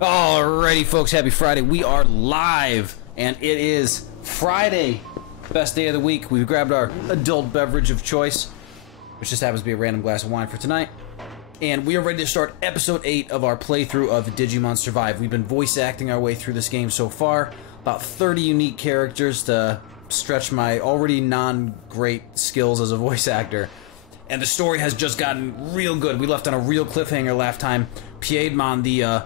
Alrighty, folks, happy Friday. We are live, and it is Friday, best day of the week. We've grabbed our adult beverage of choice, which just happens to be a random glass of wine for tonight, and we are ready to start episode 8 of our playthrough of Digimon Survive. We've been voice acting our way through this game so far, about 30 unique characters to stretch my already non-great skills as a voice actor. And the story has just gotten real good. We left on a real cliffhanger last time. Piedmon, the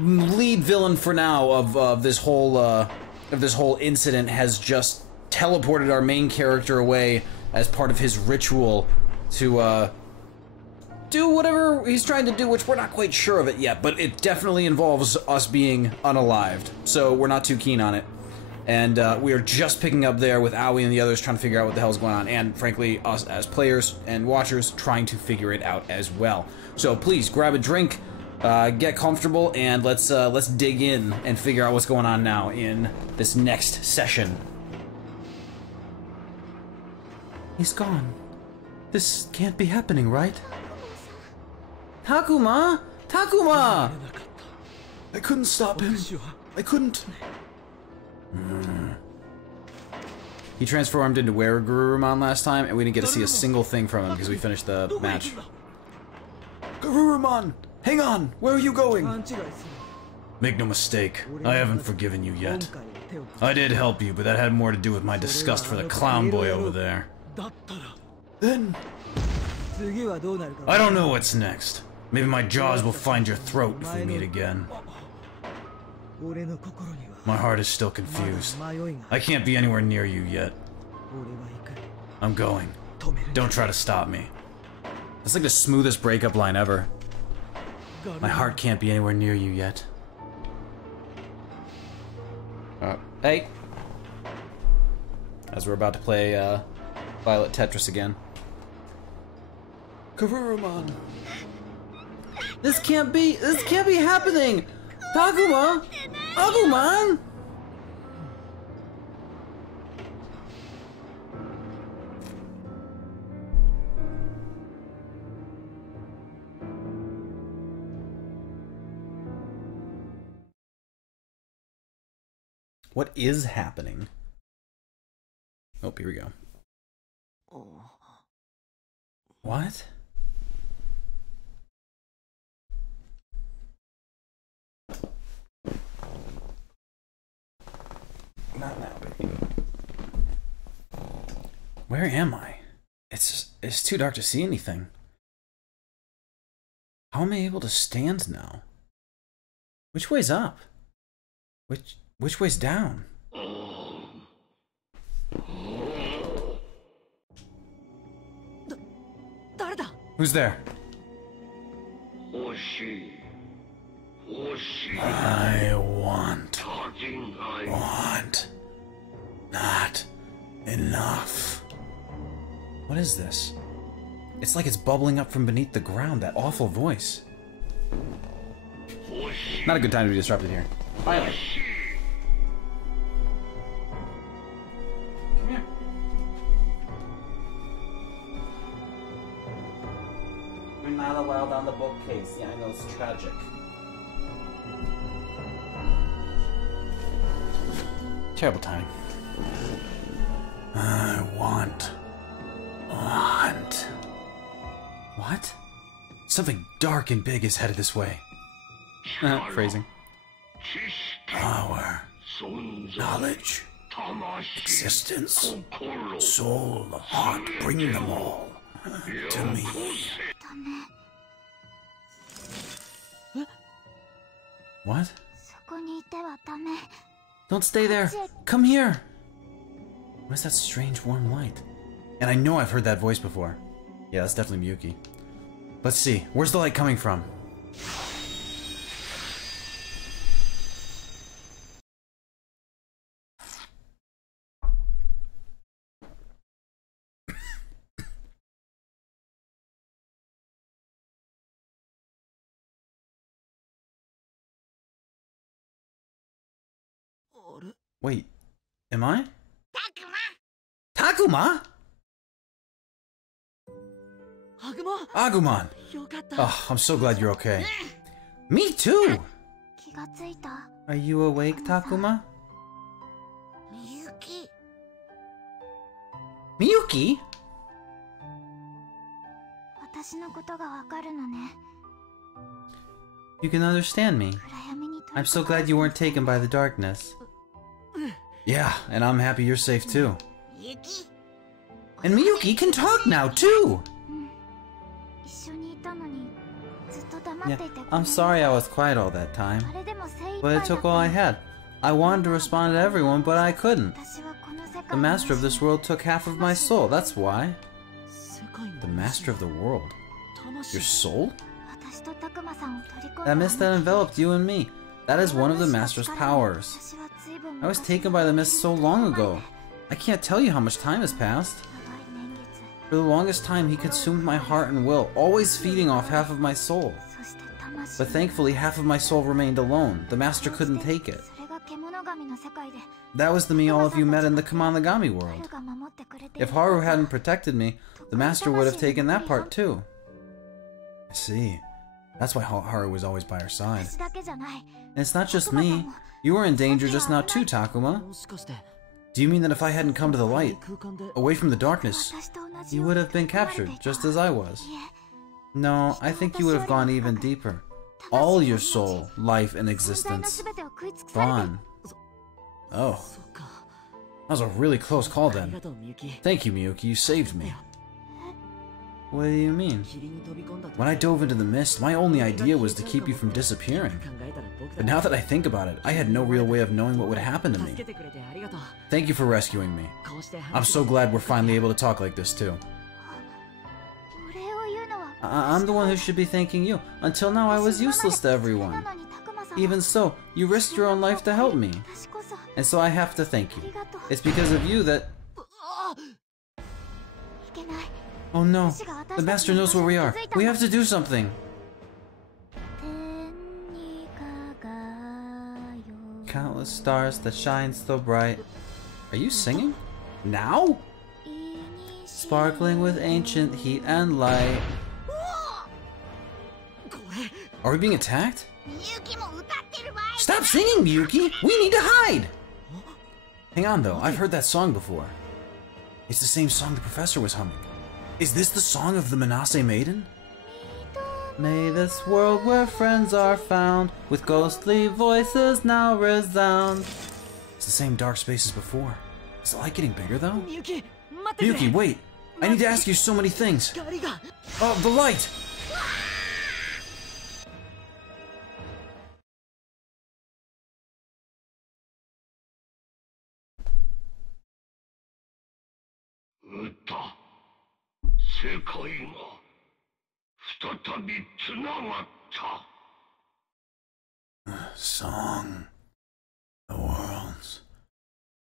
lead villain for now of this whole incident, has just teleported our main character away as part of his ritual to do whatever he's trying to do, which we're not quite sure of it yet, but it definitely involves us being unalived, so we're not too keen on it. And we are just picking up there with Aoi and the others trying to figure out what the hell's going on, and frankly, us as players and watchers trying to figure it out as well. So please grab a drink, get comfortable, and let's dig in and figure out what's going on now in this next session. He's gone. This can't be happening, right? Takuma! Takuma! I couldn't stop him. I couldn't. He transformed into Garurumon last time, and we didn't get to see a single thing from him because we finished the match. Garurumon! Hang on! Where are you going? Make no mistake, I haven't forgiven you yet. I did help you, but that had more to do with my disgust for the clown boy over there. Then... I don't know what's next. Maybe my jaws will find your throat if we meet again. My heart is still confused. I can't be anywhere near you yet. I'm going. Don't try to stop me. That's like the smoothest breakup line ever. My heart can't be anywhere near you yet. Hey! As we're about to play Violet Tetris again. Garurumon! This can't be happening! Takuma! Agumon! What is happening? Oh, here we go. What? Not now, baby. Where am I? It's too dark to see anything. How am I able to stand now? Which way's up? Which way's down? Who's there? I want not enough. What is this? It's like it's bubbling up from beneath the ground, that awful voice. Not a good time to be disrupted here. Violet. Come here. You're not allowed on the bookcase. Yeah, I know it's tragic. Terrible timing. I want. What? Something dark and big is headed this way. Phrasing. Power. Knowledge. Existence. Soul. Heart. Bring them all to me. What? Don't stay there. Come here. What is that strange warm light? And I know I've heard that voice before. Yeah, that's definitely Miyuki. Let's see. Where's the light coming from? Wait, am I? Takuma? Agumon! Oh, I'm so glad you're okay. Me too! Are you awake, Takuma? Miyuki. Miyuki? 私のことがわかるのね。 You can understand me. 暗闇に I'm so glad you weren't taken by the darkness. Yeah, and I'm happy you're safe too. みゆき。 And Miyuki can talk now too! 一緒にいたのにずっと黙って Yeah, いて。 I'm sorry I was quiet all that time. それでも精一 But 杯 it だった took all I had. I wanted to respond to everyone, but I couldn't. 私はこの世界 The master of this world took half of my soul, that's why. 世界の The master of the world? Your soul? 私とタクマさんを取り込ん That mist that enveloped you and me. That is one of the master's powers. 私は随分 I was taken by the mist so long ago. I can't tell you how much time has passed. 長い年月 For the longest time, he consumed my heart and will, always feeding off half of my soul. そして魂 But thankfully, half of my soul remained alone. The master couldn't take it. それが獣神の世界で That was the me all of you met in the Kamanagami world. 春が守ってくれてい If る Haru hadn't protected me, the master would have taken that part too. I see. That's why Haru was always by our side. 私だけじゃない And it's not just me. You were in danger just now too, Takuma. もしかして Do you mean that if I hadn't come to the light, 空間で away from the darkness, 私と同じ you よう would に have been 含まれて captured いた just as I was? いえ No, I think you would have gone even deeper. All your soul, life, and 存在の existence. 全てを食い尽くされて Gone. Oh, そっか that was a really close call あり then. がとうみゆき Thank you, Miyuki. You saved me. What do you mean? 霧に飛び込んだと When I dove into the mist, my only idea was to keep you from disappearing. 考えたら僕 But だ now that I think about it, I had no real way of knowing what would happen to 助 me. けてくれてありがとう Thank you for rescuing me. こうして I'm so glad we're finally able to talk like this too. お礼を言うのは I'm the one who should be thanking you. Until now, I was useless to それ everyone. なのにタクマさんは Even so, you risked your own life to help me. 私こそ And so I have to thank あり you. がとう It's because of you that... いけない Oh no, the master knows where we are. We have to do something. 天に輝よ Countless stars that shine so bright. Are you singing? Now? いにし Sparkling with ancient heat and light. これ Are we being attacked? みゆきも歌ってる場合 Stop singing, Miyuki! We need to hide! Hang on though, I've heard that song before. It's the same song the professor was humming. Is this the song of the Manase Maiden? May this world where friends are found, with ghostly voices now resound. It's the same dark space as before. Is the light getting bigger though? みゆき待ってくれ Miyuki, wait! I need to ask you so many things. 光が Oh, the light! Song. The worlds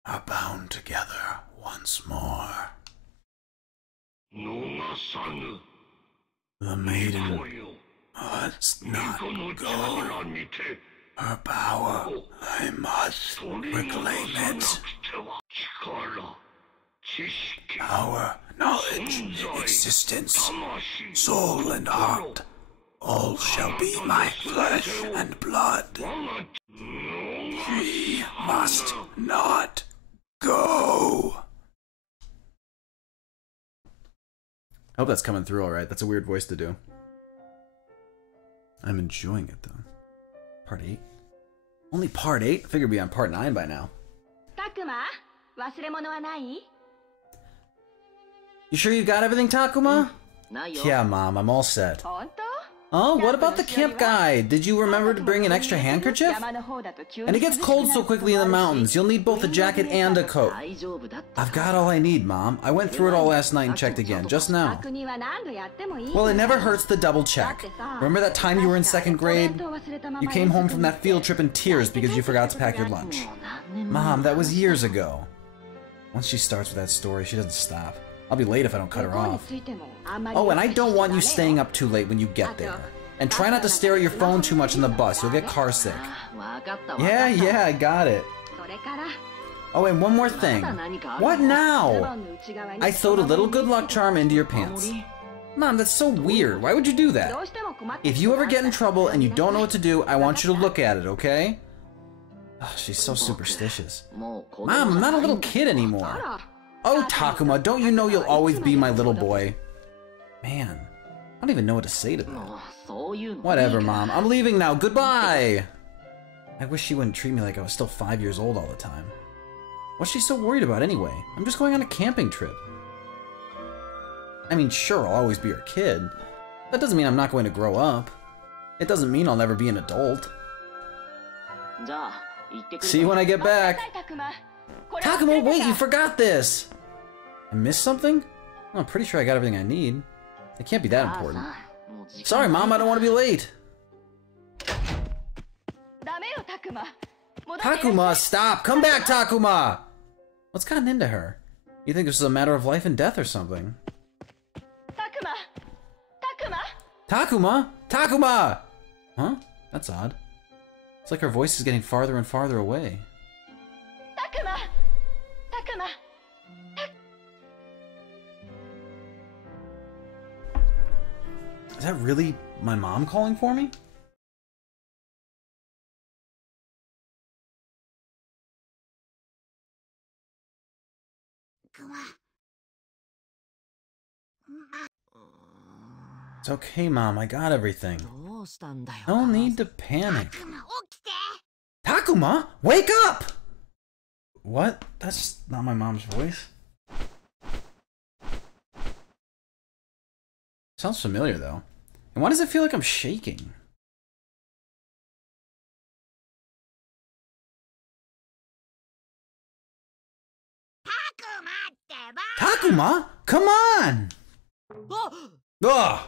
are bound together once more. The maiden must not go. Her power, I must reclaim it. Power, knowledge, existence, soul and heart, all shall be my flesh and blood. She must not go. I hope that's coming through all right. That's a weird voice to do. I'm enjoying it though. Part 8? Only part 8? I figured we'd be on part 9 by now. たくま、忘れ物はない？ You sure you got everything, Takuma? ないよ Yeah, Mom, I'm all set. 本当？ Oh, what about the camp guide? Did you remember to bring an extra handkerchief? 山の方だと急に And it gets cold so quickly in the mountains. You'll need both a jacket and a coat. 大丈夫だった I've got all I need, Mom. I went through it all last night and checked again, just now. 確認は何度やってもいい。 Well, it never hurts to double check. Remember that time you were in 2nd grade? You came home from that field trip in tears because you forgot to pack your lunch. Mom, that was years ago. Once she starts with that story, she doesn't stop. I'll be late if I don't cut her off. Oh, and I don't want you staying up too late when you get there. And try not to stare at your phone too much in the bus. You'll get car sick. わかったわ Yeah, I got it. それから Oh, and one more thing. What ズボ now? ンの内側に I sewed a little good luck charm into your pants. Mom, that's so weird. Why would you do ど that? うしても困って If you ever get in trouble and you don't know what to do, I want you to look at it, okay? Oh, she's so superstitious. Mom, I'm not a little kid anymore. Oh, Takuma, don't you know you'll always be my little boy? Man, I don't even know what to say to that. Whatever, Mom. I'm leaving now. Goodbye! I wish she wouldn't treat me like I was still 5 years old all the time. What's she so worried about anyway? I'm just going on a camping trip. I mean, sure, I'll always be her kid. That doesn't mean I'm not going to grow up. It doesn't mean I'll never be an adult. See you when I get back. Takuma, wait, you forgot this! I missed something? Well, I'm pretty sure I got everything I need. It can't be that important. Sorry, Mom, I don't want to be late. Takuma, stop! Come back, Takuma! What's gotten into her? You think this is a matter of life and death or something? Takuma! Takuma! Huh? That's odd. It's like her voice is getting farther and farther away. Is that really my mom calling for me? It's okay, Mom. I got everything. No need to panic. Takuma, wake up! What? That's not my mom's voice. Sounds familiar, though. And why does it feel like I'm shaking? Takuma, come on! Ugh!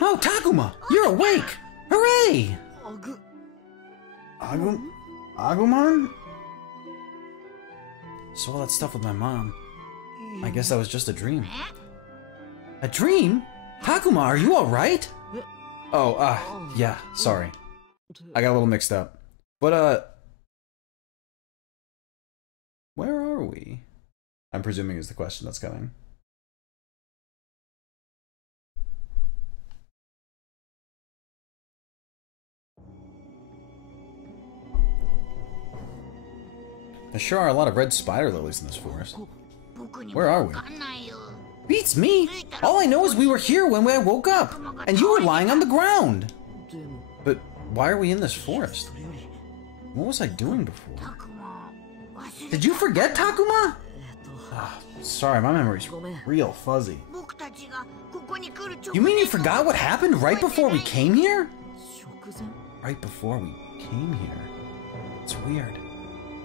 Oh, Takuma, you're awake! Hooray! Agumon? So all that stuff with my mom. I guess that was just a dream. A dream? Takuma, are you alright? Oh, yeah, sorry. I got a little mixed up. But, where are we? I'm presuming is the question that's coming. There sure are a lot of red spider lilies in this forest. Where are we? Beats me! All I know is we were here when I woke up, and you were lying on the ground! But why are we in this forest? What was I doing before? Did you forget, Takuma? Oh, sorry, my memory's real fuzzy. You mean you forgot what happened right before we came here? Right before we came here? It's weird.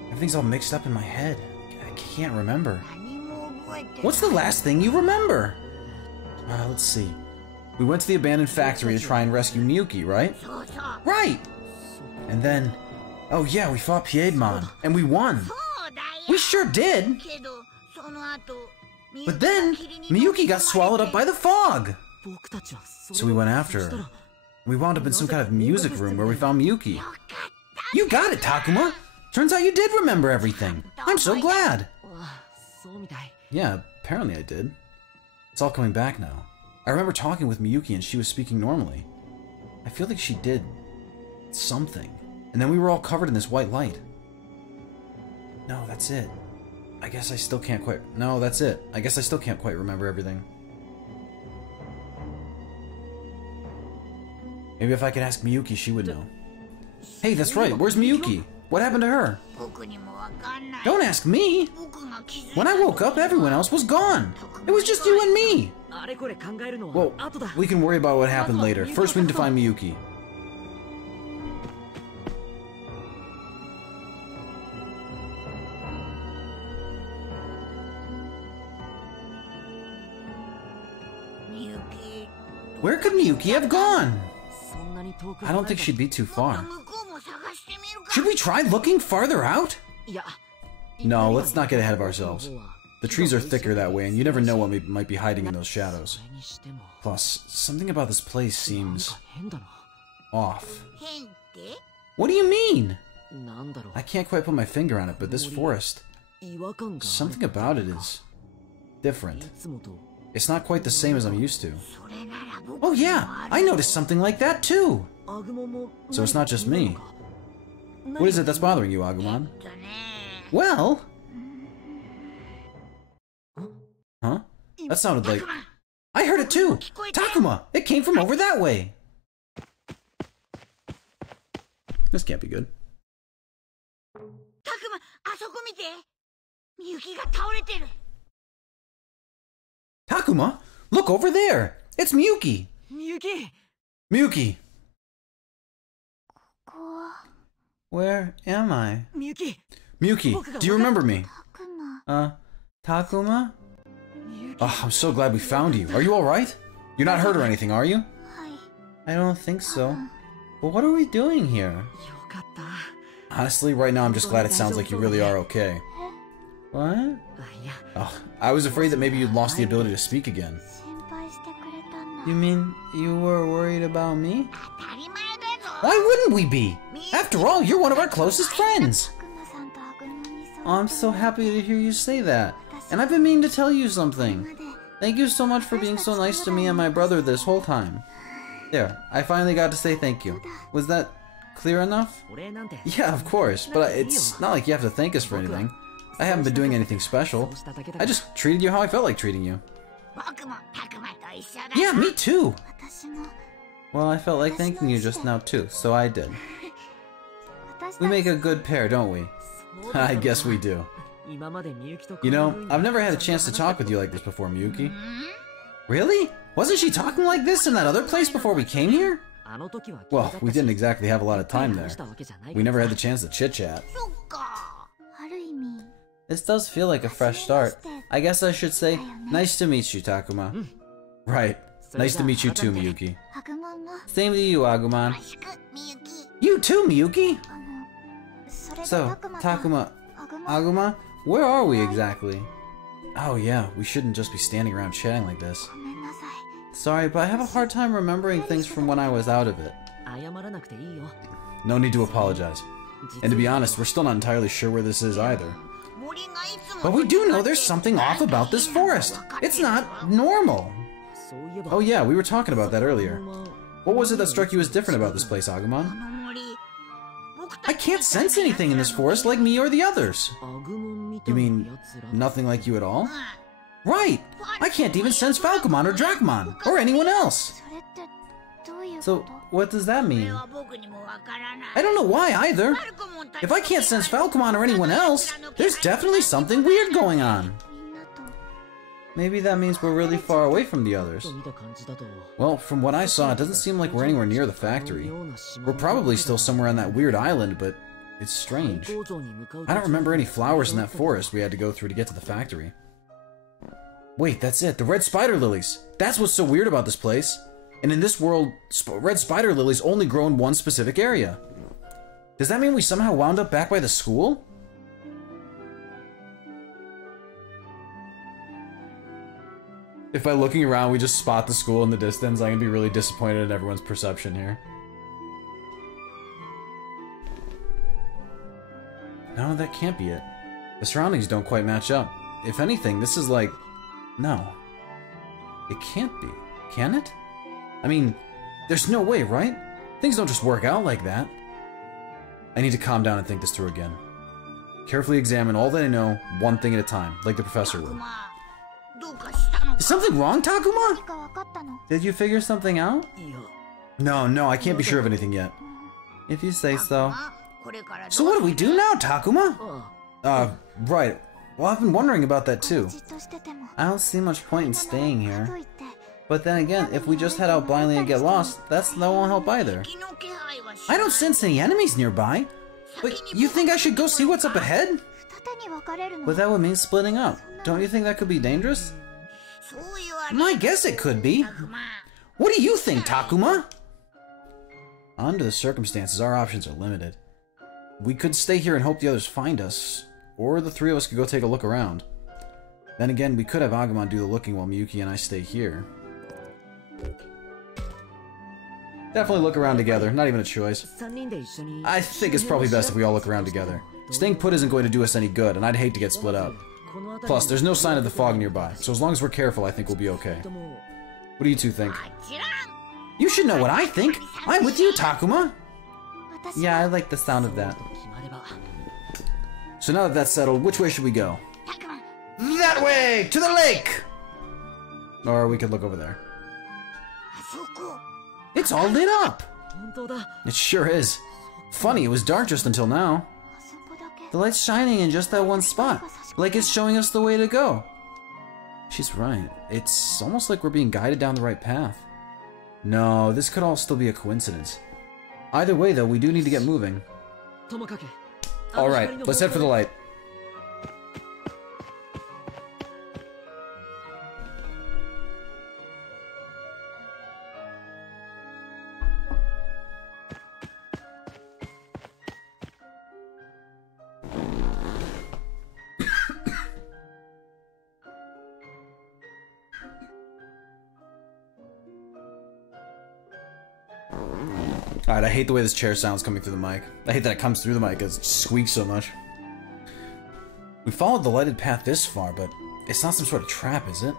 Everything's all mixed up in my head. I can't remember. What's the last thing you remember? Let's see. We went to the abandoned factory to try and rescue Miyuki, right? Right! And then... oh yeah, we fought Piedmon, and we won. We sure did! But then, Miyuki got swallowed up by the fog! So we went after her. We wound up in some kind of music room where we found Miyuki. You got it, Takuma! Turns out you did remember everything. I'm so glad. Yeah, apparently I did. It's all coming back now. I remember talking with Miyuki and she was speaking normally. I feel like she did something. And then we were all covered in this white light. No, that's it. I guess I still can't quite... no, that's it. I guess I still can't quite remember everything. Maybe if I could ask Miyuki, she would know. Hey, that's right. Where's Miyuki? What happened to her? Don't ask me! When I woke up, everyone else was gone! It was just you and me! Well, we can worry about what happened later. First, we need to find Miyuki. Where could Miyuki have gone? I don't think she'd be too far. Should we try looking farther out? No, let's not get ahead of ourselves. The trees are thicker that way, and you never know what might be hiding in those shadows. Plus, something about this place seems... off. What do you mean? I can't quite put my finger on it, but this forest... something about it is... different. It's not quite the same as I'm used to. Oh yeah, I noticed something like that too! So it's not just me. What is it that's bothering you, Agumon? Well... Huh? That sounded like... I heard it too! Takuma! It came from over that way! This can't be good. Takuma! Look over there! It's Miyuki! Miyuki! Where am I? Miyuki, do you remember me? Takuma? Oh, I'm so glad we found you. Are you alright? You're not hurt or anything, are you? I don't think so. But what are we doing here? Honestly, right now I'm just glad it sounds like you really are okay. What? Oh, I was afraid that maybe you'd lost the ability to speak again. You mean you were worried about me? Why wouldn't we be? After all, you're one of our closest friends! Oh, I'm so happy to hear you say that. And I've been meaning to tell you something. Thank you so much for being so nice to me and my brother this whole time. There, I finally got to say thank you. Was that clear enough? Yeah, of course, but it's not like you have to thank us for anything. I haven't been doing anything special. I just treated you how I felt like treating you. Yeah, me too! Well, I felt like thanking you just now too, so I did. We make a good pair, don't we? I guess we do. You know, I've never had a chance to talk with you like this before, Miyuki. Really? Wasn't she talking like this in that other place before we came here? Well, we didn't exactly have a lot of time there. We never had the chance to chit-chat. This does feel like a fresh start. I guess I should say, nice to meet you, Takuma. Right. Nice to meet you too, Miyuki. Same to you, Agumon. You too, Miyuki? So, Takuma, Aguma, where are we exactly? Oh yeah, we shouldn't just be standing around chatting like this. Sorry, but I have a hard time remembering things from when I was out of it. No need to apologize. And to be honest, we're still not entirely sure where this is either. But we do know there's something off about this forest. It's not normal. Oh yeah, we were talking about that earlier. What was it that struck you as different about this place, Agumon? I can't sense anything in this forest like me or the others. You mean, nothing like you at all? Right! I can't even sense Falcomon or Dracmon, or anyone else! So, what does that mean? I don't know why either. If I can't sense Falcomon or anyone else, there's definitely something weird going on. Maybe that means we're really far away from the others. Well, from what I saw, it doesn't seem like we're anywhere near the factory. We're probably still somewhere on that weird island, but it's strange. I don't remember any flowers in that forest we had to go through to get to the factory. Wait, that's it, the red spider lilies! That's what's so weird about this place. And in this world, red spider lilies only grow in one specific area. Does that mean we somehow wound up back by the school? If by looking around we just spot the school in the distance, I'm gonna be really disappointed in everyone's perception here. No, that can't be it. The surroundings don't quite match up. If anything, this is like... No. It can't be. Can it? I mean, there's no way, right? Things don't just work out like that. I need to calm down and think this through again. Carefully examine all that I know, one thing at a time, like the professor would. Is something wrong, Takuma? Did you figure something out? No, I can't be sure of anything yet. If you say so. So what do we do now, Takuma? Right. Well, I've been wondering about that too. I don't see much point in staying here. But then again, if we just head out blindly and get lost, that won't help either. I don't sense any enemies nearby. But you think I should go see what's up ahead? But that would mean splitting up. Don't you think that could be dangerous? I guess it could be. What do you think, Takuma? Under the circumstances, our options are limited. We could stay here and hope the others find us, or the three of us could go take a look around. Then again, we could have Agumon do the looking while Miyuki and I stay here. Definitely look around together, not even a choice. I think it's probably best if we all look around together. Staying put isn't going to do us any good, and I'd hate to get split up. Plus, there's no sign of the fog nearby, so as long as we're careful, I think we'll be okay. What do you two think? You should know what I think! I'm with you, Takuma! Yeah, I like the sound of that. So now that that's settled, which way should we go? That way! To the lake! Or we could look over there. It's all lit up! It sure is. Funny, it was dark just until now. The light's shining in just that one spot, like it's showing us the way to go. She's right. It's almost like we're being guided down the right path. No, this could all still be a coincidence. Either way, though, we do need to get moving. Alright, let's head for the light. Alright, I hate the way this chair sounds coming through the mic. I hate that it comes through the mic because it squeaks so much. We followed the lighted path this far, but it's not some sort of trap, is it?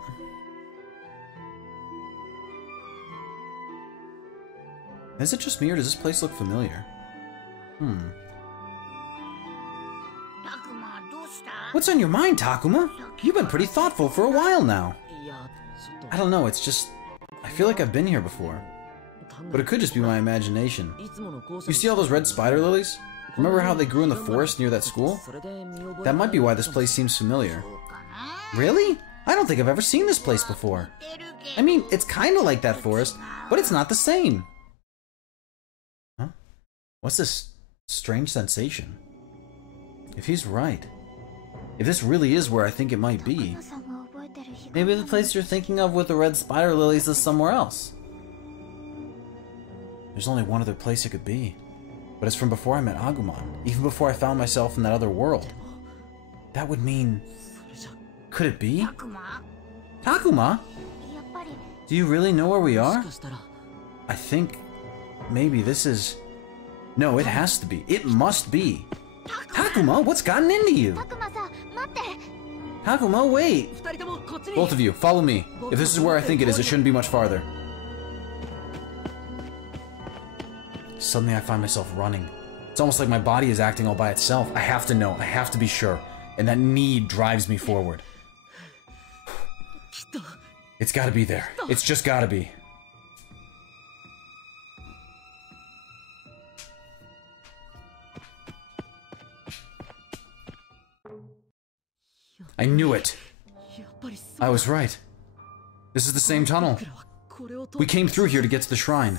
Is it just me, or does this place look familiar? What's on your mind, Takuma? You've been pretty thoughtful for a while now. I don't know, it's just... I feel like I've been here before. But it could just be my imagination. You see all those red spider lilies? Remember how they grew in the forest near that school? That might be why this place seems familiar. Really? I don't think I've ever seen this place before. I mean, it's kinda like that forest, but it's not the same. Huh? What's this strange sensation? If he's right, if this really is where I think it might be, maybe the place you're thinking of with the red spider lilies is somewhere else. There's only one other place it could be, but it's from before I met Agumon, even before I found myself in that other world. That would mean... Could it be? Takuma? Do you really know where we are? I think... maybe this is... No, it has to be. It must be. Takuma, what's gotten into you? Takuma, wait! Both of you, follow me. If this is where I think it is, it shouldn't be much farther. Suddenly I find myself running. It's almost like my body is acting all by itself. I have to know, I have to be sure. And that need drives me forward. It's gotta be there. It's just gotta be. I knew it. I was right. This is the same tunnel. We came through here to get to the shrine.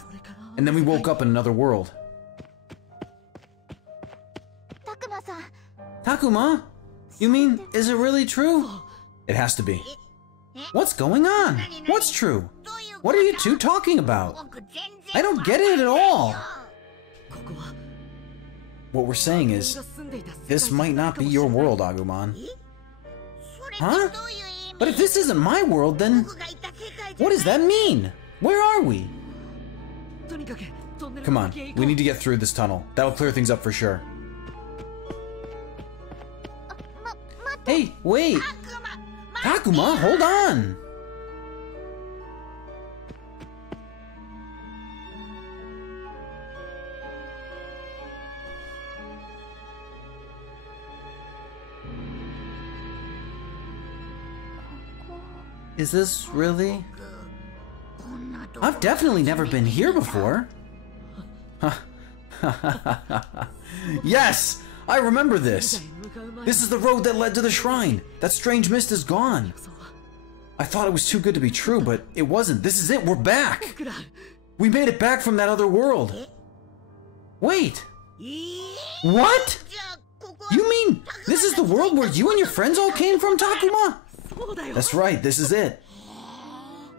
And then we woke up in another world. Takuma? You mean, is it really true? It has to be. What's going on? What's true? What are you two talking about? I don't get it at all. What we're saying is, this might not be your world, Agumon. Huh? But if this isn't my world, then... What does that mean? Where are we? Come on, we need to get through this tunnel. That'll clear things up for sure. Hey, wait! Takuma, hold on! Is this really? I've definitely never been here before. Yes! I remember this! This is the road that led to the shrine! That strange mist is gone! I thought it was too good to be true, but it wasn't. This is it! We're back! We made it back from that other world! Wait! What? You mean, this is the world where you and your friends all came from, Takuma? That's right, this is it.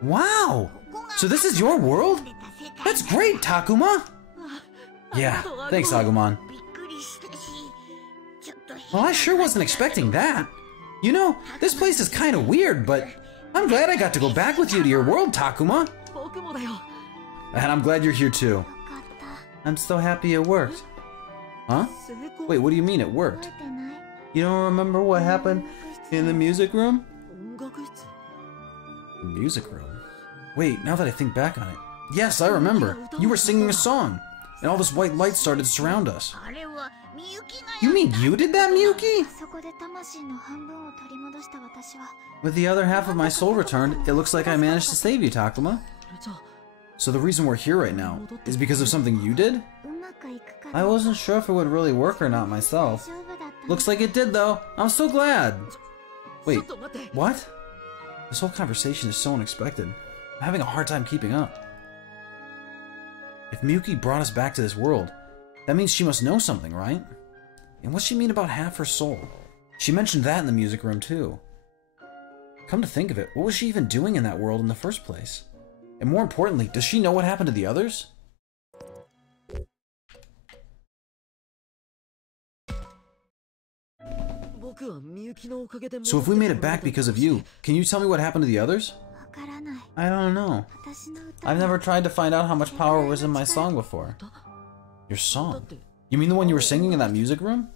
Wow! So this is your world? That's great, Takuma! Yeah, thanks, Agumon. Well, I sure wasn't expecting that. You know, this place is kind of weird, but I'm glad I got to go back with you to your world, Takuma. And I'm glad you're here too. I'm so happy it worked. Huh? Wait, what do you mean it worked? You don't remember what happened in the music room? The music room? Wait, now that I think back on it. Yes, I remember. You were singing a song. and all this white light started to surround us. You mean you did that, Miyuki? そこで魂の半分を取り戻した私は With the other half of my soul returned, it looks like I managed to save you, Takuma. So the reason we're here right now is because of something you did? うまくいくか I wasn't sure if it would really work or not myself. 大丈夫だった Looks like it did though. I'm so glad. Wait, what? This whole conversation is so unexpected. I'm having a hard time keeping up. If Miyuki brought us back to this world, that means she must know something, right? And what's she mean about half her soul? She mentioned that in the music room too. Come to think of it, what was she even doing in that world in the first place? And more importantly, does she know what happened to the others? So if we made it back because of you, can you tell me what happened to the others? わからない I don't know. 私の歌 I've never tried to find out how much power was in my song before. Your song? You mean the one you were singing in that music room?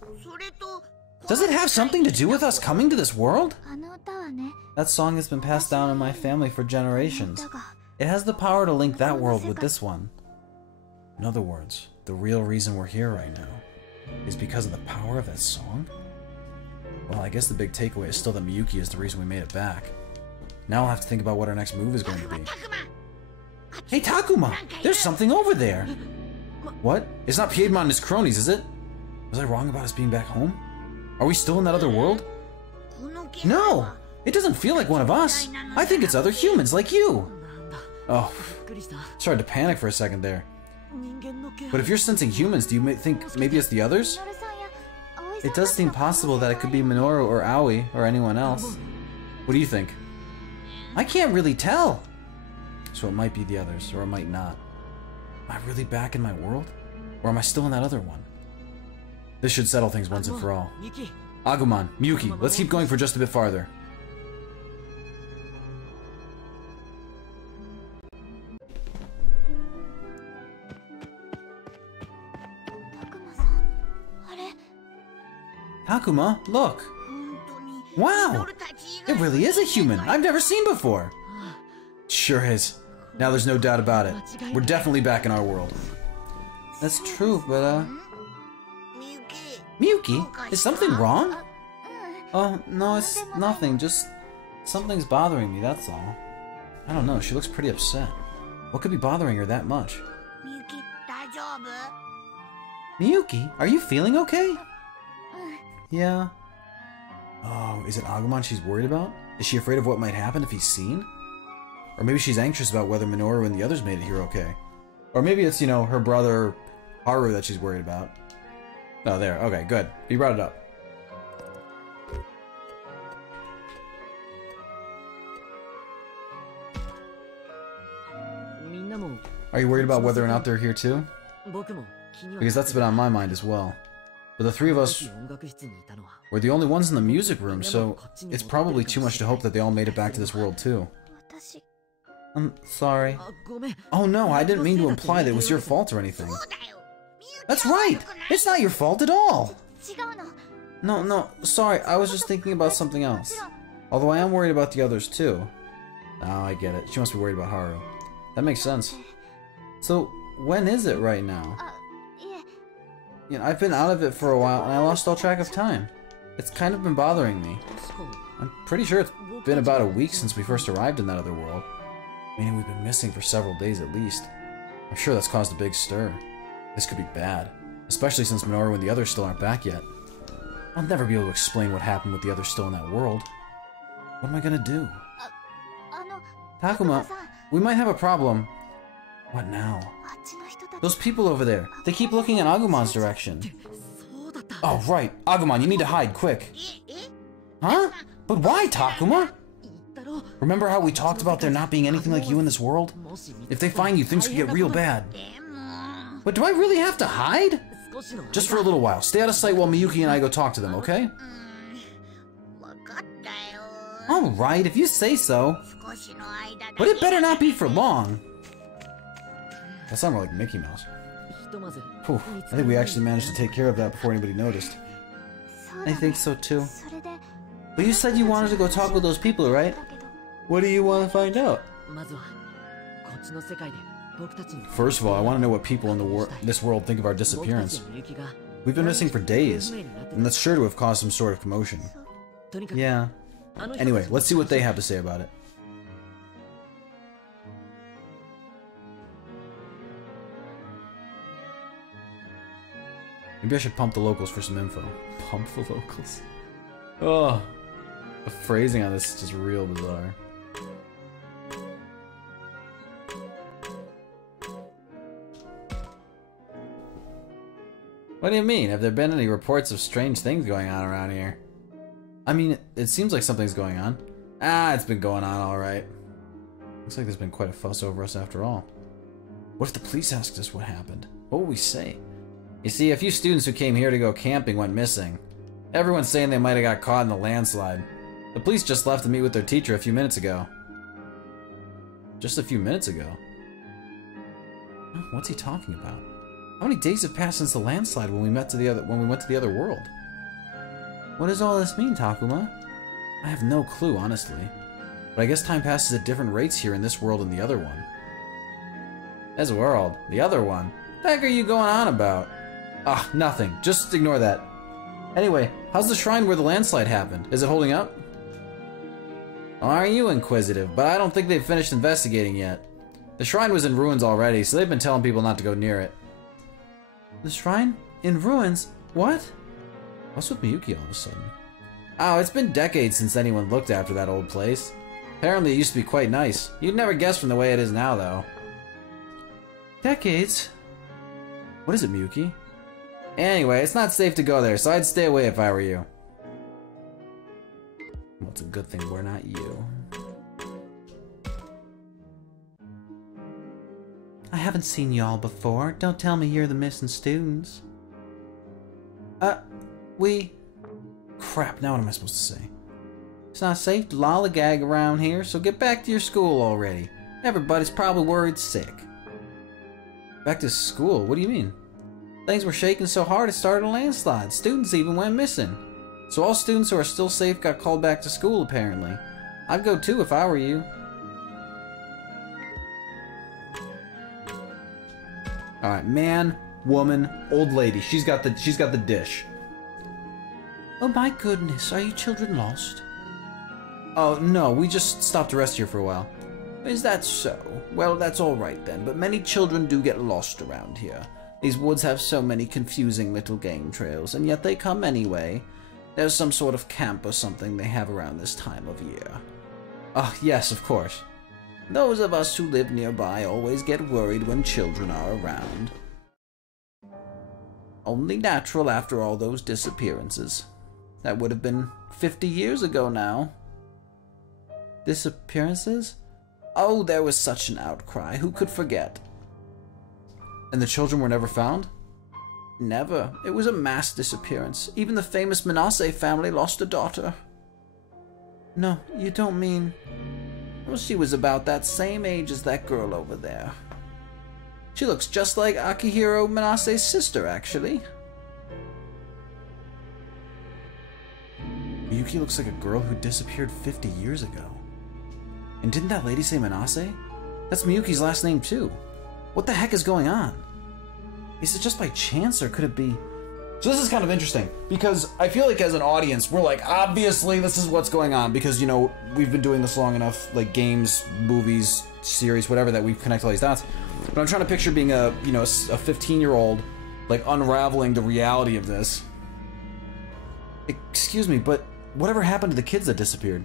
Does it have something to do with us coming to this world? あの歌はね That song has been passed down in my family for generations. 歌が It has the power to link that world with this one. In other words, the real reason we're here right now is because of the power of that song? Well, I guess the big takeaway is still that Miyuki is the reason we made it back. Now I'll have to think about what our next move is going to be. Hey, Takuma! There's something over there! What? It's not Piedmon and his cronies, is it? Was I wrong about us being back home? Are we still in that other world? No! It doesn't feel like one of us. I think it's other humans like you. Oh, started to panic for a second there. But if you're sensing humans, do you think maybe it's the others? ミノルさんや葵さん It does seem possible that it could be Minoru or Aoi or anyone else. What do you think? I can't really tell. So it might be the others, or it might not. Am I really back in my world? Or am I still in that other one? This should settle things once and for all. Agumon, Miyuki, let's keep going for just a bit farther. Takuma, look! Wow! It really is a human I've never seen before! Sure is. Now there's no doubt about it. We're definitely back in our world. That's true, but Miyuki, is something wrong? Oh, no, it's nothing. Just something's bothering me, that's all. I don't know, she looks pretty upset. What could be bothering her that much? みゆき大丈夫 Miyuki, are you feeling okay? Yeah. Oh, is it Agumon she's worried about? Is she afraid of what might happen if he's seen? Or maybe she's anxious about whether Minoru and the others made it here okay. Or maybe it's, you know, her brother Haru that she's worried about. Oh, there. Okay, good. You brought it up. Are you worried about whether or not they're here too? Because that's been on my mind as well. But the three of us were the only ones in the music room, so it's probably too much to hope that they all made it back to this world too. 私 I'm sorry. Oh no, I didn't mean to imply that it was your fault or anything. That's right! It's not your fault at all! 違うの No, sorry, I was just thinking about something else. Although I am worried about the others too. Oh, I get it. She must be worried about Haru. That makes sense. So, when is it right now? あいえ You know, I've been out of it for a while and I lost all track of time. It's kind of been bothering me. I'm pretty sure it's been about a week since we first arrived in that other world. Meaning we've been missing for several days at least. I'm sure that's caused a big stir. This could be bad. Especially since Minoru and the others still aren't back yet. I'll never be able to explain what happened with the others still in that world. What am I gonna do? あの Takuma, さん we might have a problem. What now? あっちの人たち Those people over there, they keep looking in Agumon's direction. Oh, right. Agumon, you need to hide, quick. Huh? But why, Takuma? Remember how we talked about there not being anything like you in this world? If they find you, things could get real bad. But do I really have to hide? Just for a little while. Stay out of sight while Miyuki and I go talk to them, okay? わかったよ Alright, if you say so. 少しの間だ But it better not be for long. That sounded like Mickey Mouse. Whew, I think we actually managed to take care of that before anybody noticed. そう I だ think so too. それで But you said you wanted to go talk with those people, right? だけど What do you want to find out? First of all, I want to know what people in this world think of our disappearance. We've been missing for days, and that's sure to have caused some sort of commotion. Yeah. Anyway, let's see what they have to say about it. Maybe I should pump the locals for some info. Pump the locals. Oh, the phrasing on this is just real bizarre. What do you mean? Have there been any reports of strange things going on around here? I mean, it seems like something's going on. Ah, it's been going on alright. Looks like there's been quite a fuss over us after all. What if the police asked us what happened? What would we say? You see, a few students who came here to go camping went missing. Everyone's saying they might have got caught in the landslide. The police just left to meet with their teacher a few minutes ago. Just a few minutes ago? What's he talking about? How many days have passed since the landslide when we went to the other world? What does all this mean, Takuma? I have no clue, honestly. But I guess time passes at different rates here in this world and the other one. This world? The other one? What the heck are you going on about? Ah, nothing. Just ignore that. Anyway, how's the shrine where the landslide happened? Is it holding up? Aren't you inquisitive? But I don't think they've finished investigating yet. The shrine was in ruins already, so they've been telling people not to go near it. The shrine? In ruins? What? What's with Miyuki all of a sudden? Oh, it's been decades since anyone looked after that old place. Apparently it used to be quite nice. You'd never guess from the way it is now, though. Decades? What is it, Miyuki? Anyway, it's not safe to go there, so I'd stay away if I were you. Well, it's a good thing we're not you. I haven't seen y'all before. Don't tell me you're the missing students. Crap, now what am I supposed to say? It's not safe to lollygag around here, so get back to your school already. Everybody's probably worried sick. Back to school? What do you mean? Things were shaking so hard it started a landslide. Students even went missing. So all students who are still safe got called back to school, apparently. I'd go too if I were you. Alright, man, woman, old lady. She's got the dish. Oh my goodness, are you children lost? Oh no, we just stopped to rest here for a while. Is that so? Well, that's alright then, but many children do get lost around here. These woods have so many confusing little game trails, and yet they come anyway. There's some sort of camp or something they have around this time of year. Ah, yes, of course. Those of us who live nearby always get worried when children are around. Only natural after all those disappearances. That would have been 50 years ago now. Disappearances? Oh, there was such an outcry. Who could forget? And the children were never found? Never. It was a mass disappearance. Even the famous Manase family lost a daughter. No, you don't mean... Well, she was about that same age as that girl over there. She looks just like Akihiro Manase's sister, actually. Miyuki looks like a girl who disappeared 50 years ago. And didn't that lady say Manase? That's Miyuki's last name, too. What the heck is going on? Is it just by chance, or could it be... So this is kind of interesting, because I feel like as an audience, we're like, obviously this is what's going on, because, you know, we've been doing this long enough, like games, movies, series, whatever, that we've connected all these dots. But I'm trying to picture being a 15-year-old, like, unraveling the reality of this. Excuse me, but whatever happened to the kids that disappeared?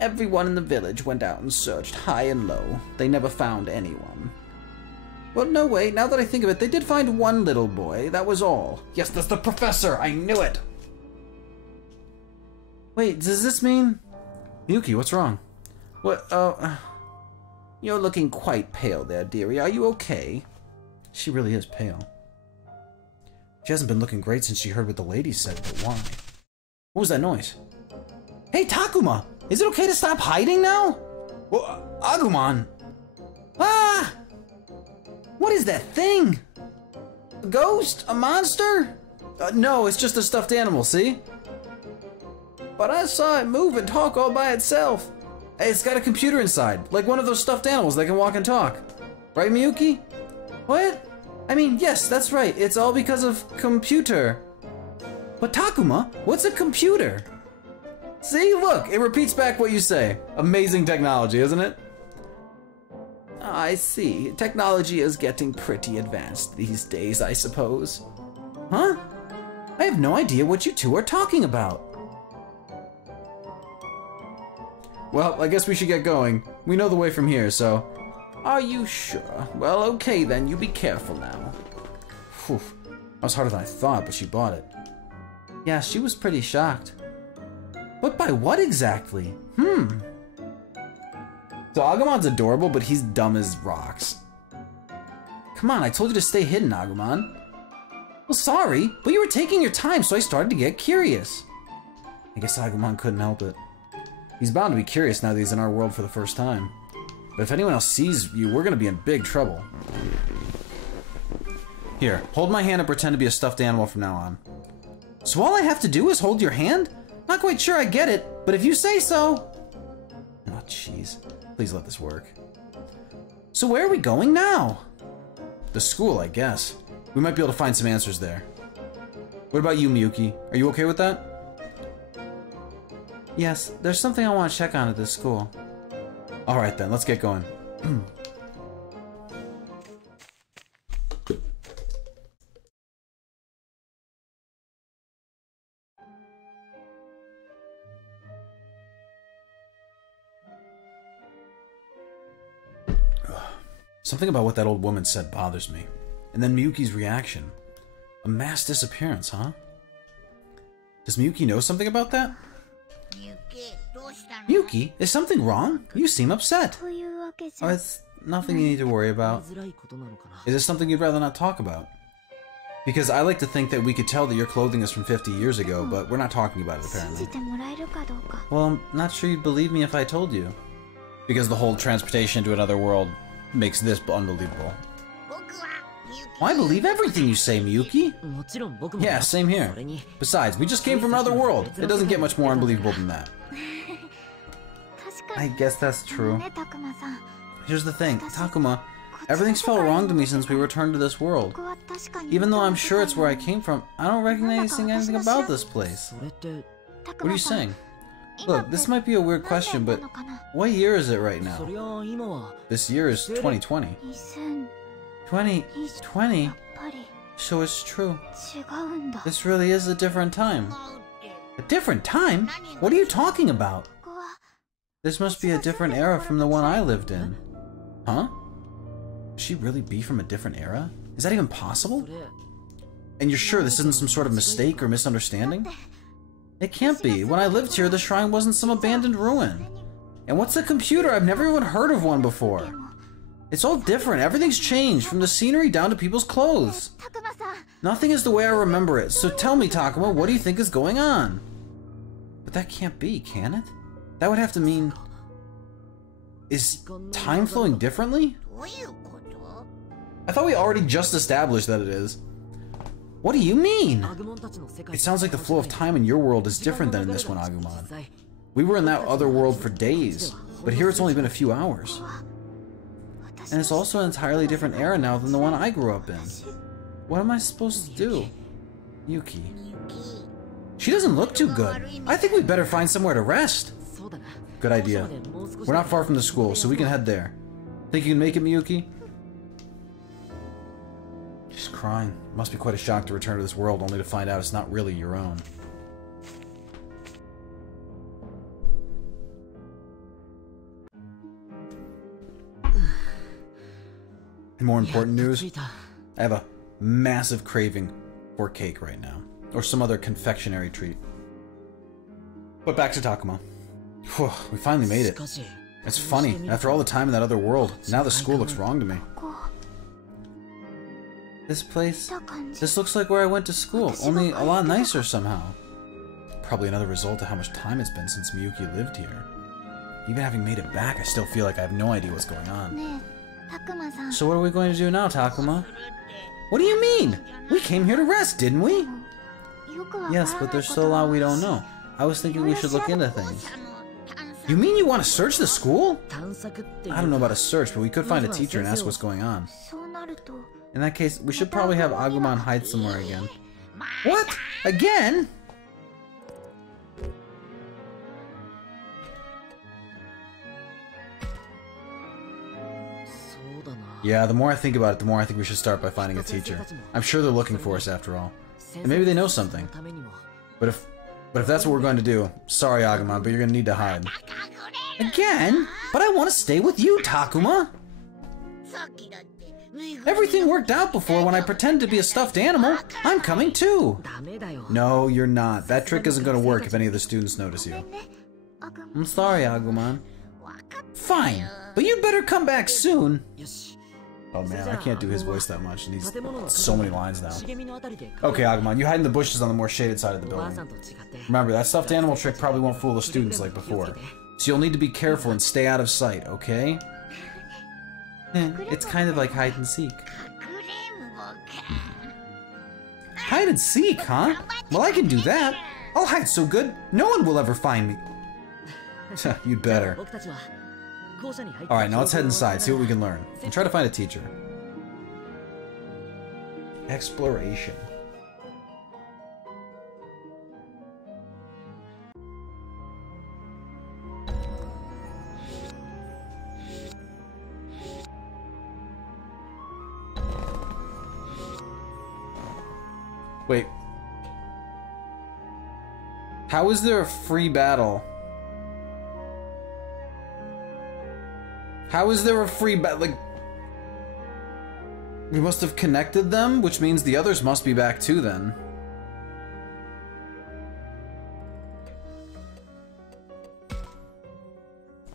Everyone in the village went out and searched high and low. They never found anyone. Well, no, wait, now that I think of it, they did find one little boy, that was all. Yes, that's the professor, I knew it! Wait, does this mean... Miyuki, what's wrong? What, You're looking quite pale there, dearie, are you okay? She really is pale. She hasn't been looking great since she heard what the lady said, but why? What was that noise? Hey, Takuma! Is it okay to stop hiding now? Well, Agumon! Ah! What is that thing? A ghost? A monster? No, it's just a stuffed animal, see? But I saw it move and talk all by itself. Hey, it's got a computer inside, like one of those stuffed animals that can walk and talk. Right, Miyuki? What? I mean, yes, that's right. It's all because of computer. But Takuma, what's a computer? See, look, it repeats back what you say. Amazing technology, isn't it? I see. Technology is getting pretty advanced these days, I suppose. Huh? I have no idea what you two are talking about. Well, I guess we should get going. We know the way from here, so... Are you sure? Well, okay then, you be careful now. Whew. That was harder than I thought, but she bought it. Yeah, she was pretty shocked. But by what exactly? So Agumon's adorable, but he's dumb as rocks. Come on, I told you to stay hidden, Agumon. Well, sorry, but you were taking your time, so I started to get curious. I guess Agumon couldn't help it. He's bound to be curious now that he's in our world for the first time. But if anyone else sees you, we're gonna be in big trouble. Here, hold my hand and pretend to be a stuffed animal from now on. So all I have to do is hold your hand? Not quite sure I get it, but if you say so. Oh, jeez. Please let this work. So where are we going now? The school, I guess. We might be able to find some answers there. What about you, Miyuki? Are you okay with that? Yes, there's something I want to check on at this school. Alright then, let's get going. Something about what that old woman said bothers me. And then Miyuki's reaction. A mass disappearance, huh? Does Miyuki know something about that? Miyuki, is something wrong? You seem upset. Oh, it's nothing you need to worry about. Is this something you'd rather not talk about? Because I like to think that we could tell that your clothing is from 50 years ago, but we're not talking about it apparently. Well, I'm not sure you'd believe me if I told you. Because the whole transportation to another world makes this unbelievable. Well, I believe everything you say, Miyuki. Yeah, same here. Besides, we just came from another world. It doesn't get much more unbelievable than that. I guess that's true. Here's the thing, Takuma, everything's felt wrong to me since we returned to this world. Even though I'm sure it's where I came from, I don't recognize anything about this place. What are you saying? Look, this might be a weird question, but what year is it right now? This year is 2020. 2020? So it's true. This really is a different time. A different time? What are you talking about? This must be a different era from the one I lived in. Huh? Could she really be from a different era? Is that even possible? And you're sure this isn't some sort of mistake or misunderstanding? It can't be. When I lived here, the shrine wasn't some abandoned ruin. And what's a computer? I've never even heard of one before. It's all different. Everything's changed, from the scenery down to people's clothes. Nothing is the way I remember it. So tell me, Takuma, what do you think is going on? But that can't be, can it? That would have to mean... Is time flowing differently? I thought we already just established that it is. What do you mean? It sounds like the flow of time in your world is different than in this one, Agumon. We were in that other world for days, but here it's only been a few hours. And it's also an entirely different era now than the one I grew up in. What am I supposed to do? Yuki. She doesn't look too good. I think we'd better find somewhere to rest. Good idea. We're not far from the school, so we can head there. Think you can make it, Miyuki? She's crying. Must be quite a shock to return to this world only to find out it's not really your own. And more important news, I have a massive craving for cake right now. Or some other confectionery treat. But back to Takuma. Whew, we finally made it. It's funny, after all the time in that other world, now the school looks wrong to me. This place, this looks like where I went to school, only a lot nicer somehow. Probably another result of how much time it's been since Miyuki lived here. Even having made it back, I still feel like I have no idea what's going on. So what are we going to do now, Takuma? What do you mean? We came here to rest, didn't we? Yes, but there's still a lot we don't know. I was thinking we should look into things. You mean you want to search the school? I don't know about a search, but we could find a teacher and ask what's going on. そうなると In that case, we should probably have Agumon hide somewhere again. What? Again? Yeah, the more I think about it, the more I think we should start by finding a teacher. I'm sure they're looking for us after all. And maybe they know something. But if that's what we're going to do, sorry Agumon, but you're going to need to hide. Again? But I want to stay with you, Takuma! Everything worked out before when I pretended to be a stuffed animal. I'm coming too! No, you're not. That trick isn't going to work if any of the students notice you. I'm sorry, Agumon. Fine, but you'd better come back soon. Oh man, I can't do his voice that much. He's so many lines now. Okay, Agumon, you hide in the bushes on the more shaded side of the building. Remember, that stuffed animal trick probably won't fool the students like before. So you'll need to be careful and stay out of sight, okay? It's kind of like hide and seek. Hide and seek, huh? Well, I can do that. I'll hide so good, no one will ever find me. You'd better. Alright, now let's head inside, see what we can learn. And try to find a teacher. Exploration. Wait. How is there a free battle? How is there a free battle? Like, we must have connected them, which means the others must be back too then.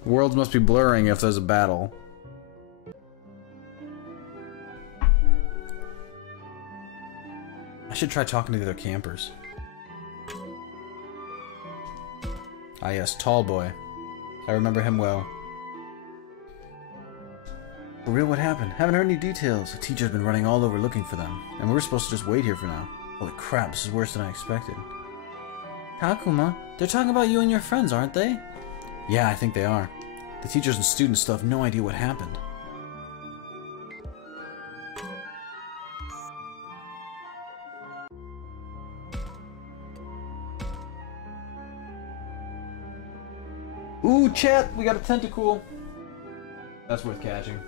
Worlds must be blurring if there's a battle. I should try talking to the other campers. Ah yes, tall boy. I remember him well. For real, what happened? Haven't heard any details. The teacher's been running all over looking for them, and we were supposed to just wait here for now. Holy crap, this is worse than I expected. Takuma, they're talking about you and your friends, aren't they? Yeah, I think they are. The teachers and students still have no idea what happened. Ooh, chat, we got a tentacle. That's worth catching.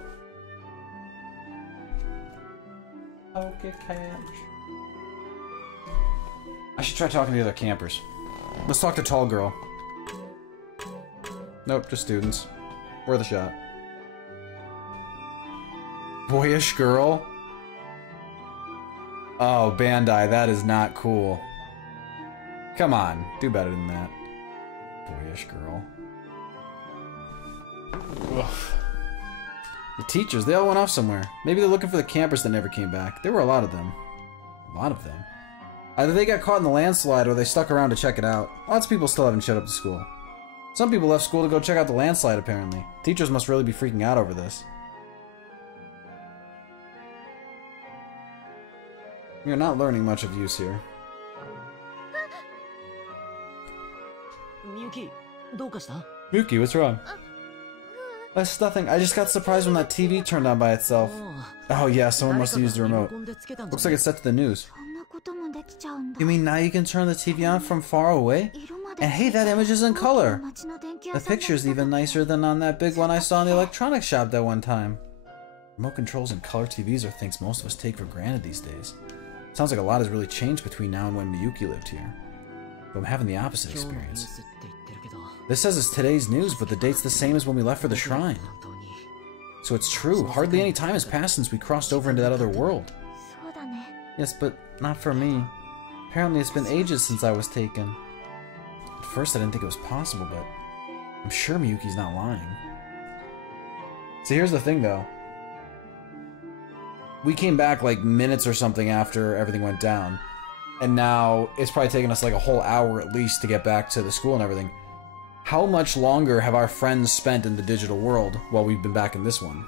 Okay, catch. I should try talking to the other campers. Let's talk to Tall Girl. Nope, just students. Worth a shot. Boyish Girl? Oh, Bandai, that is not cool. Come on, do better than that. Boyish Girl. Ugh. The teachers, they all went off somewhere. Maybe they're looking for the campers that never came back. There were a lot of them. A lot of them. Either they got caught in the landslide or they stuck around to check it out. Lots of people still haven't showed up to school. Some people left school to go check out the landslide, apparently. Teachers must really be freaking out over this. You're not learning much of use here. Miyuki, what's wrong? That's nothing. I just got surprised when that TV turned on by itself. Oh yeah, someone must have used the remote. Looks like it's set to the news. You mean now you can turn the TV on from far away? And hey, that image is in color! The picture's even nicer than on that big one I saw in the electronics shop that one time. Remote controls and color TVs are things most of us take for granted these days. Sounds like a lot has really changed between now and when Miyuki lived here. But I'm having the opposite experience. This says it's today's news, but the date's the same as when we left for the shrine. So it's true, hardly any time has passed since we crossed over into that other world. Yes, but not for me. Apparently it's been ages since I was taken. At first I didn't think it was possible, but I'm sure Miyuki's not lying. See, here's the thing though. We came back like minutes or something after everything went down. And now it's probably taken us like a whole hour at least to get back to the school and everything. How much longer have our friends spent in the digital world while we've been back in this one?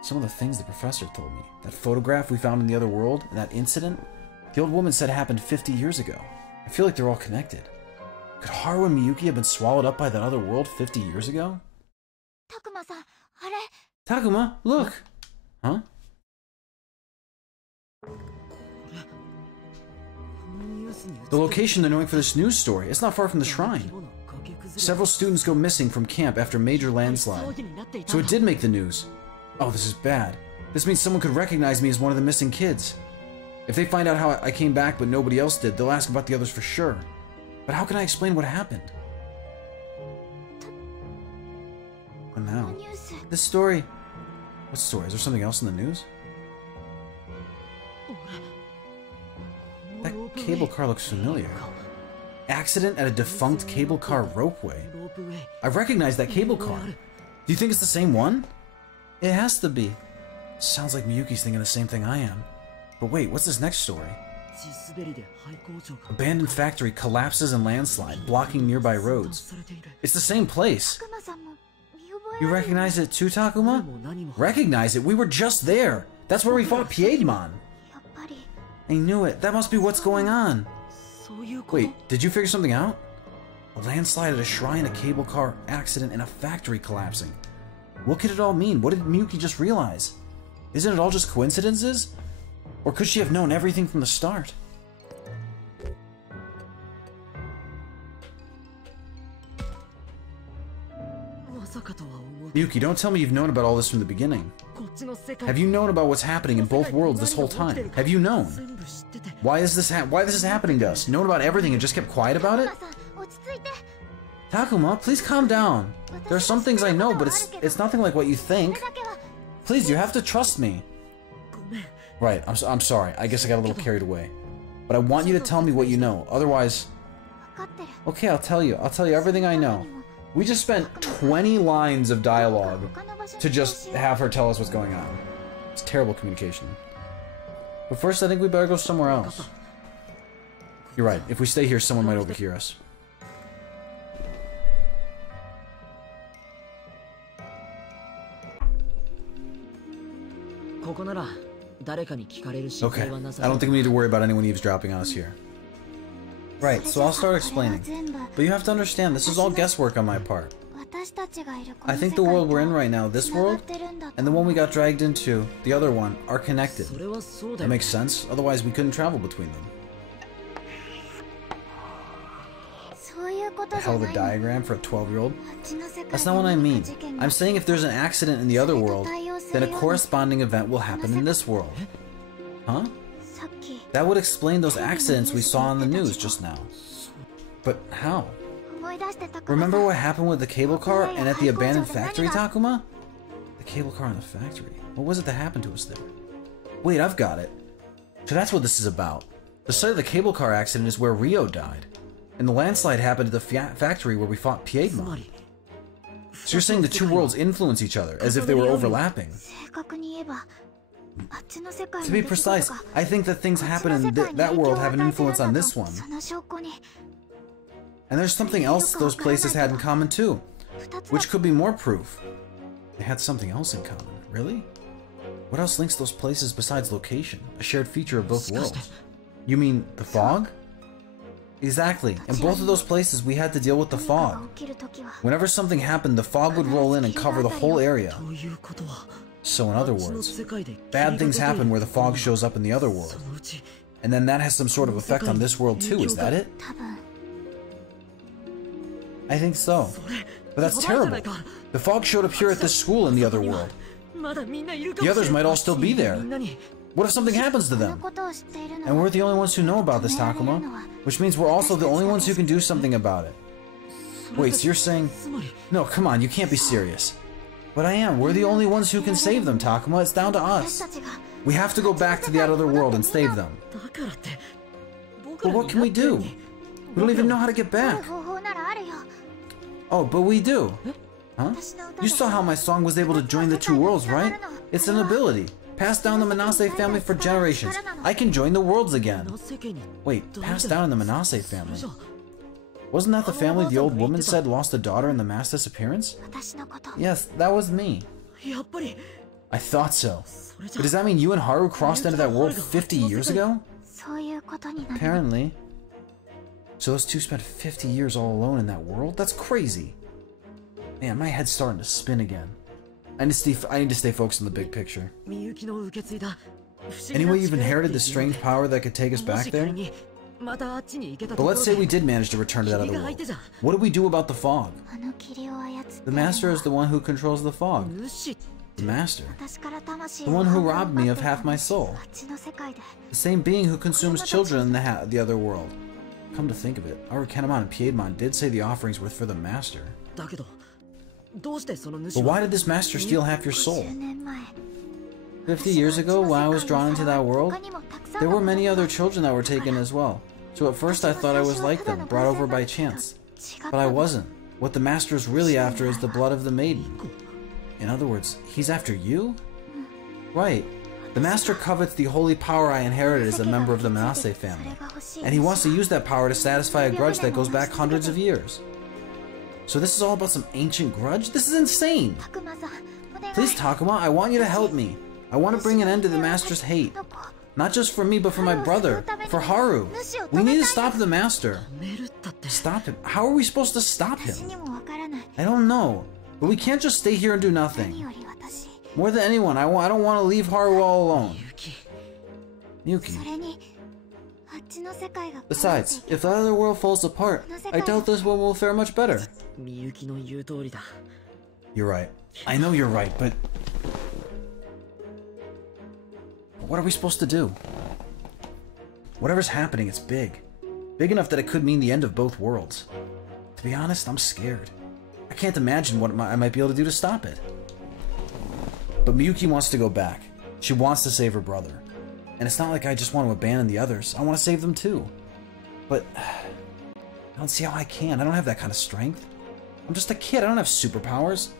Some of the things the professor told me. That photograph we found in the other world, and that incident, the old woman said happened 50 years ago. I feel like they're all connected. Could Haru and Miyuki have been swallowed up by that other world 50 years ago? たくまさん、あれ。 Takuma, look! Huh? The location they're knowing for this news story. It's not far from the shrine. Several students go missing from camp after a major landslide. So it did make the news. Oh, this is bad. This means someone could recognize me as one of the missing kids. If they find out how I came back but nobody else did, they'll ask about the others for sure. But how can I explain what happened? And now, this story... What story? Is there something else in the news? That cable car looks familiar. Accident at a defunct cable car ropeway. I recognize that cable car. Do you think it's the same one? It has to be. Sounds like Miyuki's thinking the same thing I am. But wait, what's this next story? Abandoned factory collapses in landslide, blocking nearby roads. It's the same place. You recognize it too, Takuma? Recognize it? We were just there. That's where we fought Piedmon. I knew it. That must be what's going on. Wait, did you figure something out? A landslide at a shrine, a cable car accident, and a factory collapsing. What could it all mean? What did Miyuki just realize? Isn't it all just coincidences? Or could she have known everything from the start? Miyuki, don't tell me you've known about all this from the beginning. Have you known about what's happening in both worlds this whole time? Have you known? Why is this happening to us? Known about everything and just kept quiet about it? Takuma, please calm down. There are some things I know, but it's nothing like what you think. Please, you have to trust me. Right, I'm sorry. I guess I got a little carried away. But I want you to tell me what you know. Otherwise... Okay, I'll tell you. I'll tell you everything I know. We just spent 20 lines of dialogue to just have her tell us what's going on. It's terrible communication. But first, I think we better go somewhere else. You're right. If we stay here, someone might overhear us. Okay, I don't think we need to worry about anyone eavesdropping on us here. Right, so I'll start explaining. But you have to understand, this is all guesswork on my part. I think the world we're in right now, this world, and the one we got dragged into, the other one, are connected. That makes sense, otherwise we couldn't travel between them. A hell of a diagram for a 12-year-old? That's not what I mean. I'm saying if there's an accident in the other world, then a corresponding event will happen in this world. Huh? That would explain those accidents we saw on the news just now. But how? Remember what happened with the cable car and at the abandoned factory, Takuma? The cable car in the factory. What was it that happened to us there? Wait, I've got it. So that's what this is about. The site of the cable car accident is where Ryo died. And the landslide happened at the factory where we fought Piedmon. So you're saying the two worlds influence each other, as if they were overlapping. To be precise, I think that things happen in that world have an influence on this one. And there's something else those places had in common too, which could be more proof. They had something else in common, really? What else links those places besides location, a shared feature of both worlds? You mean the fog? Exactly. In both of those places, we had to deal with the fog. Whenever something happened, the fog would roll in and cover the whole area. So in other words, bad things happen where the fog shows up in the other world. And then that has some sort of effect on this world too, is that it? I think so. But that's terrible. The fog showed up here at this school in the other world. The others might all still be there. What if something happens to them? And we're the only ones who know about this, Takuma. Which means we're also the only ones who can do something about it. Wait, so you're saying... No, come on, you can't be serious. But I am. We're the only ones who can save them, Takuma. It's down to us. We have to go back to the other world and save them. But what can we do? We don't even know how to get back. Oh, but we do. Huh? You saw how my song was able to join the two worlds, right? It's an ability. Passed down the Manase family for generations. I can join the worlds again. Wait, passed down in the Manase family? Wasn't that the family the old woman said lost a daughter in the mass disappearance? Yes, that was me. I thought so. But does that mean you and Haru crossed into that world 50 years ago? Apparently. So those two spent 50 years all alone in that world? That's crazy. Man, my head's starting to spin again. I need to stay focused on the big picture. Anyway, you've inherited this strange power that could take us back there? But let's say we did manage to return to that other world. What do we do about the fog? The Master is the one who controls the fog. The Master? The one who robbed me of half my soul. The same being who consumes children in the other world. Come to think of it, our Kenamon and Piedmon did say the offerings were for the Master. But why did this Master steal half your soul? 50 years ago, when I was drawn into that world, there were many other children that were taken as well. So at first I thought I was like them, brought over by chance. But I wasn't. What the Master is really after is the blood of the maiden. In other words, he's after you? Right. The Master covets the holy power I inherited as a member of the Manase family. And he wants to use that power to satisfy a grudge that goes back hundreds of years. So this is all about some ancient grudge? This is insane! Please, Takuma, I want you to help me. I want to bring an end to the Master's hate. Not just for me, but for my brother, for Haru. We need to stop the Master. Stop him? How are we supposed to stop him? I don't know, but we can't just stay here and do nothing. More than anyone, I don't want to leave Haru all alone. Miyuki. Besides, if the other world falls apart, I doubt this one will fare much better. You're right. I know you're right, but what are we supposed to do? Whatever's happening, it's big. Big enough that it could mean the end of both worlds. To be honest, I'm scared. I can't imagine what I might be able to do to stop it. But Miyuki wants to go back. She wants to save her brother. And it's not like I just want to abandon the others. I want to save them too. But I don't see how I can. I don't have that kind of strength. I'm just a kid. I don't have superpowers.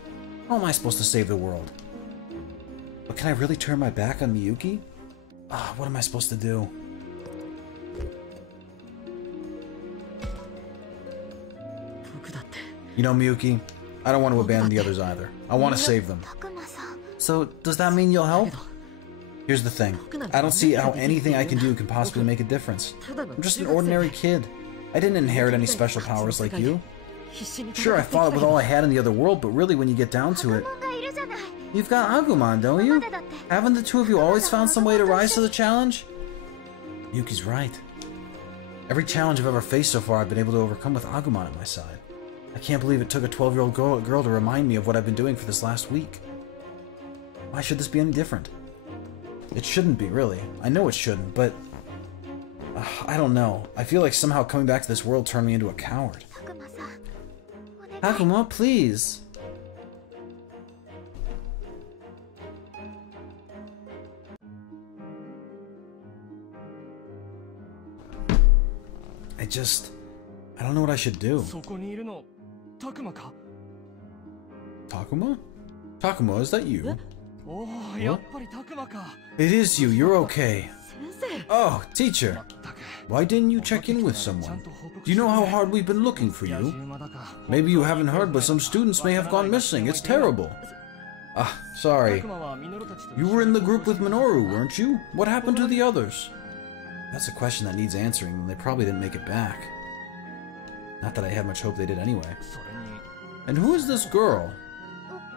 How am I supposed to save the world? But can I really turn my back on Miyuki? What am I supposed to do? You know, Miyuki, I don't want to abandon the others either. I want to save them. So, does that mean you'll help? Here's the thing. I don't see how anything I can do can possibly make a difference. I'm just an ordinary kid. I didn't inherit any special powers like you. Sure, I fought with all I had in the other world, but really when you get down to it, you've got Agumon, don't you? Haven't the two of you always found some way to rise to the challenge? Yuki's right. Every challenge I've ever faced so far I've been able to overcome with Agumon at my side. I can't believe it took a 12-year-old girl to remind me of what I've been doing for this last week. Why should this be any different? It shouldn't be, really. I know it shouldn't, but I don't know. I feel like somehow coming back to this world turned me into a coward. Takuma, please! I don't know what I should do. Takuma? Takuma, is that you? What? It is you, you're okay. Oh, teacher! Why didn't you check in with someone? Do you know how hard we've been looking for you? Maybe you haven't heard, but some students may have gone missing. It's terrible. Sorry. You were in the group with Minoru, weren't you? What happened to the others? That's a question that needs answering, and they probably didn't make it back. Not that I had much hope they did anyway. And who is this girl?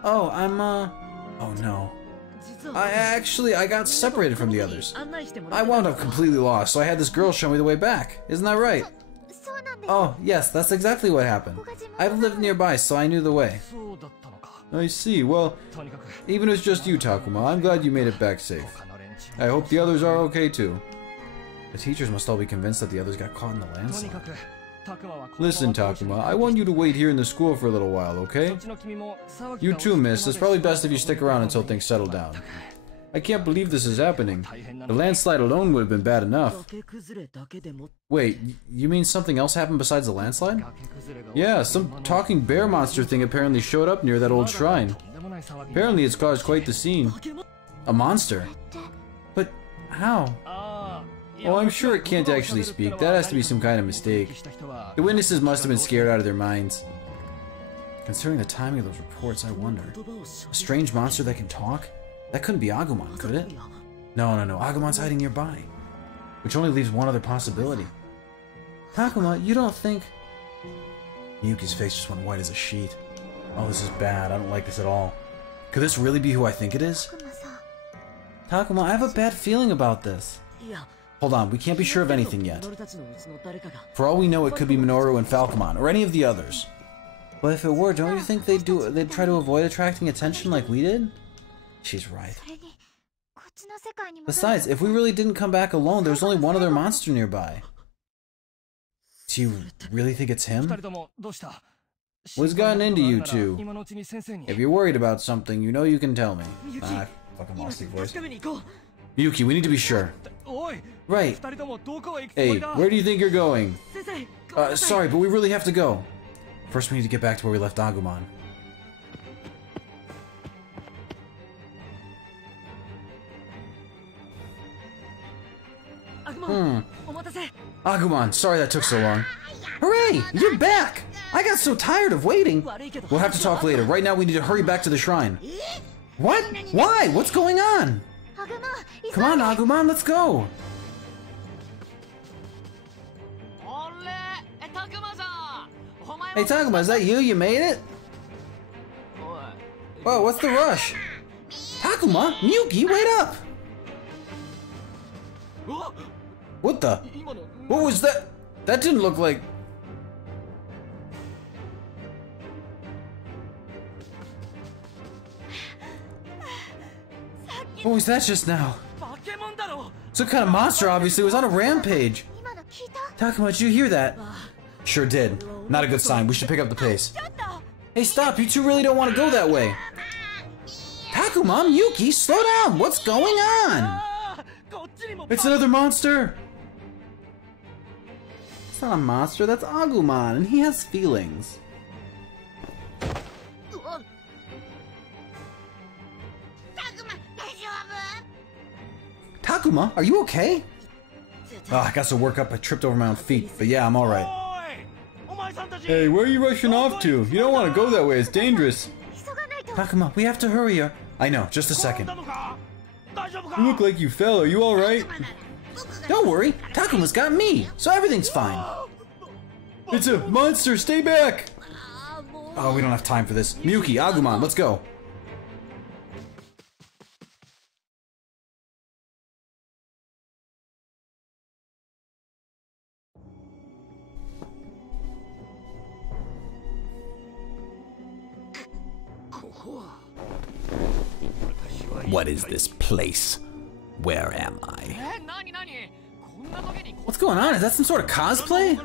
Oh, oh no. I got separated from the others. I wound up completely lost, so I had this girl show me the way back. Isn't that right? Oh, yes, that's exactly what happened. I've lived nearby, so I knew the way. I see. Well, even if it's just you, Takuma, I'm glad you made it back safe. I hope the others are okay too. The teachers must all be convinced that the others got caught in the landslide. Listen, Takuma, I want you to wait here in the school for a little while, okay? You too, miss. It's probably best if you stick around until things settle down. I can't believe this is happening. The landslide alone would have been bad enough. Wait, you mean something else happened besides the landslide? Yeah, some talking bear monster thing apparently showed up near that old shrine. Apparently it's caused quite the scene. A monster? But how? Oh, I'm sure it can't actually speak. That has to be some kind of mistake. The witnesses must have been scared out of their minds. Considering the timing of those reports, I wonder. A strange monster that can talk? That couldn't be Agumon, could it? No. Agumon's hiding nearby. Which only leaves one other possibility. Takuma, you don't think... Miyuki's face just went white as a sheet. Oh, this is bad. I don't like this at all. Could this really be who I think it is? Takuma, I have a bad feeling about this. Hold on, we can't be sure of anything yet. For all we know, it could be Minoru and Falcomon, or any of the others. But if it were, don't you think they'd try to avoid attracting attention like we did? She's right. Besides, if we really didn't come back alone, there's only one other monster nearby. Do you really think it's him? What's gotten into you two? If you're worried about something, you know you can tell me. Ah, fucking lost your voice. Miyuki, we need to be sure. Right. Hey, where do you think you're going? Sorry, but we really have to go. First, we need to get back to where we left Agumon. Agumon, sorry that took so long. Hooray! You're back! I got so tired of waiting. We'll have to talk later. Right now, we need to hurry back to the shrine. What? Why? What's going on? Come on, Agumon, let's go. Hey, Takuma, is that you? You made it? Whoa, what's the rush? Takuma? Miyuki, wait up! What the? What was that? That didn't look like... What was that just now? Some kind of monster, obviously. It was on a rampage. Takuma, did you hear that? Sure did. Not a good sign. We should pick up the pace. Hey, stop. You two really don't want to go that way. Takuma, Miyuki, slow down. What's going on? It's another monster. It's not a monster. That's Agumon, and he has feelings. Takuma, are you okay? Oh, I got so worked up I tripped over my own feet, but yeah, I'm alright. Hey, where are you rushing off to? You don't want to go that way, it's dangerous. Takuma, we have to hurry. I know, just a second. You look like you fell, are you alright? Don't worry, Takuma's got me, so everything's fine. It's a monster, stay back! Oh, we don't have time for this. Miyuki, Agumon, let's go. What is this place? Where am I? What's going on? Is that some sort of cosplay?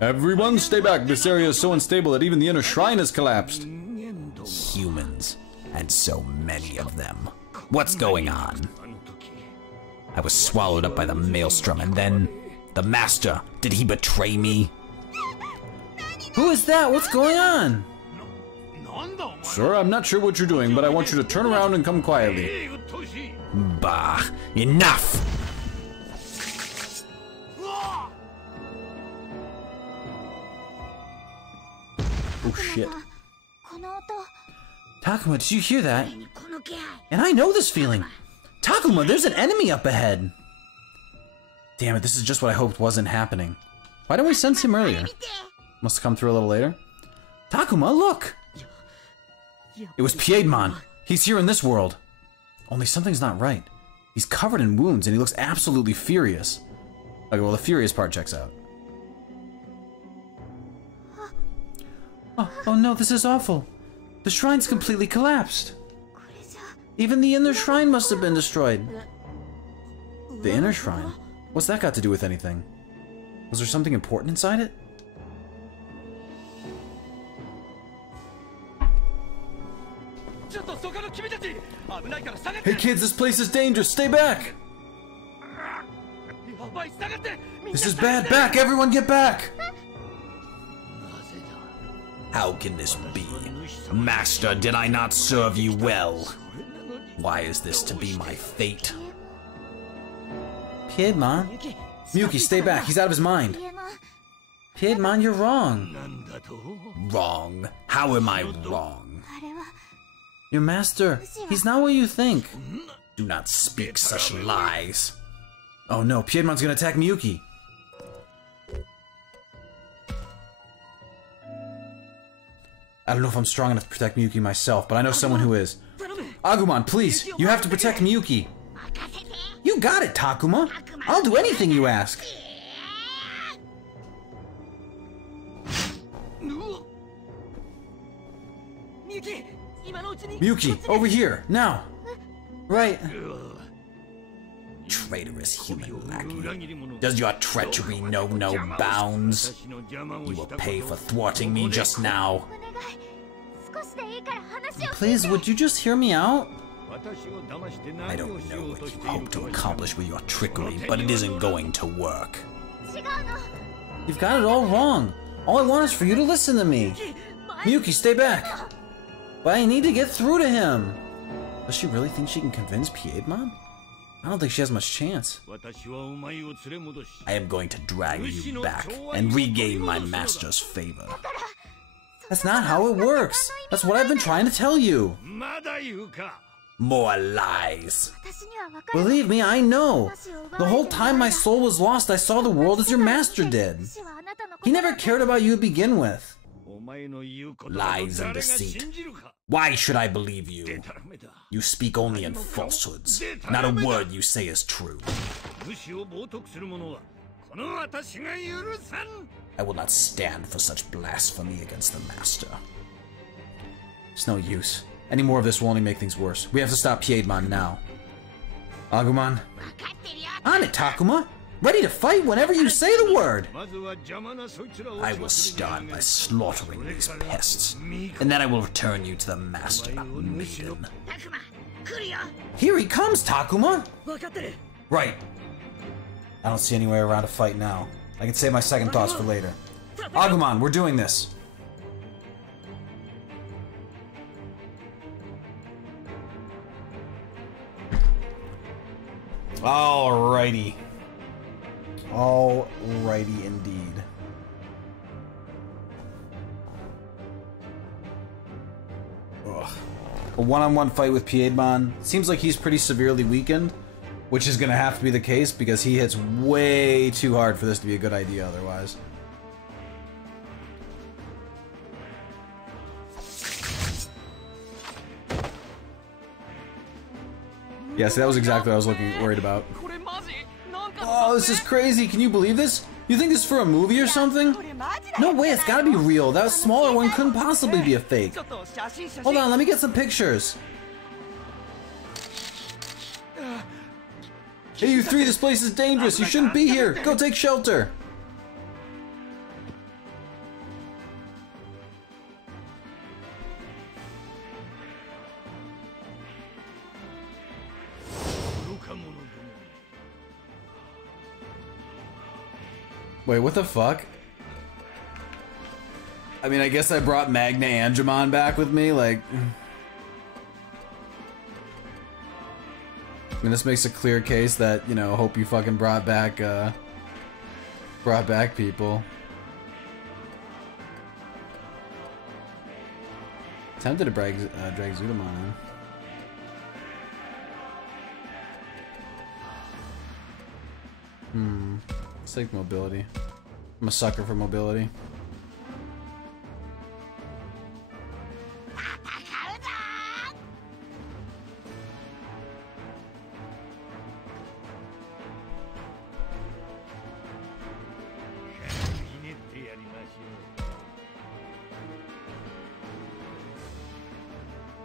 Everyone stay back. This area is so unstable that even the inner shrine has collapsed. Humans, and so many of them. What's going on? I was swallowed up by the maelstrom, and then the master. Did he betray me? Who is that? What's going on? Sir, I'm not sure what you're doing, but I want you to turn around and come quietly. Bah, enough! Oh shit. Takuma, did you hear that? And I know this feeling. Takuma, there's an enemy up ahead. Damn it, this is just what I hoped wasn't happening. Why didn't we sense him earlier? Must have come through a little later. Takuma, look! It was Piedmon. He's here in this world. Only something's not right. He's covered in wounds and he looks absolutely furious. Okay, well the furious part checks out. Oh no, this is awful. The shrine's completely collapsed. Even the inner shrine must have been destroyed. The inner shrine? What's that got to do with anything? Was there something important inside it? Hey kids, this place is dangerous. Stay back! This is bad. Back! Everyone get back! How can this be? Master, did I not serve you well? Why is this to be my fate? Piedmon? Miyuki, stay back. He's out of his mind. Piedmon, you're wrong. Wrong? How am I wrong? Your master, he's not what you think. Do not speak such lies. Oh no, Piedmon's gonna attack Miyuki. I don't know if I'm strong enough to protect Miyuki myself, but I know someone who is. Agumon, please, you have to protect Miyuki. You got it, Takuma. I'll do anything you ask. Miyuki, over here, now. Right. Traitorous human lackey. Does your treachery know no bounds? You will pay for thwarting me just now. Please, would you just hear me out? I don't know what you hope to accomplish with your trickery, but it isn't going to work. You've got it all wrong. All I want is for you to listen to me. Miyuki, stay back. But I need to get through to him. Does she really think she can convince Piedmon? I don't think she has much chance. I am going to drag you back and regain my master's favor. That's not how it works. That's what I've been trying to tell you. More lies. Believe me, I know. The whole time my soul was lost, I saw the world as your master did. He never cared about you to begin with. Lies and deceit. Why should I believe you? You speak only in falsehoods. Not a word you say is true. I will not stand for such blasphemy against the master. It's no use. Any more of this will only make things worse. We have to stop Piedmon now. Agumon. On it, Takuma! Ready to fight whenever you say the word! I will start by slaughtering these pests, and then I will return you to the master, maiden. Here he comes, Takuma! Right. I don't see any way around a fight now. I can save my second thoughts for later. Agumon, we're doing this. Alrighty. Alrighty indeed. Ugh. A one-on-one fight with Piedmon. Seems like he's pretty severely weakened, which is gonna have to be the case because he hits way too hard for this to be a good idea otherwise. Yeah, see, that was exactly what I was worried about. Oh, this is crazy. Can you believe this? You think this is for a movie or something? No way, it's gotta be real. That smaller one couldn't possibly be a fake. Hold on, let me get some pictures. Hey, you three, this place is dangerous. You shouldn't be here. Go take shelter. Wait, what the fuck? I mean, I guess I brought Magna and Digimon back with me, like... I mean, this makes a clear case that, you know, hope you fucking brought back people. Tempted to drag Zudomon in. Let's take mobility. I'm a sucker for mobility.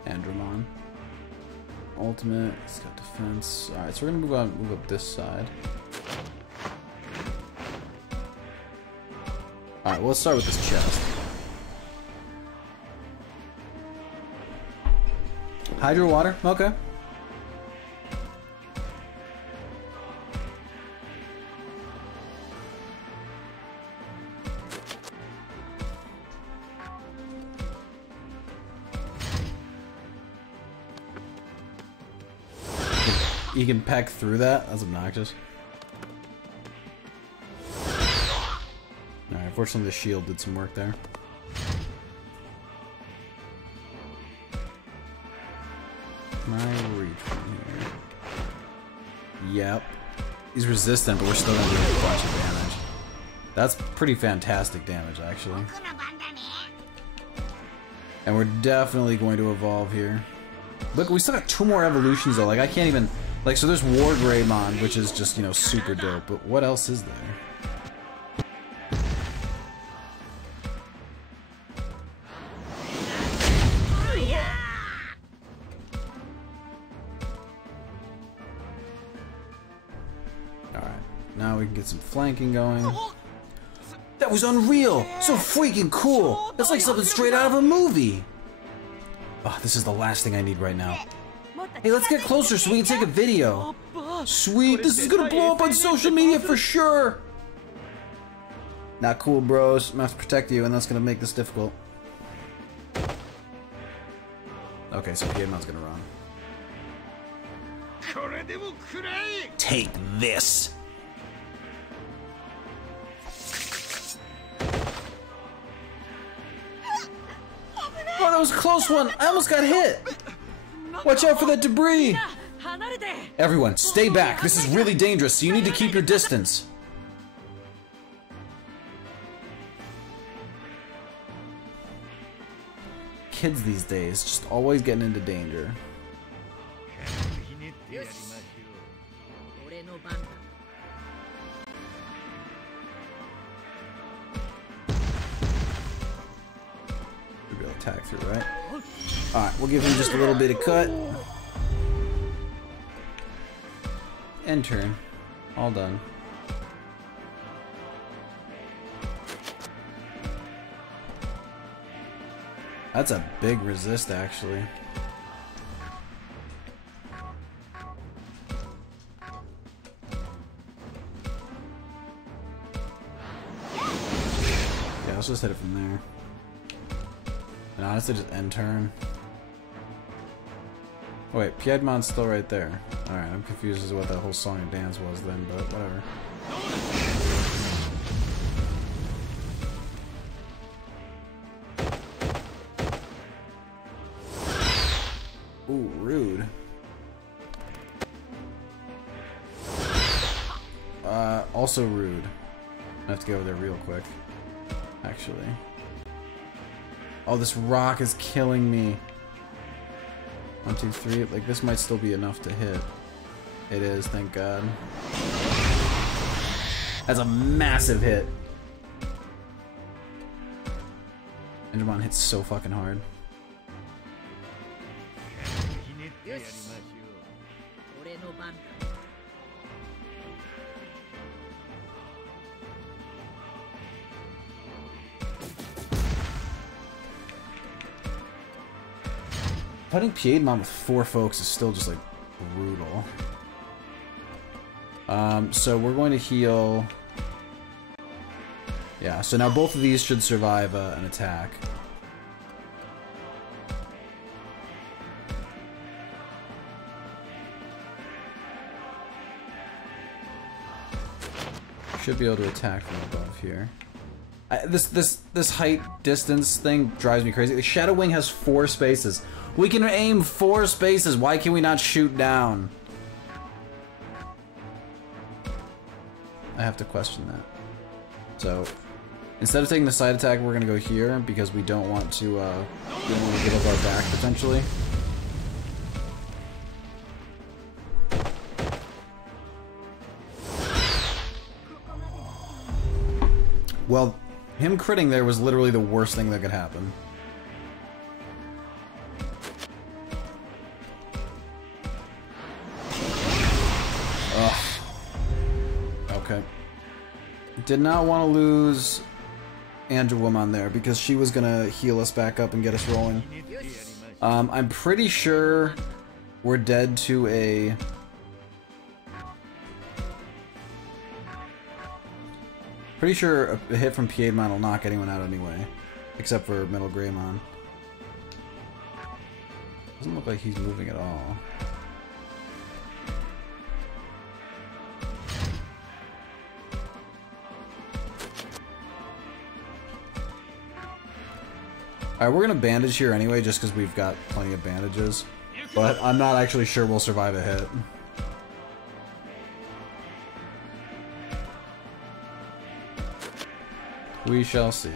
Andromon. Ultimate, he's got defense. Alright, so we're gonna move up this side. Alright, well, let's start with this chest. Hydro water? Okay. You can peck through that? That's obnoxious. Alright, unfortunately the shield did some work there. Can I reach from here? Yep. He's resistant, but we're still gonna do a bunch of damage. That's pretty fantastic damage, actually. And we're definitely going to evolve here. Look, we still got 2 more evolutions though. Like, I can't even... Like, so there's War Greymon, which is just, you know, super dope. But what else is there? Now we can get some flanking going. That was unreal! So freaking cool! That's like something straight out of a movie! Oh, this is the last thing I need right now. Hey, let's get closer so we can take a video. Sweet, this is gonna blow up on social media for sure! Not cool, bros. I'm gonna have to protect you, and that's gonna make this difficult. Okay, so Piedmont's gonna run. Take this! Oh, that was a close one! I almost got hit! Watch out for that debris! Everyone, stay back. This is really dangerous, so you need to keep your distance. Kids these days, just always getting into danger. Maybe I'll attack through, right? Alright, we'll give him just a little bit of cut. End turn. All done. That's a big resist, actually. Yeah, let's just hit it from there. And honestly, just end turn. Oh wait, Piedmont's still right there. Alright, I'm confused as to what that whole song and dance was then, but whatever. Ooh, rude. Also rude. I have to get over there real quick. Actually. Oh, this rock is killing me. 1, 2, 3. Like, this might still be enough to hit. It is, thank God. That's a massive hit. Digimon hits so fucking hard. Putting Piedmon with 4 folks is still just like brutal. So we're going to heal. Yeah, so now both of these should survive an attack. Should be able to attack from above here. This height distance thing drives me crazy. Shadow Wing has 4 spaces. We can aim 4 spaces. Why can we not shoot down? I have to question that. So instead of taking the side attack, we're gonna go here because we don't want to give up our back potentially. Well, him critting there was literally the worst thing that could happen. Ugh. Okay. Did not want to lose Andrewwoman there because she was gonna heal us back up and get us rolling. I'm pretty sure we're dead to a... Pretty sure a hit from Piedmon will knock anyone out anyway, except for Metal Greymon. Doesn't look like he's moving at all. Alright, we're gonna bandage here anyway, just because we've got plenty of bandages. But I'm not actually sure we'll survive a hit. We shall see.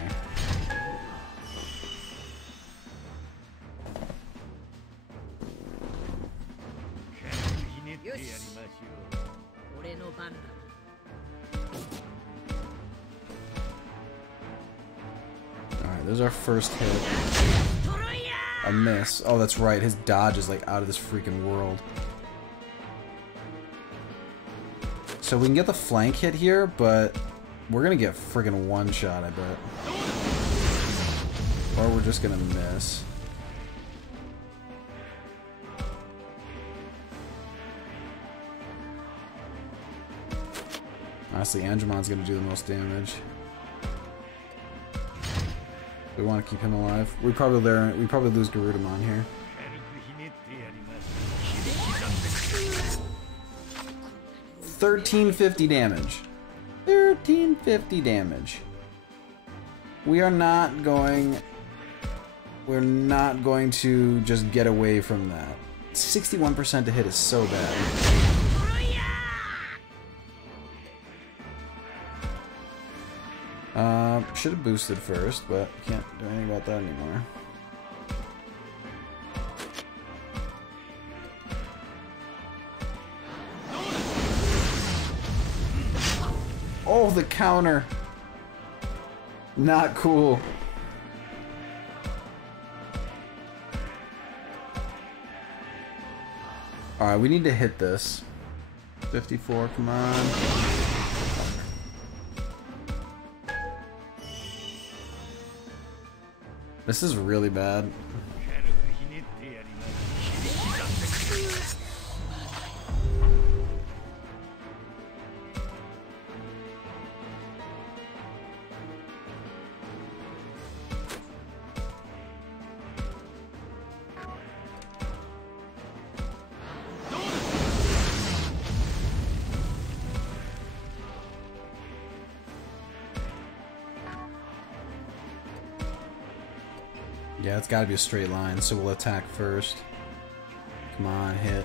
Alright, there's our first hit. A miss. Oh, that's right. His dodge is like out of this freaking world. So we can get the flank hit here, but we're gonna get friggin' one shot, I bet. Or we're just gonna miss. Honestly, Angemon's gonna do the most damage. We want to keep him alive. We probably lose Garudamon here. 1350 damage. 1350 damage. We're not going to just get away from that. 61% to hit is so bad. Should have boosted first, but can't do anything about that anymore. Oh, the counter. Not cool. Alright, we need to hit this. 54, come on. This is really bad. Yeah, it's gotta be a straight line, so we'll attack first. Come on, hit.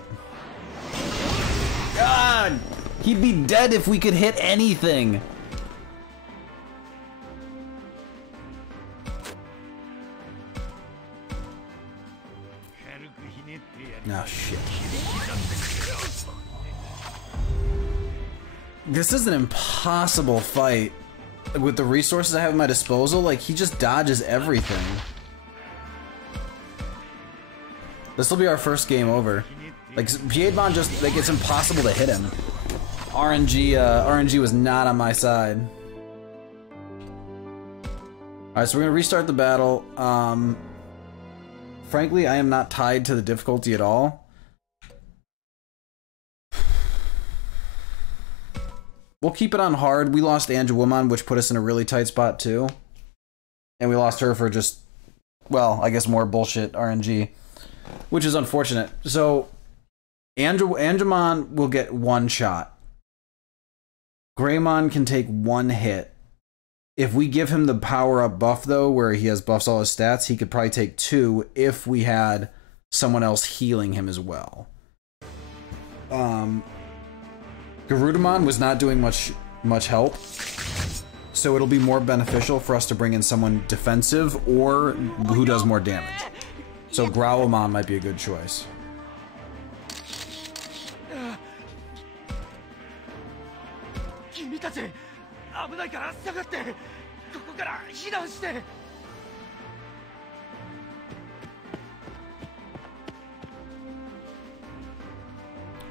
God! He'd be dead if we could hit anything! No, shit. This is an impossible fight. With the resources I have at my disposal, like, he just dodges everything. This will be our first game over. Like, Piedmon just, like, it's impossible to hit him. RNG was not on my side. Alright, so we're gonna restart the battle. Frankly, I am not tied to the difficulty at all. We'll keep it on hard. We lost Angelwoman, which put us in a really tight spot, too. And we lost her for just, well, I guess more bullshit RNG. Which is unfortunate. So, Angemon will get one shot. Greymon can take one hit. If we give him the power-up buff, though, where he has buffs all his stats, he could probably take two if we had someone else healing him as well. Garudamon was not doing much help. So it'll be more beneficial for us to bring in someone defensive or who does more damage. So Growlmon might be a good choice.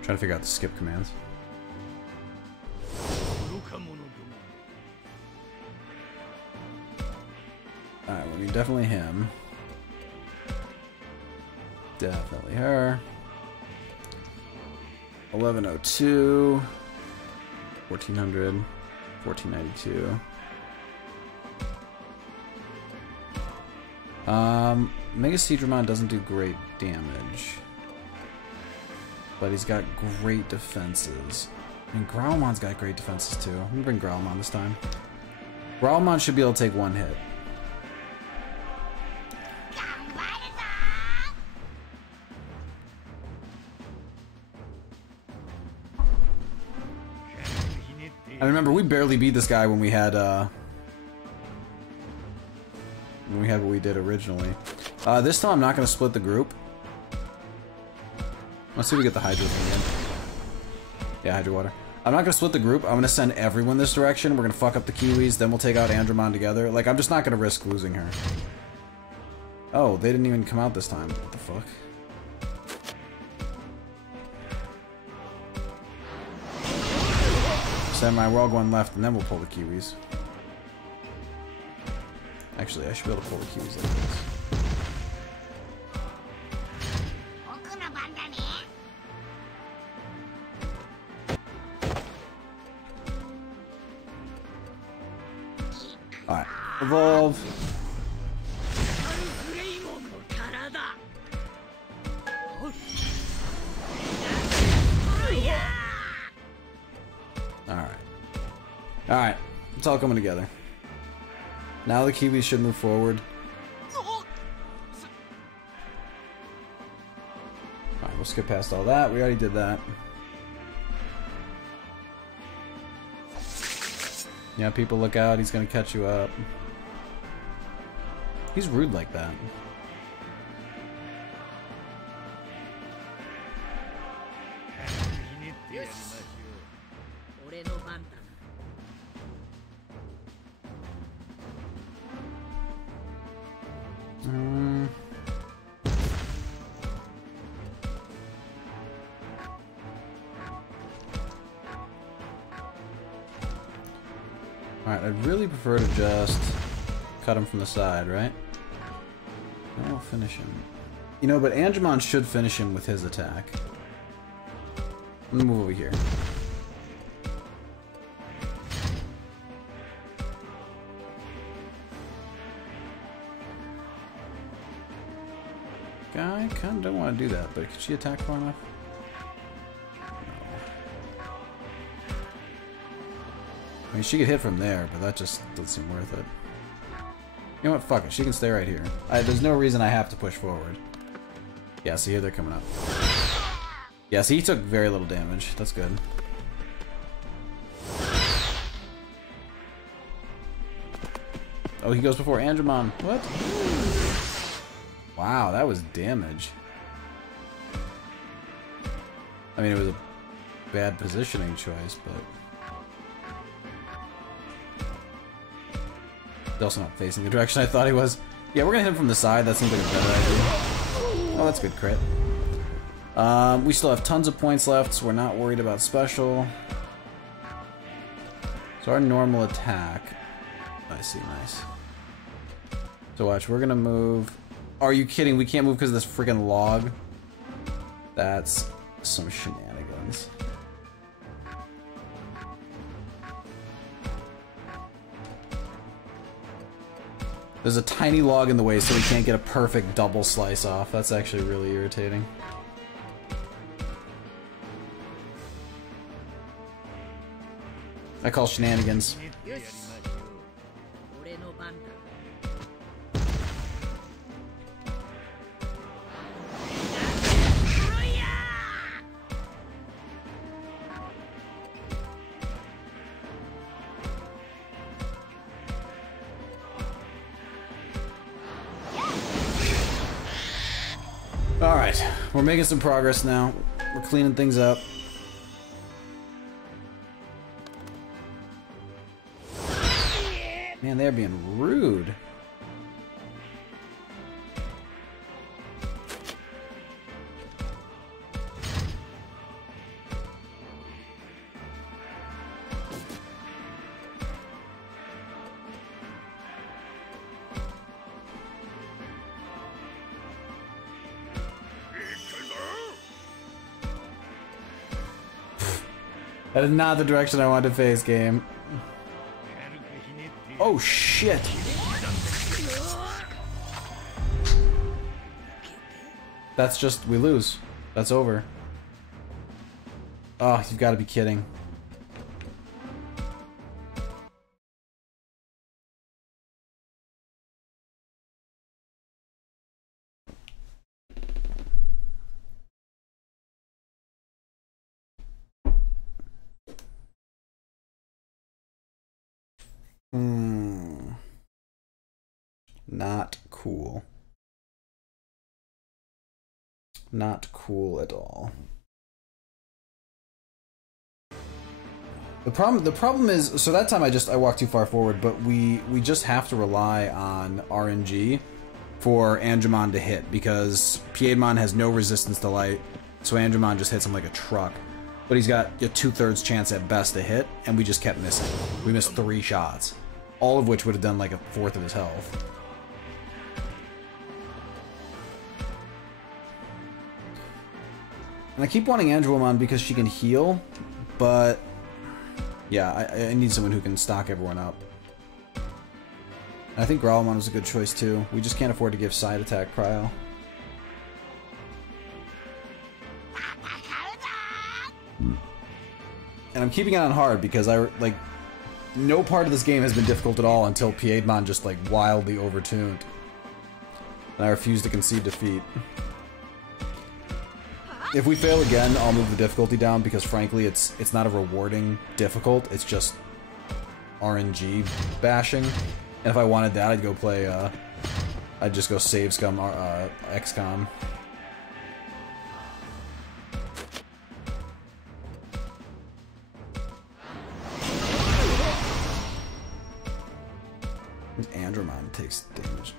Trying to figure out the skip commands. Alright, we need definitely him. Definitely her. 1102. 1400. 1492. Mega Seedramon doesn't do great damage. But he's got great defenses. And Growlmon's got great defenses too. I'm gonna bring Growlmon this time. Growlmon should be able to take one hit. I remember we barely beat this guy when we had what we did originally. This time I'm not gonna split the group. Let's see if we get the Hydro thing in. Yeah, Hydro Water. I'm not gonna split the group. I'm gonna send everyone this direction. We're gonna fuck up the Kiwis, then we'll take out Andromon together. Like, I'm just not gonna risk losing her. Oh, they didn't even come out this time. What the fuck? Samurai, we're all going left, and then we'll pull the Kiwis. Actually, I should be able to pull the Kiwis like this. Alright, evolve. Alright. Alright, it's all coming together. Now the Kiwis should move forward. Alright, we'll skip past all that. We already did that. Yeah, people look out. He's gonna catch you up. He's rude like that. Alright, I'd really prefer to just cut him from the side, right? Then we'll finish him. You know, but Angemon should finish him with his attack. I'm gonna move over here. I kinda don't want to do that, but could she attack far enough? I mean, she could hit from there, but that just doesn't seem worth it. You know what? Fuck it. She can stay right here. There's no reason I have to push forward. Yeah, see here they're coming up. Yeah, see he took very little damage. That's good. Oh, he goes before Andromon. What? Wow, that was damage. I mean, it was a bad positioning choice, but... He's also not facing the direction I thought he was. Yeah, we're gonna hit him from the side. That seems like a better idea. Oh, that's good crit. We still have tons of points left, so we're not worried about special. So our normal attack... I see, nice. So watch, we're gonna move... Are you kidding? We can't move because of this freaking log? That's some shenanigans. There's a tiny log in the way, so we can't get a perfect double slice off. That's actually really irritating. I call shenanigans. Alright, we're making some progress now. We're cleaning things up. Man, they're being rude. That is not the direction I wanted to face, game. Oh, shit. That's just, we lose. That's over. Oh, you've got to be kidding. Not cool. Not cool at all. The problem is, so that time I walked too far forward, but we just have to rely on RNG for Andromon to hit, because Piedmon has no resistance to light, so Andromon just hits him like a truck. But he's got a 2/3 chance at best to hit, and we just kept missing. We missed 3 shots, all of which would have done like a 1/4 of his health. And I keep wanting Andromon because she can heal, but yeah, I need someone who can stock everyone up. And I think Growlmon was a good choice too. We just can't afford to give side attack prio. And I'm keeping it on hard because no part of this game has been difficult at all until Piedmon just like wildly overtuned. And I refuse to concede defeat. If we fail again, I'll move the difficulty down because frankly it's not a rewarding difficult, it's just RNG bashing. And if I wanted that, I'd go play I'd just go save scum XCOM. Andromon takes damage.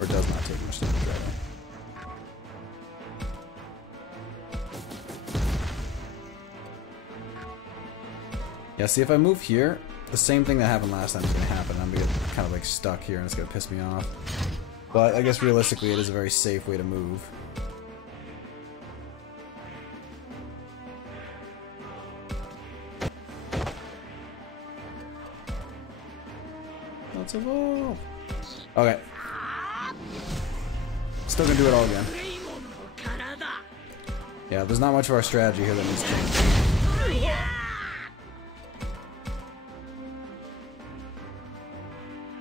Or does not take much damage, rather. Yeah, see, if I move here, the same thing that happened last time is going to happen. I'm going to get kind of like stuck here and it's going to piss me off. But I guess realistically it is a very safe way to move. Let's evolve. Okay. Still going to do it all again. Yeah, there's not much of our strategy here that needs changing.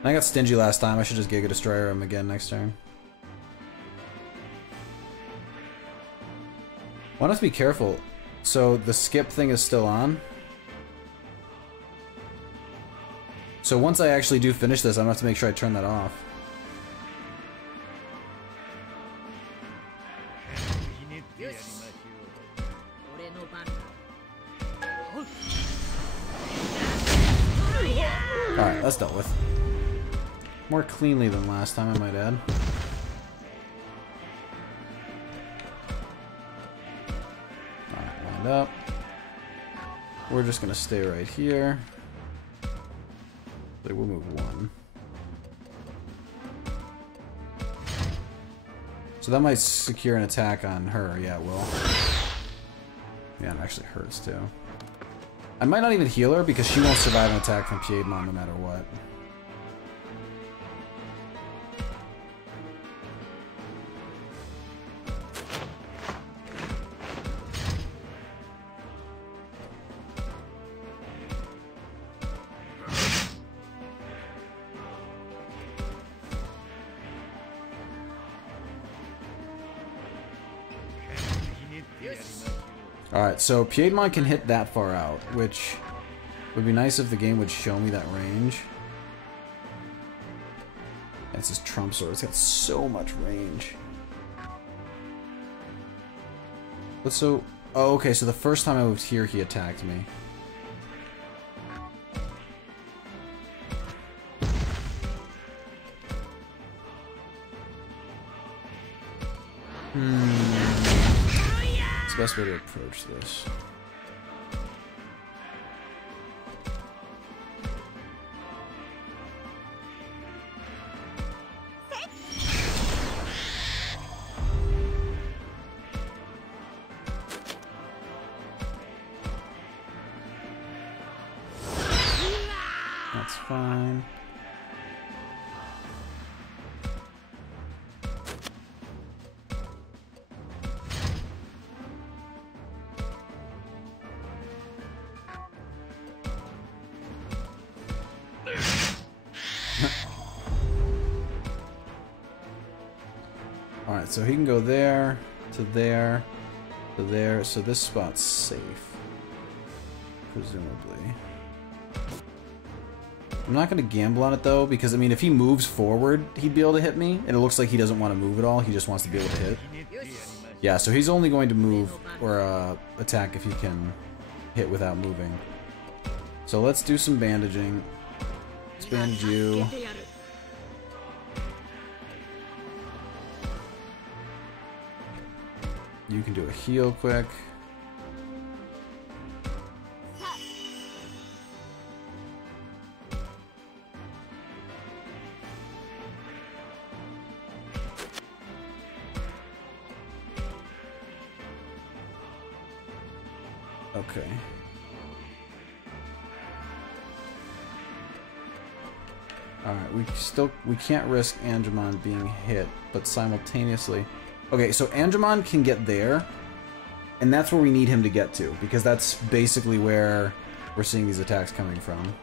I got stingy last time. I should just Giga Destroyer him again next turn. Want us to be careful. So the skip thing is still on. So once I actually do finish this, I'm gonna have to make sure I turn that off. Alright, that's dealt with. More cleanly than last time, I might add. Alright, lined up. We're just gonna stay right here. They will move 1. So that might secure an attack on her. Yeah, it will. Yeah, it actually hurts too. I might not even heal her because she won't survive an attack from Piedmon no matter what. Alright, so Piedmon can hit that far out, which would be nice if the game would show me that range. That's his trump sword. It's got so much range. But so... Oh, okay, so the first time I moved here, he attacked me. What's the best way to approach this? That's fine. Alright, so he can go there, to there, to there, so this spot's safe. Presumably. I'm not going to gamble on it though, because I mean if he moves forward, he'd be able to hit me, and it looks like he doesn't want to move at all, he just wants to be able to hit. Yeah, so he's only going to move, or attack if he can hit without moving. So let's do some bandaging. Let's bandage you. You can do a heal quick. Okay. Alright, we can't risk Angemon being hit, but simultaneously... Okay, so Angemon can get there, and that's where we need him to get to, because that's basically where we're seeing these attacks coming from.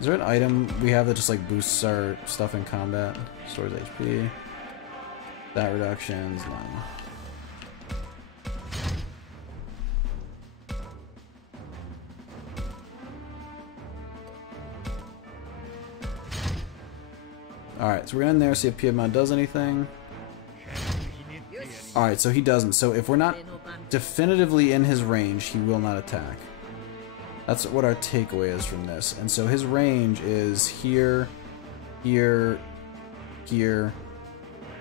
Is there an item we have that just like boosts our stuff in combat? Stores HP. Stat reductions, no. Alright, so we're in there, see if Piedmont does anything. Alright, so he doesn't. So if we're not definitively in his range, he will not attack. That's what our takeaway is from this. And so his range is here, here, here.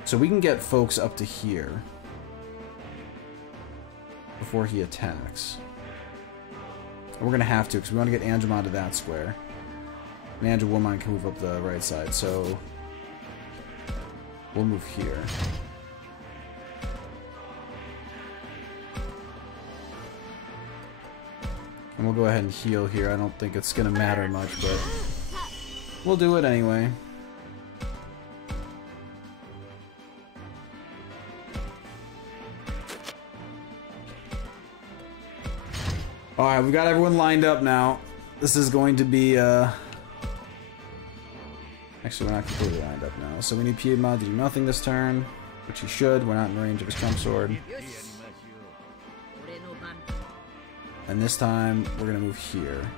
So we can get folks up to here before he attacks. And we're going to have to, because we want to get Angemon to that square. And Angemon can move up the right side, so we'll move here. And we'll go ahead and heal here. I don't think it's going to matter much, but we'll do it anyway. Alright, we've got everyone lined up now. This is going to be, Actually, we're not completely lined up now. So we need Piedmont to do nothing this turn, which he should. We're not in range of his trump sword. And this time, we're going to move here.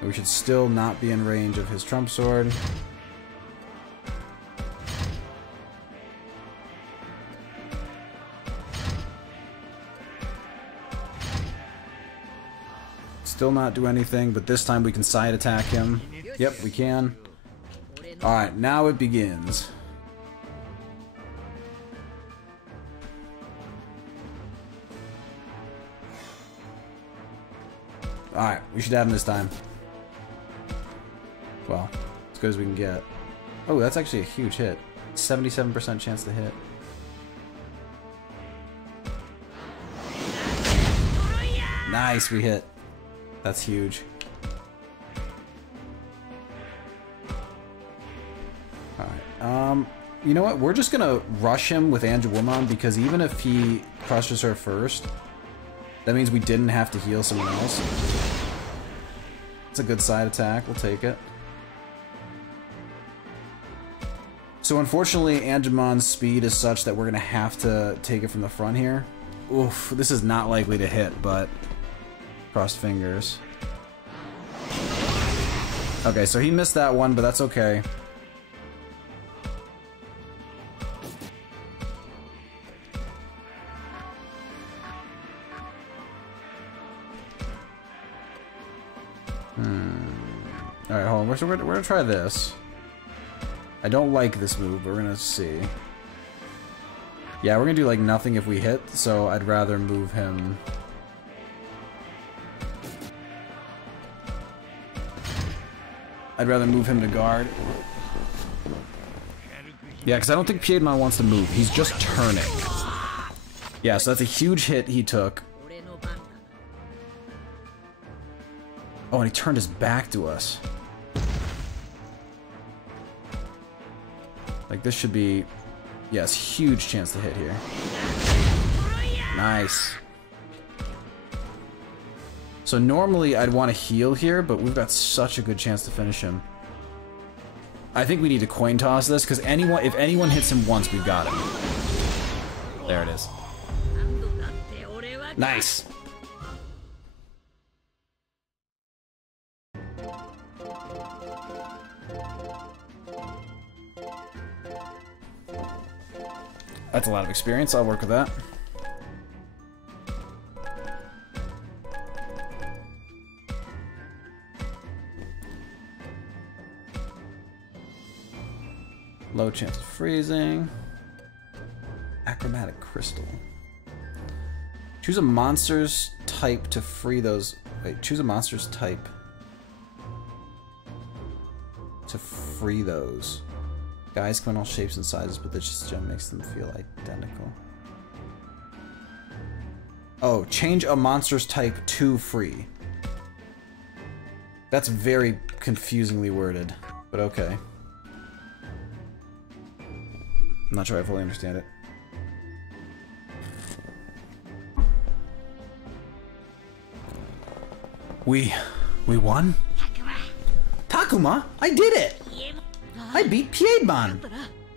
We should still not be in range of his trump sword. Still not do anything, but this time we can side attack him. Yep, we can. Alright, now it begins. Alright, we should have him this time. Well, as good as we can get. Oh, that's actually a huge hit. 77% chance to hit. Nice, we hit. That's huge. Alright, you know what? We're just gonna rush him with Angelwoman, because even if he crushes her first, that means we didn't have to heal someone else. It's a good side attack, we'll take it. So unfortunately, Angemon's speed is such that we're gonna have to take it from the front here. Oof, this is not likely to hit, but crossed fingers. Okay, so he missed that one, but that's okay. Alright, hold on. We're gonna try this. I don't like this move, but we're gonna see. Yeah, we're gonna do like nothing if we hit, so I'd rather move him. I'd rather move him to guard. Yeah, because I don't think Piedmont wants to move. He's just turning. Yeah, so that's a huge hit he took. Oh, and he turned his back to us. Like, this should be... Yes, huge chance to hit here. Nice. So normally I'd want to heal here, but we've got such a good chance to finish him. I think we need to coin toss this, because if anyone hits him once, we've got him. There it is. Nice. That's a lot of experience. I'll work with that. Low chance of freezing. Achromatic crystal. Choose a monster's type to free those. Wait, choose a monster's type to free those. Guys come in all shapes and sizes, but this gem makes them feel identical. Oh, change a monster's type to free. That's very confusingly worded, but okay. I'm not sure I fully understand it. We won? Takuma, I did it! I beat Piedmon!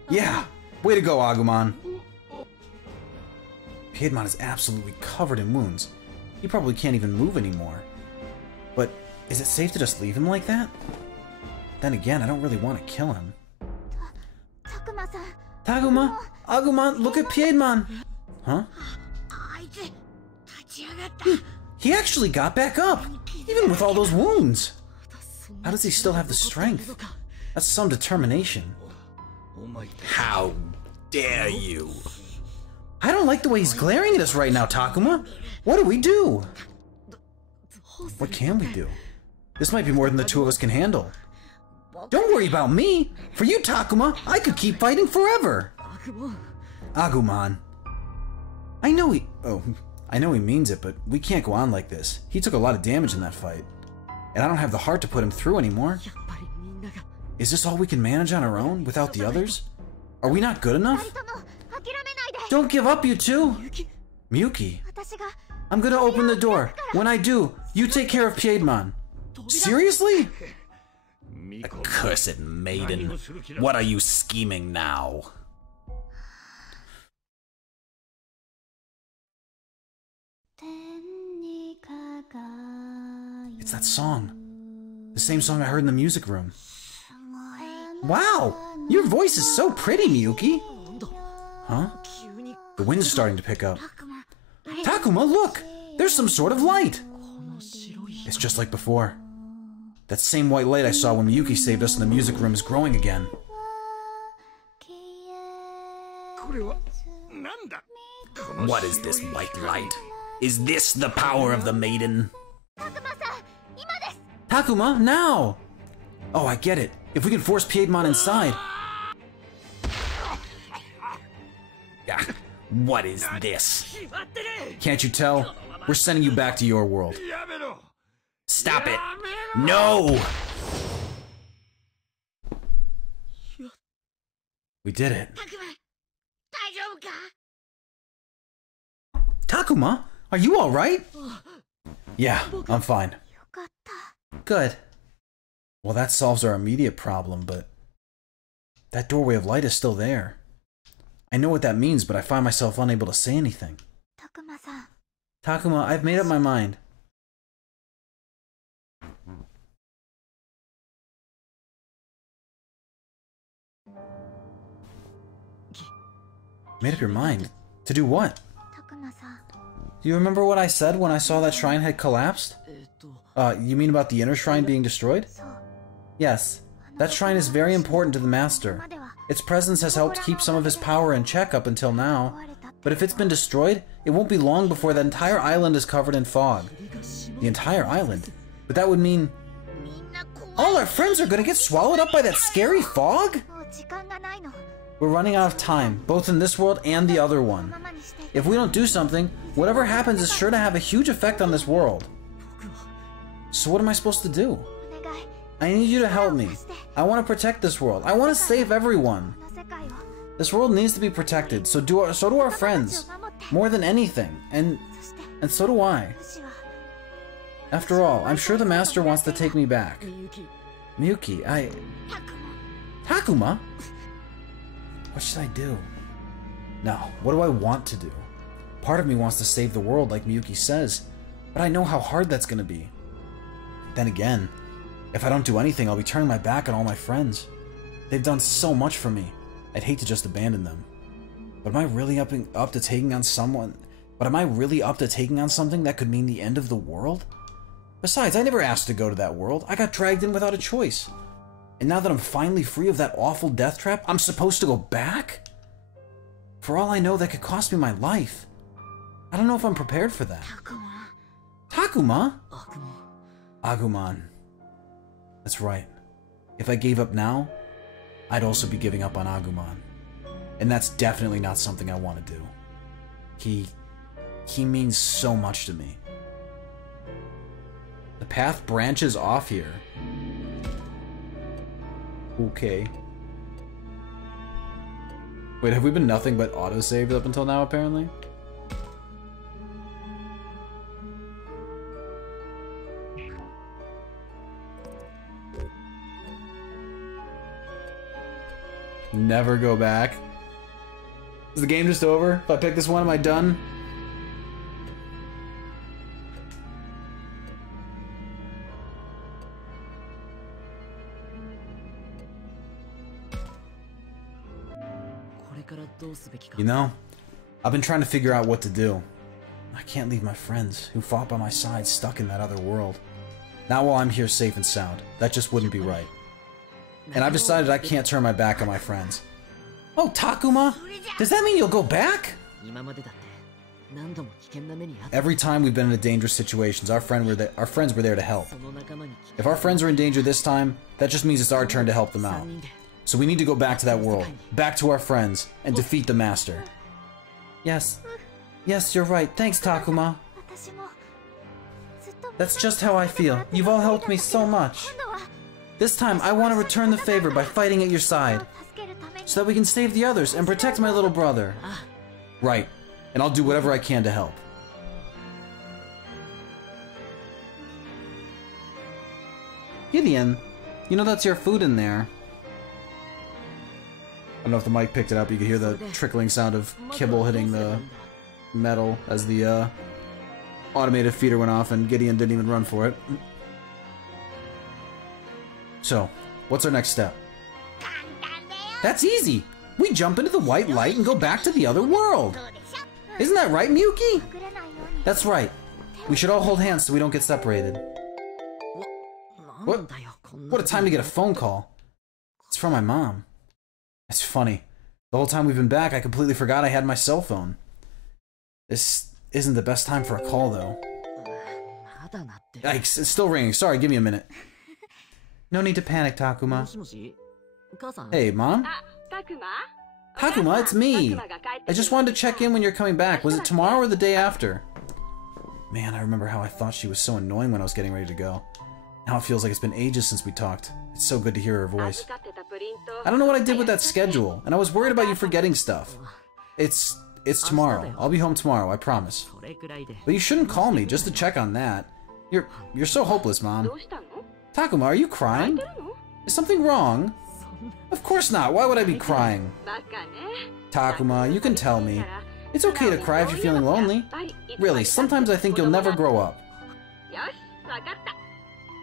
Yeah, way to go, Agumon. Piedmon is absolutely covered in wounds. He probably can't even move anymore. But is it safe to just leave him like that? Then again, I don't really want to kill him. Takuma, Agumon, look at Piedmon! Huh? He actually got back up, even with all those wounds. How does he still have the strength? That's some determination. How dare you? I don't like the way he's glaring at us right now, Takuma. What do we do? What can we do? This might be more than the two of us can handle. Don't worry about me. For you, Takuma, I could keep fighting forever. Agumon. I know he means it, but we can't go on like this. He took a lot of damage in that fight. And I don't have the heart to put him through anymore. Is this all we can manage on our own, without the others? Are we not good enough? Don't give up, you two! Miyuki, I'm gonna open the door. When I do, you take care of Piedmon. Seriously? Accursed maiden. What are you scheming now? It's that song. The same song I heard in the music room. Wow! Your voice is so pretty, Miyuki! Huh? The wind's starting to pick up. Takuma, look! There's some sort of light! It's just like before. That same white light I saw when Miyuki saved us in the music room is growing again. What is this white light? Is this the power of the maiden? Takuma, now! Oh, I get it. If we can force Piedmon inside. What is this? Can't you tell? We're sending you back to your world. Stop it! No! We did it. Takuma, are you alright? Yeah, I'm fine. Good. Well, that solves our immediate problem, but that doorway of light is still there. I know what that means, but I find myself unable to say anything. Takuma, I've made up my mind. Made up your mind? To do what? Do you remember what I said when I saw that shrine had collapsed? You mean about the inner shrine being destroyed? Yes. That shrine is very important to the Master. Its presence has helped keep some of his power in check up until now. But if it's been destroyed, it won't be long before that entire island is covered in fog. The entire island? But that would mean... all our friends are gonna get swallowed up by that scary fog? We're running out of time, both in this world and the other one. If we don't do something, whatever happens is sure to have a huge effect on this world. So what am I supposed to do? I need you to help me. I want to protect this world. I want to save everyone. This world needs to be protected, so do our friends. More than anything. And so do I. After all, I'm sure the Master wants to take me back. Miyuki, Takuma? What should I do? No, what do I want to do? Part of me wants to save the world like Miyuki says, but I know how hard that's gonna be. Then again, if I don't do anything, I'll be turning my back on all my friends. They've done so much for me. I'd hate to just abandon them. But am I really up to taking on someone? But am I really up to taking on something that could mean the end of the world? Besides, I never asked to go to that world. I got dragged in without a choice. And now that I'm finally free of that awful death trap, I'm supposed to go back? For all I know, that could cost me my life. I don't know if I'm prepared for that. Takuma? Agumon. That's right. If I gave up now, I'd also be giving up on Agumon. And that's definitely not something I want to do. He means so much to me. The path branches off here. Okay. Wait, have we been nothing but autosaved up until now, apparently? Never go back. Is the game just over? If I pick this one, am I done? You know, I've been trying to figure out what to do. I can't leave my friends, who fought by my side, stuck in that other world. Not while I'm here safe and sound. That just wouldn't be right. And I've decided I can't turn my back on my friends. Oh, Takuma? Does that mean you'll go back? Every time we've been in dangerous situations, our friends were there to help. If our friends are in danger this time, that just means it's our turn to help them out. So we need to go back to that world, back to our friends, and defeat the Master. Yes. Yes, you're right. Thanks, Takuma. That's just how I feel. You've all helped me so much. This time, I want to return the favor by fighting at your side, so that we can save the others and protect my little brother. Right. And I'll do whatever I can to help. Gideon, you know that's your food in there. I don't know if the mic picked it up. You could hear the trickling sound of kibble hitting the metal as the automated feeder went off, and Gideon didn't even run for it. So, what's our next step? That's easy! We jump into the white light and go back to the other world! Isn't that right, Miyuki? That's right. We should all hold hands so we don't get separated. What a time to get a phone call. It's from my mom. It's funny. The whole time we've been back, I completely forgot I had my cell phone. This isn't the best time for a call, though. Yikes, it's still ringing. Sorry, give me a minute. No need to panic, Takuma. Hey, Mom? Takuma, it's me! I just wanted to check in when you're coming back. Was it tomorrow or the day after? Man, I remember how I thought she was so annoying when I was getting ready to go. Now it feels like it's been ages since we talked. It's so good to hear her voice. I don't know what I did with that schedule, and I was worried about you forgetting stuff. It's tomorrow. I'll be home tomorrow, I promise. But you shouldn't call me just to check on that. You're so hopeless, Mom. Takuma, are you crying? Is something wrong? Of course not. Why would I be crying? Takuma, you can tell me. It's okay to cry if you're feeling lonely. Really, sometimes I think you'll never grow up.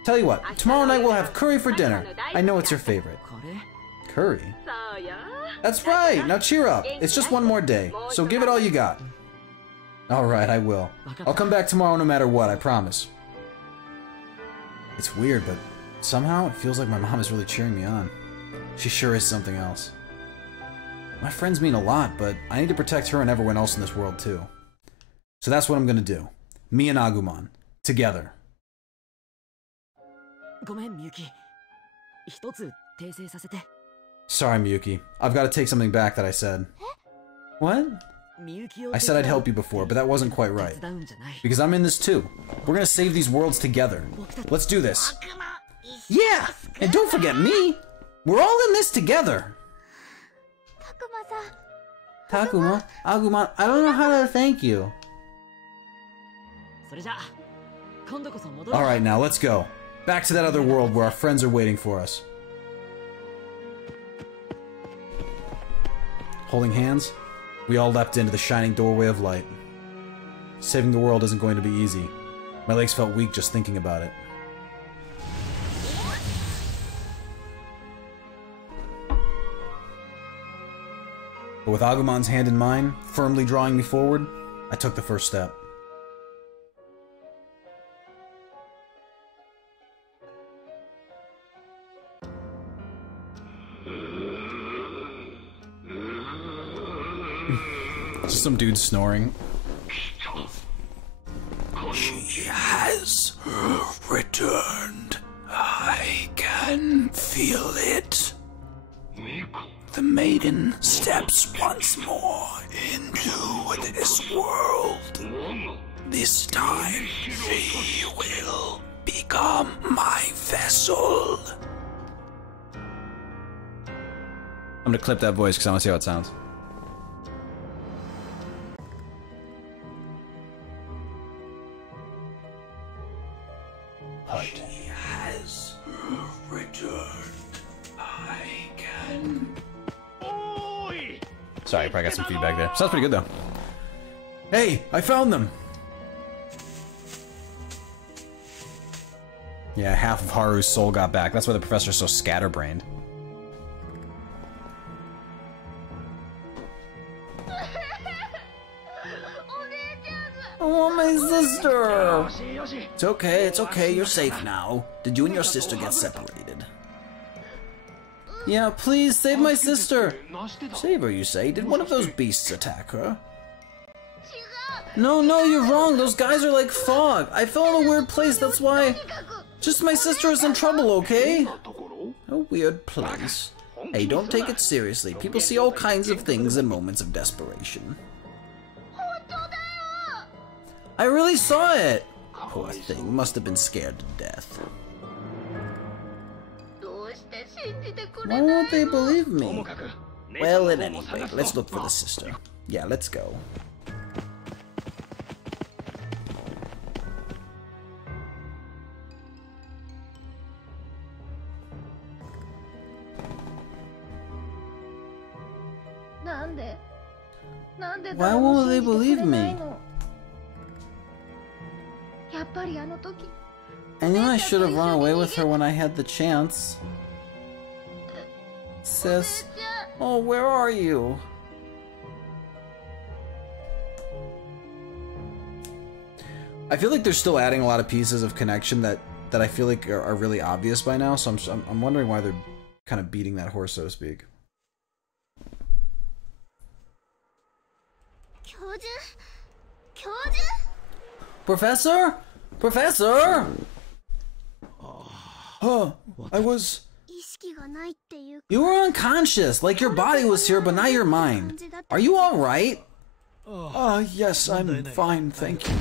Tell you what, tomorrow night we'll have curry for dinner. I know it's your favorite. Curry? That's right! Now cheer up. It's just one more day, so give it all you got. Alright, I will. I'll come back tomorrow no matter what, I promise. It's weird, but somehow it feels like my mom is really cheering me on. She sure is something else. My friends mean a lot, but I need to protect her and everyone else in this world too. So that's what I'm gonna do. Me and Agumon. Together. Sorry, Miyuki. I've got to take something back that I said. What? I said I'd help you before, but that wasn't quite right. Because I'm in this too. We're gonna save these worlds together. Let's do this. Yeah! And don't forget me! We're all in this together! Takuma, Agumon, I don't know how to thank you. Alright, now let's go. Back to that other world where our friends are waiting for us. Holding hands, we all leapt into the shining doorway of light. Saving the world isn't going to be easy. My legs felt weak just thinking about it. But with Agumon's hand in mine, firmly drawing me forward, I took the first step. Just some dude snoring. She has returned. I can feel it. The maiden steps once more into this world. This time, she will become my vessel. I'm gonna clip that voice because I want to see how it sounds. She has returned. I can. Sorry, I probably got some feedback there. Sounds pretty good though. Hey, I found them! Yeah, half of Haru's soul got back. That's why the professor's so scatterbrained. Oh, my sister! It's okay, you're safe now. Did you and your sister get separated? Yeah, please, save my sister! Save her, you say? Did one of those beasts attack her? No, you're wrong. Those guys are like fog. I fell in a weird place, that's why. Just my sister is in trouble, okay? A weird place. Hey, don't take it seriously. People see all kinds of things in moments of desperation. I really saw it! Poor thing, must have been scared to death. Why won't they believe me? Well, at any rate, let's look for the sister. Yeah, let's go. Why won't they believe me? I knew I should have run away with her when I had the chance. Sis, oh, where are you? I feel like they're still adding a lot of pieces of connection that I feel like are really obvious by now, so I'm wondering why they're kind of beating that horse, so to speak. Professor? Professor? Huh, You were unconscious, like your body was here, but not your mind. Are you alright? Yes, I'm fine, thank you.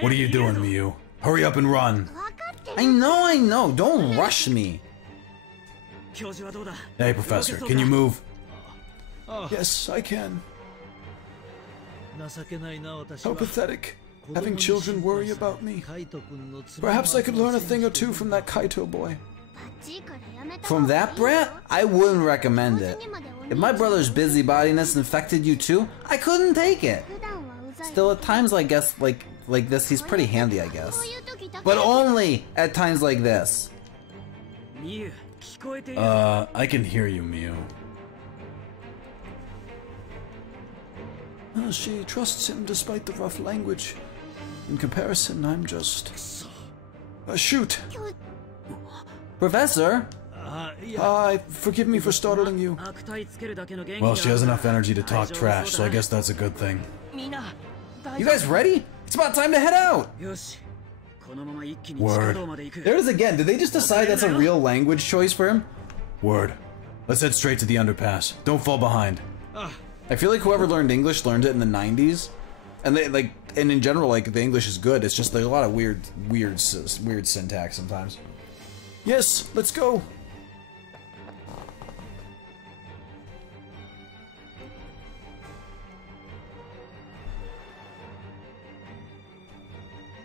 What are you doing, Miu? Hurry up and run. I know, don't rush me. Hey, Professor, can you move? Yes, I can. How pathetic. Having children worry about me. Perhaps I could learn a thing or two from that Kaito boy. From that brat? I wouldn't recommend it. If my brother's busybodiness infected you too, I couldn't take it. Still, at times like this, he's pretty handy, I guess. But only at times like this. I can hear you, Miu. She trusts him despite the rough language. In comparison, I'm just... shoot! Professor? Forgive me for startling you. Well, she has enough energy to talk trash, so I guess that's a good thing. You guys ready? It's about time to head out! Word. There it is again. Did they just decide that's a real language choice for him? Word. Let's head straight to the underpass. Don't fall behind. I feel like whoever learned English learned it in the 90s. And and in general, like, the English is good. It's just there's a lot of weird syntax sometimes. Yes, let's go.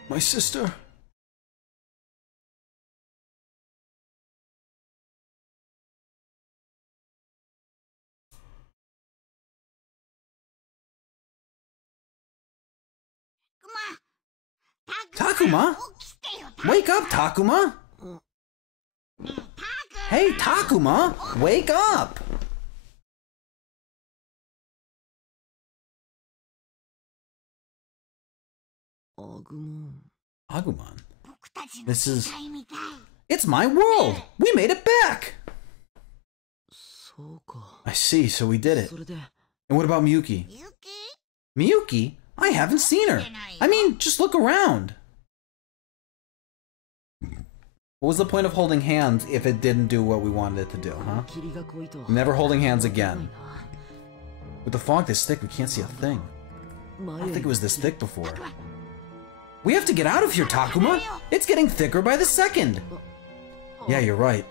My sister. Takuma? Wake up, Takuma! Hey, Takuma! Wake up! Agumon? This is... It's my world! We made it back! I see, so we did it. And what about Miyuki? Miyuki? I haven't seen her. I mean, just look around. What was the point of holding hands if it didn't do what we wanted it to do, huh? Never holding hands again. With the fog this thick, we can't see a thing. I don't think it was this thick before. We have to get out of here, Takuma! It's getting thicker by the second! Yeah, you're right.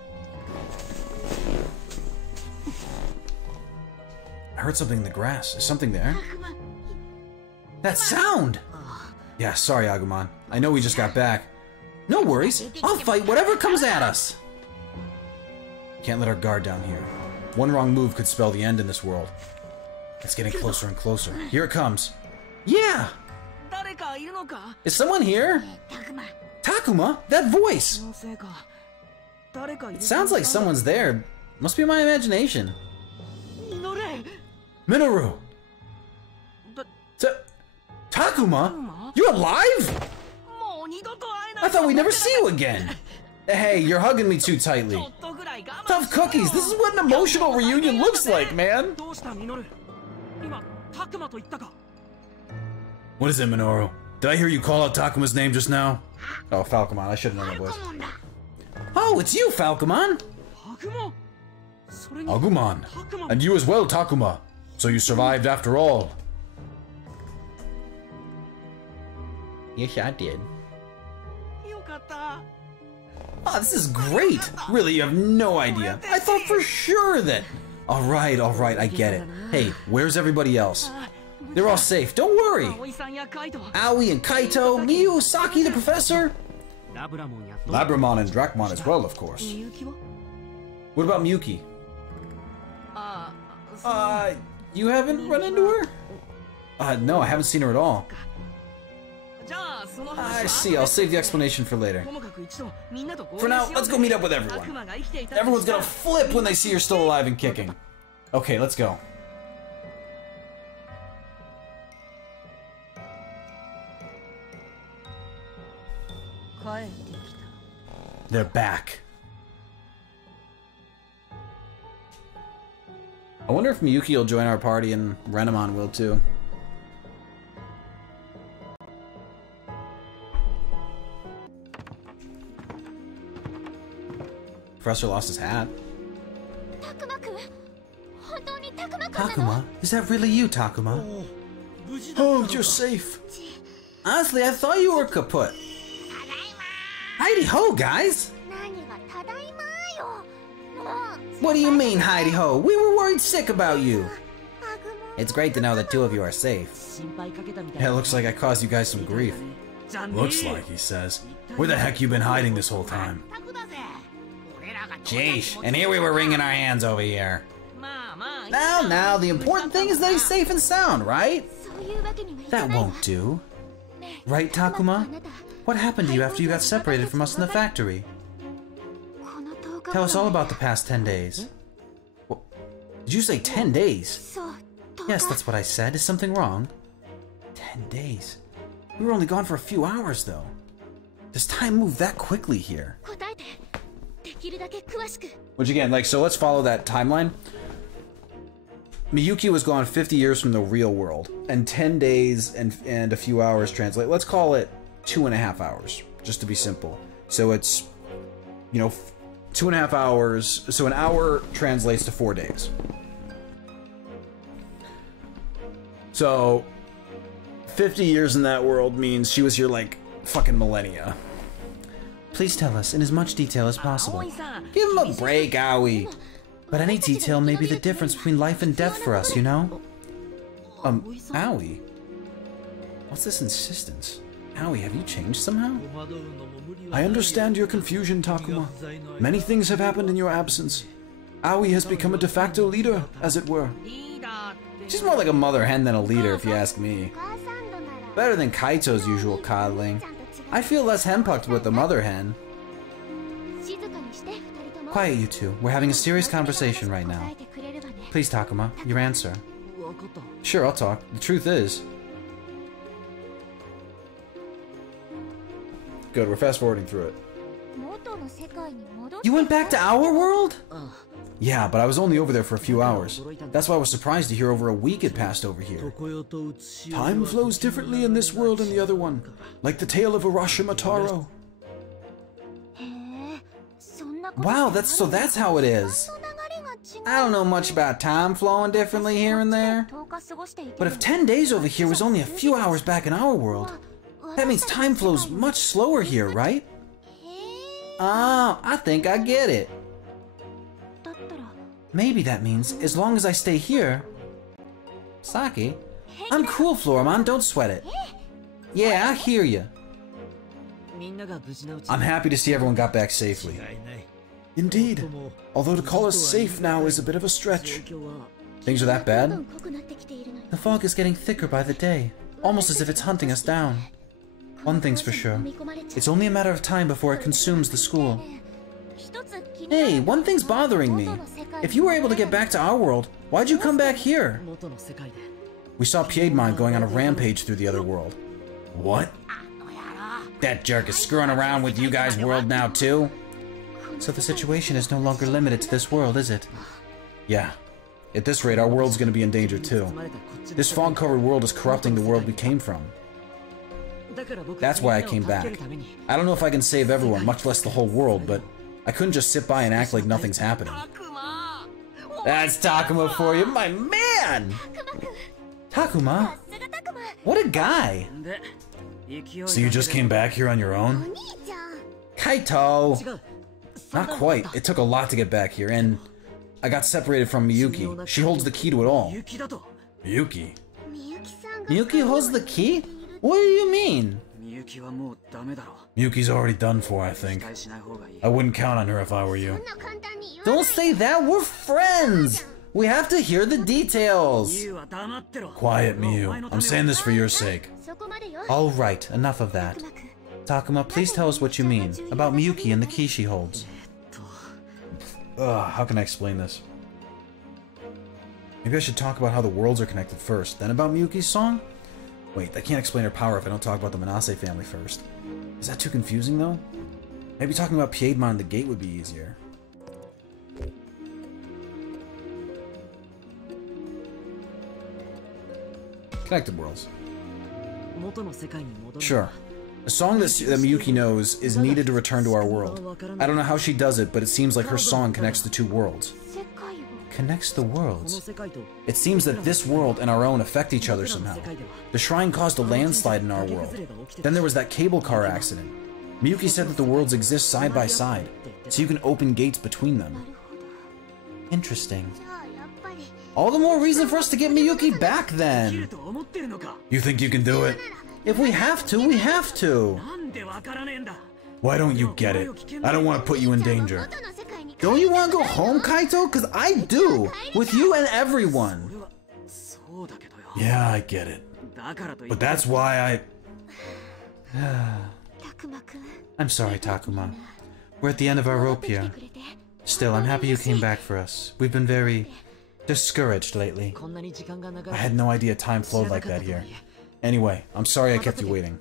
I heard something in the grass. Is something there? That sound! Yeah, sorry, Agumon. I know we just got back. No worries. I'll fight whatever comes at us. Can't let our guard down here. One wrong move could spell the end in this world. It's getting closer and closer. Here it comes. Yeah! Is someone here? Takuma? That voice! It sounds like someone's there. Must be my imagination. Minoru! Takuma? You alive? I thought we'd never see you again. Hey, you're hugging me too tightly. Tough cookies, this is what an emotional reunion looks like, man. What is it, Minoru? Did I hear you call out Takuma's name just now? Oh, Falcomon, I should have known that voice. Oh, it's you, Falcomon! Agumon. And you as well, Takuma. So you survived after all. Yes, I did. Oh, this is great! Really, you have no idea. I thought for sure that... Alright, I get it. Hey, where's everybody else? They're all safe, don't worry! Aoi and Kaito, Miyu, Saki the professor? Labramon and Dracmon as well, of course. What about Miyuki? You haven't run into her? No, I haven't seen her at all. I see, I'll save the explanation for later. For now, let's go meet up with everyone. Everyone's gonna flip when they see you're still alive and kicking. Okay, let's go. They're back. I wonder if Miyuki will join our party and Renamon will too. Professor lost his hat. Takuma? Is that really you, Takuma? Oh, you're safe. Honestly, I thought you were kaput. Heidi ho, guys! What do you mean, Heidi ho? We were worried sick about you. It's great to know the two of you are safe. Yeah, it looks like I caused you guys some grief. Looks like, he says. Where the heck you been hiding this whole time? Sheesh, and here we were wringing our hands over here. Now, the important thing is that he's safe and sound, right? That won't do. Right, Takuma? What happened to you after you got separated from us in the factory? Tell us all about the past 10 days. What? Did you say 10 days? Yes, that's what I said. Is something wrong? 10 days? We were only gone for a few hours, though. Does time move that quickly here? Which again, like, so let's follow that timeline. Miyuki was gone 50 years from the real world, and 10 days and a few hours translate. Let's call it 2.5 hours, just to be simple. So it's, you know, 2.5 hours. So an hour translates to 4 days. So 50 years in that world means she was here like fucking millennia. Please tell us in as much detail as possible. Give him a break, Aoi. But any detail may be the difference between life and death for us, you know? Aoi? What's this insistence? Aoi, have you changed somehow? I understand your confusion, Takuma. Many things have happened in your absence. Aoi has become a de facto leader, as it were. She's more like a mother hen than a leader, if you ask me. Better than Kaito's usual coddling. I feel less henpucked with the mother hen. Quiet, you two. We're having a serious conversation right now. Please, Takuma, your answer. Sure, I'll talk. The truth is... Good, we're fast-forwarding through it. You went back to our world? Yeah, but I was only over there for a few hours. That's why I was surprised to hear over a week had passed over here. Time flows differently in this world and the other one, like the tale of Urashima Taro. Wow, that's how it is. I don't know much about time flowing differently here and there. But if 10 days over here was only a few hours back in our world, that means time flows much slower here, right? Oh, I think I get it. Maybe that means as long as I stay here... Saki? I'm cool, Floramon, don't sweat it. Yeah, I hear you. I'm happy to see everyone got back safely. Indeed, although to call us safe now is a bit of a stretch. Things are that bad? The fog is getting thicker by the day, almost as if it's hunting us down. One thing's for sure, it's only a matter of time before it consumes the school. Hey, one thing's bothering me. If you were able to get back to our world, why'd you come back here? We saw Piedmon going on a rampage through the other world. What? That jerk is screwing around with you guys' world now too? So the situation is no longer limited to this world, is it? Yeah. At this rate, our world's gonna be in danger too. This fog-covered world is corrupting the world we came from. That's why I came back. I don't know if I can save everyone, much less the whole world, but I couldn't just sit by and act like nothing's happening. That's Takuma for you, my man! Takuma? What a guy! So you just came back here on your own? Kaito! Not quite. It took a lot to get back here, and I got separated from Miyuki. She holds the key to it all. Miyuki? Miyuki holds the key? What do you mean? Miyuki's already done for, I think. I wouldn't count on her if I were you. Don't say that, we're friends! We have to hear the details! Quiet, Miyu. I'm saying this for your sake. Alright, enough of that. Takuma, please tell us what you mean about Miyuki and the key she holds. How can I explain this? Maybe I should talk about how the worlds are connected first, then about Miyuki's song? Wait, I can't explain her power if I don't talk about the Manase family first. Is that too confusing, though? Maybe talking about Piedmon and the gate would be easier. Connected worlds. Sure. A song that Miyuki knows is needed to return to our world. I don't know how she does it, but it seems like her song connects the two worlds. Connects the worlds? It seems that this world and our own affect each other somehow. The shrine caused a landslide in our world. Then there was that cable car accident. Miyuki said that the worlds exist side by side, so you can open gates between them. Interesting. All the more reason for us to get Miyuki back then! You think you can do it? If we have to, we have to! Why don't you get it? I don't want to put you in danger. Don't you want to go home, Kaito? Cause I do! With you and everyone! Yeah, I get it. But that's why I... I'm sorry, Takuma. We're at the end of our rope here. Still, I'm happy you came back for us. We've been very... discouraged lately. I had no idea time flowed like that here. Anyway, I'm sorry I kept you waiting.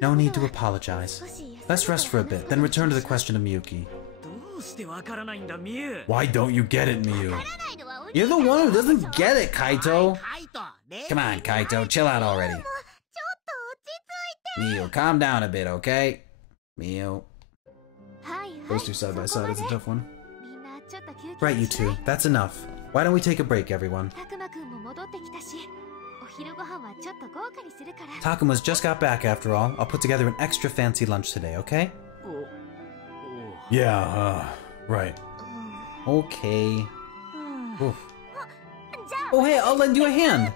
No need to apologize. Let's rest for a bit, then return to the question of Miyuki. Why don't you get it, Miyu? You're the one who doesn't get it, Kaito! Come on, Kaito, chill out already. Miyu, calm down a bit, okay? Miyu. Those two side by side is a tough one. Right, you two. That's enough. Why don't we take a break, everyone? Takuma's just got back after all. I'll put together an extra fancy lunch today, okay? Yeah, right. Okay. Oof. Oh hey, I'll lend you a hand!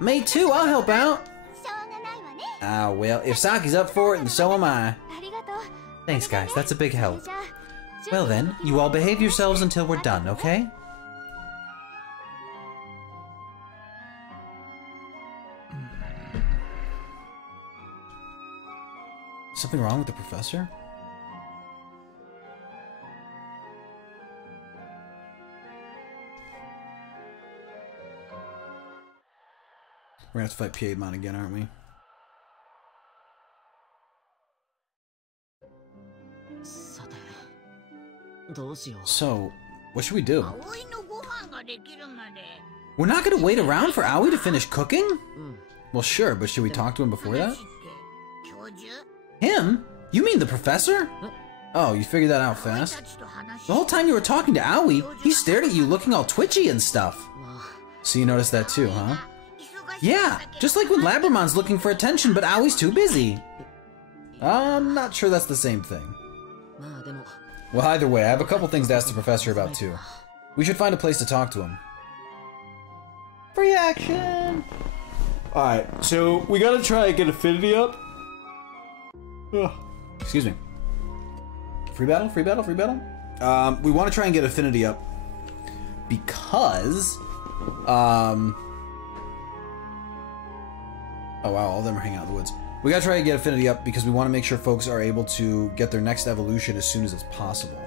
Me too, I'll help out! Ah, well, if Saki's up for it, then so am I. Thanks guys, that's a big help. Well then, you all behave yourselves until we're done, okay? Something wrong with the professor? We're gonna have to fight Piedmon again, aren't we? So, what should we do? We're not gonna wait around for Aoi to finish cooking? Well, sure, but should we talk to him before that? Him? You mean the professor? Oh, you figured that out fast? The whole time you were talking to Aoi, he stared at you looking all twitchy and stuff. So you noticed that too, huh? Yeah, just like when Labramon's looking for attention, but Aoi's too busy. I'm not sure that's the same thing. Well, either way, I have a couple things to ask the professor about too. We should find a place to talk to him. Free action! Alright, so we gotta try and get Affinity up. Ugh. Excuse me. Free battle? Free battle? Free battle? We want to try and get Affinity up. Because... Oh wow, all of them are hanging out in the woods. We gotta try and get Affinity up because we want to make sure folks are able to get their next evolution as soon as it's possible.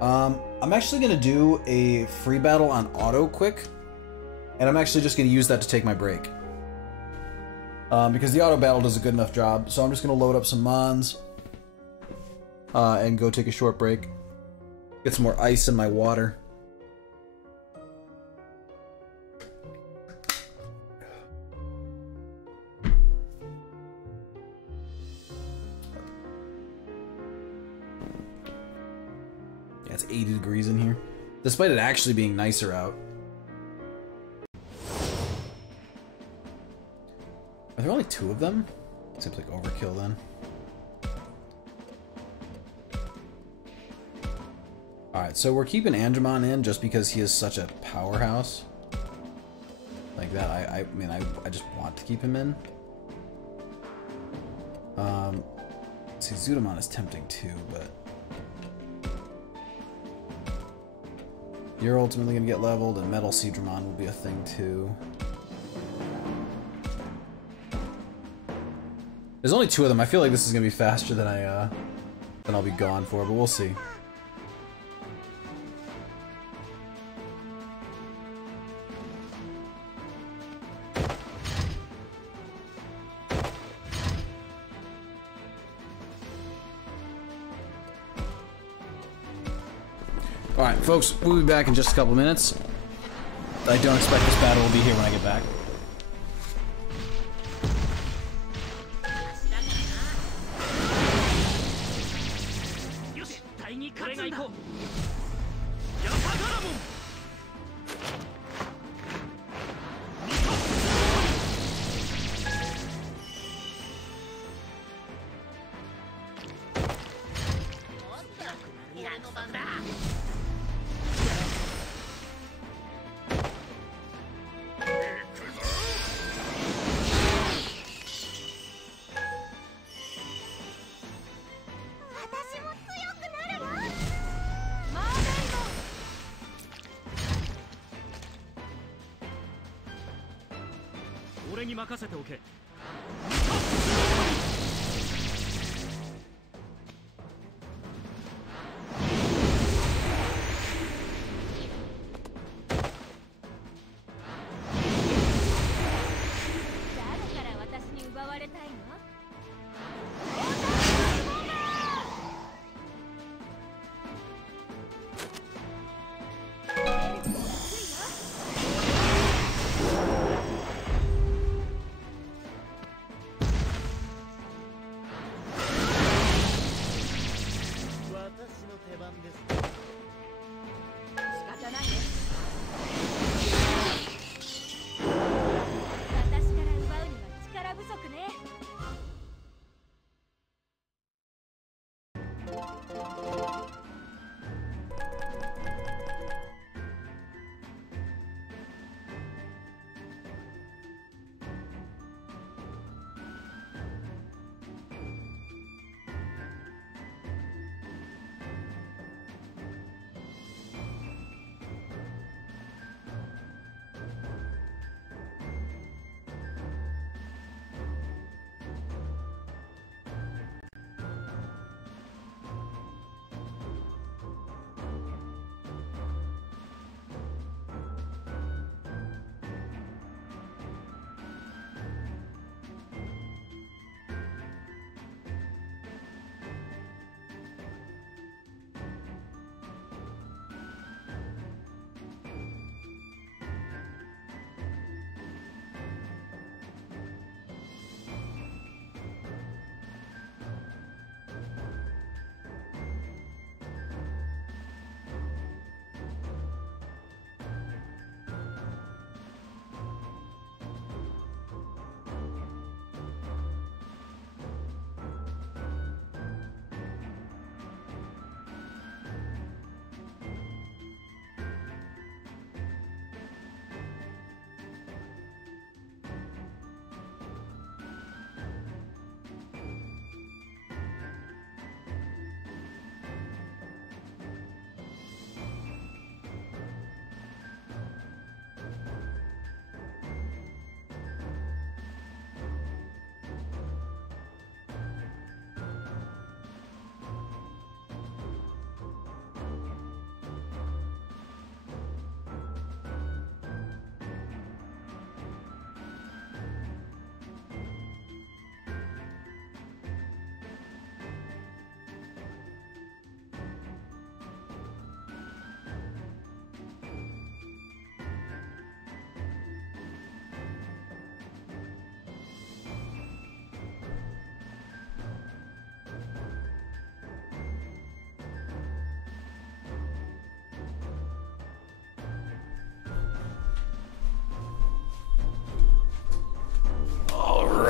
I'm actually gonna do a free battle on auto quick. And I'm actually just gonna use that to take my break. Because the auto battle does a good enough job. So I'm just gonna load up some mons. And go take a short break. Get some more ice in my water. Yeah, it's 80 degrees in here. Despite it actually being nicer out. Are there only 2 of them? Seems like overkill then. Alright, so we're keeping Angemon in just because he is such a powerhouse. Like that, I mean, I just want to keep him in. See, Zudamon is tempting too, but... You're ultimately gonna get leveled, and Metal Seedramon will be a thing too. There's only 2 of them. I feel like this is gonna be faster than I'll be gone for, but we'll see. Alright, folks, we'll be back in just a couple minutes. I don't expect this battle will be here when I get back.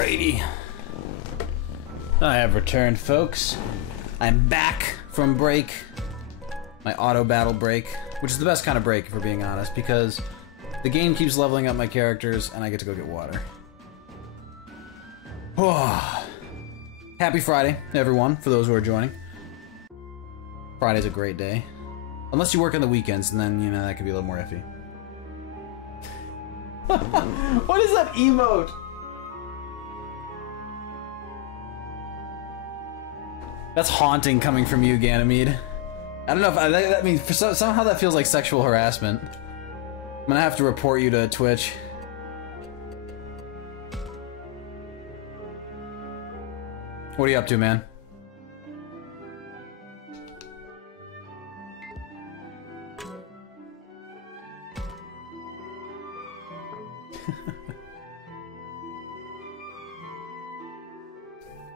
Alrighty. I have returned, folks. I'm back from break. My auto battle break, which is the best kind of break, if we're being honest, because the game keeps leveling up my characters and I get to go get water. Oh. Happy Friday, everyone, for those who are joining. Friday's a great day. Unless you work on the weekends, and then, you know, that could be a little more iffy. What is that emote? That's haunting coming from you, Ganymede. I don't know if I mean, somehow that feels like sexual harassment. I'm gonna have to report you to Twitch. What are you up to, man?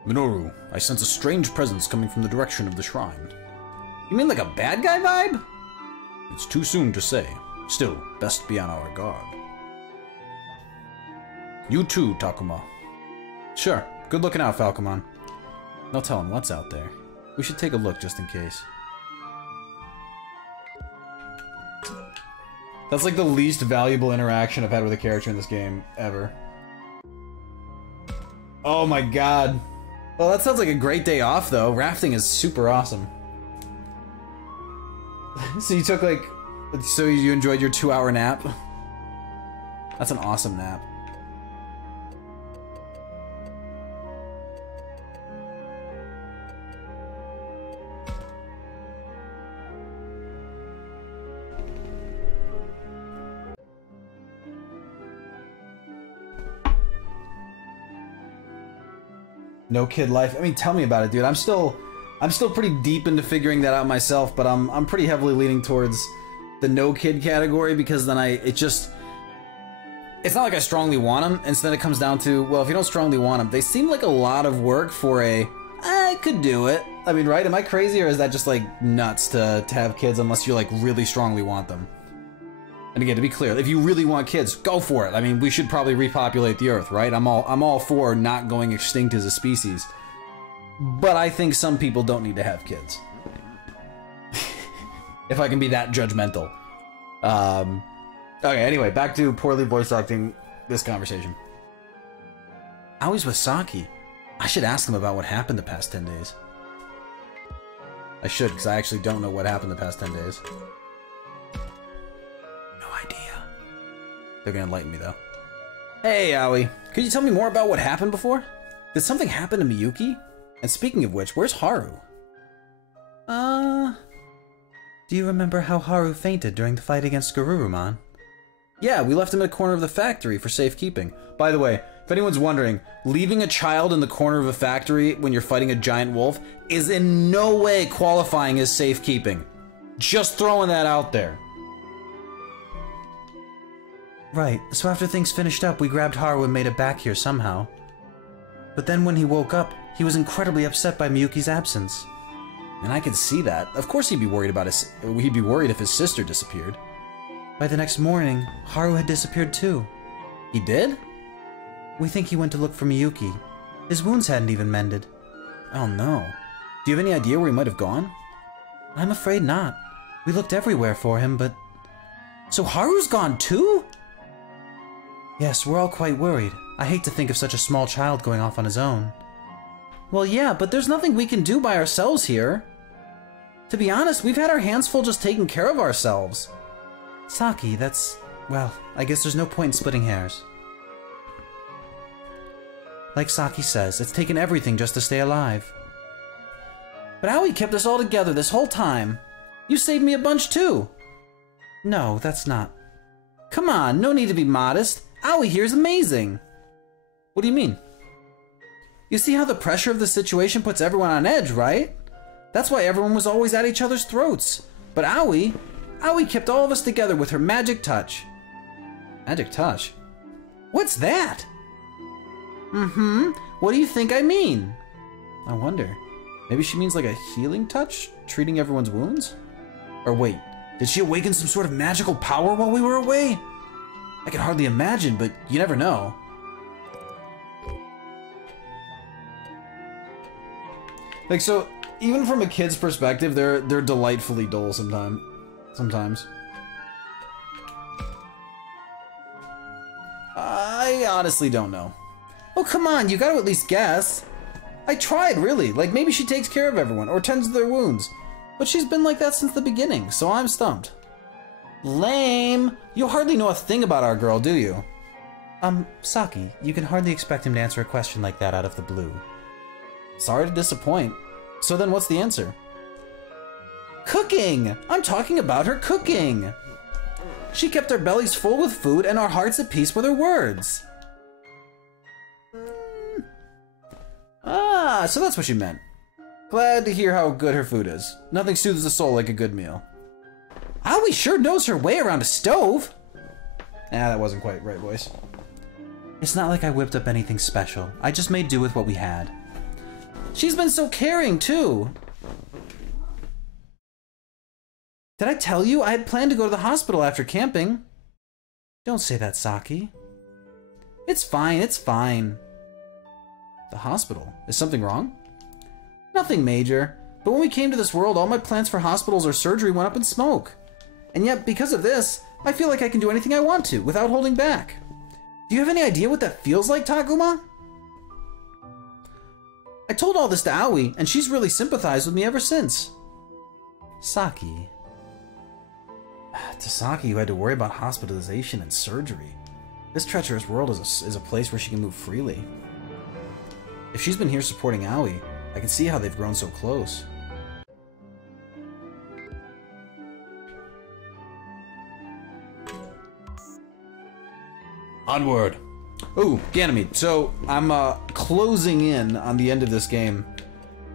Minoru, I sense a strange presence coming from the direction of the shrine. You mean like a bad guy vibe? It's too soon to say. Still, best be on our guard. You too, Takuma. Sure, good looking out, Falcomon. No telling what's out there. We should take a look just in case. That's like the least valuable interaction I've had with a character in this game, ever. Oh my god. Well, that sounds like a great day off, though. Rafting is super awesome. So you took like... So you enjoyed your 2-hour nap? That's an awesome nap. No kid life. I mean, tell me about it, dude. I'm still pretty deep into figuring that out myself, but I'm pretty heavily leaning towards the no kid category, because then it's not like I strongly want them. Instead, it comes down to, well, if you don't strongly want them, they seem like a lot of work for I could do it. I mean, right? Am I crazy, or is that just like nuts to have kids unless you like really strongly want them? And again, to be clear, if you really want kids, go for it. I mean, we should probably repopulate the Earth, right? I'm all for not going extinct as a species. But I think some people don't need to have kids. If I can be that judgmental. Okay, anyway, back to poorly voice acting this conversation. Aoi's with Saki. I should ask him about what happened the past 10 days. I should, because I actually don't know what happened the past 10 days. They're gonna enlighten me, though. Hey, Aoi. Could you tell me more about what happened before? Did something happen to Miyuki? And speaking of which, where's Haru? Do you remember how Haru fainted during the fight against Garurumon? Yeah, we left him in a corner of the factory for safekeeping. By the way, if anyone's wondering, leaving a child in the corner of a factory when you're fighting a giant wolf is in no way qualifying as safekeeping. Just throwing that out there. Right, so after things finished up, we grabbed Haru and made it back here somehow. But then when he woke up, he was incredibly upset by Miyuki's absence. And I could see that. Of course he'd be worried if his sister disappeared. By the next morning, Haru had disappeared too. He did? We think he went to look for Miyuki. His wounds hadn't even mended. Oh no. Do you have any idea where he might have gone? I'm afraid not. We looked everywhere for him, but... So Haru's gone too? Yes, we're all quite worried. I hate to think of such a small child going off on his own. Well, yeah, but there's nothing we can do by ourselves here. To be honest, we've had our hands full just taking care of ourselves. Saki, that's... well, I guess there's no point in splitting hairs. Like Saki says, it's taken everything just to stay alive. But Aoi kept us all together this whole time. You saved me a bunch too. No, that's not... Come on, no need to be modest. Aoi here's amazing. What do you mean? You see how the pressure of the situation puts everyone on edge, right? That's why everyone was always at each other's throats. But Aoi kept all of us together with her magic touch. Magic touch? What's that? What do you think I mean? I wonder. Maybe she means like a healing touch? Treating everyone's wounds? Or wait, did she awaken some sort of magical power while we were away? I can hardly imagine, but you never know. Like, so, even from a kid's perspective, they're delightfully dull sometimes. I honestly don't know. Oh, come on, you gotta at least guess. I tried, really. Like, maybe she takes care of everyone, or tends to their wounds. But she's been like that since the beginning, so I'm stumped. Lame! You hardly know a thing about our girl, do you? Saki, you can hardly expect him to answer a question like that out of the blue. Sorry to disappoint. So then what's the answer? Cooking! I'm talking about her cooking! She kept our bellies full with food and our hearts at peace with her words. Ah, so that's what she meant. Glad to hear how good her food is. Nothing soothes the soul like a good meal. Aoi sure knows her way around a stove! Nah, that wasn't quite right voice. It's not like I whipped up anything special. I just made do with what we had. She's been so caring, too! Did I tell you I had planned to go to the hospital after camping? Don't say that, Saki. It's fine, it's fine. The hospital? Is something wrong? Nothing major, but when we came to this world, all my plans for hospitals or surgery went up in smoke. And yet, because of this, I feel like I can do anything I want to, without holding back. Do you have any idea what that feels like, Takuma? I told all this to Aoi, and she's really sympathized with me ever since. Saki. To Saki, who had to worry about hospitalization and surgery. This treacherous world is a place where she can move freely. If she's been here supporting Aoi, I can see how they've grown so close. Onward! Ooh, Ganymede. So, I'm closing in on the end of this game.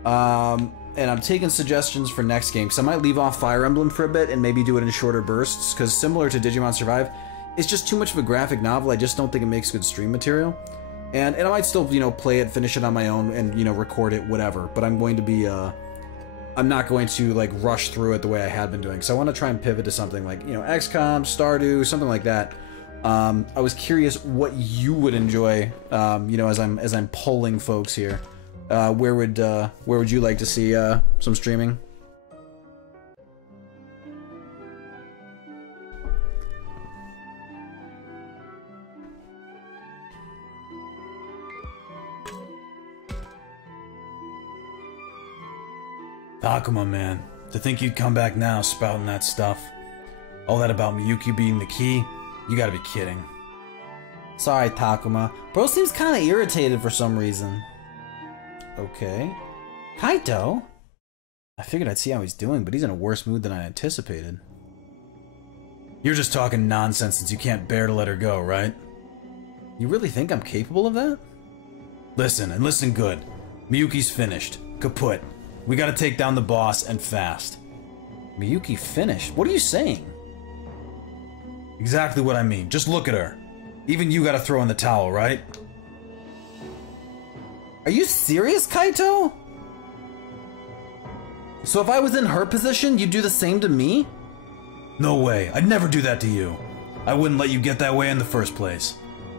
And I'm taking suggestions for next game, because I might leave off Fire Emblem for a bit and maybe do it in shorter bursts, because similar to Digimon Survive, it's just too much of a graphic novel. I just don't think it makes good stream material. And I might still, you know, play it, finish it on my own, and, you know, record it, whatever. But I'm going to be, I'm not going to, like, rush through it the way I had been doing. So I want to try and pivot to something like, you know, XCOM, Stardew, something like that. I was curious what you would enjoy, you know, as I'm polling folks here. Where would you like to see some streaming? Takuma, man. To think you'd come back now spouting that stuff. All that about Miyuki being the key? You gotta be kidding. Sorry, Takuma. Bro seems kinda irritated for some reason. Okay. Kaito? I figured I'd see how he's doing, but he's in a worse mood than I anticipated. You're just talking nonsense since you can't bear to let her go, right? You really think I'm capable of that? Listen, and listen good. Miyuki's finished. Kaput. We gotta take down the boss, and fast. Miyuki finished? What are you saying? Exactly what I mean. Just look at her. Even you gotta throw in the towel, right? Are you serious, Kaito? So if I was in her position, you'd do the same to me? No way. I'd never do that to you. I wouldn't let you get that way in the first place.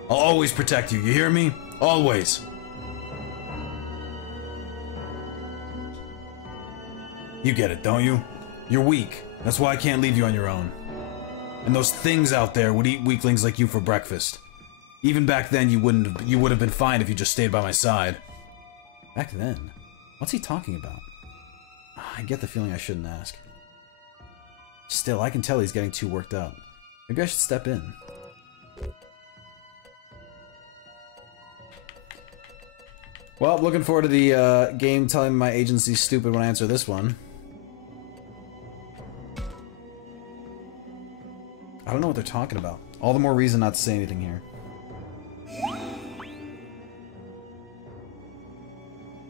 I'll always protect you, you hear me? Always. You get it, don't you? You're weak. That's why I can't leave you on your own. And those things out there would eat weaklings like you for breakfast. Even back then, you would have been fine if you just stayed by my side. Back then? What's he talking about? I get the feeling I shouldn't ask. Still, I can tell he's getting too worked up. Maybe I should step in. Well, looking forward to the game telling me my agency's stupid when I answer this one. I don't know what they're talking about. All the more reason not to say anything here.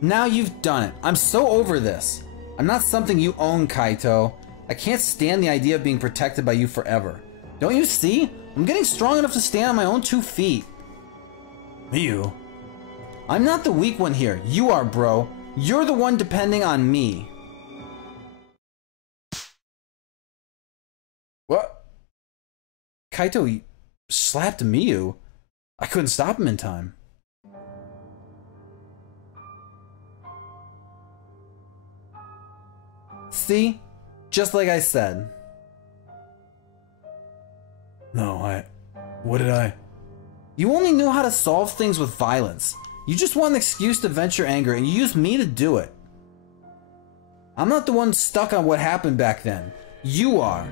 Now you've done it. I'm so over this. I'm not something you own, Kaito. I can't stand the idea of being protected by you forever. Don't you see? I'm getting strong enough to stand on my own 2 feet. You? I'm not the weak one here. You are, bro. You're the one depending on me. What? Kaito, he slapped Miyu. I couldn't stop him in time. See? Just like I said. No, what did I? You only knew how to solve things with violence. You just want an excuse to vent your anger, and you used me to do it. I'm not the one stuck on what happened back then. You are.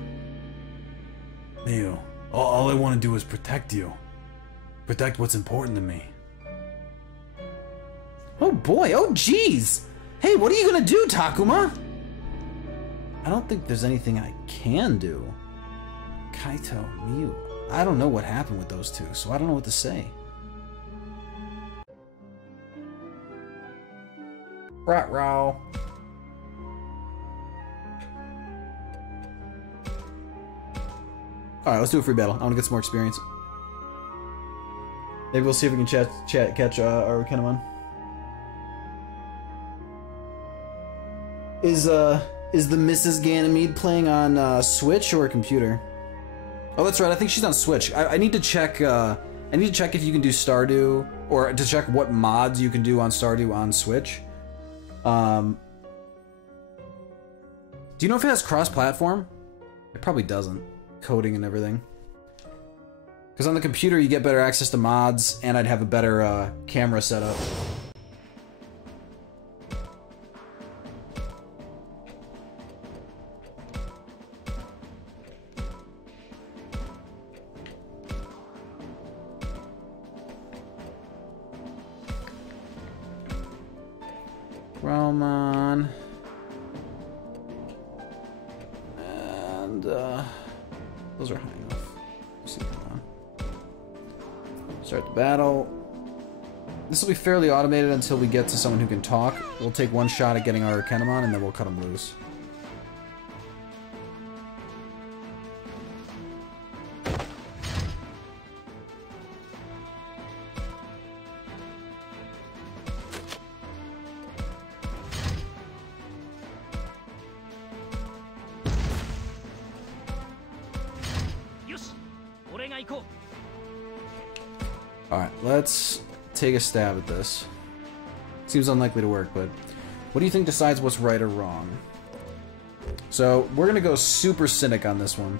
Miu, all I want to do is protect you. Protect what's important to me. Oh boy, oh jeez! Hey, what are you gonna do, Takuma? I don't think there's anything I can do. Kaito, Miu, I don't know what happened with those two, so I don't know what to say. Ruh-roh. Alright, let's do a free battle. I want to get some more experience. Maybe we'll see if we can catch our Kennemon. Is the Mrs. Ganymede playing on Switch or a computer? Oh, that's right. I think she's on Switch. I need to check. I need to check if you can do Stardew, or to check what mods you can do on Stardew on Switch. Do you know if it has cross-platform? It probably doesn't. Coding and everything. Because on the computer you get better access to mods, and I'd have a better camera setup. Roman. And those are high enough. Let's see, come on. Start the battle. This will be fairly automated until we get to someone who can talk. We'll take one shot at getting our Kennemon, and then we'll cut him loose. Alright, let's take a stab at this. Seems unlikely to work, but what do you think decides what's right or wrong? So, we're gonna go super cynic on this one.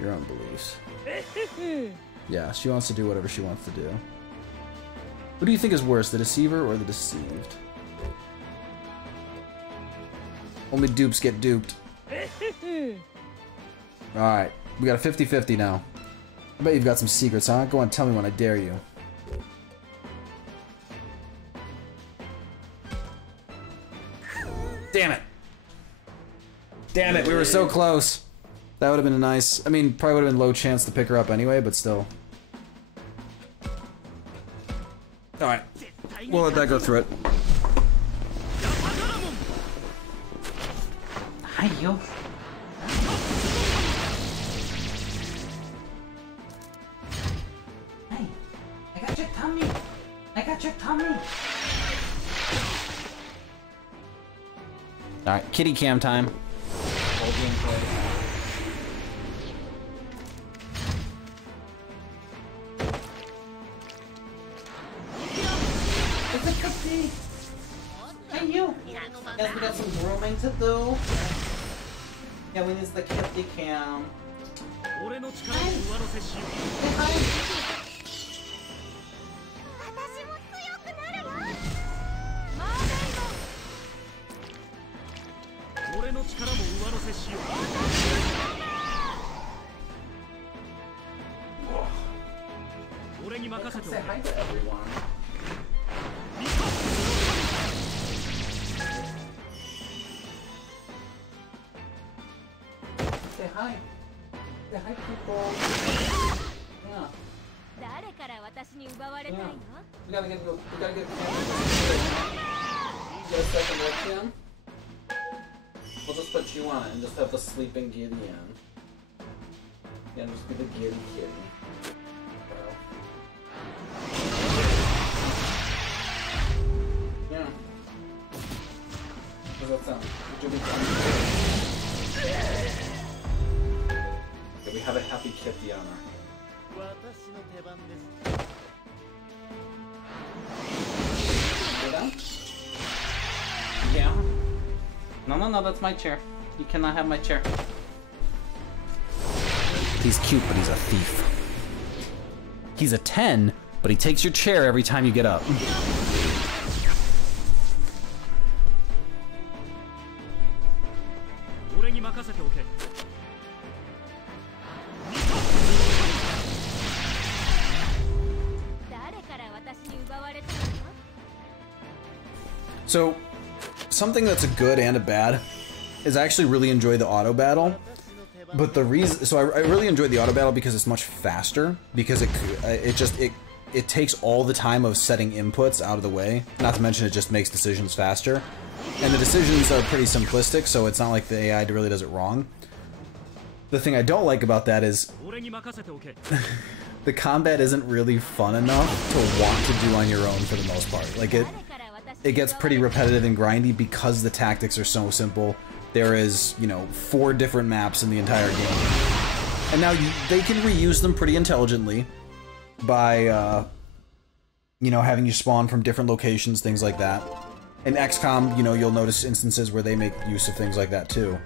Your own beliefs. Yeah, she wants to do whatever she wants to do. What do you think is worse, the deceiver or the deceived? Only dupes get duped. Alright, we got a 50-50 now. I bet you've got some secrets, huh? Go on, tell me when I dare you. Damn it! Damn it, we were so close. That would have been a nice... I mean, probably would have been low chance to pick her up anyway, but still. Alright. We'll let that go through it. Hi, yo. Hey, I got your tummy. I got your tummy. Alright, kitty cam time. Whole gameplay. It's a cookie. Hey, you. Guess we got some grooming to do. Yeah, we need the kitty cam. Say hi to everyone. Say hi. Say hi, people. Yeah. Yeah. We gotta get the get a second webcam. We'll just put you on it and just have the sleeping Gideon. Yeah, just be the Giddy Kitty. Yeah. How does that sound? Would you be fun? Okay, we have a happy kitty on her. down? Yeah. No, that's my chair. You cannot have my chair. He's cute, but he's a thief. He's a 10, but he takes your chair every time you get up. So, something that's a good and a bad is I actually really enjoy the auto battle. But the reason, so I really enjoy the auto battle because it's much faster, because it takes all the time of setting inputs out of the way. Not to mention it just makes decisions faster. And the decisions are pretty simplistic, so it's not like the AI really does it wrong. The thing I don't like about that is the combat isn't really fun enough to want to do on your own for the most part. Like it gets pretty repetitive and grindy because the tactics are so simple. There is, you know, 4 different maps in the entire game. And now they can reuse them pretty intelligently by, you know, having you spawn from different locations, things like that. In XCOM, you know, you'll notice instances where they make use of things like that too.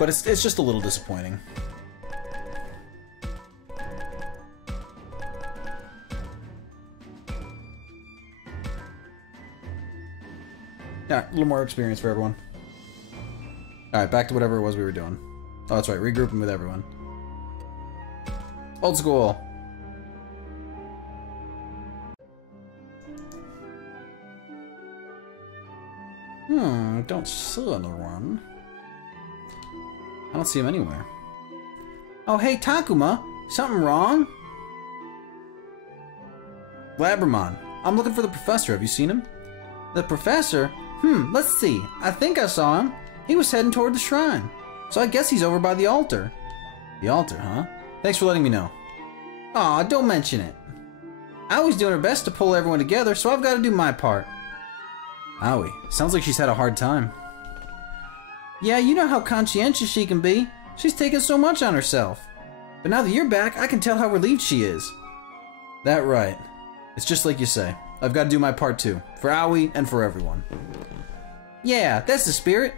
But it's just a little disappointing. Yeah, a little more experience for everyone. Alright, back to whatever it was we were doing. Oh, that's right, regrouping with everyone. Old school. Don't see anyone. I don't see him anywhere. Oh, hey, Takuma! Something wrong? Labramon, I'm looking for the professor. Have you seen him? The professor? Let's see. I think I saw him. He was heading toward the shrine. So I guess he's over by the altar. The altar, huh? Thanks for letting me know. Aw, don't mention it. Aoi's doing her best to pull everyone together, so I've got to do my part. Aoi, sounds like she's had a hard time. Yeah, you know how conscientious she can be. She's taken so much on herself. But now that you're back, I can tell how relieved she is. That right. It's just like you say. I've got to do my part too. For Aoi and for everyone. Yeah, that's the spirit.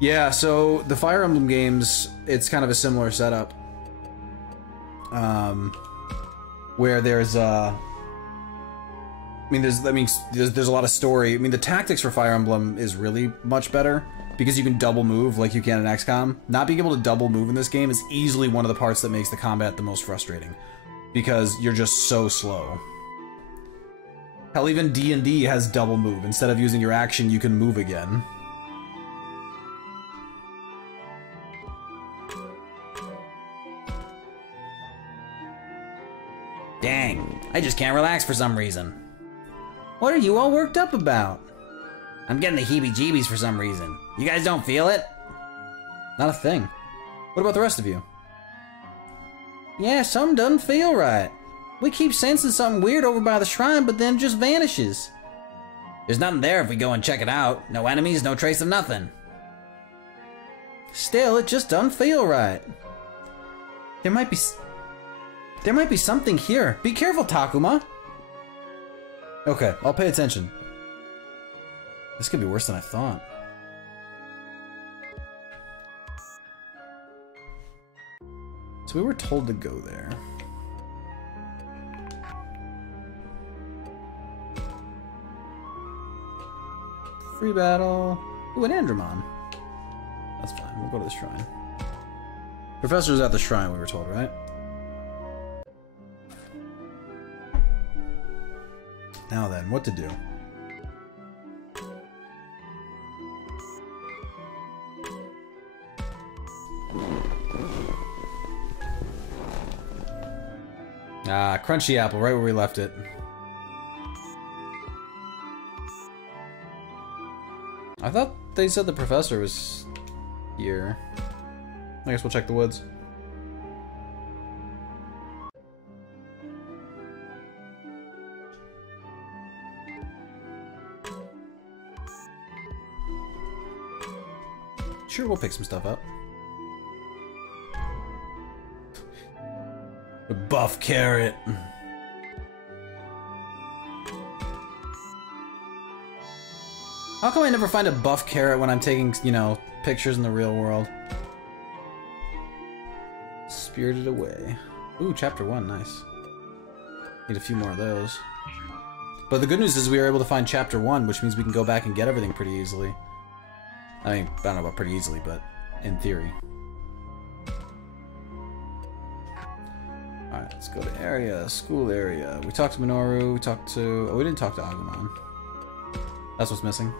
Yeah, so the Fire Emblem games, it's kind of a similar setup. Where there's there's a lot of story. I mean, the tactics for Fire Emblem is really much better because you can double move like you can in XCOM. Not being able to double move in this game is easily one of the parts that makes the combat the most frustrating because you're just so slow. Hell, even D&D has double move. Instead of using your action, you can move again. Dang, I just can't relax for some reason. What are you all worked up about? I'm getting the heebie-jeebies for some reason. You guys don't feel it? Not a thing. What about the rest of you? Yeah, something doesn't feel right. We keep sensing something weird over by the shrine, but then it just vanishes. There's nothing there if we go and check it out. No enemies, no trace of nothing. Still, it just doesn't feel right. There might be something here. Be careful, Takuma. Okay, I'll pay attention. This could be worse than I thought. So we were told to go there. Free battle. Ooh, an Andromon. That's fine. We'll go to the shrine. Professor's at the shrine, we were told, right? Now then, what to do? Ah, Crunchy Apple, right where we left it. I thought they said the professor was here. I guess we'll check the woods. Sure, we'll pick some stuff up. The buff carrot. How come I never find a buff carrot when I'm taking, you know, pictures in the real world? Spirited Away. Ooh, chapter 1, nice. Need a few more of those. But the good news is we were able to find chapter 1, which means we can go back and get everything pretty easily. I mean, I don't know about pretty easily, but in theory. Alright, let's go to area, school area. We talked to Minoru, we talked to... Oh, we didn't talk to Agumon. That's what's missing.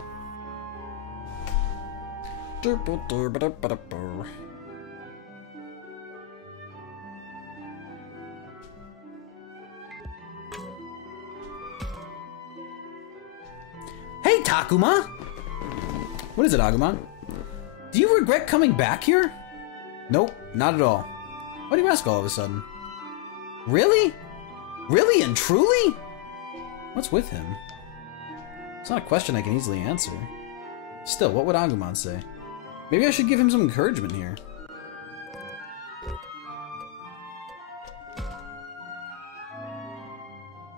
Hey, Takuma! What is it, Agumon? Do you regret coming back here? Nope, not at all. Why do you ask all of a sudden? Really? Really and truly? What's with him? It's not a question I can easily answer. Still, what would Agumon say? Maybe I should give him some encouragement here.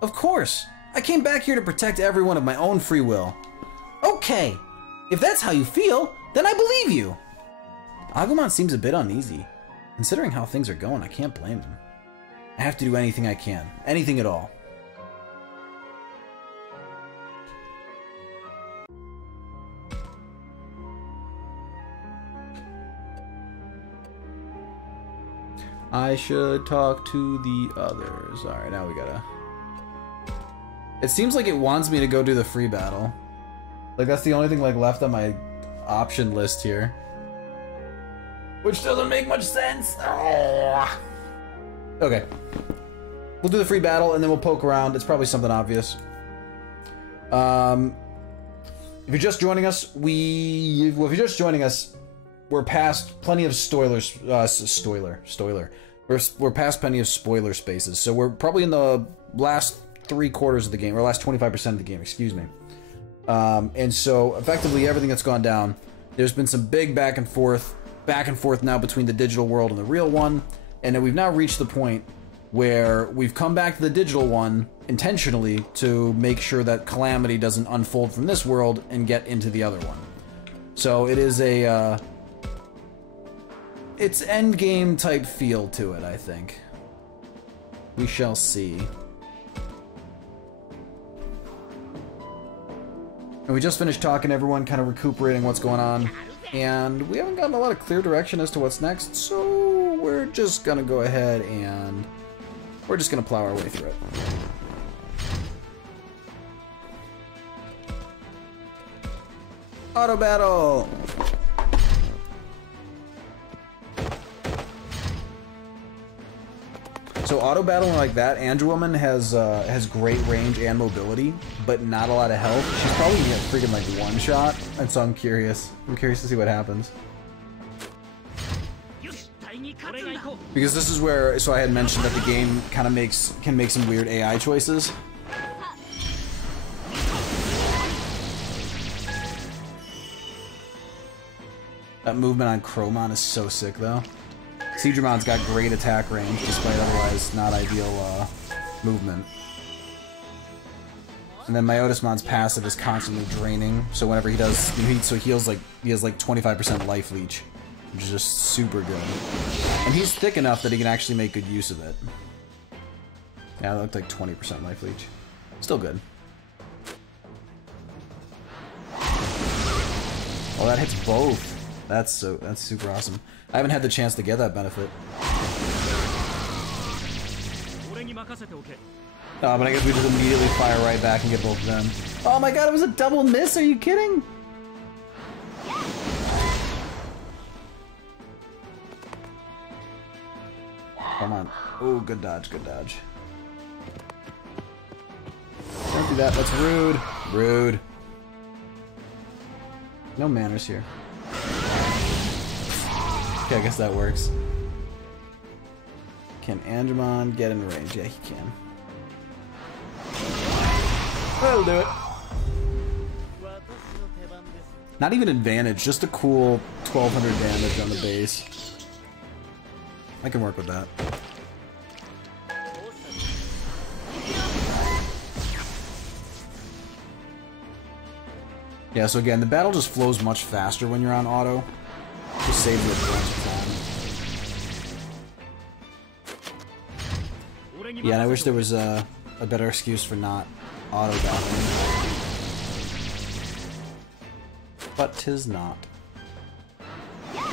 Of course! I came back here to protect everyone of my own free will. Okay! If that's how you feel, then I believe you! Agumon seems a bit uneasy. Considering how things are going, I can't blame him. I have to do anything I can. Anything at all. I should talk to the others. Alright, now we gotta... It seems like it wants me to go do the free battle. Like, that's the only thing, like, left on my option list here. Which doesn't make much sense. Oh. Okay. We'll do the free battle, and then we'll poke around. It's probably something obvious. If you're just joining us, we're past plenty of spoilers. We're past plenty of spoiler spaces, so we're probably in the last 3/4 of the game, or last 25% of the game, excuse me. And so, effectively, everything that's gone down, there's been some big back and forth now between the digital world and the real one, and then we've now reached the point where we've come back to the digital one intentionally to make sure that Calamity doesn't unfold from this world and get into the other one. So it is a, it's endgame type feel to it, I think. We shall see. And we just finished talking to everyone, kind of recuperating what's going on. And we haven't gotten a lot of clear direction as to what's next, so we're just gonna go ahead and we're just gonna plow our way through it. Auto battle! So auto battling like that, Andrewwoman has great range and mobility, but not a lot of health. She's probably gonna get freaking like one shot, and so I'm curious. I'm curious to see what happens. Because this is where, so I had mentioned that the game kind of can make some weird AI choices. That movement on Chromon is so sick though. Seadramon's got great attack range, despite otherwise not ideal movement. And then Myotismon's passive is constantly draining, so whenever he does, so he has like 25% life leech, which is just super good. And he's thick enough that he can actually make good use of it. Yeah, that looked like 20% life leech. Still good. Oh, that hits both. That's super awesome. I haven't had the chance to get that benefit. Oh, but I guess we just immediately fire right back and get both of them. Oh my god, it was a double miss, are you kidding? Come on. Oh, good dodge, good dodge. Don't do that, that's rude. Rude. No manners here. Okay, I guess that works. Can Andromon get in range? Yeah, he can. That'll do it. Not even advantage, just a cool 1200 damage on the base. I can work with that. Yeah, so again, the battle just flows much faster when you're on auto. Just saves you a bunch of time. Yeah, and I wish there was a better excuse for not auto battling. But 'tis not.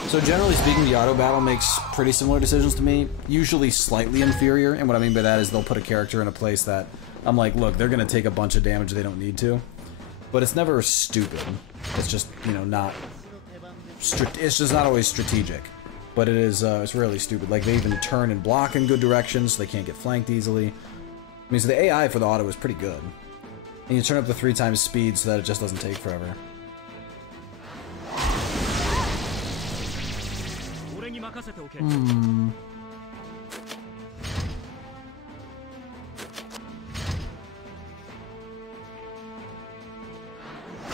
So generally speaking, the auto battle makes pretty similar decisions to me, usually slightly inferior, and what I mean by that is they'll put a character in a place that I'm like, look, they're gonna take a bunch of damage they don't need to. But it's never stupid. It's just, you know, not... It's just not always strategic. But it is, it's really stupid. Like, they even turn and block in good directions, so they can't get flanked easily. I mean, so the AI for the auto is pretty good. And you turn up the 3 times speed so that it just doesn't take forever.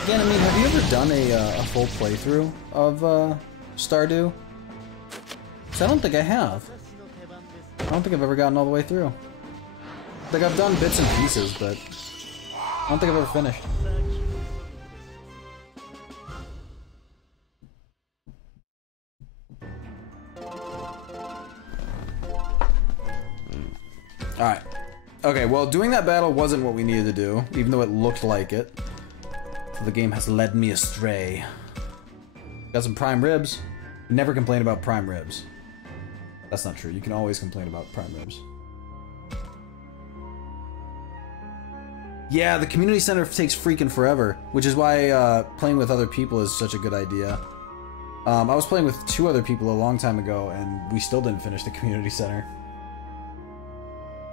Again, I mean, have you ever done a full playthrough of Stardew? Because I don't think I have. I don't think I've ever gotten all the way through. Like, I've done bits and pieces, but I don't think I've ever finished. Alright. Okay, well, doing that battle wasn't what we needed to do, even though it looked like it. So the game has led me astray. Got some prime ribs. Never complain about prime ribs. That's not true. You can always complain about prime ribs. Yeah, the community center takes freaking forever, which is why playing with other people is such a good idea. I was playing with 2 other people a long time ago, and we still didn't finish the community center.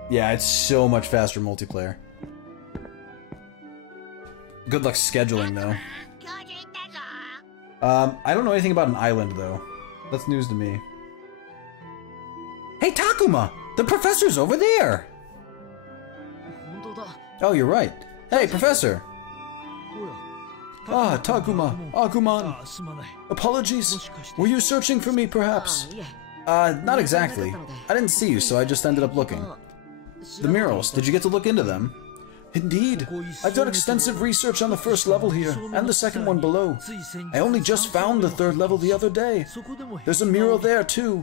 Yeah, it's so much faster multiplayer. Good luck scheduling, though. I don't know anything about an island, though. That's news to me. Hey, Takuma! The professor's over there! Oh, you're right. Hey, Professor! Ah, Takuma, Agumon. Apologies. Were you searching for me, perhaps? Not exactly. I didn't see you, so I just ended up looking. The murals, did you get to look into them? Indeed. I've done extensive research on the first level here, and the second one below. I only just found the 3rd level the other day. There's a mural there, too.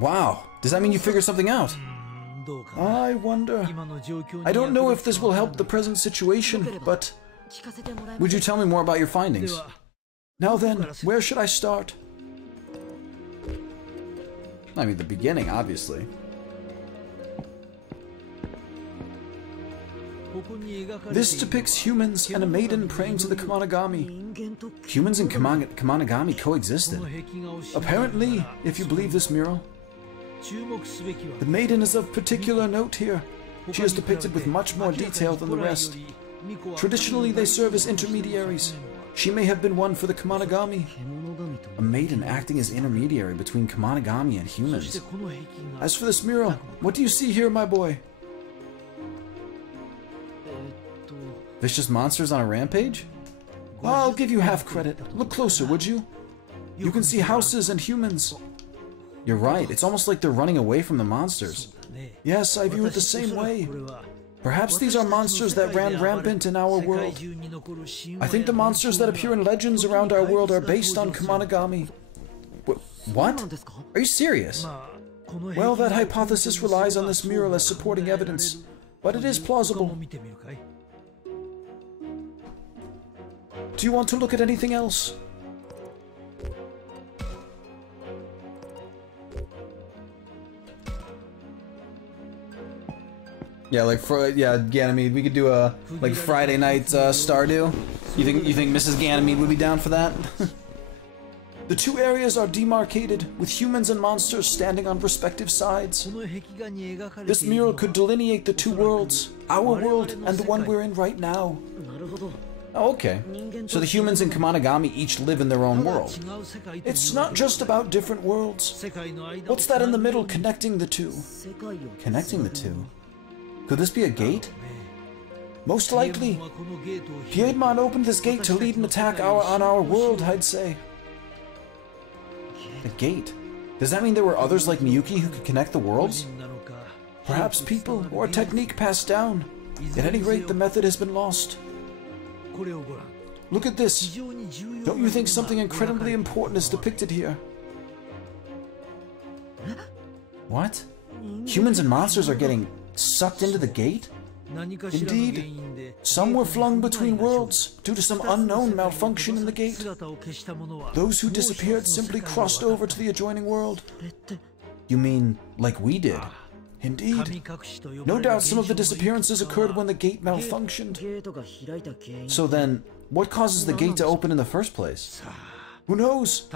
Wow. Does that mean you figured something out? I wonder. I don't know if this will help the present situation, but... Would you tell me more about your findings? Now then, where should I start? I mean, the beginning, obviously. This depicts humans and a maiden praying to the Kamanagami. Humans and Kamanagami coexisted. Apparently, if you believe this mural. The maiden is of particular note here. She is depicted with much more detail than the rest. Traditionally, they serve as intermediaries. She may have been one for the Kamanagami. A maiden acting as intermediary between Kamanagami and humans. As for this mural, what do you see here, my boy? Vicious monsters on a rampage? I'll give you half credit. Look closer, would you? You can see houses and humans. You're right, it's almost like they're running away from the monsters. Yes, I view it the same way. Perhaps these are monsters that ran rampant in our world. I think the monsters that appear in legends around our world are based on Kamanagami. What? Are you serious? Well, that hypothesis relies on this mural as supporting evidence, but it is plausible. Do you want to look at anything else? Yeah, like Ganymede. We could do a like Friday night Stardew. You think Mrs. Ganymede would be down for that? The 2 areas are demarcated, with humans and monsters standing on respective sides. This mural could delineate the 2 worlds, our world and the one we're in right now. Oh, okay. So the humans and Kamanagami each live in their own world. It's not just about different worlds. What's that in the middle connecting the 2? Connecting the 2? Could this be a gate? Most likely. Piedmon opened this gate to lead an attack on our world, I'd say. A gate? Does that mean there were others like Miyuki who could connect the worlds? Perhaps people, or a technique passed down. At any rate, the method has been lost. look at this. Don't you think something incredibly important is depicted here? What? Humans and monsters are getting sucked into the gate? Indeed. Some were flung between worlds due to some unknown malfunction in the gate. Those who disappeared simply crossed over to the adjoining world. You mean, like we did? Indeed. No doubt some of the disappearances occurred when the gate malfunctioned. So then, what causes the gate to open in the first place? Who knows?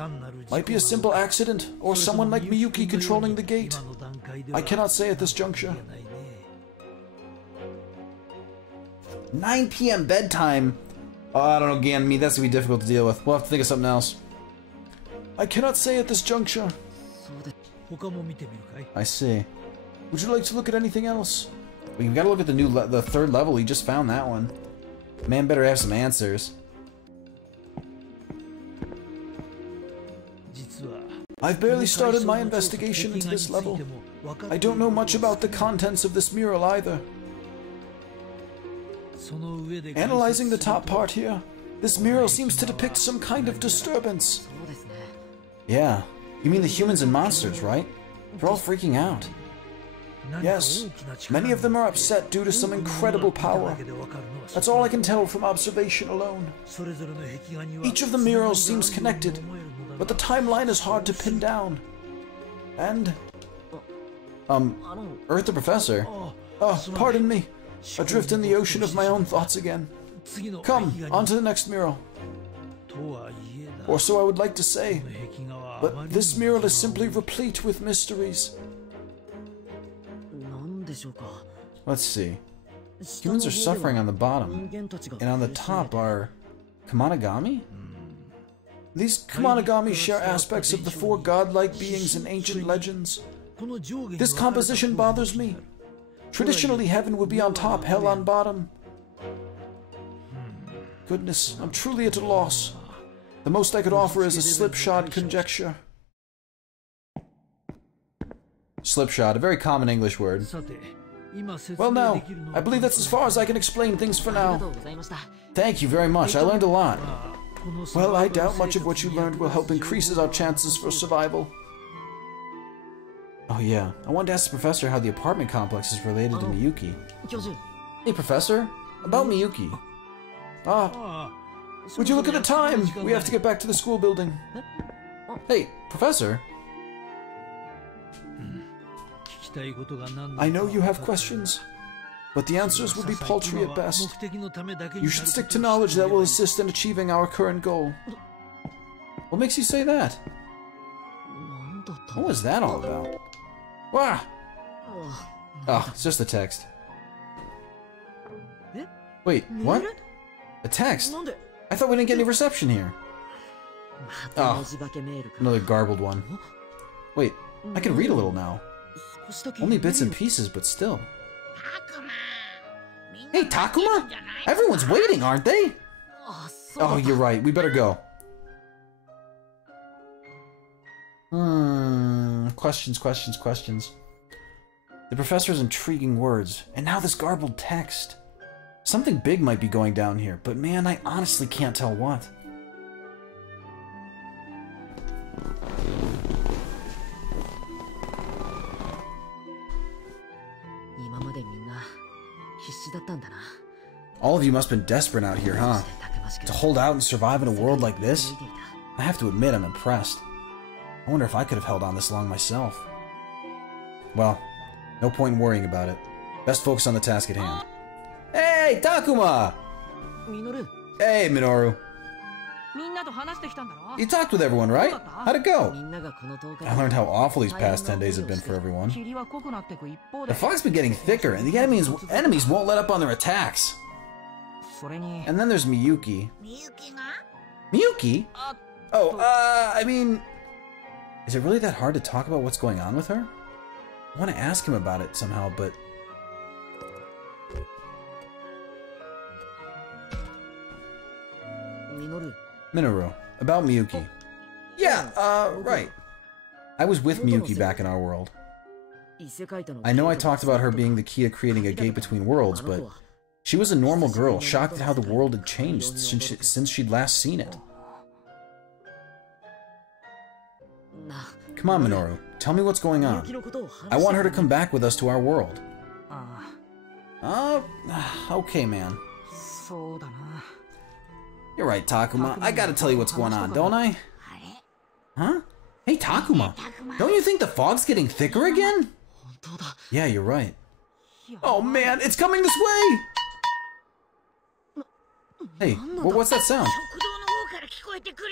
Might be a simple accident, or someone like Miyuki controlling the gate. I cannot say at this juncture. 9 p.m. bedtime? Oh, I don't know, Gan, that's gonna be difficult to deal with. We'll have to think of something else. I cannot say at this juncture. I see. Would you like to look at anything else? Well, you've got to look at the third level. You just found that one. Man better have some answers. I've barely started my investigation into this level. I don't know much about the contents of this mural either. Analyzing the top part here, this mural seems to depict some kind of disturbance. Yeah, you mean the humans and monsters, right? They're all freaking out. Yes, many of them are upset due to some incredible power. That's all I can tell from observation alone. Each of the murals seems connected, but the timeline is hard to pin down. And... Earth the Professor? Oh, pardon me. Adrift in the ocean of my own thoughts again. Come, on to the next mural. Or so I would like to say. But this mural is simply replete with mysteries. Let's see. Humans are suffering on the bottom, and on the top are... Kamonagami? These Kamonagami share aspects of the four godlike beings in ancient legends. This composition bothers me. Traditionally, heaven would be on top, hell on bottom. Goodness, I'm truly at a loss. The most I could offer is a slipshod conjecture. Slipshod, a very common English word. Well now, I believe that's as far as I can explain things for now. Thank you very much, I learned a lot. Well, I doubt much of what you learned will help increase our chances for survival. Oh yeah, I wanted to ask the professor how the apartment complex is related to Miyuki. Hey professor, about Miyuki. Would you look at the time? We have to get back to the school building. Hey, professor. I know you have questions, but the answers will be paltry at best. You should stick to knowledge that will assist in achieving our current goal. What makes you say that? What was that all about? Wah! Oh, it's just a text. Wait, what? A text? I thought we didn't get any reception here. Oh, another garbled one. Wait, I can read a little now. Only bits and pieces, but still. Hey, Takuma! Everyone's waiting, aren't they? Oh, you're right. We better go. Questions, questions, questions. The professor's intriguing words, and now this garbled text. Something big might be going down here, but man, I honestly can't tell what. All of you must have been desperate out here, huh? To hold out and survive in a world like this? I have to admit I'm impressed. I wonder if I could have held on this long myself. Well, no point in worrying about it. Best focus on the task at hand. Hey, Takuma! Hey, Minoru. You talked with everyone, right? How'd it go? I learned how awful these past 10 days have been for everyone. The fog's been getting thicker, and the enemies won't let up on their attacks. And then there's Miyuki. Miyuki? Oh, I mean... Is it really that hard to talk about what's going on with her? I want to ask him about it somehow, but... Minoru, about Miyuki. Yeah, right. I was with Miyuki back in our world. I know I talked about her being the key to creating a gate between worlds, but She was a normal girl, shocked at how the world had changed since she'd last seen it. Come on, Minoru. Tell me what's going on. I want her to come back with us to our world. Okay, man. You're right, Takuma. I gotta tell you what's going on, don't I? Huh? Hey, Takuma. Don't you think the fog's getting thicker again? Yeah, you're right. Oh man, it's coming this way! Hey, what's that sound?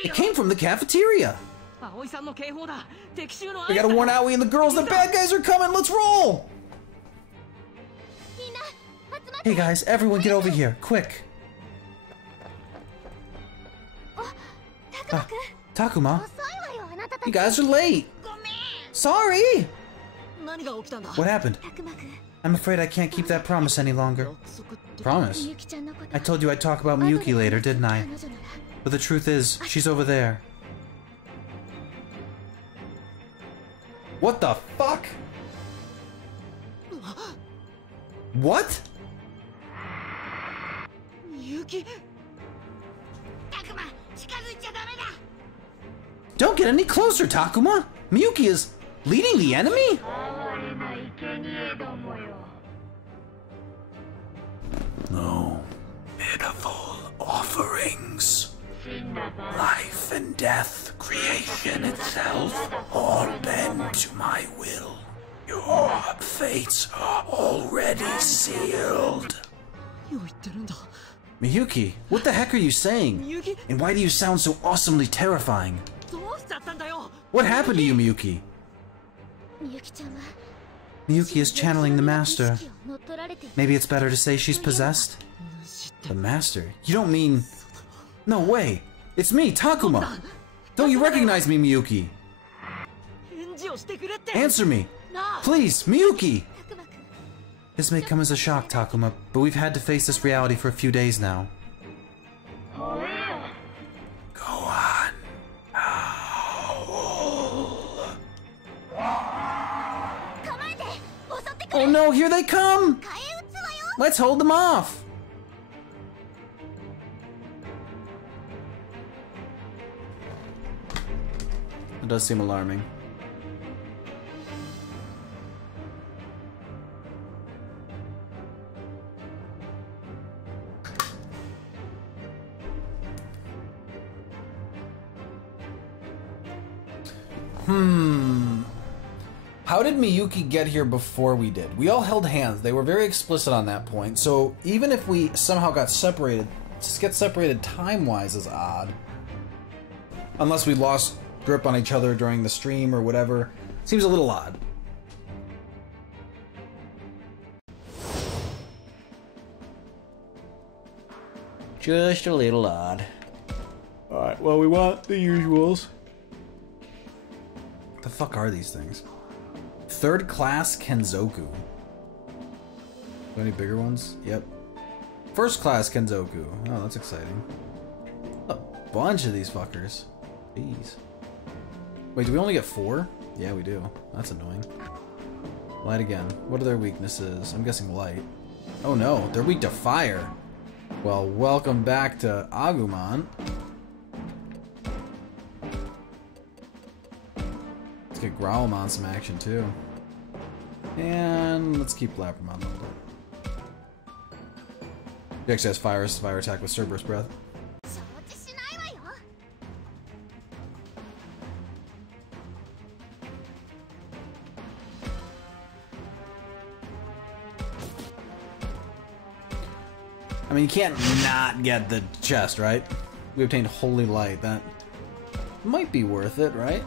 It came from the cafeteria! We gotta warn Aoi and the girls, the bad guys are coming, let's roll! Hey guys, everyone get over here, quick! Takuma? You guys are late! Sorry! What happened? I'm afraid I can't keep that promise any longer. Promise? I told you I'd talk about Miyuki later, didn't I? But the truth is, she's over there. What the fuck? What? Don't get any closer, Takuma! Miyuki is leading the enemy? No. Pitiful offerings. Life and death, creation itself, all bend to my will. Your fates are already sealed. Miyuki, what the heck are you saying? And why do you sound so awesomely terrifying? What happened to you, Miyuki? Miyuki is channeling the Master. Maybe it's better to say she's possessed? The Master? You don't mean... No way! It's me, Takuma! Don't you recognize me, Miyuki? Answer me! Please, Miyuki! This may come as a shock, Takuma, but we've had to face this reality for a few days now. Go on. Oh no, here they come! Let's hold them off! It does seem alarming. How did Miyuki get here before we did? We all held hands. They were very explicit on that point. So even if we somehow got separated, just get separated time-wise is odd. Unless we lost grip on each other during the stream or whatever. Seems a little odd. Just a little odd. Alright, well, we want the usuals. What the fuck are these things? Third class Kenzoku. Any bigger ones? Yep. First class Kenzoku. Oh, that's exciting. A bunch of these fuckers. Jeez. Wait, do we only get 4? Yeah, we do. That's annoying. Light again. What are their weaknesses? I'm guessing light. Oh no, they're weak to fire. Well, welcome back to Agumon. Let's get Growlmon some action too. And let's keep Lapramon leveled up. He actually has fire attack with Cerberus Breath. I mean, you can't not get the chest, right? We obtained Holy Light. That might be worth it, right?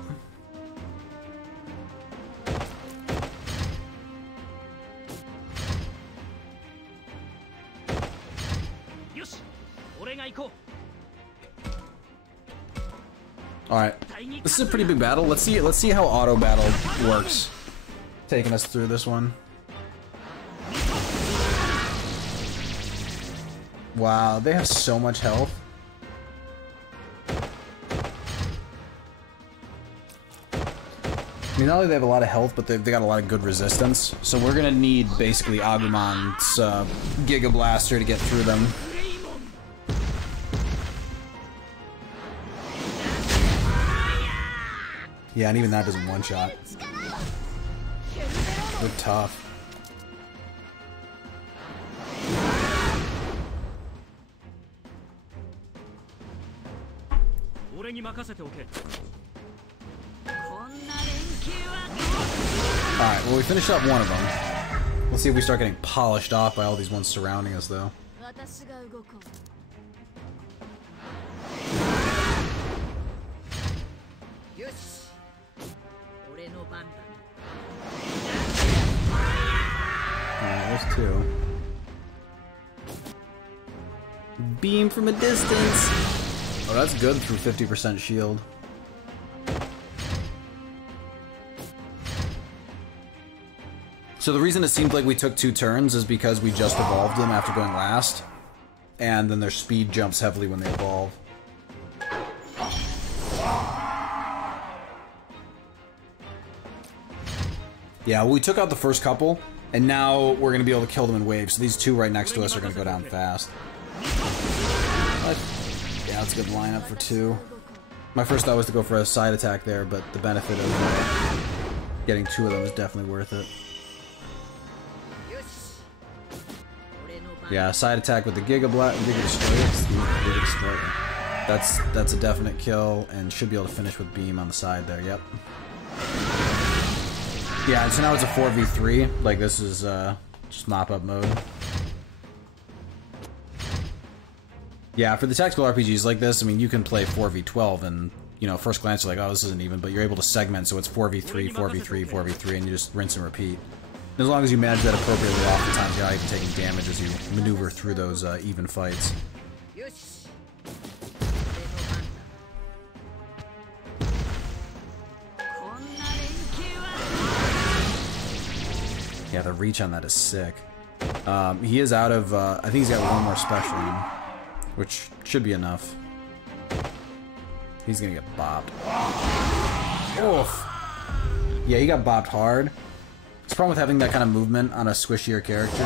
Alright. This is a pretty big battle. Let's see how auto battle works. Taking us through this one. Wow, they have so much health. mean, not only they have a lot of health, but they got a lot of good resistance. So we're gonna need basically Agumon's Giga Blaster to get through them. Yeah, and even that doesn't one-shot. They're tough. Alright, well we finished up one of them. Let's see if we start getting polished off by all these ones surrounding us, though. Alright, there's two. Beam from a distance! Oh, that's good through 50% shield. So the reason it seemed like we took 2 turns is because we just evolved them after going last. And then their speed jumps heavily when they evolve. Yeah, well, we took out the first couple, and now we're going to be able to kill them in waves. So these 2 right next to us are going to go down fast. But, yeah, that's a good lineup for 2. My first thought was to go for a side attack there, but the benefit of getting 2 of them is definitely worth it. Yeah, side attack with the Giga Destroyer. That's a definite kill, and should be able to finish with Beam on the side there, yep. Yeah, and so now it's a 4v3, like this is just mop-up mode. Yeah, for the tactical RPGs like this, I mean, you can play 4v12 and, you know, first glance you're like, oh, this isn't even, but you're able to segment, so it's 4v3, 4v3, 4v3, and you just rinse and repeat. As long as you manage that appropriately, oftentimes you're not even taking damage as you maneuver through those even fights. Yeah, the reach on that is sick. He is out of, I think he's got one more special, which should be enough. He's gonna get bopped. Oof. Yeah, he got bopped hard. The problem with having that kind of movement on a squishier character,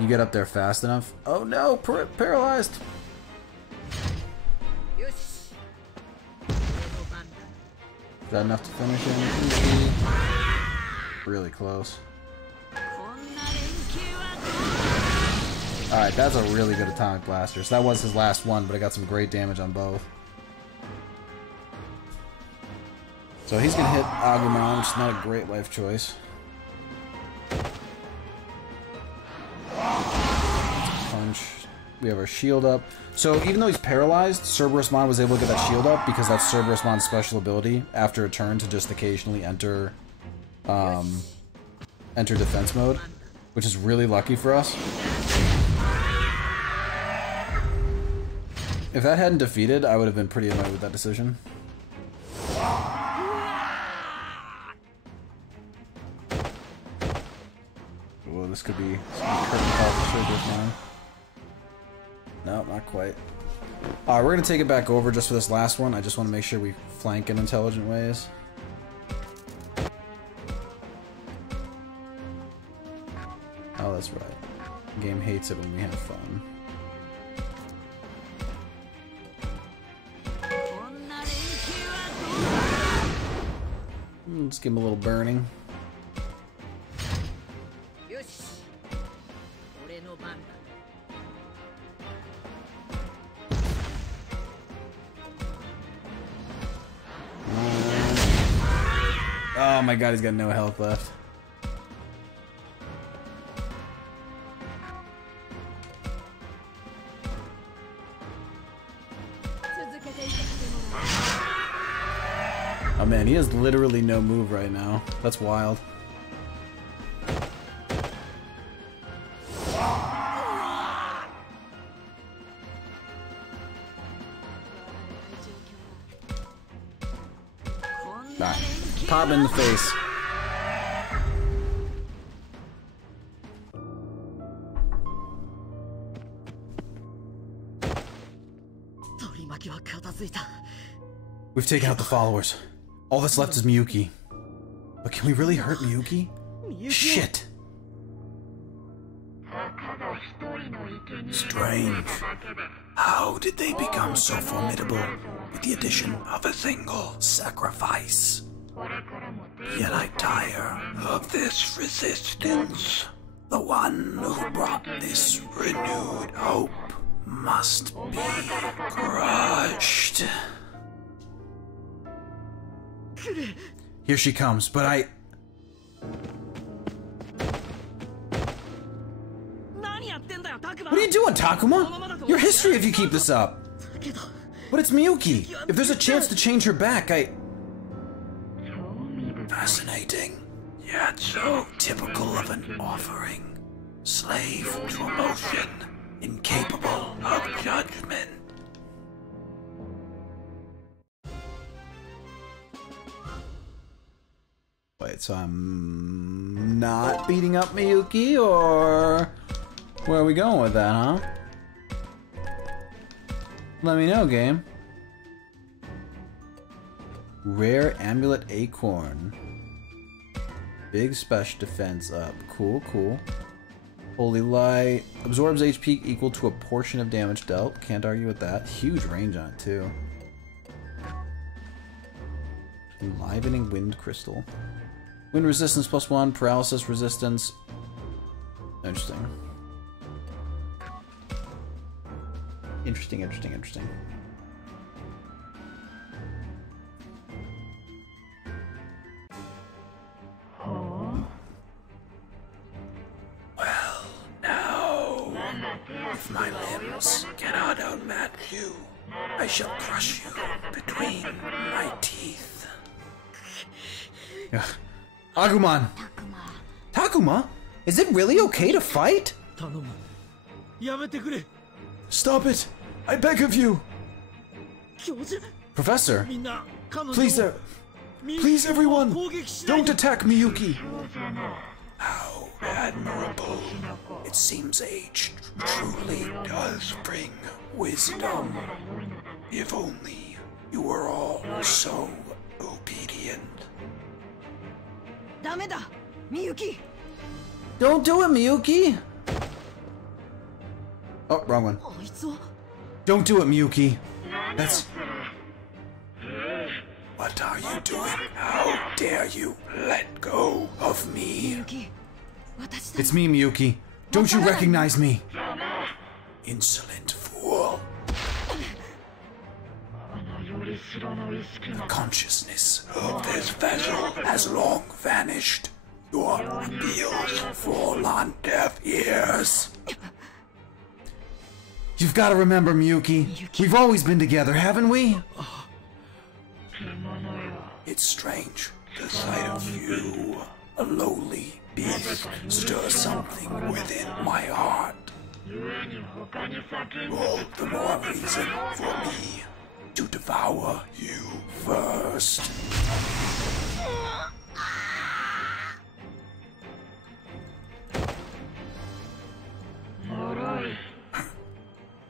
you get up there fast enough. Oh no, paralyzed! Is that enough to finish him? Really close. Alright, that's a really good Atomic Blaster. So that was his last one, but I got some great damage on both. So he's gonna hit Agumon, which is not a great life choice. Punch. We have our shield up. So even though he's paralyzed, Cerberusmon was able to get that shield up because that's Cerberusmon's special ability after a turn to just occasionally enter defense mode, which is really lucky for us. If that hadn't defeated, I would have been pretty annoyed with that decision. Well, this could be some curtain call for Cerberusmon. No, not quite. We're going to take it back over just for this last one. I just want to make sure we flank in intelligent ways. Oh, that's right. The game hates it when we have fun. Let's give him a little burning. Oh my god, he's got no health left. Oh man, he has literally no move right now. That's wild. Alright, pop in the face. We've taken out the followers. All that's left is Miyuki. But can we really hurt Miyuki? Shit! Strange. How did they become so formidable with the addition of a single sacrifice? Yet I tire of this resistance. The one who brought this renewed hope must be crushed. Here she comes, but I... What are you doing, Takuma? Your history if you keep this up. But it's Miyuki. If there's a chance to change her back, Fascinating, yet so typical of an offering. Slave to emotion, incapable of judgment. Wait, so I'm not beating up Miyuki, or where are we going with that, huh? Let me know, game. Rare Amulet Acorn. Big special defense up. Cool, cool. Holy Light. Absorbs HP equal to a portion of damage dealt. Can't argue with that. Huge range on it, too. Enlivening Wind Crystal. Wind resistance +1. Paralysis resistance. Interesting. Interesting. Well, now, if my limbs cannot outmatch you, I shall crush you between my teeth. Agumon! Takuma? Is it really okay to fight? Stop it! I beg of you! Professor! Please everyone! Don't attack Miyuki! How admirable. It seems age truly does bring wisdom. If only you were all so obedient. Don't do it, Miyuki! Oh, wrong one. Don't do it, Miyuki. That's... What are you doing? How dare you let go of me? It's me, Miyuki. Don't you recognize me? Insolent fool. The consciousness of this vessel has long vanished. Your appeals fall on deaf ears. You've got to remember, Miyuki. We've always been together, haven't we? It's strange. The sight of you, a lowly beast, stirs something within my heart. All the more reason for me to devour you first.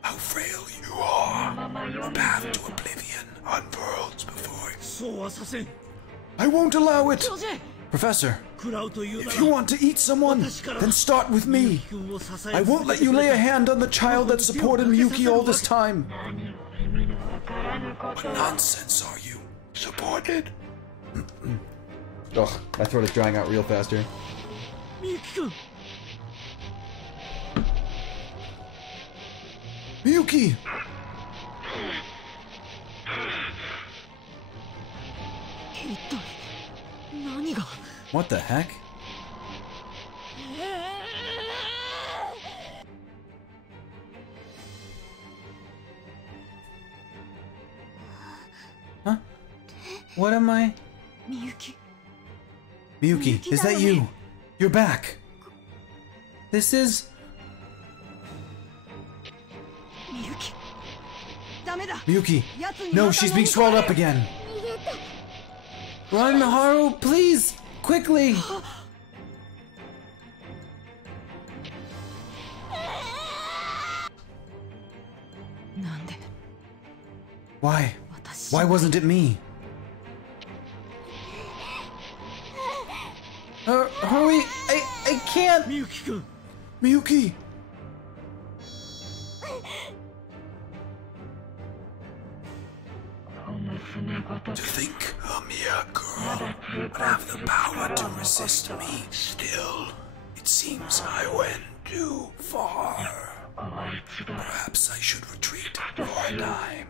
How frail you are. The path to oblivion unfurls before you. I won't allow it! Professor, if you want to eat someone, then start with me. I won't let you lay a hand on the child that supported Miyuki all this time. What nonsense are you? Supported? Oh, my throat is drying out real fast here. Miyuki! What the heck? Huh? What am I? Miyuki, is that you? You're back. This is... Miyuki! No, she's being swallowed up again! Run, Haru, please! Quickly! Why? Why wasn't it me? can't! Miyuki! To think a mere girl would have the power to resist me still. It seems I went too far. Perhaps I should retreat for a time.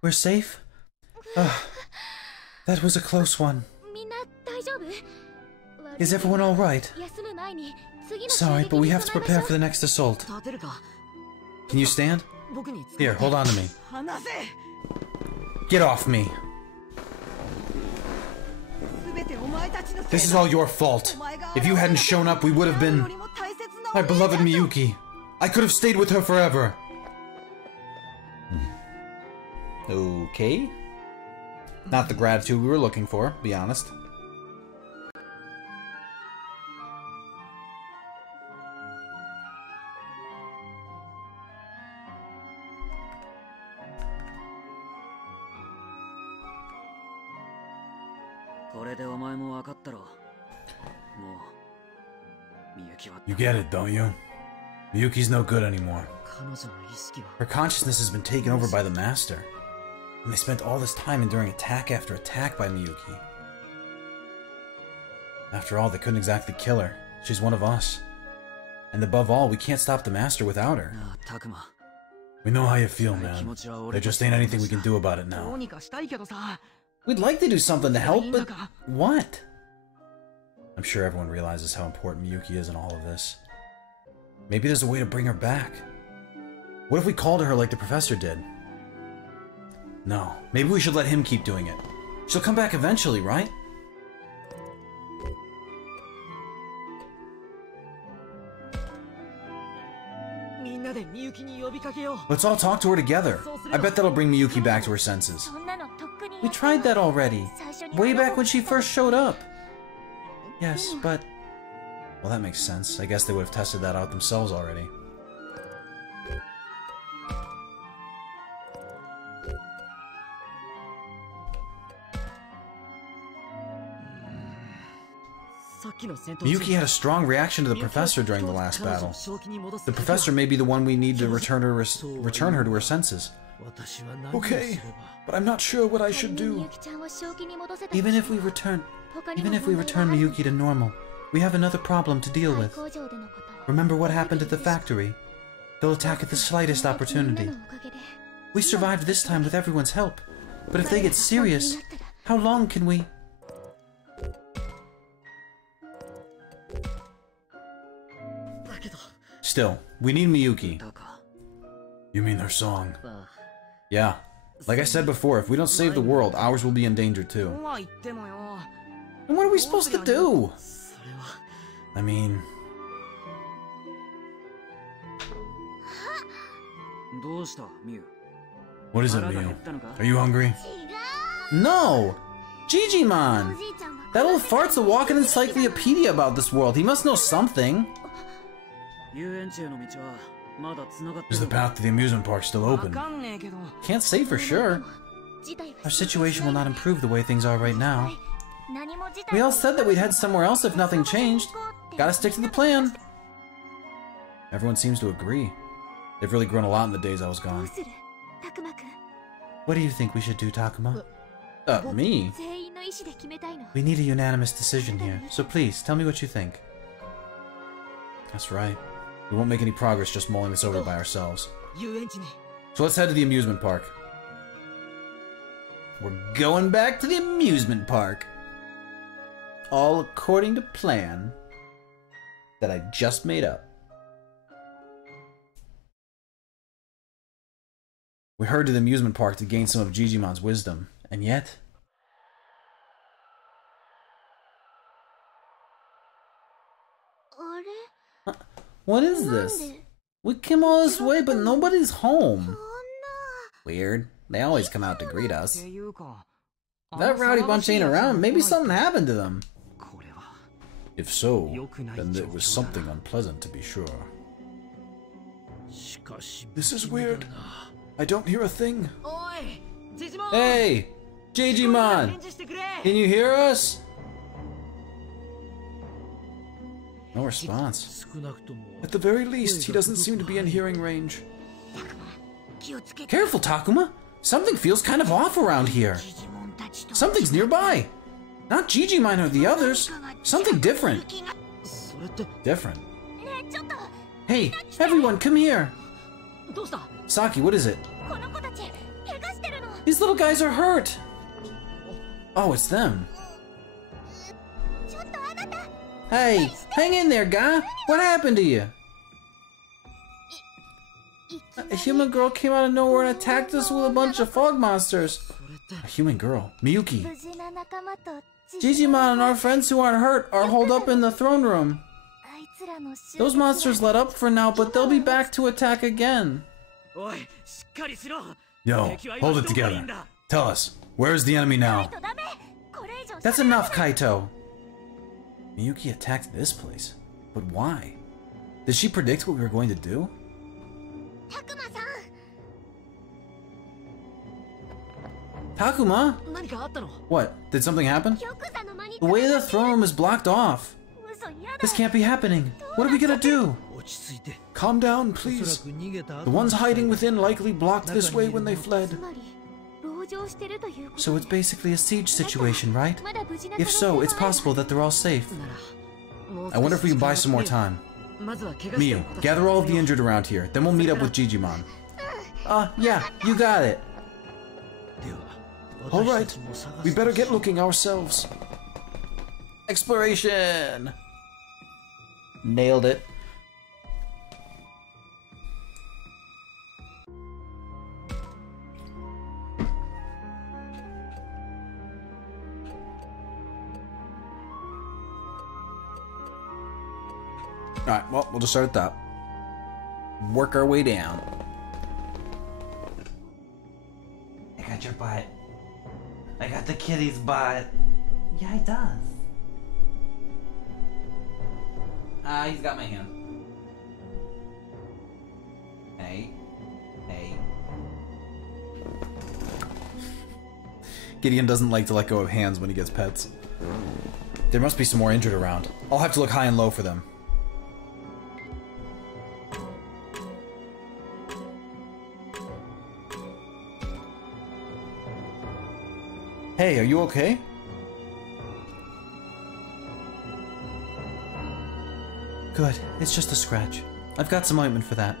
We're safe? That was a close one. Is everyone alright? Sorry, but we have to prepare for the next assault. Can you stand? Here, hold on to me. Get off me. This is all your fault. If you hadn't shown up, we would have been... My beloved Miyuki. I could have stayed with her forever. Okay. Not the gratitude we were looking for, be honest. You get it, don't you? Miyuki's no good anymore. Her consciousness has been taken over by the Master. And they spent all this time enduring attack after attack by Miyuki. After all, they couldn't exactly kill her. She's one of us. And above all, we can't stop the Master without her. We know how you feel, man. There just ain't anything we can do about it now. We'd like to do something to help, but what? I'm sure everyone realizes how important Miyuki is in all of this. Maybe there's a way to bring her back. What if we called to her like the professor did? No, maybe we should let him keep doing it. She'll come back eventually, right? Let's all talk to her together. I bet that'll bring Miyuki back to her senses. We tried that already. Way back when she first showed up. Yes, but... Well, that makes sense. I guess they would have tested that out themselves already. Miyuki had a strong reaction to the professor during the last battle. The professor may be the one we need to return her to her senses. Okay, but I'm not sure what I should do. Even if we return Miyuki to normal, we have another problem to deal with. Remember what happened at the factory? They'll attack at the slightest opportunity. We survived this time with everyone's help, but if they get serious, how long can we... Still, we need Miyuki. You mean her song? Yeah. Like I said before, if we don't save the world, ours will be in danger too. And what are we supposed to do? I mean... What is it, Miu? Are you hungry? No! Digimon! That old fart's a walking encyclopedia about this world. He must know something. Is the path to the amusement park still open? Can't say for sure. Our situation will not improve the way things are right now. We all said that we'd head somewhere else if nothing changed. Gotta stick to the plan. Everyone seems to agree. They've really grown a lot in the days I was gone. What do you think we should do, Takuma? Me? We need a unanimous decision here, so please, tell me what you think. That's right. We won't make any progress just mulling this over by ourselves. So let's head to the amusement park. We're going back to the amusement park. All according to plan that I just made up. We hurried to the amusement park to gain some of Digimon's wisdom, and yet... What is this? We came all this way, but nobody's home. Weird. They always come out to greet us. If that rowdy bunch ain't around, maybe something happened to them. If so, then it was something unpleasant to be sure. This is weird. I don't hear a thing. Hey! Digimon! Can you hear us? No response. At the very least, he doesn't seem to be in hearing range. Careful, Takuma! Something feels kind of off around here. Something's nearby. Not Digimon or the others. Something different. Different. Hey, everyone, come here. Saki, what is it? These little guys are hurt. Oh, it's them. Hey, hang in there, guy. What happened to you? A human girl came out of nowhere and attacked us with a bunch of fog monsters. A human girl. Miyuki. Digimon and our friends who aren't hurt are holed up in the throne room. Those monsters let up for now, but they'll be back to attack again. Yo, hold it together. Tell us, where is the enemy now? That's enough, Kaito. Miyuki attacked this place. But why? Did she predict what we were going to do? Takuma? What? Did something happen? The way to the throne room is blocked off. This can't be happening. What are we gonna do? Calm down, please. The ones hiding within likely blocked this way when they fled. So it's basically a siege situation, right? If so, it's possible that they're all safe. I wonder if we can buy some more time. Miyu, gather all of the injured around here, then we'll meet up with Digimon. Yeah, you got it. Alright, we better get looking ourselves. Exploration! Nailed it. Alright, well, we'll just start at the top. Work our way down. I got your butt. I got the kitty's butt. Yeah, he does. He's got my hand. Hey. Hey. Gideon doesn't like to let go of hands when he gets pets. There must be some more injured around. I'll have to look high and low for them. Hey, are you okay? Good, it's just a scratch. I've got some ointment for that.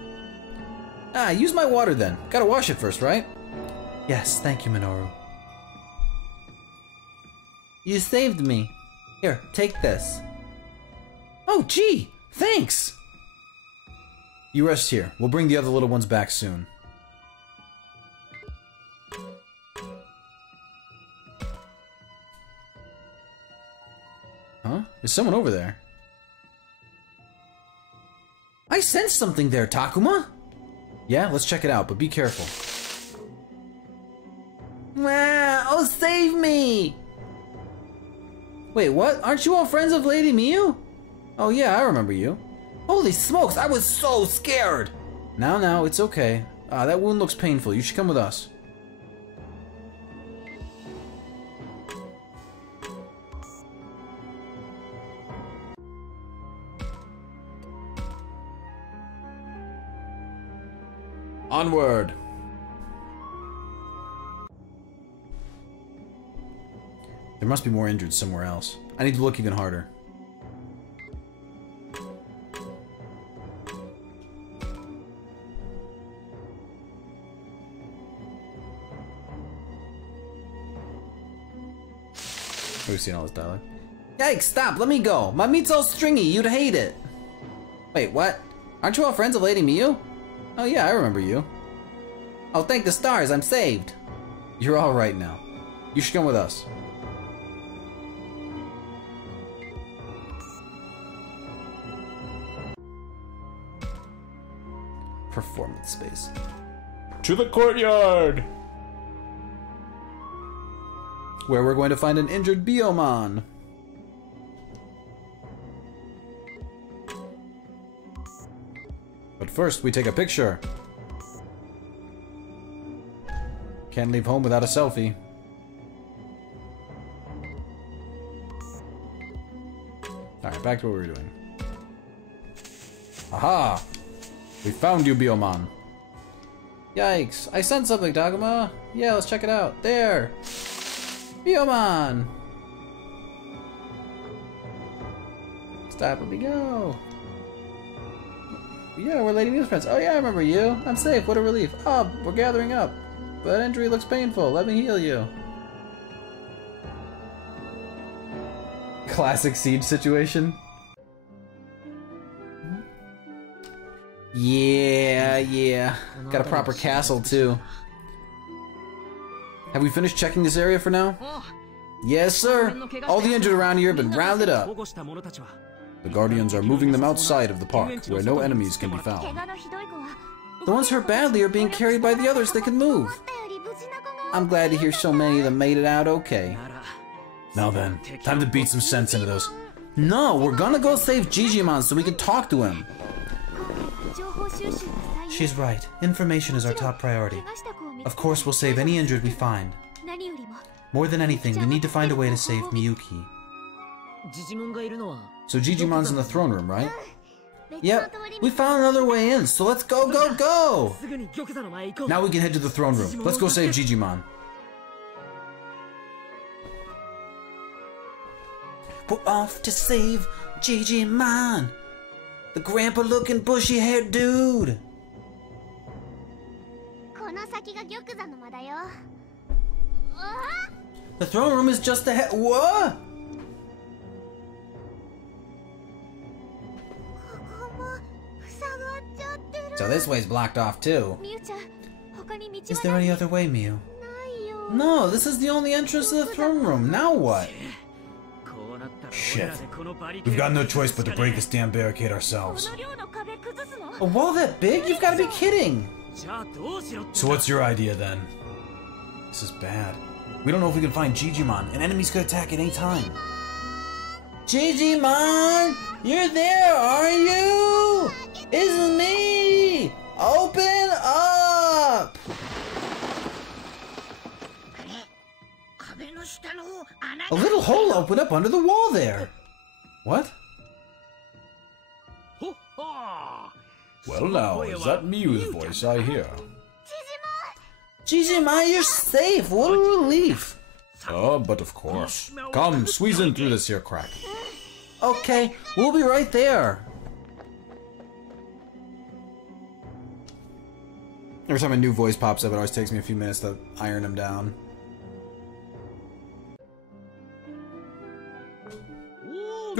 Use my water then. Gotta wash it first, right? Yes, thank you, Minoru. You saved me. Here, take this. Oh, gee, thanks! You rest here. We'll bring the other little ones back soon. Huh? There's someone over there. I sensed something there, Takuma! Yeah, let's check it out, but be careful. Oh, save me! Wait, what? Aren't you all friends of Lady Miyu? Oh yeah, I remember you. Holy smokes, I was so scared! Now, it's okay. That wound looks painful. You should come with us. Onward! There must be more injured somewhere else. I need to look even harder. We've seen all this dialogue. Yikes, stop, let me go. My meat's all stringy, you'd hate it. Wait, what? Aren't you all friends of Lady Miyu? Oh yeah, I remember you. Oh, thank the stars, I'm saved. You're all right now. You should come with us. Performance space. To the courtyard! Where we're going to find an injured Biyomon. first we take a picture. Can't leave home without a selfie. Alright, back to what we were doing. Aha! We found you, Bioman. Yikes. I sent something, Daguma. Yeah, let's check it out. There! Bioman! Stop, let me go. Yeah, we're Lady News friends. Oh yeah, I remember you. I'm safe, what a relief. Oh, we're gathering up. That injury looks painful. Let me heal you. Classic siege situation. Yeah. Got a proper castle, too. Have we finished checking this area for now? Yes, sir. All the injured around here have been rounded up. The Guardians are moving them outside of the park, where no enemies can be found. The ones hurt badly are being carried by the others that can move. I'm glad to hear so many of them made it out okay. Now then, time to beat some sense into those. No, we're gonna go save Digimon so we can talk to him. She's right. Information is our top priority. Of course, we'll save any injured we find. More than anything, we need to find a way to save Miyuki. So Digimon's in the throne room, right? Yep, we found another way in, so let's go! Now we can head to the throne room. Let's go save Digimon. We're off to save Digimon! The grandpa-looking, bushy-haired dude! The throne room is just ahead. What? So this way's blocked off too. Is there any other way, Miu? No, this is the only entrance to the throne room. Now what? Shit. We've got no choice but to break this damn barricade ourselves. A wall that big? You've got to be kidding! So what's your idea then? This is bad. We don't know if we can find Digimon, and enemies could attack at any time. Digimon! You're there, are you? It's me! Open up! A little hole opened up under the wall there. What? Well now, is that Miu's voice I hear? Digimon, you're safe! What a relief! But of course. Come, squeeze in through this here crack. Okay, we'll be right there. Every time a new voice pops up, it always takes me a few minutes to iron him down.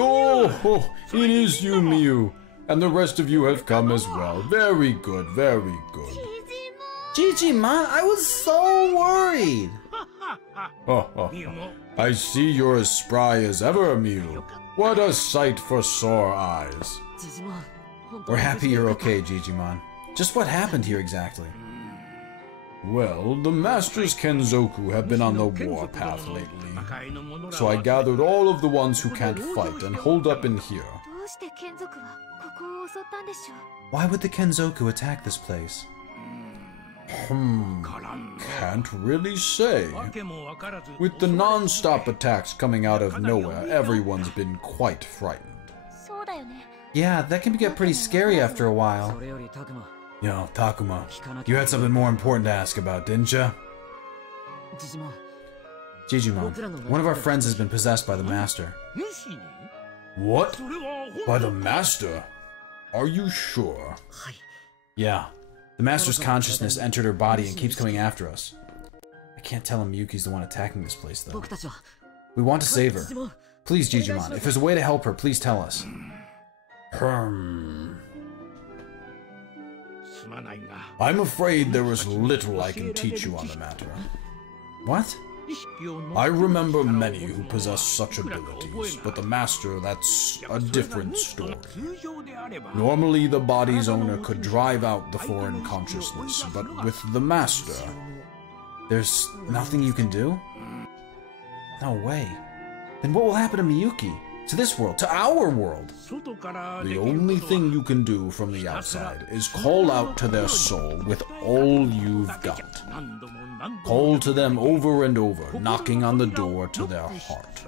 Oh, it is you, Miu. And the rest of you have come as well. Very good, very good. Digimon, I was so worried. I see you're as spry as ever, Miu. What a sight for sore eyes. We're happy you're okay, Digimon. Just what happened here exactly? Well, the Masters Kenzoku have been on the warpath lately. So I gathered all of the ones who can't fight and holed up in here. Why would the Kenzoku attack this place? Can't really say. With the non-stop attacks coming out of nowhere, everyone's been quite frightened. Yeah, that can get pretty scary after a while. Yo, Takuma, you had something more important to ask about, didn't ya? Digimon, one of our friends has been possessed by the Master. What? By the Master? Are you sure? Yeah. The Master's consciousness entered her body and keeps coming after us. I can't tell him Yuki's the one attacking this place, though. We want to save her. Please, Digimon, if there's a way to help her, please tell us. I'm afraid there is little I can teach you on the matter. What? I remember many who possess such abilities, but the Master, that's a different story. Normally, the body's owner could drive out the foreign consciousness, but with the Master... There's nothing you can do? No way. Then what will happen to Miyuki? To this world, to our world. The only thing you can do from the outside is call out to their soul with all you've got. Call to them over and over, knocking on the door to their heart.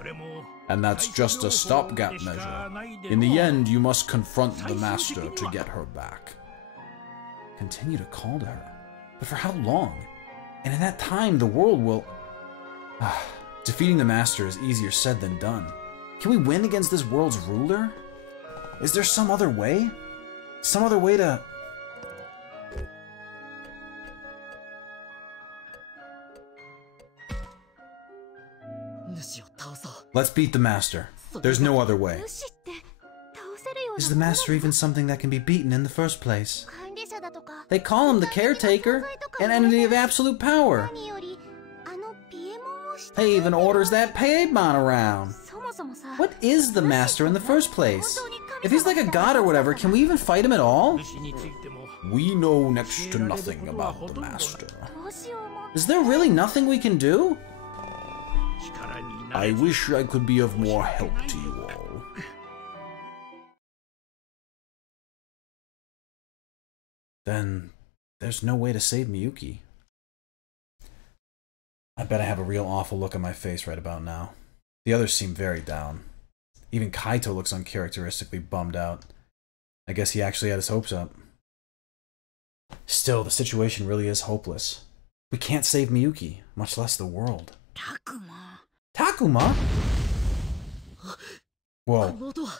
And that's just a stopgap measure. In the end, you must confront the master to get her back. Continue to call to her. But for how long? And in that time, the world will... Defeating the master is easier said than done. Can we win against this world's ruler? Is there some other way? Some other way to... Let's beat the master. There's no other way. Is the master even something that can be beaten in the first place? They call him the caretaker, an entity of absolute power. He even orders that Paimon around. What is the master in the first place? If he's like a god or whatever, can we even fight him at all? We know next to nothing about the master. Is there really nothing we can do? I wish I could be of more help to you all. Then there's no way to save Miyuki. I bet I have a real awful look on my face right about now. The others seem very down. Even Kaito looks uncharacteristically bummed out. I guess he actually had his hopes up. Still, the situation really is hopeless. We can't save Miyuki, much less the world. Takuma? Whoa.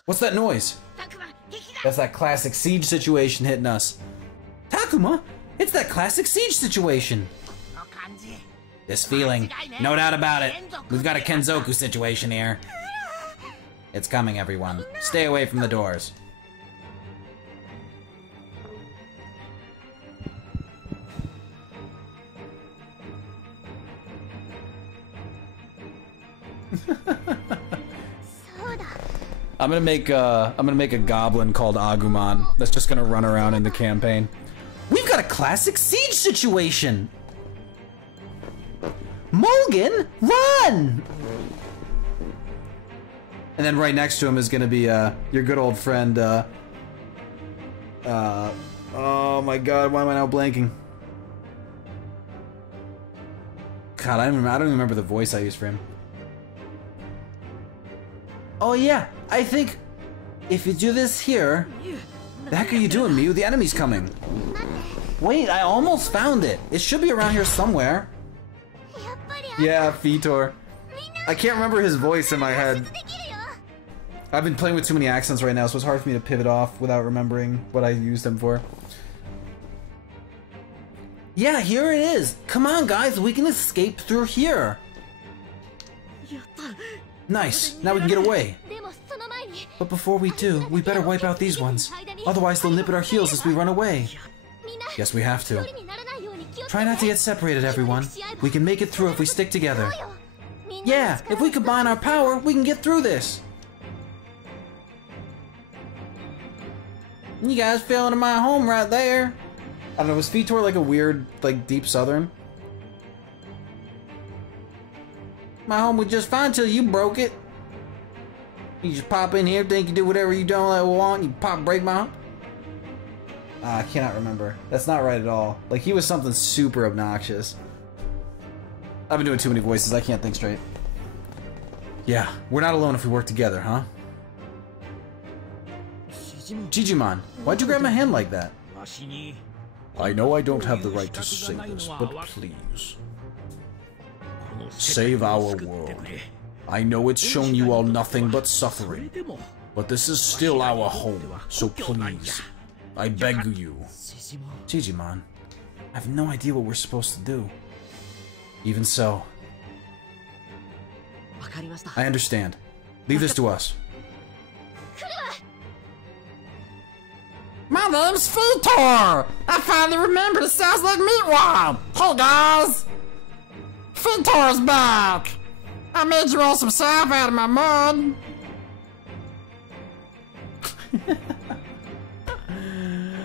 What's that noise? That's that classic siege situation hitting us. Takuma? It's that classic siege situation. This feeling, no doubt about it. We've got a Kenzoku situation here. It's coming, everyone. Stay away from the doors. I'm gonna make a goblin called Agumon that's just gonna run around in the campaign. We've got a classic siege situation. Mulligan, run! And then right next to him is gonna be your good old friend. Oh my God, why am I now blanking? God, I don't even remember the voice I used for him. Oh yeah, I think if you do this here, the heck are you doing, Miu? The enemy's coming. Wait, I almost found it. It should be around here somewhere. Yeah, Vitor. I can't remember his voice in my head. I've been playing with too many accents right now, so it's hard for me to pivot off without remembering what I used them for. Yeah, here it is. Come on, guys, we can escape through here. Nice, now we can get away. But before we do, we better wipe out these ones. Otherwise they'll nip at our heels as we run away. Guess we have to. Try not to get separated, everyone. We can make it through if we stick together. Yeah, if we combine our power, we can get through this. You guys fell into my home right there. I don't know, was Vitor like a weird, like deep southern? My home was just fine till you broke it. You just pop in here, think you do whatever you don't want, you break my home. I cannot remember. That's not right at all. Like, he was something super obnoxious. I've been doing too many voices, I can't think straight. Yeah, we're not alone if we work together, huh? Digimon, why'd you grab my hand like that? I know I don't have the right to say this, but please. Save our world. I know it's shown you all nothing but suffering, but this is still our home, so please, I beg you. Digimon, I have no idea what we're supposed to do. Even so, I understand. Leave this to us. My name's Vitor! I finally remembered it sounds like Meatwad! Hey guys! Vitor's back! I made you all some salve out of my mud!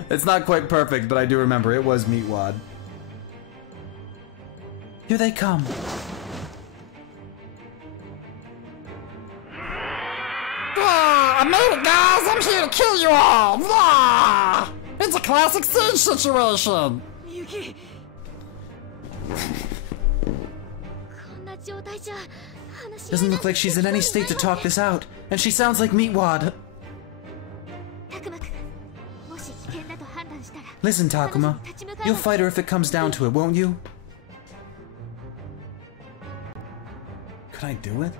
It's not quite perfect, but I do remember it was Meatwad. Here they come. I made it, guys! I'm here to kill you all! Blah! It's a classic siege situation! Doesn't look like she's in any state to talk this out, and she sounds like Meatwad. Listen, Takuma, you'll fight her if it comes down to it, won't you? Could I do it?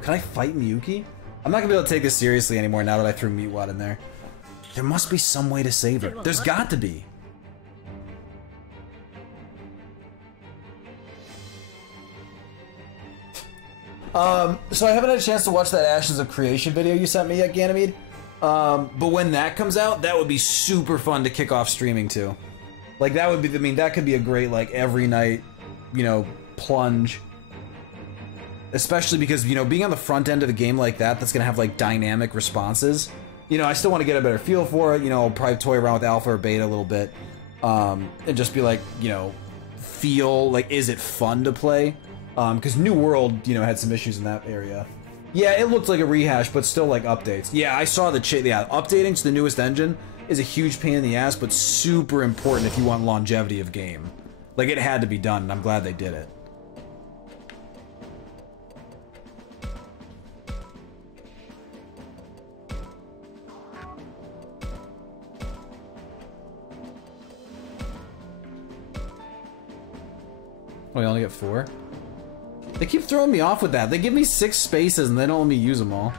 Could I fight Miyuki? I'm not gonna be able to take this seriously anymore now that I threw Meatwad in there. There must be some way to save her. There's got to be. So I haven't had a chance to watch that Ashes of Creation video you sent me yet, Ganymede. But when that comes out, that would be super fun to kick off streaming too. Like that would be, I mean, that could be a great like every night, you know, plunge. Especially because, you know, being on the front end of the game like that, that's gonna have like dynamic responses. You know, I still want to get a better feel for it. You know, I'll probably toy around with alpha or beta a little bit, and just be like, you know, feel like, is it fun to play? Because New World, you know, had some issues in that area. Yeah, it looked like a rehash, but still like updates. Yeah, I saw the yeah, updating to the newest engine is a huge pain in the ass, but super important if you want longevity of game. Like, it had to be done, and I'm glad they did it. Oh, you only get 4? They keep throwing me off with that. They give me 6 spaces and they don't let me use them all.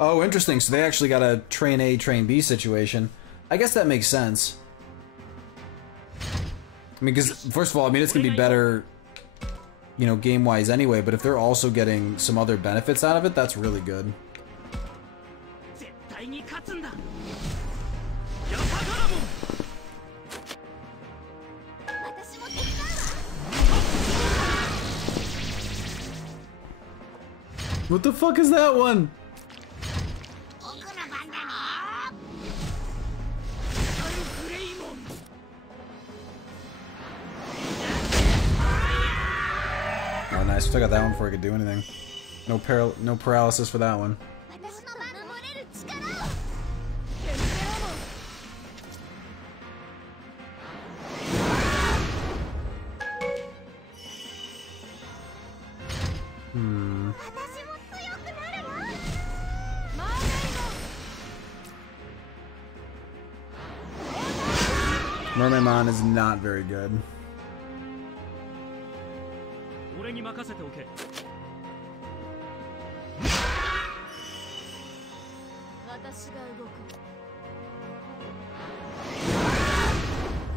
Oh, interesting. So they actually got a train A, train B situation. I guess that makes sense. I mean, because first of all, I mean, it's gonna be better, you know, game-wise anyway, but if they're also getting some other benefits out of it, that's really good. What the fuck is that one? Oh, nice. Still got that one before I could do anything. No paralysis for that one. Mermaimon is not very good.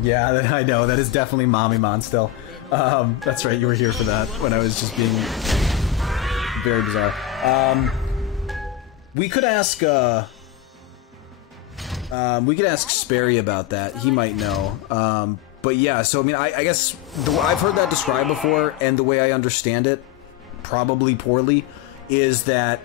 Yeah, I know, that is definitely Mamimon still. That's right, you were here for that when I was just being very bizarre. We could ask Sperry about that. He might know. But yeah, so I mean, I guess I've heard that described before, and the way I understand it, probably poorly, is that,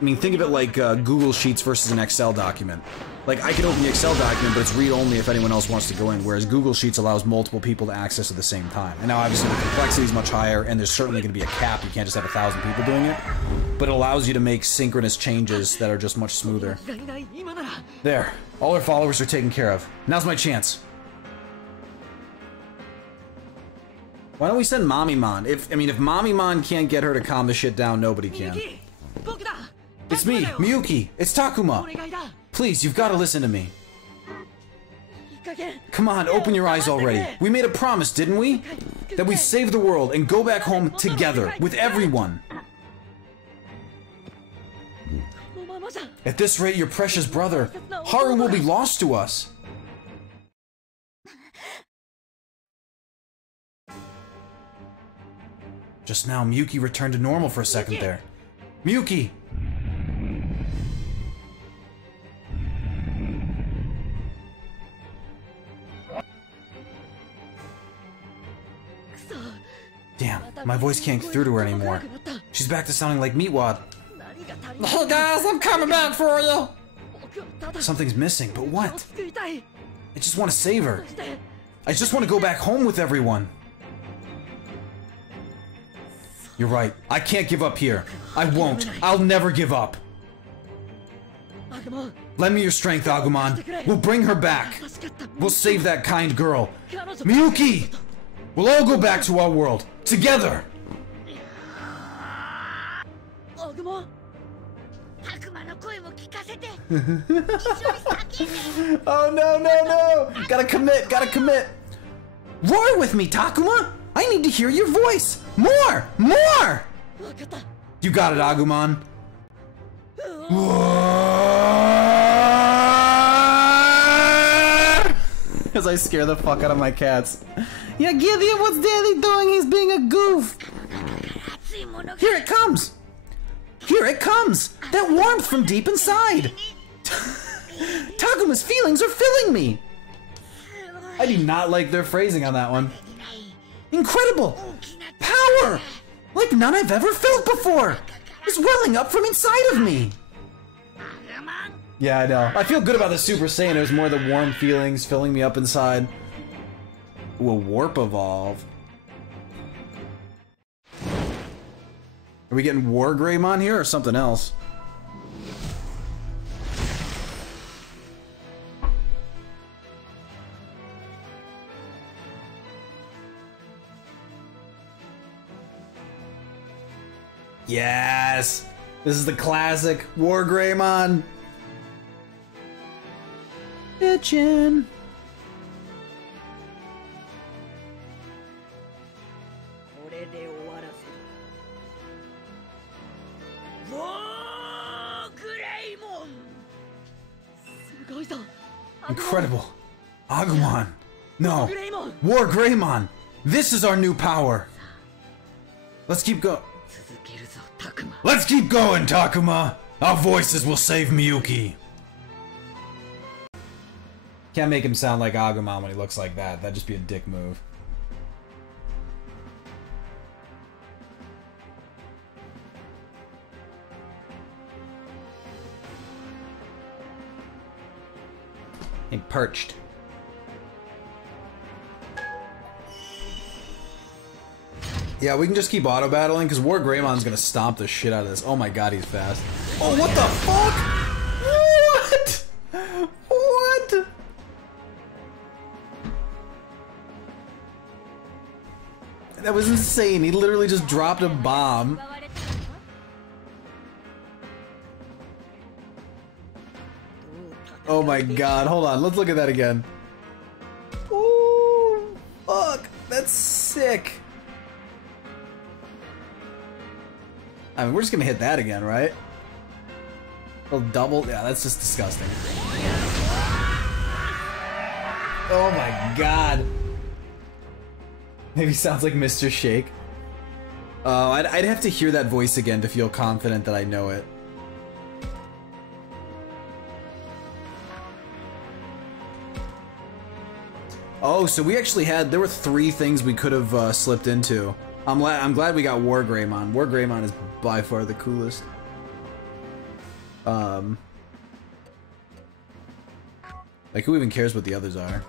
I mean, think of it like Google Sheets versus an Excel document. Like, I can open the Excel document, but it's read-only if anyone else wants to go in, whereas Google Sheets allows multiple people to access at the same time. And now, obviously, the complexity is much higher, and there's certainly going to be a cap. You can't just have 1,000 people doing it. But it allows you to make synchronous changes that are just much smoother. There. All our followers are taken care of. Now's my chance. Why don't we send Mamimon? If Mamimon can't get her to calm the shit down, nobody can. It's me, Miyuki. It's Takuma. Please, you've got to listen to me. Come on, open your eyes already. We made a promise, didn't we? That we'd save the world and go back home together, with everyone. At this rate, your precious brother, Haru, will be lost to us. Just now, Miyuki returned to normal for a second there. Miyuki! Damn, my voice can't get through to her anymore. She's back to sounding like Meatwad. Hey guys, I'm coming back for you! Something's missing, but what? I just want to save her. I just want to go back home with everyone. You're right. I can't give up here. I won't. I'll never give up. Lend me your strength, Agumon. We'll bring her back. We'll save that kind girl. Miyuki! We'll all go back to our world. Together! Oh no, no, no! Gotta commit, gotta commit! Roar with me, Takuma! I need to hear your voice! More! More! You got it, Agumon. As I scare the fuck out of my cats. Yeah, Gideon, what's Daddy doing? He's being a goof! Here it comes! Here it comes! That warmth from deep inside! Takuma's feelings are filling me! I do not like their phrasing on that one. Incredible! Power! Like none I've ever felt before! It's welling up from inside of me! Yeah, I know. I feel good about the Super Saiyan. It was more the warm feelings filling me up inside. Ooh, a warp evolve. Are we getting War Greymon here or something else? Yes! This is the classic War Greymon! Bitchin'! Incredible! Agumon! No! War Greymon! This is our new power! Let's keep going. Let's keep going, Takuma! Our voices will save Miyuki! Can't make him sound like Agumon when he looks like that. That'd just be a dick move. And perched. Yeah, we can just keep auto battling because War Greymon's gonna stomp the shit out of this. Oh my god, he's fast. Oh, what the fuck? What? What? That was insane. He literally just dropped a bomb. Oh my god, hold on. Let's look at that again. Ooh, fuck. That's sick. I mean, we're just gonna hit that again, right? Well, double. Yeah, that's just disgusting. Oh my god. Maybe sounds like Mr. Shake. Oh, I'd have to hear that voice again to feel confident that I know it. Oh, so we actually had, there were 3 things we could have slipped into. I'm glad we got War Greymon. War Greymon is by far the coolest. Like, who even cares what the others are?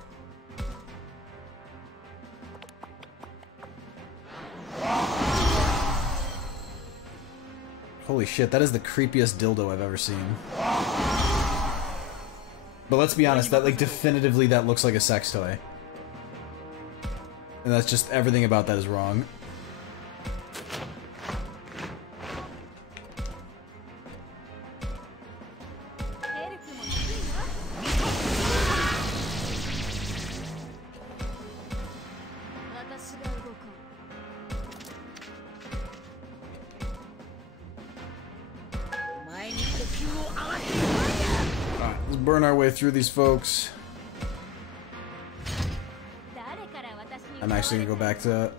Holy shit, that is the creepiest dildo I've ever seen. But let's be honest, that, like, definitively that looks like a sex toy. And that's just, everything about that is wrong. Alright, let's burn our way through these folks. I'm actually gonna go back to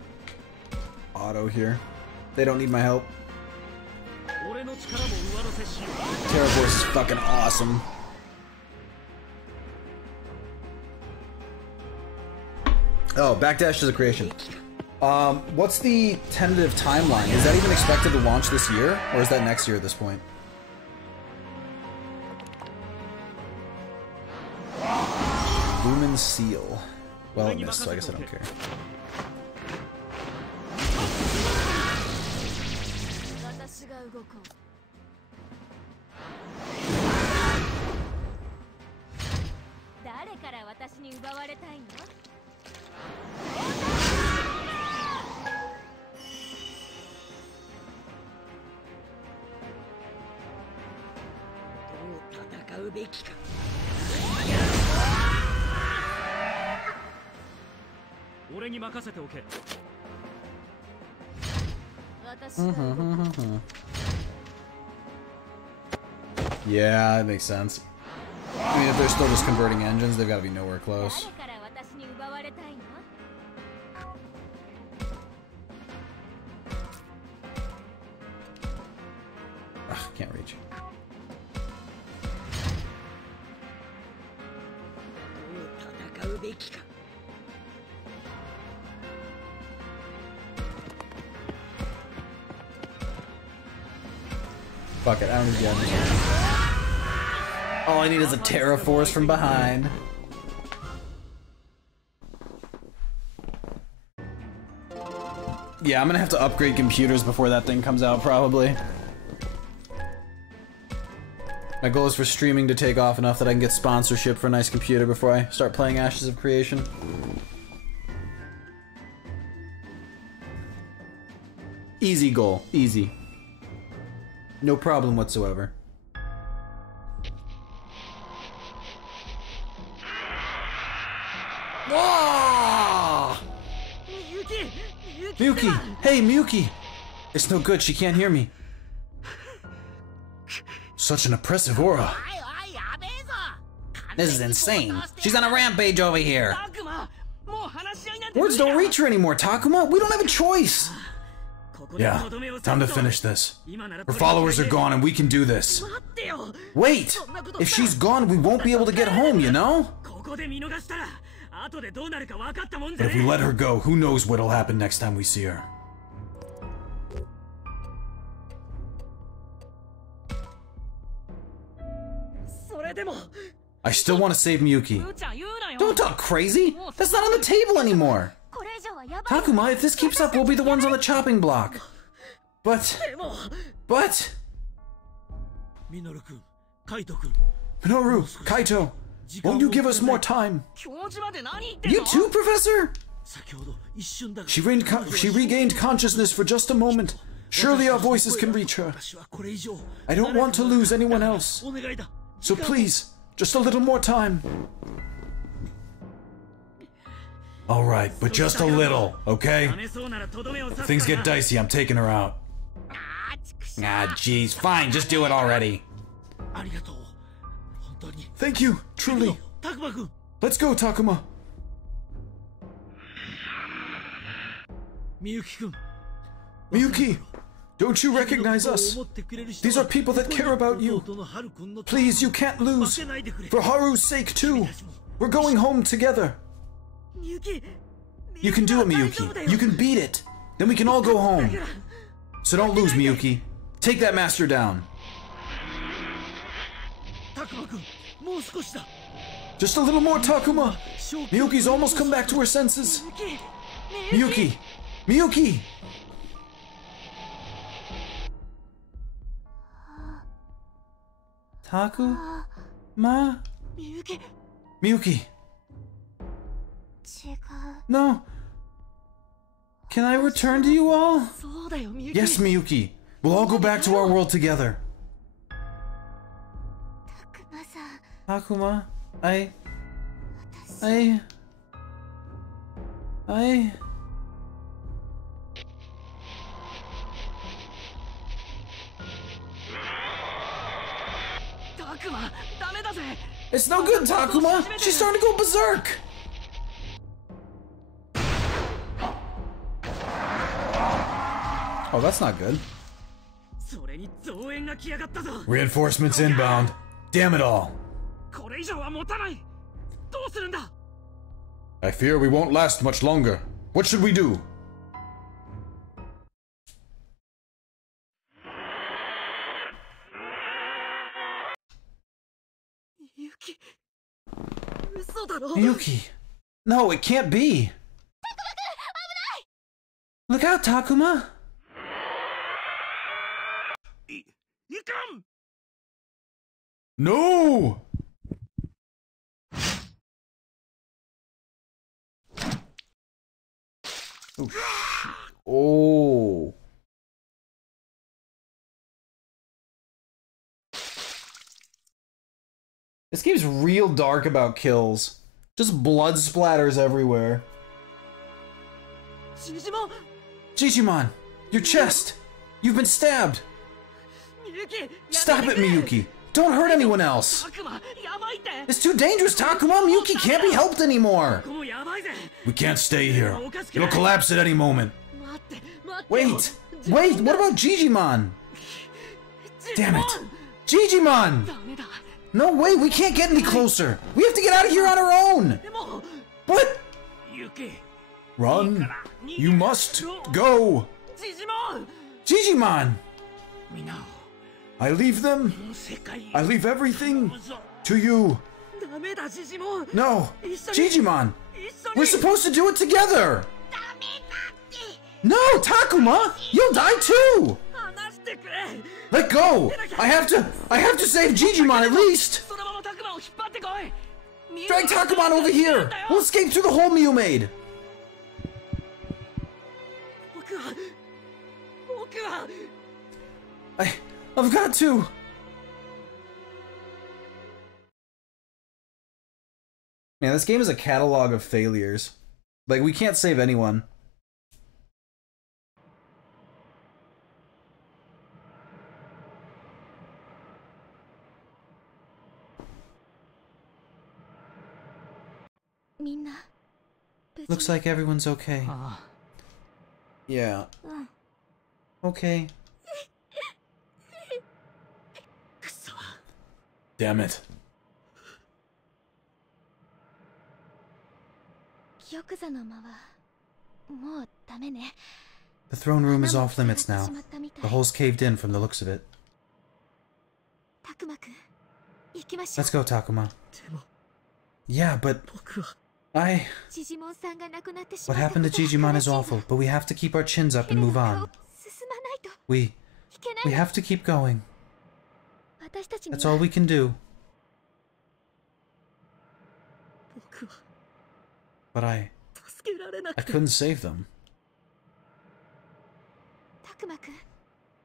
auto here. They don't need my help. Terra Voice is fucking awesome. Oh, backdash to the creation. What's the tentative timeline? Is that even expected to launch this year? Or is that next year at this point? Lumen Seal. Well, it missed, so I guess I don't care. Yeah, that makes sense. I mean, if they're still just converting engines, they've got to be nowhere close. Ugh, can't reach. Fuck it, I don't need the engine. All I need is a Terra Force from behind. Yeah, I'm gonna have to upgrade computers before that thing comes out, probably. My goal is for streaming to take off enough that I can get sponsorship for a nice computer before I start playing Ashes of Creation. Easy goal, easy. No problem whatsoever. Whoa! Miyuki! Hey, Miyuki! It's no good, she can't hear me. Such an oppressive aura. This is insane. She's on a rampage over here. Words don't reach her anymore, Takuma. We don't have a choice. Yeah, time to finish this. Her followers are gone and we can do this. Wait! If she's gone, we won't be able to get home, you know? But if we let her go, who knows what'll happen next time we see her. I still want to save Miyuki. Don't talk crazy! That's not on the table anymore! Takuma, if this keeps up, we'll be the ones on the chopping block. But... Minoru, Kaito, won't you give us more time? You too, Professor? She regained consciousness for just a moment. Surely our voices can reach her. I don't want to lose anyone else. So please, just a little more time. Alright, but just a little, okay? If things get dicey, I'm taking her out. Ah, jeez, fine, just do it already. Thank you, truly. Let's go, Takuma. Miyuki, don't you recognize us? These are people that care about you. Please, you can't lose. For Haru's sake, too. We're going home together. You can do it, Miyuki. You can beat it. Then we can all go home. So don't lose, Miyuki. Take that master down. Just a little more, Takuma. Miyuki's almost come back to her senses. Miyuki! Miyuki! Takuma? Miyuki! No. Can I return to you all? Yes, Miyuki. We'll all go back to our world together. Takuma, It's no good, Takuma! She's starting to go berserk! Oh, that's not good. Reinforcements inbound. Damn it all. I fear we won't last much longer. What should we do? Miyuki! No, it can't be! Look out, Takuma! No! Oh, shit. Oh. This game's real dark about kills. Just blood splatters everywhere. Digimon! Your chest! You've been stabbed! Stop it, Miyuki! Don't hurt anyone else! It's too dangerous, Takuma! Miyuki can't be helped anymore! We can't stay here. It'll collapse at any moment. Wait! Wait! What about Digimon? Damn it! Digimon! No way! We can't get any closer! We have to get out of here on our own! What? Run! You must go! Digimon! I leave them. I leave everything to you. No! Digimon! We're supposed to do it together! No, Takuma! You'll die too! Let go! I have to save Digimon at least! Drag Takumon over here! We'll escape through the hole Miu made! I've got to! Man, this game is a catalog of failures. Like, we can't save anyone. Looks like everyone's okay. Yeah. Okay. Damn it. The throne room is off limits now. The hole's caved in from the looks of it. Let's go, Takuma. Yeah, but... What happened to Digimon is awful, but we have to keep our chins up and move on. We have to keep going. That's all we can do. But I couldn't save them.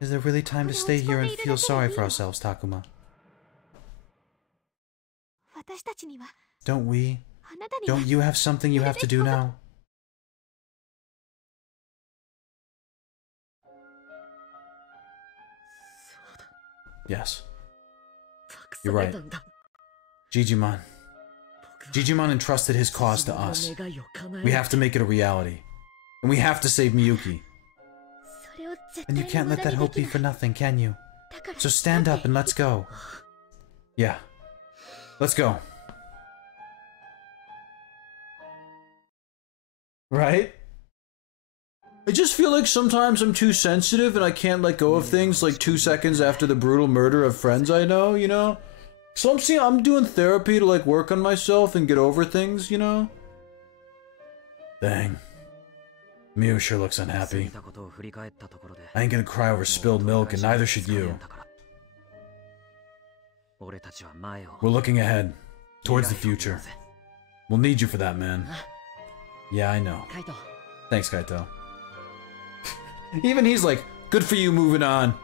Is there really time to stay here and feel sorry for ourselves, Takuma? Don't we? Don't you have something you have to do now? Yes. You're right. Digimon. Digimon entrusted his cause to us. We have to make it a reality. And we have to save Miyuki. And you can't let that hope be for nothing, can you? So stand up and let's go. Yeah. Let's go. Right? I just feel like sometimes I'm too sensitive and I can't let go of things like 2 seconds after the brutal murder of friends I know, you know? So I'm doing therapy to like work on myself and get over things, you know? Dang. Miu sure looks unhappy. I ain't gonna cry over spilled milk and neither should you. We're looking ahead, towards the future. We'll need you for that, man. Yeah, I know. Thanks, Kaito. Even he's like, good for you moving on.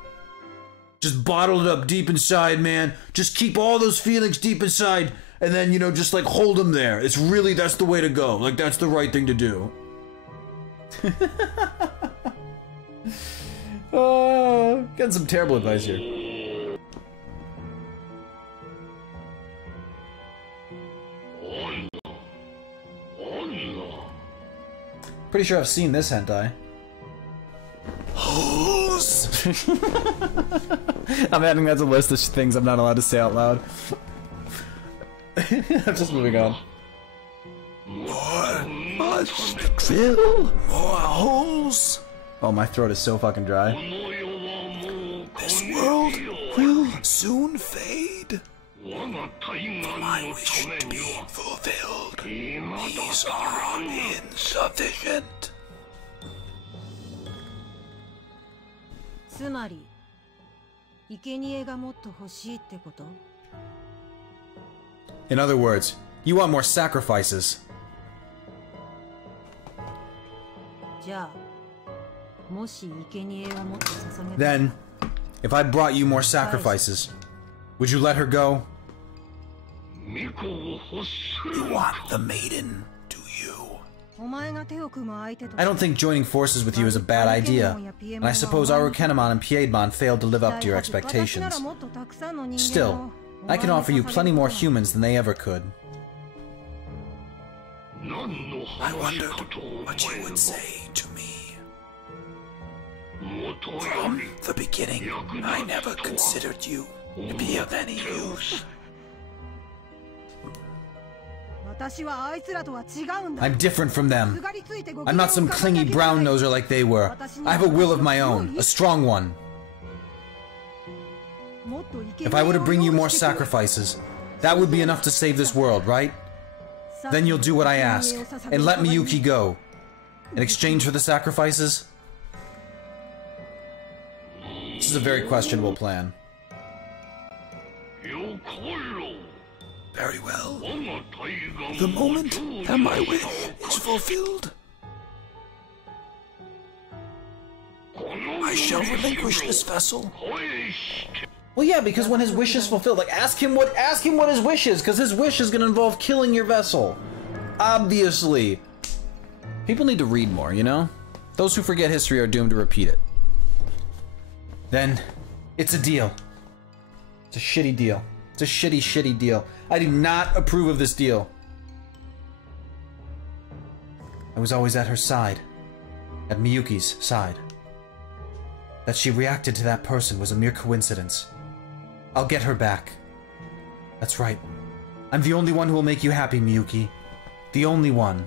Just bottle it up deep inside, man. Just keep all those feelings deep inside and then, you know, just like hold them there. It's really, that's the way to go. Like, that's the right thing to do. Oh, getting some terrible advice here. Pretty sure I've seen this hentai. I'm adding that to a list of things I'm not allowed to say out loud. I'm just moving on. More drill, more holes. Oh, my throat is so fucking dry. This world will soon fade. My wish being fulfilled. These are insufficient. つまり生贄がもっと欲しいってこと？ In other words, you want more sacrifices. じゃあもし生贄をもっと捧げ Then, if I brought you more sacrifices, would you let her go? You want the maiden, do you? お前が手を組む相手と I don't think joining forces with you is a bad idea, and I suppose Arukenimon and Piedmon failed to live up to your expectations. Still, I can offer you plenty more humans than they ever could. I wondered what you would say to me. From the beginning, I never considered you to be of any use. I'm different from them. I'm not some clingy brown noser like they were. I have a will of my own, a strong one. If I were to bring you more sacrifices, that would be enough to save this world, right? Then you'll do what I ask, and let Miyuki go. In exchange for the sacrifices? This is a very questionable plan. Very well. The moment that my wish is fulfilled, I shall relinquish this vessel. Well, yeah, because when his wish is fulfilled, like, ask him what his wish is, because his wish is going to involve killing your vessel. Obviously. People need to read more, you know? Those who forget history are doomed to repeat it. Then, it's a deal. It's a shitty deal. It's a shitty, shitty deal. I do not approve of this deal. I was always at her side. At Miyuki's side. That she reacted to that person was a mere coincidence. I'll get her back. That's right. I'm the only one who will make you happy, Miyuki. The only one.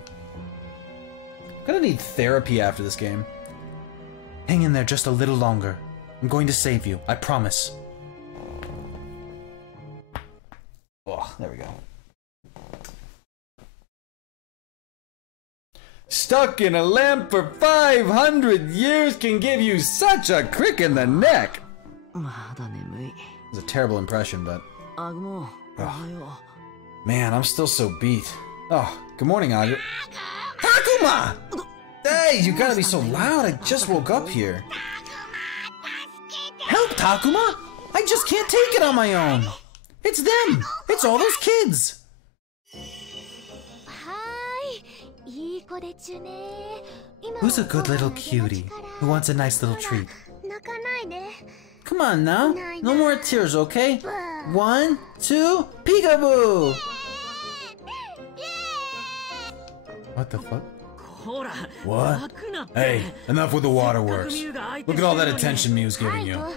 I'm gonna need therapy after this game. Hang in there just a little longer. I'm going to save you, I promise. Oh, there we go. Stuck in a lamp for 500 years can give you such a crick in the neck. It's a terrible impression, but... Oh. Man, I'm still so beat. Oh, good morning, Agu. Takuma! Hey, you gotta be so loud, I just woke up here. Help, Takuma! I just can't take it on my own. It's them! It's all those kids! Who's a good little cutie who wants a nice little treat? Come on now, no more tears, okay? 1, 2, peekaboo! What the fuck? What? Hey, enough with the waterworks. Look at all that attention Miu's giving you.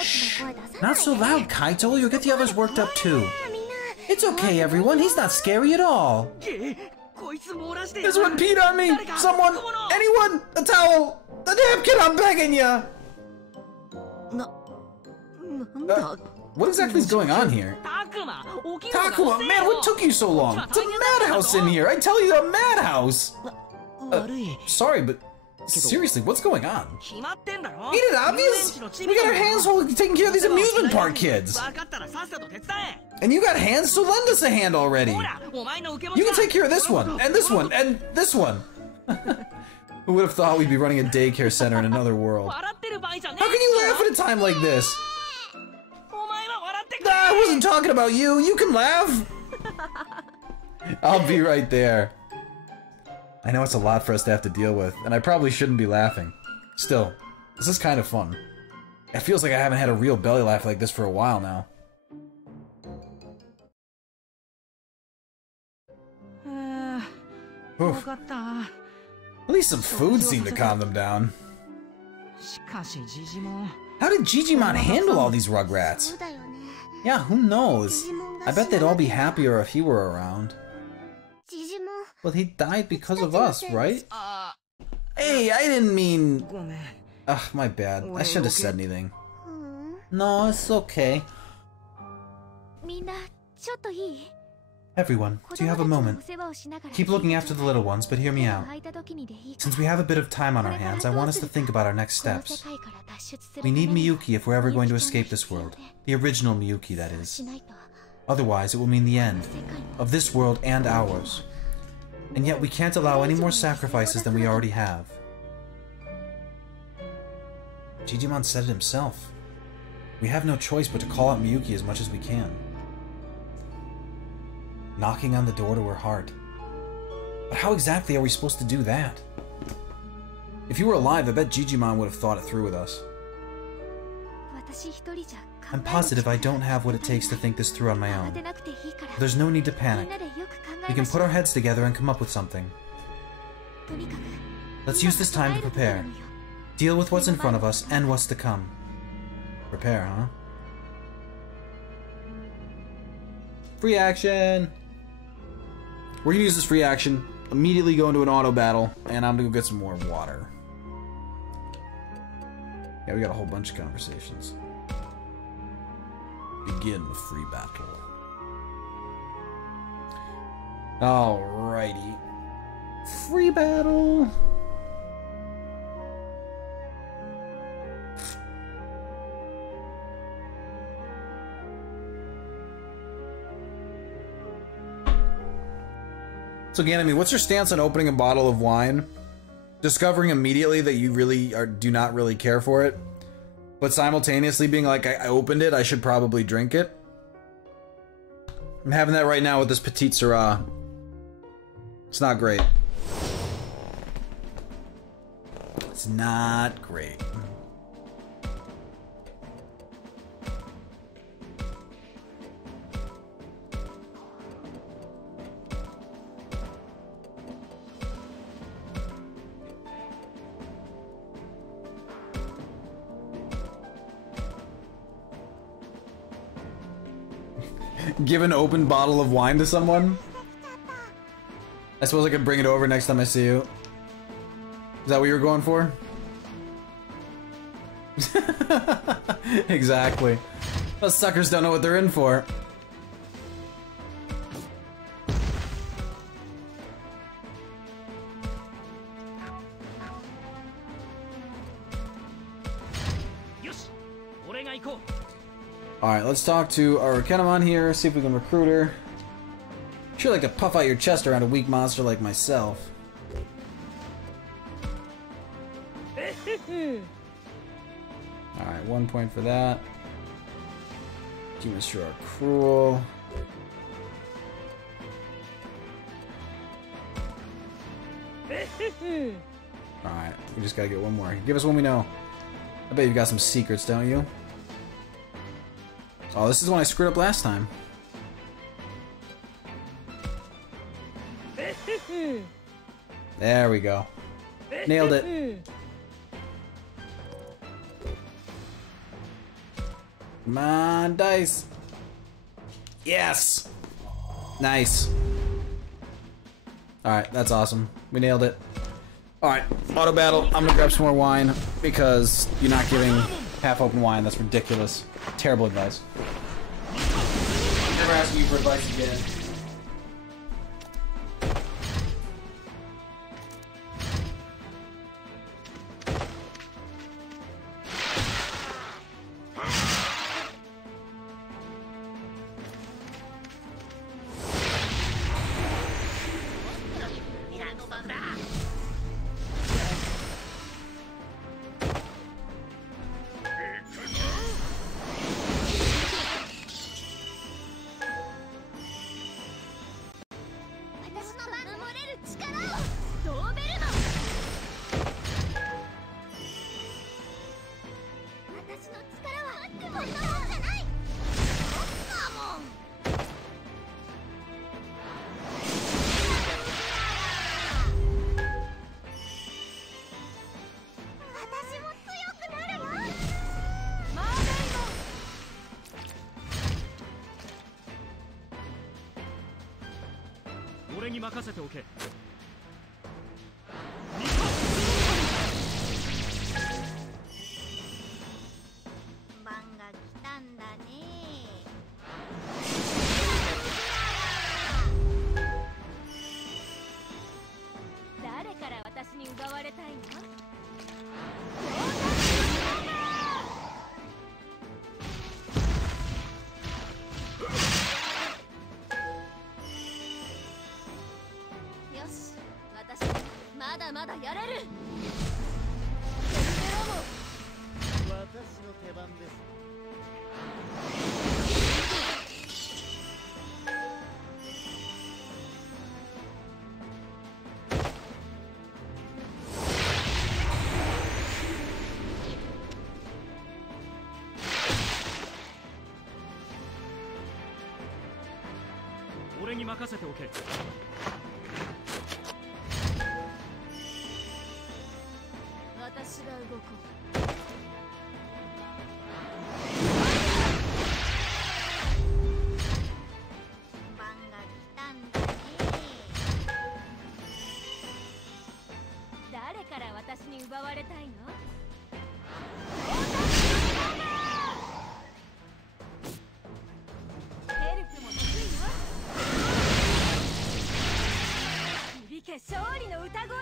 Shh, not so loud, Kaito. You'll get the others worked up too. It's okay, everyone. He's not scary at all. There's one peed on me. Someone, anyone, a towel, a napkin. I'm begging ya. What exactly is going on here? Takuma, man, what took you so long? It's a madhouse in here. I tell you, a madhouse. Sorry, but seriously, what's going on? Ain't it obvious? We got our hands full taking care of these amusement park kids. And you got hands, so lend us a hand already. You can take care of this one, and this one, and this one. Who would have thought we'd be running a daycare center in another world? How can you laugh at a time like this? Nah, I wasn't talking about you. You can laugh. I'll be right there. I know it's a lot for us to have to deal with, and I probably shouldn't be laughing. Still, this is kind of fun. It feels like I haven't had a real belly laugh like this for a while now. Oof. At least some food seemed to calm them down. How did Digimon handle all these Rugrats? Yeah, who knows? I bet they'd all be happier if he were around. Well, he died because of us, right? Hey, I didn't mean... Ugh, my bad. I shouldn't have said anything. No, it's okay. Everyone, do you have a moment? Keep looking after the little ones, but hear me out. Since we have a bit of time on our hands, I want us to think about our next steps. We need Miyuki if we're ever going to escape this world. The original Miyuki, that is. Otherwise, it will mean the end of this world and ours. And yet we can't allow any more sacrifices than we already have. Digimon said it himself. We have no choice but to call out Miyuki as much as we can. Knocking on the door to her heart. But how exactly are we supposed to do that? If you were alive, I bet Digimon would have thought it through with us. I'm positive I don't have what it takes to think this through on my own. There's no need to panic. We can put our heads together and come up with something. Let's use this time to prepare. Deal with what's in front of us and what's to come. Prepare, huh? Free action! We're gonna use this free action, immediately go into an auto battle, and I'm gonna go get some more water. Yeah, we got a whole bunch of conversations. Begin free battle. Alrighty. Free battle! So Ganymede, what's your stance on opening a bottle of wine, discovering immediately that you really do not really care for it, but simultaneously being like, I opened it, I should probably drink it? I'm having that right now with this Petite Syrah. It's not great. It's not great. Give an open bottle of wine to someone? I suppose I could bring it over next time I see you. Is that what you were going for? Exactly. Those suckers don't know what they're in for. Alright, let's talk to our Kenemon here, see if we can recruit her. Sure like to puff out your chest around a weak monster like myself. Alright, 1 point for that. Humans sure are cruel. Alright, we just gotta get one more. Give us one we know. I bet you've got some secrets, don't you? Oh, this is one I screwed up last time. There we go. Nailed it. Come on, dice. Yes! Nice. Alright, that's awesome. We nailed it. Alright, auto battle. I'm gonna grab some more wine because you're not giving half open wine. That's ridiculous. Terrible advice. Never asking you for advice again. まだまだやれる。俺に任せておけ。私が動こう。番が来たんだね。誰から私に奪われたいの？ヘルプも得意よ。響け勝利の歌声。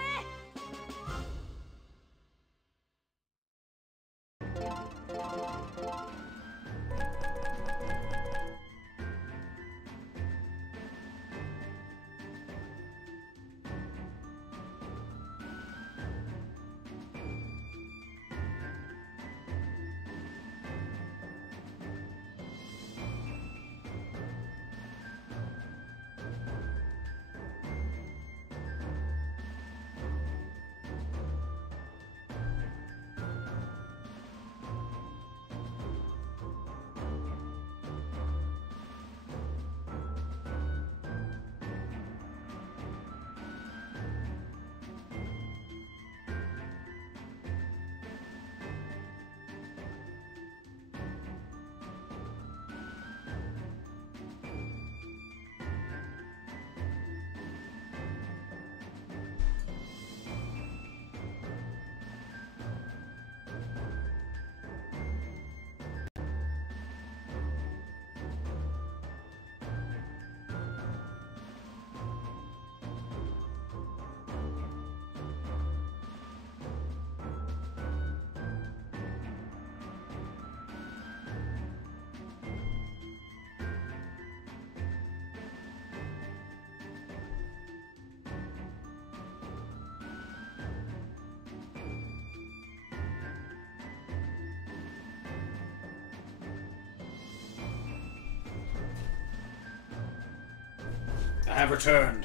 I have returned.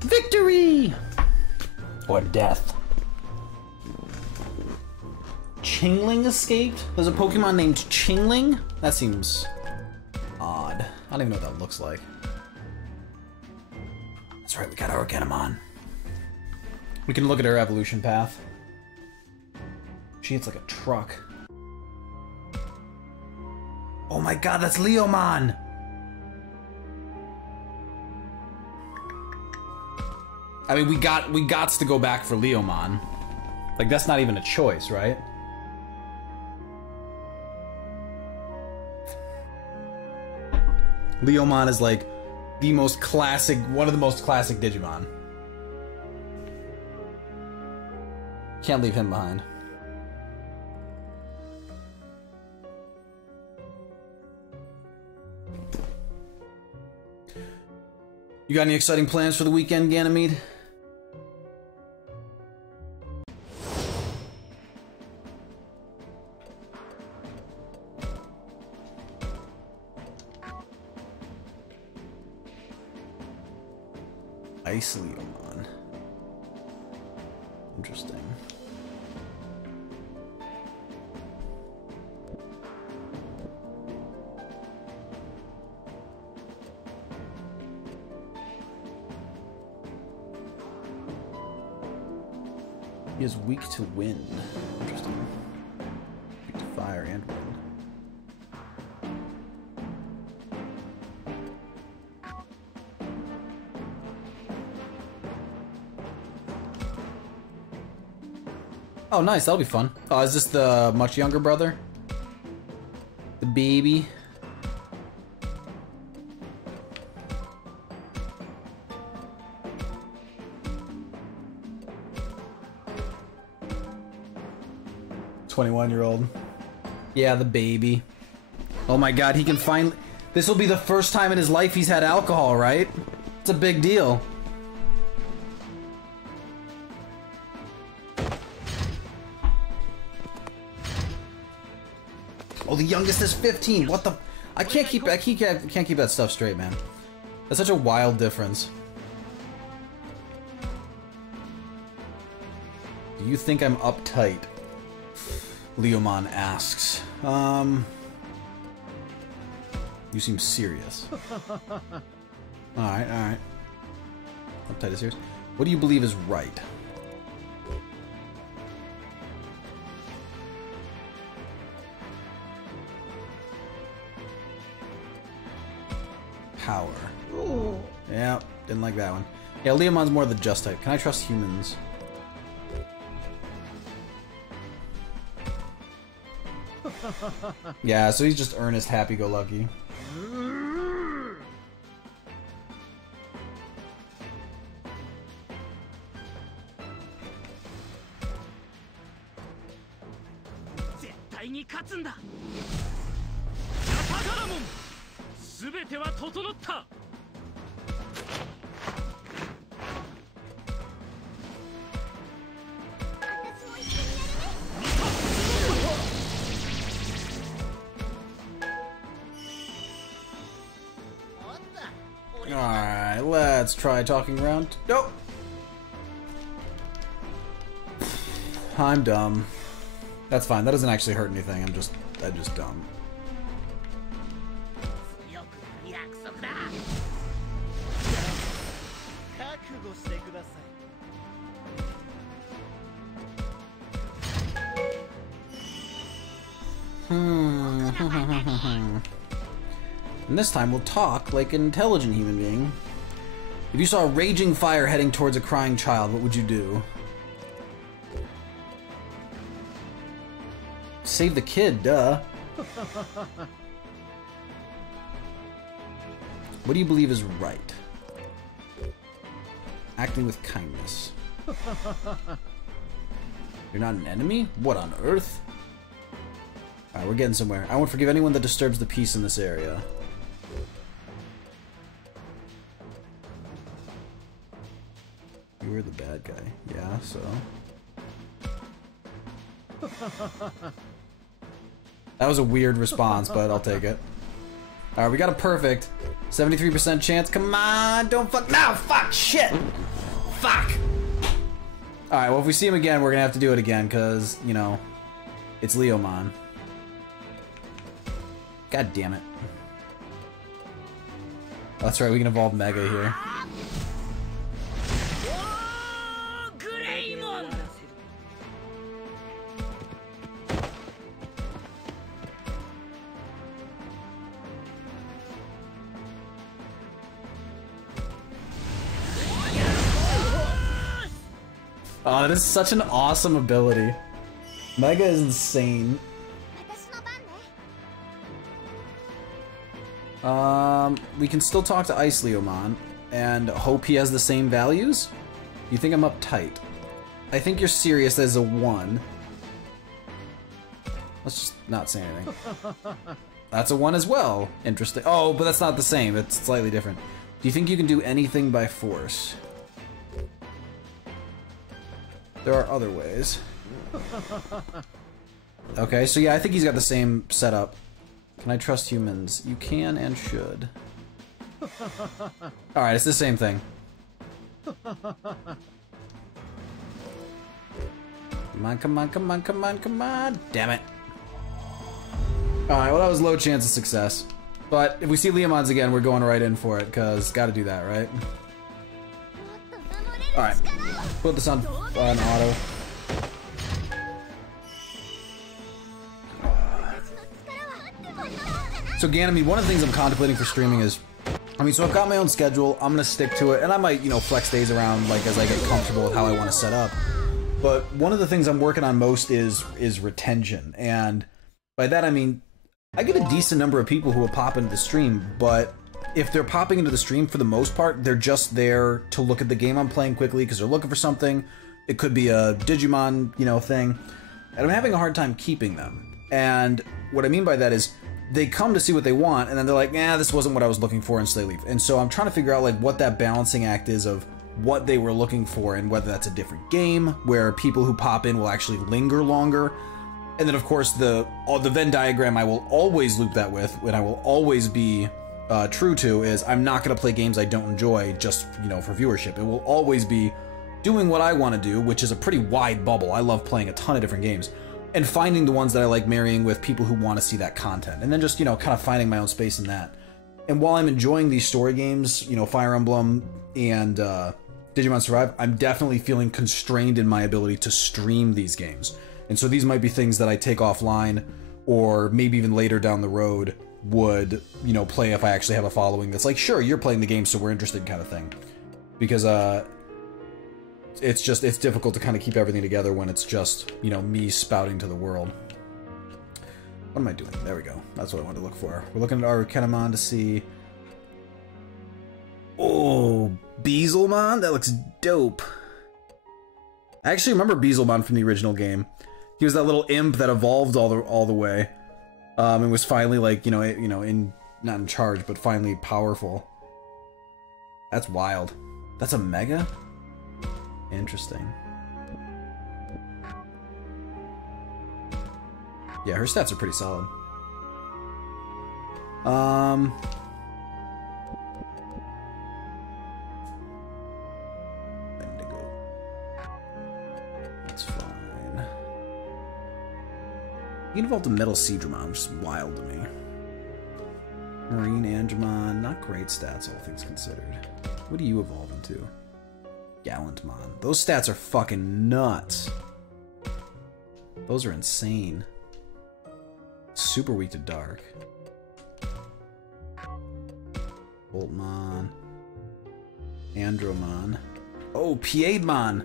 Victory! Or death. Chingling escaped? There's a Pokemon named Chingling? That seems odd. I don't even know what that looks like. That's right, we got our Organimon. We can look at her evolution path. She hits like a truck. Oh my god, that's Leomon! I mean, we gots to go back for Leomon. Like, that's not even a choice, right? Leomon is like the most classic, one of the most classic Digimon. Can't leave him behind. You got any exciting plans for the weekend, Ganymede? Ice Leomon. Interesting. He is weak to wind. Interesting. Weak to fire and wind. Oh, nice. That'll be fun. Oh, is this the much younger brother? The baby? "21-year-old. Yeah, the baby. Oh my god, he can finally... This will be the first time in his life he's had alcohol, right? It's a big deal. Oh, the youngest is 15. What the? I can't keep that stuff straight, man. That's such a wild difference. Do you think I'm uptight? Leomon asks. You seem serious. Alright, alright. Uptight is serious. What do you believe is right? Power. Yeah, didn't like that one. Yeah, Leomon's more the just type. Can I trust humans? Yeah, so he's just earnest, happy-go-lucky. Alright, let's try talking around. Nope. I'm dumb. That's fine. That doesn't actually hurt anything. I'm just dumb. And this time we'll talk like an intelligent human being. If you saw a raging fire heading towards a crying child, what would you do? Save the kid, duh. What do you believe is right? Acting with kindness. You're not an enemy? What on earth? Alright, we're getting somewhere. I won't forgive anyone that disturbs the peace in this area. You were the bad guy. Yeah, so... That was a weird response, but I'll take it. Alright, we got a perfect. 73% chance. Come on, don't fuck. No, fuck, shit! Fuck! Alright, well, if we see him again, we're gonna have to do it again, because, you know, it's Leomon. God damn it. That's right, we can evolve Mega here. Oh, that is such an awesome ability. Mega is insane. We can still talk to Ice Leomon and hope he has the same values. You think I'm uptight? I think you're serious as a 1. Let's just not say anything. That's a 1 as well. Interesting. Oh, but that's not the same. It's slightly different. Do you think you can do anything by force? There are other ways. Okay, so yeah, I think he's got the same setup. Can I trust humans? You can and should. Alright, it's the same thing. Come on, come on, come on, come on, come on! Damn it. Alright, well that was low chance of success. But if we see Leomons again, we're going right in for it, because gotta do that, right? Alright. Put this on auto. So Ganymede, one of the things I'm contemplating for streaming is, so I've got my own schedule, I'm gonna stick to it, and I might, flex days around, like, as I get comfortable with how I want to set up. But one of the things I'm working on most is retention, and by that I mean, I get a decent number of people who will pop into the stream, but if they're popping into the stream, for the most part, they're just there to look at the game I'm playing quickly because they're looking for something. It could be a Digimon, thing. And I'm having a hard time keeping them. And what I mean by that is, they come to see what they want, and then they're like, nah, this wasn't what I was looking for, and so they leave. And so I'm trying to figure out like what that balancing act is of what they were looking for, and whether that's a different game where people who pop in will actually linger longer. And then of course the Venn diagram I will always loop that with, and I will always be true to, is I'm not going to play games I don't enjoy just, you know, for viewership. It will always be doing what I want to do, which is a pretty wide bubble. I love playing a ton of different games, and finding the ones that I like marrying with people who want to see that content, and then just, you know, kind of finding my own space in that. And while I'm enjoying these story games, you know, Fire Emblem and Digimon Survive, I'm definitely feeling constrained in my ability to stream these games. And so these might be things that I take offline, or maybe even later down the road would, you know, play if I actually have a following that's like, sure, you're playing the game, so we're interested, kind of thing. Because it's difficult to kind of keep everything together when it's just, you know, me spouting to the world. What am I doing? There we go. That's what I wanted to look for. We're looking at our Arcanamon to see... Oh, Beelzemon? That looks dope. I actually remember Beelzemon from the original game. He was that little imp that evolved all the way. And was finally, like, not in charge, but finally powerful. That's wild. That's a Mega? Interesting. Yeah, her stats are pretty solid. Bendigo. That's fine. You can evolve to Metal Seadramon, which is wild to me. Marine Angemon, not great stats, all things considered. What do you evolve into? Gallantmon. Those stats are fucking nuts. Those are insane. Super weak to dark. Boltmon. Andromon. Oh, Piedmon!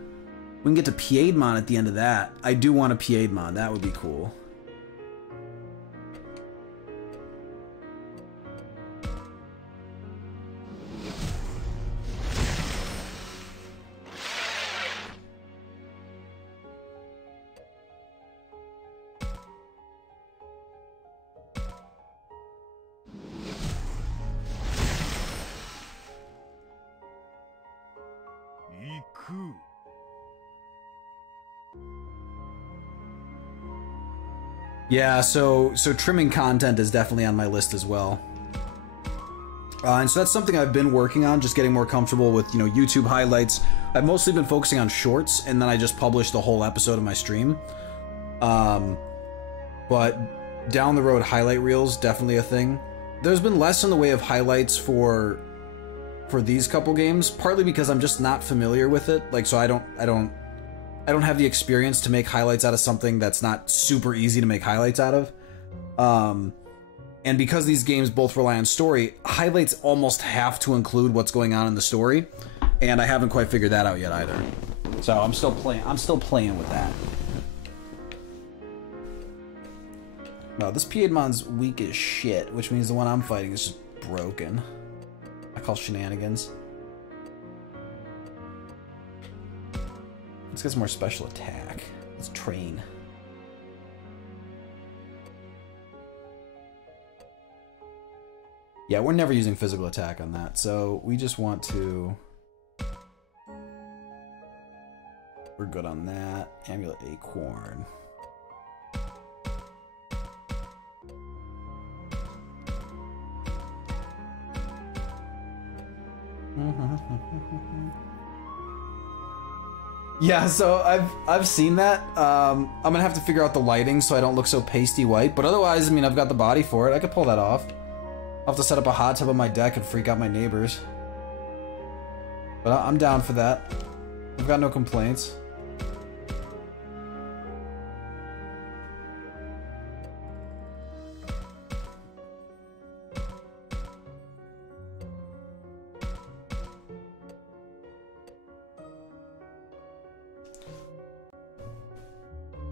We can get to Piedmon at the end of that. I do want a Piedmon. That would be cool. Yeah, so trimming content is definitely on my list as well. And so that's something I've been working on, just getting more comfortable with, you know, YouTube highlights. I've mostly been focusing on shorts, and then I just publish the whole episode of my stream. But down the road, highlight reels, definitely a thing. There's been less in the way of highlights for these couple games, partly because I'm just not familiar with it. Like, so I don't have the experience to make highlights out of something that's not super easy to make highlights out of. And because these games both rely on story, highlights almost have to include what's going on in the story, and I haven't quite figured that out yet either. So I'm still playing with that. No, this Piedmon's weak as shit, which means the one I'm fighting is just broken. I call shenanigans. Let's get some more special attack. Let's train. Yeah, we're never using physical attack on that, so we just want to... We're good on that. Amulet Acorn. Yeah, so I've seen that. I'm gonna have to figure out the lighting so I don't look so pasty white, but otherwise, I mean, I've got the body for it. I could pull that off. I'll have to set up a hot tub on my deck and freak out my neighbors. But I'm down for that. I've got no complaints.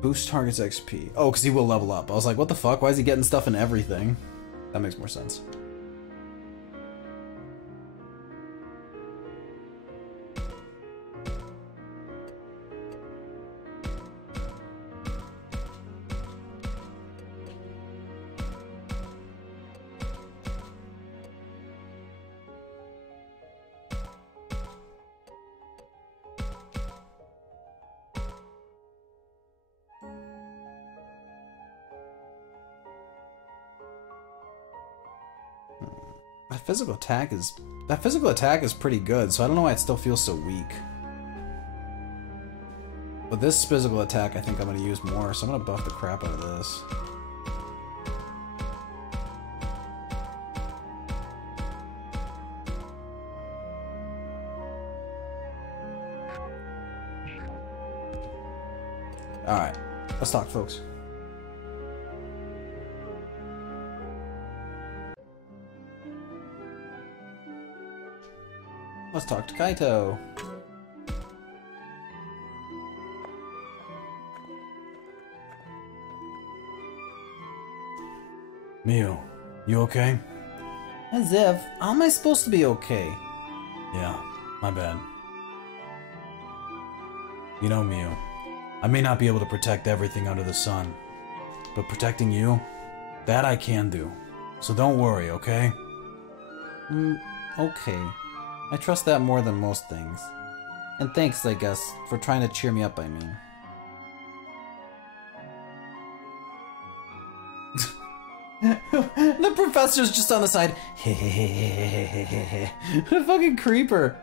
Boost target's XP. Oh, because he will level up. I was like, what the fuck? Why is he getting stuff in everything? That makes more sense. That physical attack is pretty good, so I don't know why it still feels so weak. But this physical attack I think I'm gonna use more, so I'm gonna buff the crap out of this. Alright, let's talk, folks. Let's talk to Kaito. Mio, you okay? As if. How am I supposed to be okay? Yeah, my bad. You know, Mio, I may not be able to protect everything under the sun, but protecting you, that I can do. So don't worry, okay? Okay. I trust that more than most things. And thanks, I guess, for trying to cheer me up, I mean. The professor's just on the side. What a fucking creeper.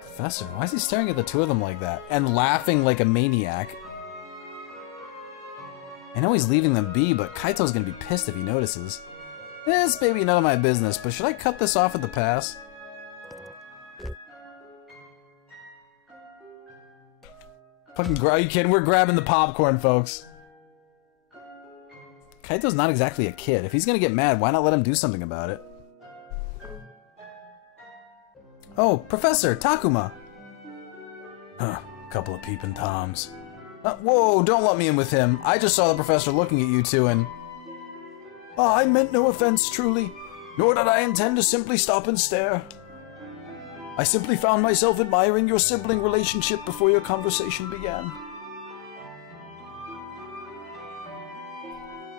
Professor, why is he staring at the two of them like that? And laughing like a maniac. I know he's leaving them be, but Kaito's gonna be pissed if he notices. This may be none of my business, but should I cut this off at the pass? Fucking are you kidding? We're grabbing the popcorn, folks. Kaito's not exactly a kid. If he's gonna get mad, why not let him do something about it? Oh, Professor, Takuma! Huh, couple of peeping toms. Whoa, don't let me in with him. I just saw the professor looking at you two and... Oh, I meant no offense, truly. Nor did I intend to simply stop and stare. I simply found myself admiring your sibling relationship before your conversation began.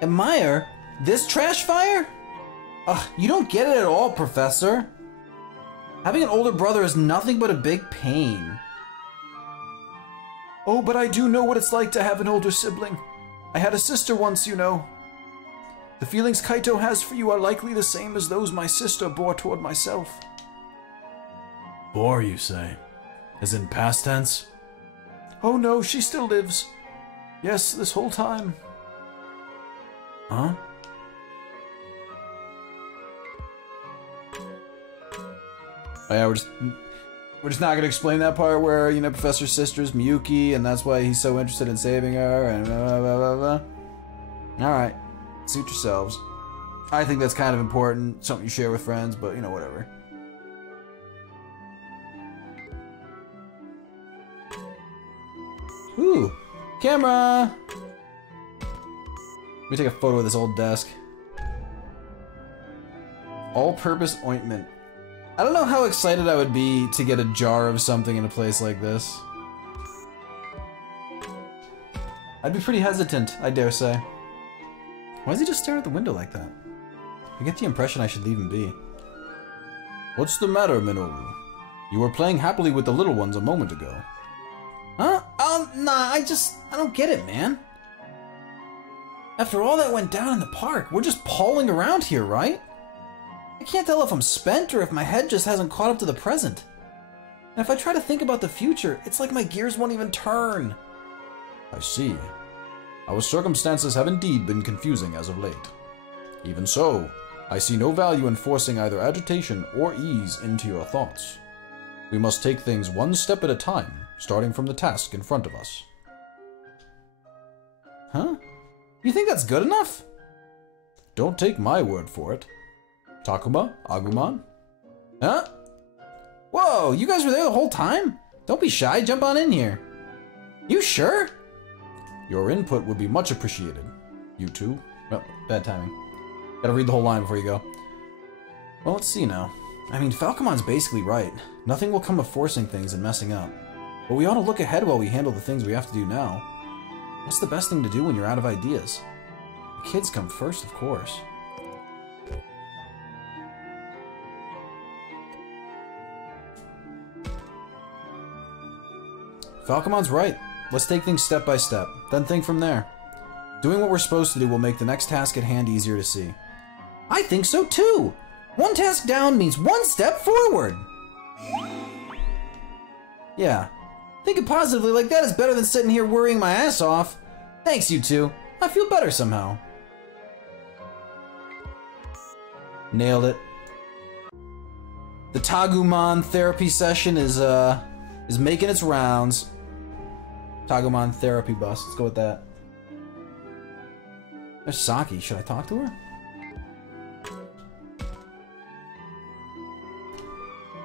Admire? This trash fire? Ugh, you don't get it at all, Professor. Having an older brother is nothing but a big pain. Oh, but I do know what it's like to have an older sibling. I had a sister once, you know. The feelings Kaito has for you are likely the same as those my sister bore toward myself. Bore, you say? As in past tense? Oh no, she still lives. Yes, this whole time. Huh? Oh yeah, we're just not gonna explain that part where, you know, Professor's sister's Miyuki and that's why he's so interested in saving her and blah blah blah blah. Alright. Suit yourselves. I think that's kind of important, something you share with friends, but you know, whatever. Ooh, camera! Let me take a photo of this old desk. All-purpose ointment. I don't know how excited I would be to get a jar of something in a place like this. I'd be pretty hesitant, I dare say. Why is he just staring at the window like that? I get the impression I should leave him be. What's the matter, Minoru? You were playing happily with the little ones a moment ago. Huh? Nah, I don't get it, man. After all that went down in the park, we're just palling around here, right? I can't tell if I'm spent or if my head just hasn't caught up to the present. And if I try to think about the future, it's like my gears won't even turn. I see. Our circumstances have indeed been confusing as of late. Even so, I see no value in forcing either agitation or ease into your thoughts. We must take things one step at a time, starting from the task in front of us. Huh? You think that's good enough? Don't take my word for it. Takuma? Agumon? Huh? Whoa, you guys were there the whole time? Don't be shy, jump on in here. You sure? Your input would be much appreciated. You too? Oh, bad timing. Gotta read the whole line before you go. Well, let's see now. I mean, Falcomon's basically right. Nothing will come of forcing things and messing up. But we ought to look ahead while we handle the things we have to do now. What's the best thing to do when you're out of ideas? The kids come first, of course. Falcomon's right. Let's take things step by step, then think from there. Doing what we're supposed to do will make the next task at hand easier to see. I think so too! One task down means one step forward! Yeah. Thinking positively like that is better than sitting here worrying my ass off. Thanks, you two. I feel better somehow. Nailed it. The Tagumon therapy session is making its rounds. Tagumon therapy bus. Let's go with that. There's Saki. Should I talk to her?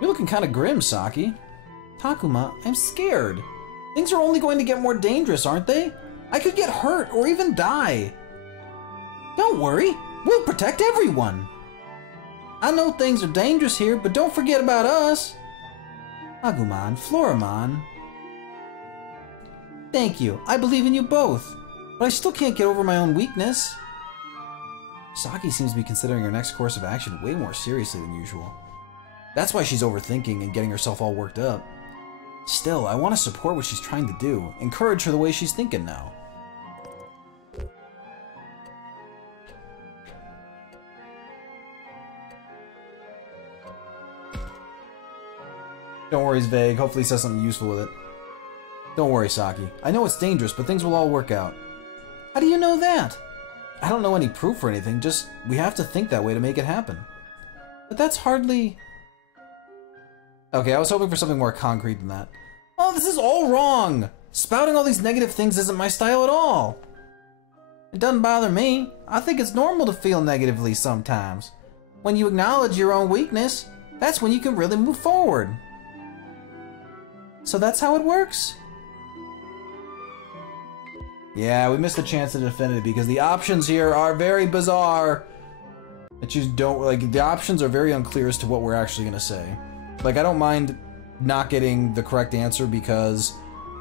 You're looking kind of grim, Saki. Takuma, I'm scared. Things are only going to get more dangerous, aren't they? I could get hurt or even die. Don't worry. We'll protect everyone. I know things are dangerous here, but don't forget about us. Agumon, Floramon. Thank you. I believe in you both. But I still can't get over my own weakness. Saki seems to be considering her next course of action way more seriously than usual. That's why she's overthinking and getting herself all worked up. Still, I want to support what she's trying to do. Encourage her the way she's thinking now. Don't worry, it's vague. Hopefully he says something useful with it. Don't worry, Saki. I know it's dangerous, but things will all work out. How do you know that? I don't know any proof or anything, just we have to think that way to make it happen. But that's hardly... Okay, I was hoping for something more concrete than that. Oh, this is all wrong! Spouting all these negative things isn't my style at all. It doesn't bother me. I think it's normal to feel negatively sometimes. When you acknowledge your own weakness, that's when you can really move forward. So that's how it works? Yeah, we missed a chance at Infinity because the options here are very bizarre. That you don't, like, the options are very unclear as to what we're actually gonna say. Like, I don't mind not getting the correct answer because,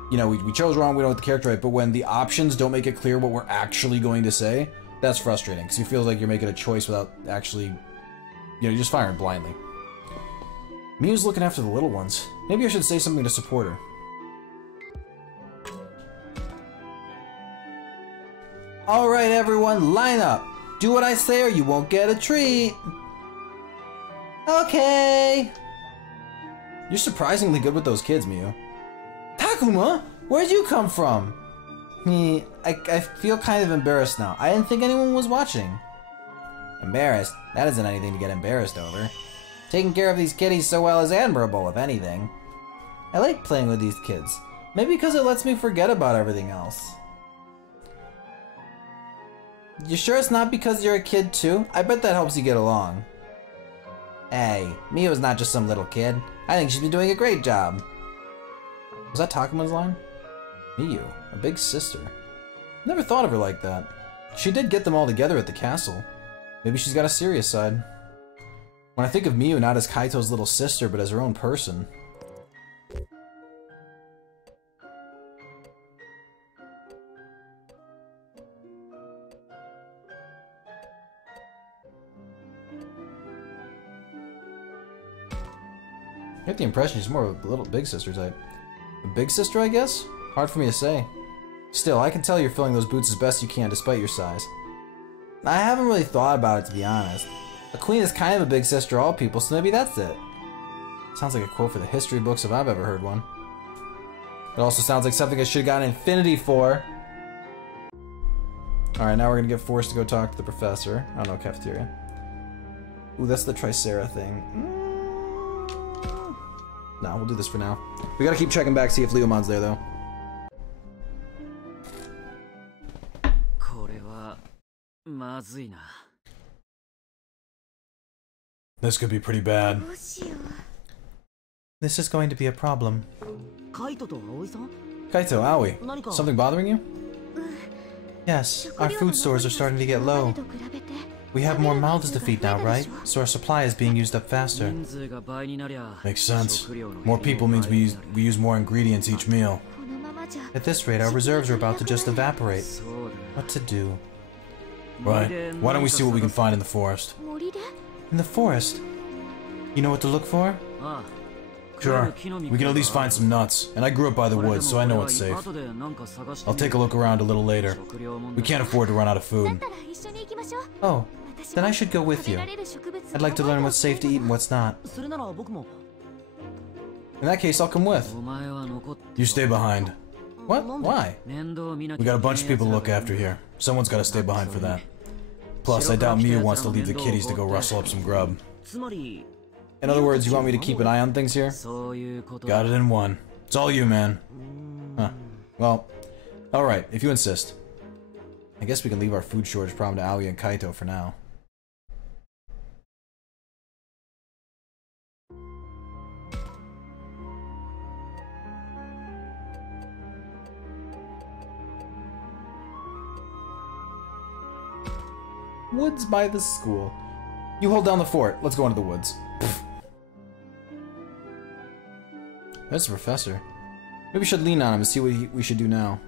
you know, we chose wrong, we don't get the character right, but when the options don't make it clear what we're actually going to say, that's frustrating, because you feel like you're making a choice without actually, you know, you're just firing blindly. Miu's looking after the little ones. Maybe I should say something to support her. Alright everyone, line up! Do what I say or you won't get a treat! Okay! You're surprisingly good with those kids, Miu. Takuma! Where'd you come from? I feel kind of embarrassed now. I didn't think anyone was watching. Embarrassed? That isn't anything to get embarrassed over. Taking care of these kitties so well is admirable, if anything. I like playing with these kids. Maybe because it lets me forget about everything else. You sure it's not because you're a kid too? I bet that helps you get along. Hey, Miu's not just some little kid. I think she's been doing a great job. Was that Takuma's line? Miu, a big sister. Never thought of her like that. She did get them all together at the castle. Maybe she's got a serious side. When I think of Miu not as Kaito's little sister, but as her own person. I get the impression she's more of a little big sister type. A big sister, I guess? Hard for me to say. Still, I can tell you're filling those boots as best you can, despite your size. I haven't really thought about it, to be honest. A queen is kind of a big sister to all people, so maybe that's it. Sounds like a quote for the history books if I've ever heard one. It also sounds like something I should have gotten Infinity for. Alright, now we're gonna get forced to go talk to the professor. I don't know, cafeteria. Ooh, that's the Tricera thing. No, we'll do this for now. We gotta keep checking back, see if Leomon's there, though. This could be pretty bad. This is going to be a problem. Kaito, Aoi, something bothering you? Yes, our food stores are starting to get low. We have more mouths to feed now, right? So our supply is being used up faster. Makes sense. More people means we use more ingredients each meal. At this rate, our reserves are about to just evaporate. What to do? Right. Why don't we see what we can find in the forest? In the forest? You know what to look for? Sure. We can at least find some nuts. And I grew up by the woods, so I know it's safe. I'll take a look around a little later. We can't afford to run out of food. Oh, then I should go with you. I'd like to learn what's safe to eat and what's not. In that case, I'll come with. You stay behind. What? Why? We got a bunch of people to look after here. Someone's gotta stay behind for that. Plus, I doubt Miu wants to leave the kiddies to go rustle up some grub. In other words, you want me to keep an eye on things here? Got it in one. It's all you, man. Huh. Well, alright, if you insist. I guess we can leave our food shortage problem to Aoi and Kaito for now. Woods by the school. You hold down the fort. Let's go into the woods. There's the professor. Maybe we should lean on him and see what we should do now.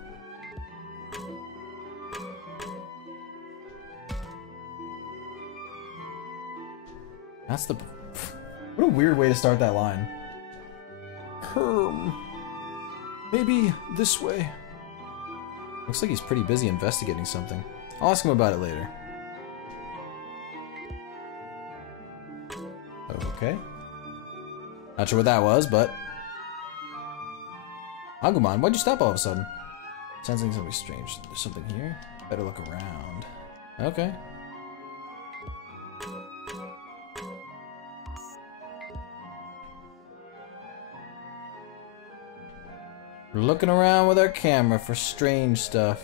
That's the... What a weird way to start that line. Maybe this way. Looks like he's pretty busy investigating something. I'll ask him about it later. Okay. Not sure what that was, but... Agumon, why'd you stop all of a sudden? Sounds like something strange. There's something here? Better look around. Okay. We're looking around with our camera for strange stuff.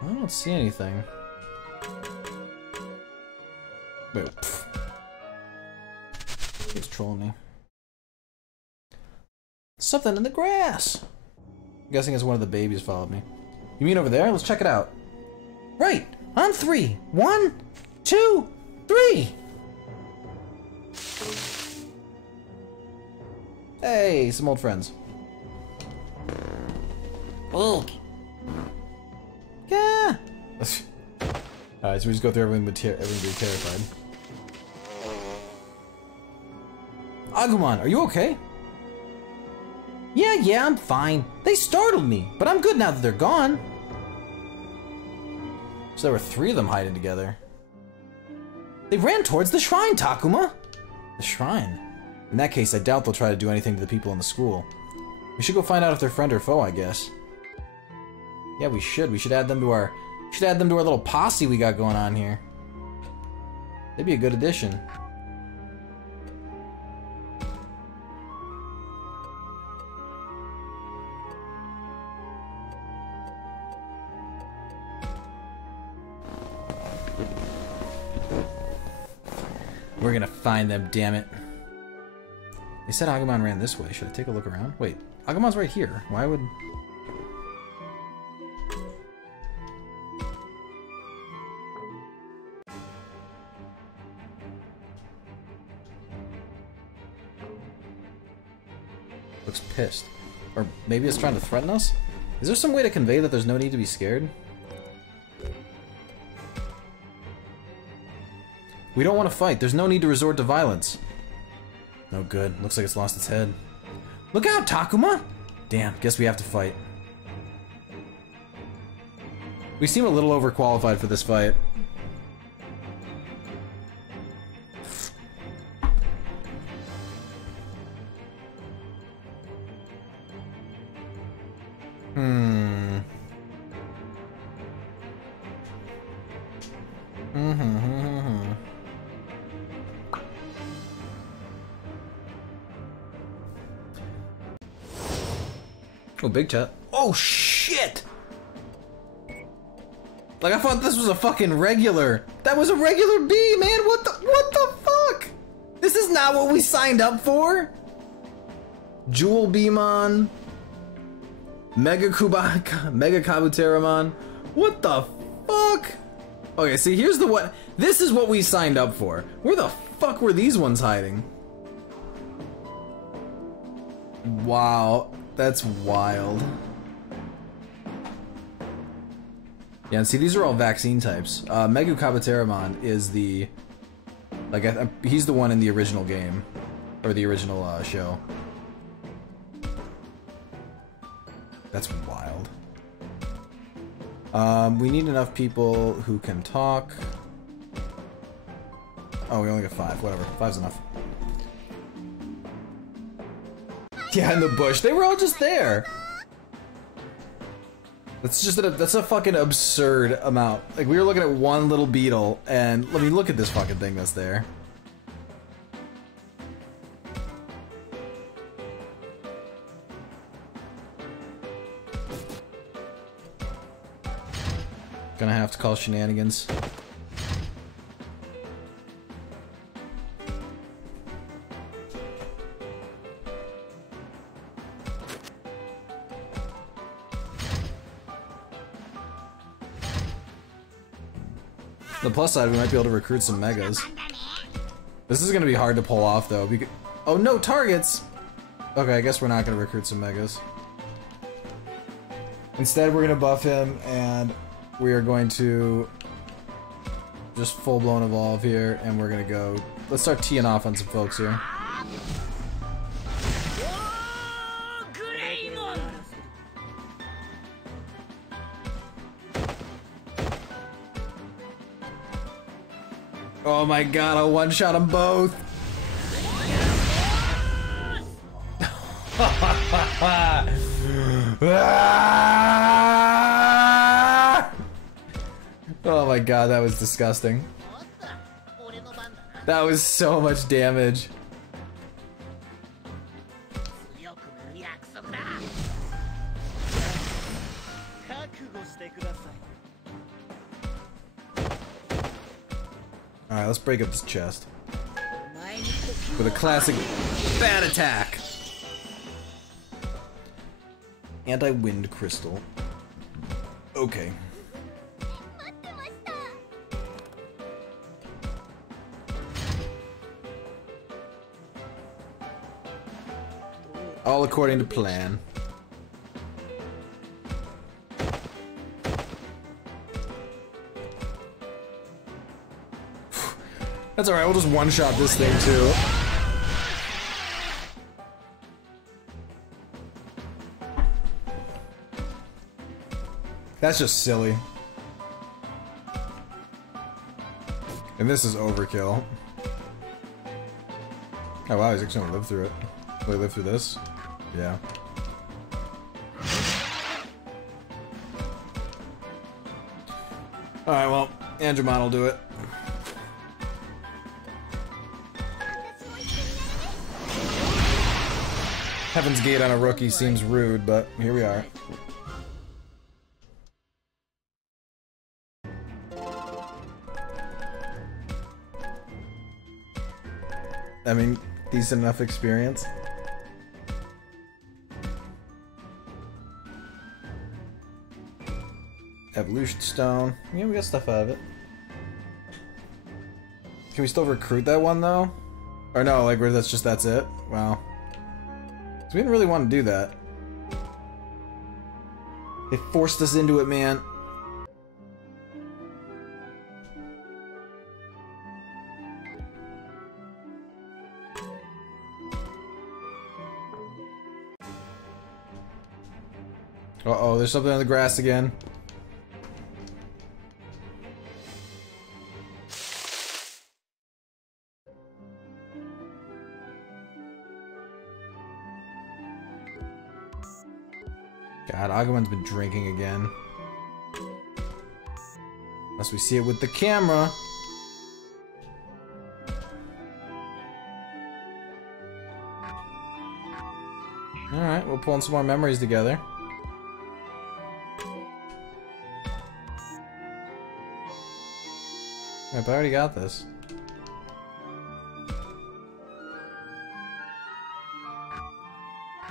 I don't see anything. Wait. He's trolling me. Something in the grass! I'm guessing it's one of the babies followed me. You mean over there? Let's check it out. Right! On 3! 1, 2, 3! Hey, some old friends. Eek. Yeah! Alright, so we just go through everything being terrified. Agumon, are you okay? Yeah, I'm fine. They startled me, but I'm good now that they're gone. So there were 3 of them hiding together. They ran towards the shrine, Takuma! The shrine? In that case, I doubt they'll try to do anything to the people in the school. We should go find out if they're friend or foe, I guess. Yeah, we should. We should add them to our... little posse we got going on here. They'd be a good addition. We're gonna find them, damn it. They said Agumon ran this way. Should I take a look around? Wait, Agumon's right here. Why would... Looks pissed. Or maybe it's trying to threaten us? Is there some way to convey that there's no need to be scared? We don't want to fight. There's no need to resort to violence. No good. Looks like it's lost its head. Look out, Takuma! Damn, guess we have to fight. We seem a little overqualified for this fight. Oh, big chat. Oh, shit! Like, I thought this was a fucking regular. That was a regular bee, man! What the fuck? This is not what we signed up for? Jewel Beamon. Mega Kabuteramon. What the fuck? Okay, see, here's the what. This is what we signed up for. Where the fuck were these ones hiding? Wow. That's wild. Yeah, and see, these are all vaccine types. Mega Kabuteramon is the Like, he's the one in the original game. Or the original show. That's wild. We need enough people who can talk. Oh, we only got 5. Whatever. 5's enough. Yeah, in the bush. They were all just there. That's a fucking absurd amount. Like, we were looking at one little beetle, and let me look at this fucking thing that's there. Gonna have to call shenanigans. The plus side, we might be able to recruit some megas. This is gonna be hard to pull off, though. Oh, no targets! Okay, I guess we're not gonna recruit some megas. Instead, we're gonna buff him, and we are going to just full-blown evolve here, and we're gonna go... Let's start teeing off on some folks here. Oh my god, I'll one-shot them both! Oh my god, that was disgusting. That was so much damage. Alright, let's break up this chest. With a classic bat attack! Anti-wind crystal. Okay. All according to plan. That's alright, we'll just one-shot this thing too. That's just silly. And this is overkill. Oh wow, he's actually gonna live through it. Will he live through this? Yeah. Alright, well, Andromon will do it. Heaven's Gate on a rookie seems rude, but here we are. I mean, decent enough experience. Evolution Stone. Yeah, we got stuff out of it. Can we still recruit that one, though? Or no, like, where that's it? Wow. So we didn't really want to do that. They forced us into it, man. Uh-oh, there's something on the grass again. God, Agumon's been drinking again. Unless we see it with the camera. Alright, we're pulling some more memories together. Yep, I already got this.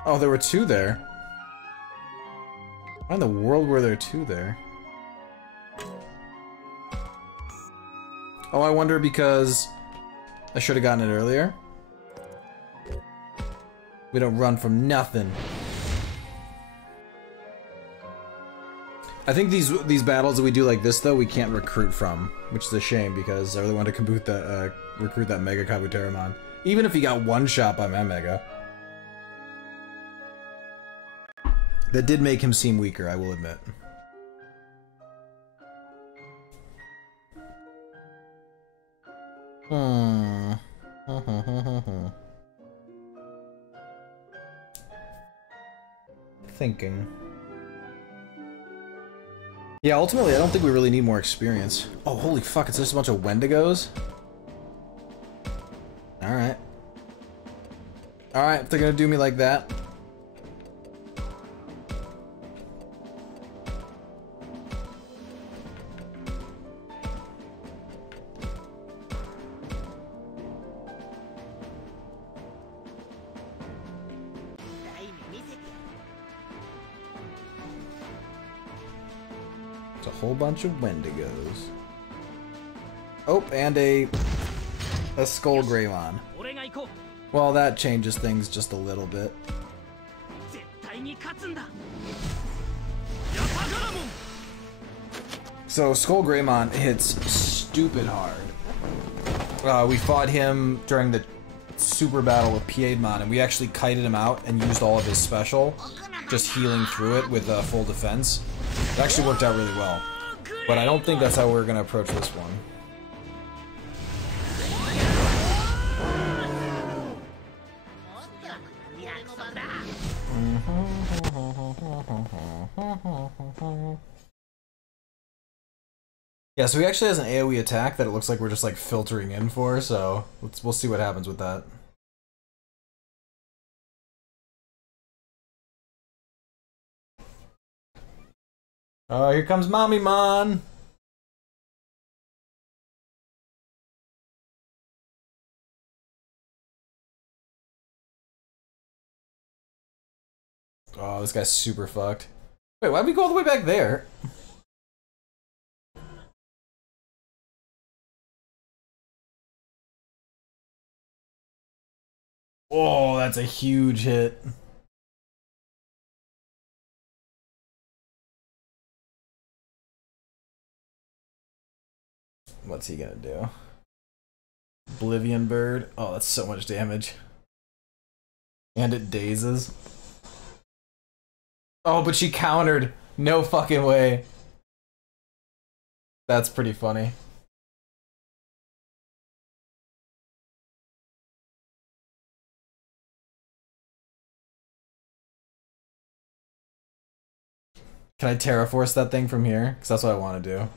Oh, there were 2 there. Why in the world were there 2 there? Oh, I wonder because I should have gotten it earlier. We don't run from nothing. I think these battles that we do like this though we can't recruit from, which is a shame because I really want to recruit that Mega Kabuteramon. Even if he got one shot by my Mega. That did make him seem weaker, I will admit. Thinking. Yeah, ultimately, I don't think we really need more experience. Oh, holy fuck, it's just a bunch of Wendigos? Alright. Alright, if they're gonna do me like that. It's a whole bunch of Wendigos. Oh, and a Skull Greymon. Well, that changes things just a little bit. So Skull Greymon hits stupid hard. We fought him during the super battle with Piedmon, and we actually kited him out and used all of his special, just healing through it with full defense. It actually worked out really well. But I don't think that's how we're gonna approach this one. Yeah, so he actually has an AoE attack that it looks like we're just like filtering in for, so we'll see what happens with that. Oh, here comes Mommy Mon! Oh, this guy's super fucked. Wait, why'd we go all the way back there? Oh, that's a huge hit. What's he gonna do? Oblivion Bird. Oh, that's so much damage. And it dazes. Oh, but she countered. No fucking way. That's pretty funny. Can I Terraforce that thing from here? Because that's what I want to do.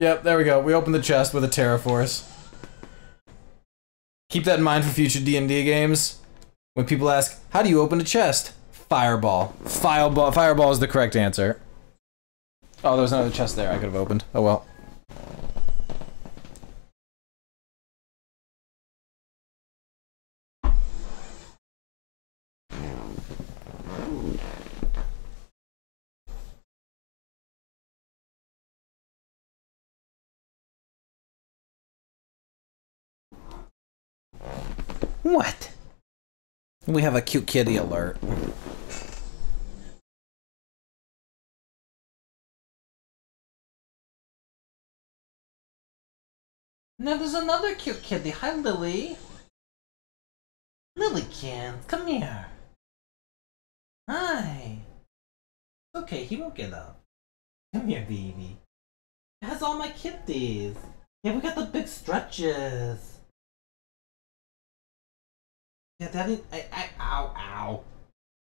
Yep, there we go. We opened the chest with a Terraforce. Keep that in mind for future D&D games. When people ask, how do you open a chest? Fireball. Fireball is the correct answer. Oh, there was another chest there I could have opened. Oh well. What? We have a cute kitty alert. Now there's another cute kitty. Hi, Lily. Lilykins, come here. Hi. Okay, he won't get up. Come here, baby. It has all my kitties. Yeah, we got the big stretches. Yeah, Daddy, ow.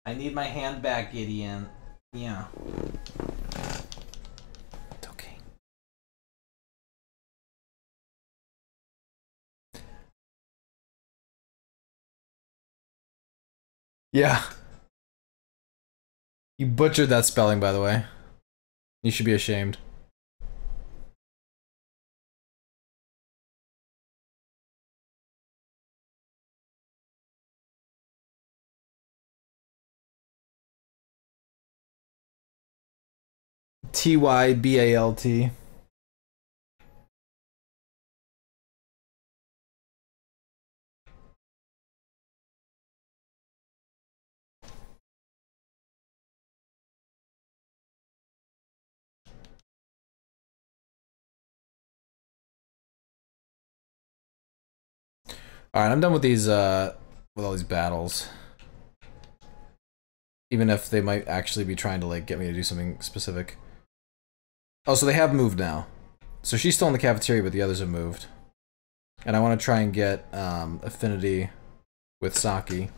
I need my hand back, Gideon. Yeah. It's okay. Yeah. You butchered that spelling, by the way. You should be ashamed. Tybalt. Alright, I'm done with these, with all these battles. Even if they might actually be trying to, like, get me to do something specific. Oh, so they have moved now. So she's still in the cafeteria, but the others have moved. And I want to try and get, affinity with Saki.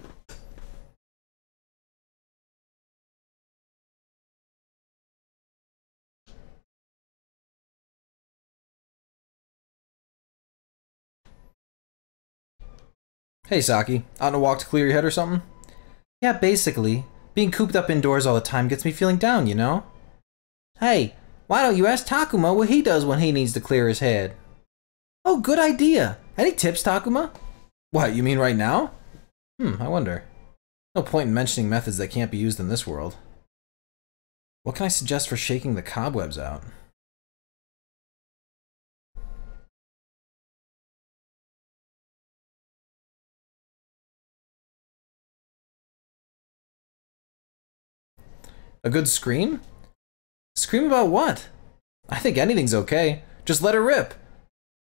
Hey, Saki. Out on a walk to clear your head or something? Yeah, basically. Being cooped up indoors all the time gets me feeling down, you know? Hey, why don't you ask Takuma what he does when he needs to clear his head? Oh, good idea. Any tips, Takuma? What, you mean right now? I wonder. No point in mentioning methods that can't be used in this world. What can I suggest for shaking the cobwebs out? A good scream? Scream about what? I think anything's okay. Just let her rip.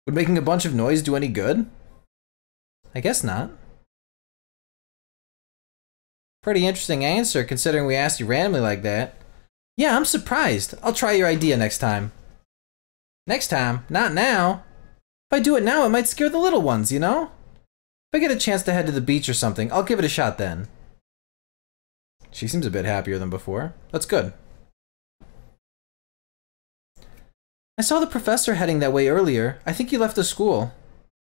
Would making a bunch of noise do any good? I guess not. Pretty interesting answer, considering we asked you randomly like that. Yeah, I'm surprised. I'll try your idea next time. Next time? Not now. If I do it now, it might scare the little ones, you know? If I get a chance to head to the beach or something, I'll give it a shot then. She seems a bit happier than before. That's good. I saw the professor heading that way earlier. I think he left the school.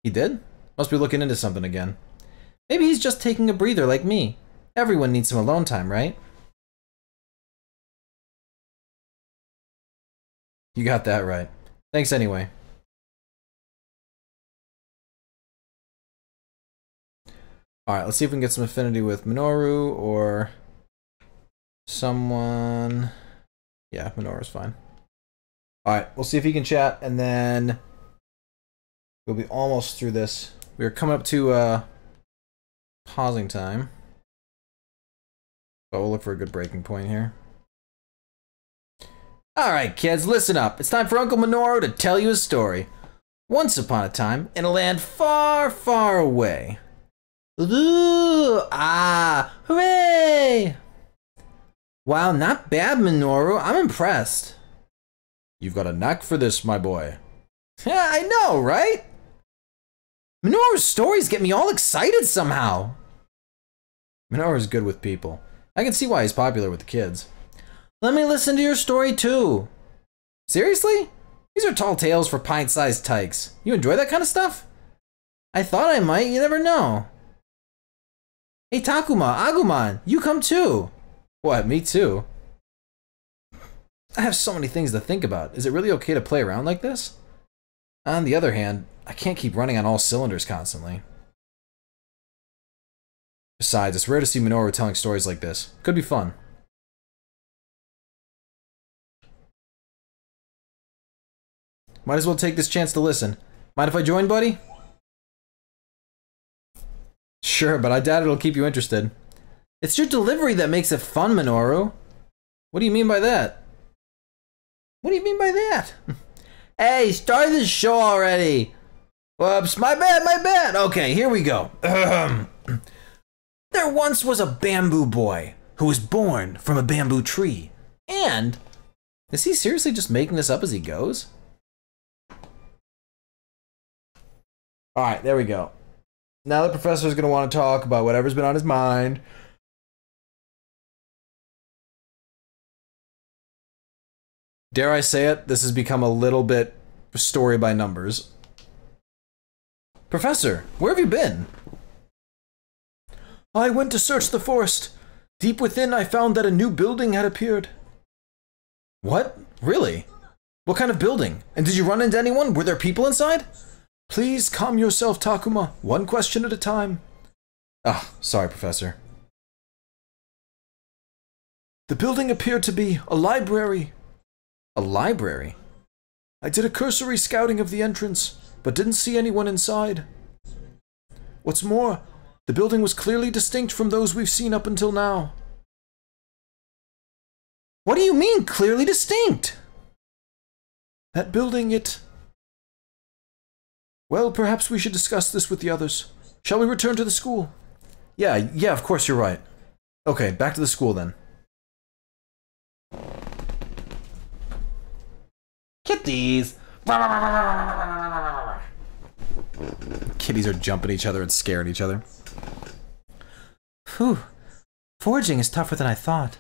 He did? Must be looking into something again. Maybe he's just taking a breather like me. Everyone needs some alone time, right? You got that right. Thanks anyway. Alright, let's see if we can get some affinity with Minoru or someone. Yeah, Minoru's fine. Alright, we'll see if he can chat, and then we'll be almost through this. We're coming up to pausing time. But we'll look for a good breaking point here. Alright, kids, listen up. It's time for Uncle Minoru to tell you a story. Once upon a time, in a land far, far away. Ooh, ah, hooray! Wow, not bad, Minoru. I'm impressed. You've got a knack for this, my boy. Yeah, I know, right? Minoru's stories get me all excited somehow. Minoru's good with people. I can see why he's popular with the kids. Let me listen to your story too. Seriously? These are tall tales for pint-sized tykes. You enjoy that kind of stuff? I thought I might, you never know. Hey Takuma, Agumon, you come too. What, me too? I have so many things to think about. Is it really okay to play around like this? On the other hand, I can't keep running on all cylinders constantly. Besides, it's rare to see Minoru telling stories like this. Could be fun. Might as well take this chance to listen. Mind if I join, buddy? Sure, but I doubt it'll keep you interested. It's your delivery that makes it fun, Minoru. What do you mean by that? What do you mean by that? Hey, start this show already. Whoops, my bad. Okay, here we go. There once was a bamboo boy who was born from a bamboo tree. And is he seriously just making this up as he goes? All right, there we go. Now the professor's going to want to talk about whatever's been on his mind. Dare I say it, this has become a little bit story by numbers. Professor, where have you been? I went to search the forest. Deep within, I found that a new building had appeared. What? Really? What kind of building? And did you run into anyone? Were there people inside? Please calm yourself, Takuma. One question at a time. Ah, sorry, Professor. The building appeared to be a library. A library? I did a cursory scouting of the entrance, but didn't see anyone inside. What's more, the building was clearly distinct from those we've seen up until now. What do you mean, clearly distinct? That building, Well, perhaps we should discuss this with the others. Shall we return to the school? Yeah, of course you're right. Okay, back to the school then. Kitties! Kitties are jumping each other and scaring each other. Whew. Foraging is tougher than I thought.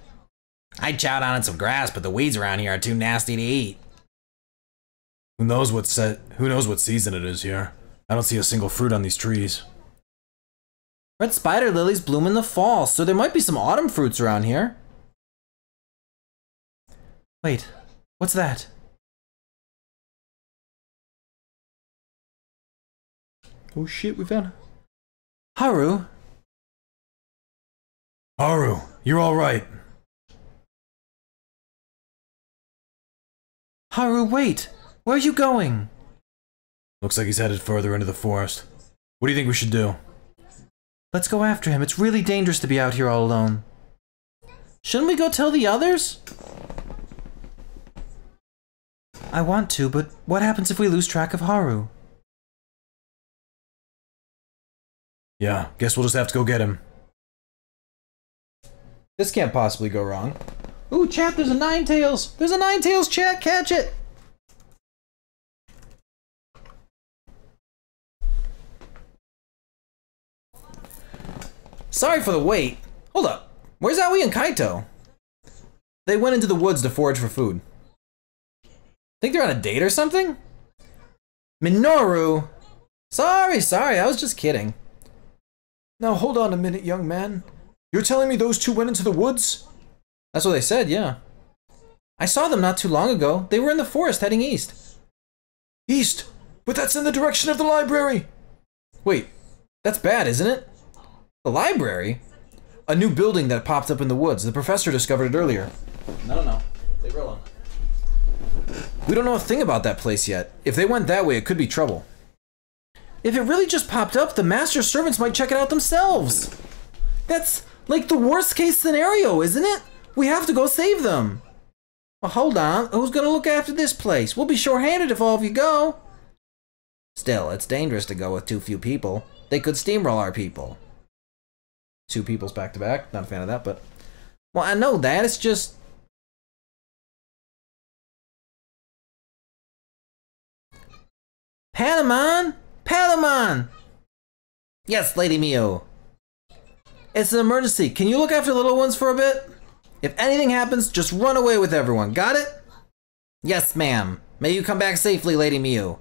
I chowed on some grass, but the weeds around here are too nasty to eat. Who knows what season it is here? I don't see a single fruit on these trees. Red spider lilies bloom in the fall, so there might be some autumn fruits around here. Wait, what's that? Oh shit, we found Haru. Haru, you're all right. Haru, wait! Where are you going? Looks like he's headed further into the forest. What do you think we should do? Let's go after him. It's really dangerous to be out here all alone. Shouldn't we go tell the others? I want to, but what happens if we lose track of Haru? Yeah, guess we'll just have to go get him. This can't possibly go wrong. Ooh, chat, there's a Ninetales! There's a Ninetales, chat! Catch it! Sorry for the wait. Hold up. Where's Aoi and Kaito? They went into the woods to forage for food. Think they're on a date or something? Minoru! Sorry, I was just kidding. Now hold on a minute, young man. You're telling me those two went into the woods? That's what they said, yeah. I saw them not too long ago. They were in the forest heading east. East? But that's in the direction of the library! Wait, that's bad, isn't it? The library? A new building that popped up in the woods. The professor discovered it earlier. No. Leave her alone. We don't know a thing about that place yet. If they went that way, it could be trouble. If it really just popped up, the master's servants might check it out themselves. That's like the worst case scenario, isn't it? We have to go save them. Well, hold on. Who's gonna look after this place? We'll be short-handed if all of you go. Still, it's dangerous to go with too few people. They could steamroll our people. Two peoples back to back. Not a fan of that, but... Well, I know that. It's just... Patamon! Patamon! Yes, Lady Mio. It's an emergency. Can you look after the little ones for a bit? If anything happens, just run away with everyone. Got it? Yes, ma'am. May you come back safely, Lady Mio.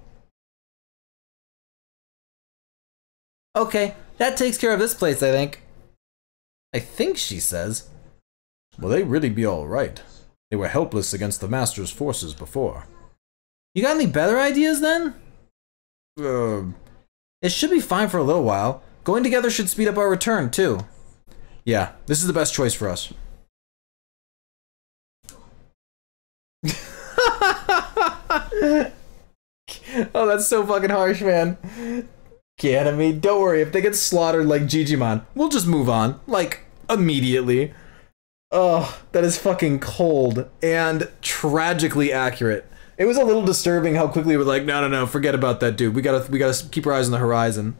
Okay, that takes care of this place, I think. I think she says. Will they really be all right? They were helpless against the Master's forces before. You got any better ideas then? It should be fine for a little while. Going together should speed up our return, too. Yeah, this is the best choice for us. Oh, that's so fucking harsh, man. Ganame, don't worry. If they get slaughtered like Digimon, we'll just move on. Like, immediately. Oh, that is fucking cold and tragically accurate. It was a little disturbing how quickly we're like, no, forget about that dude. We gotta keep our eyes on the horizon.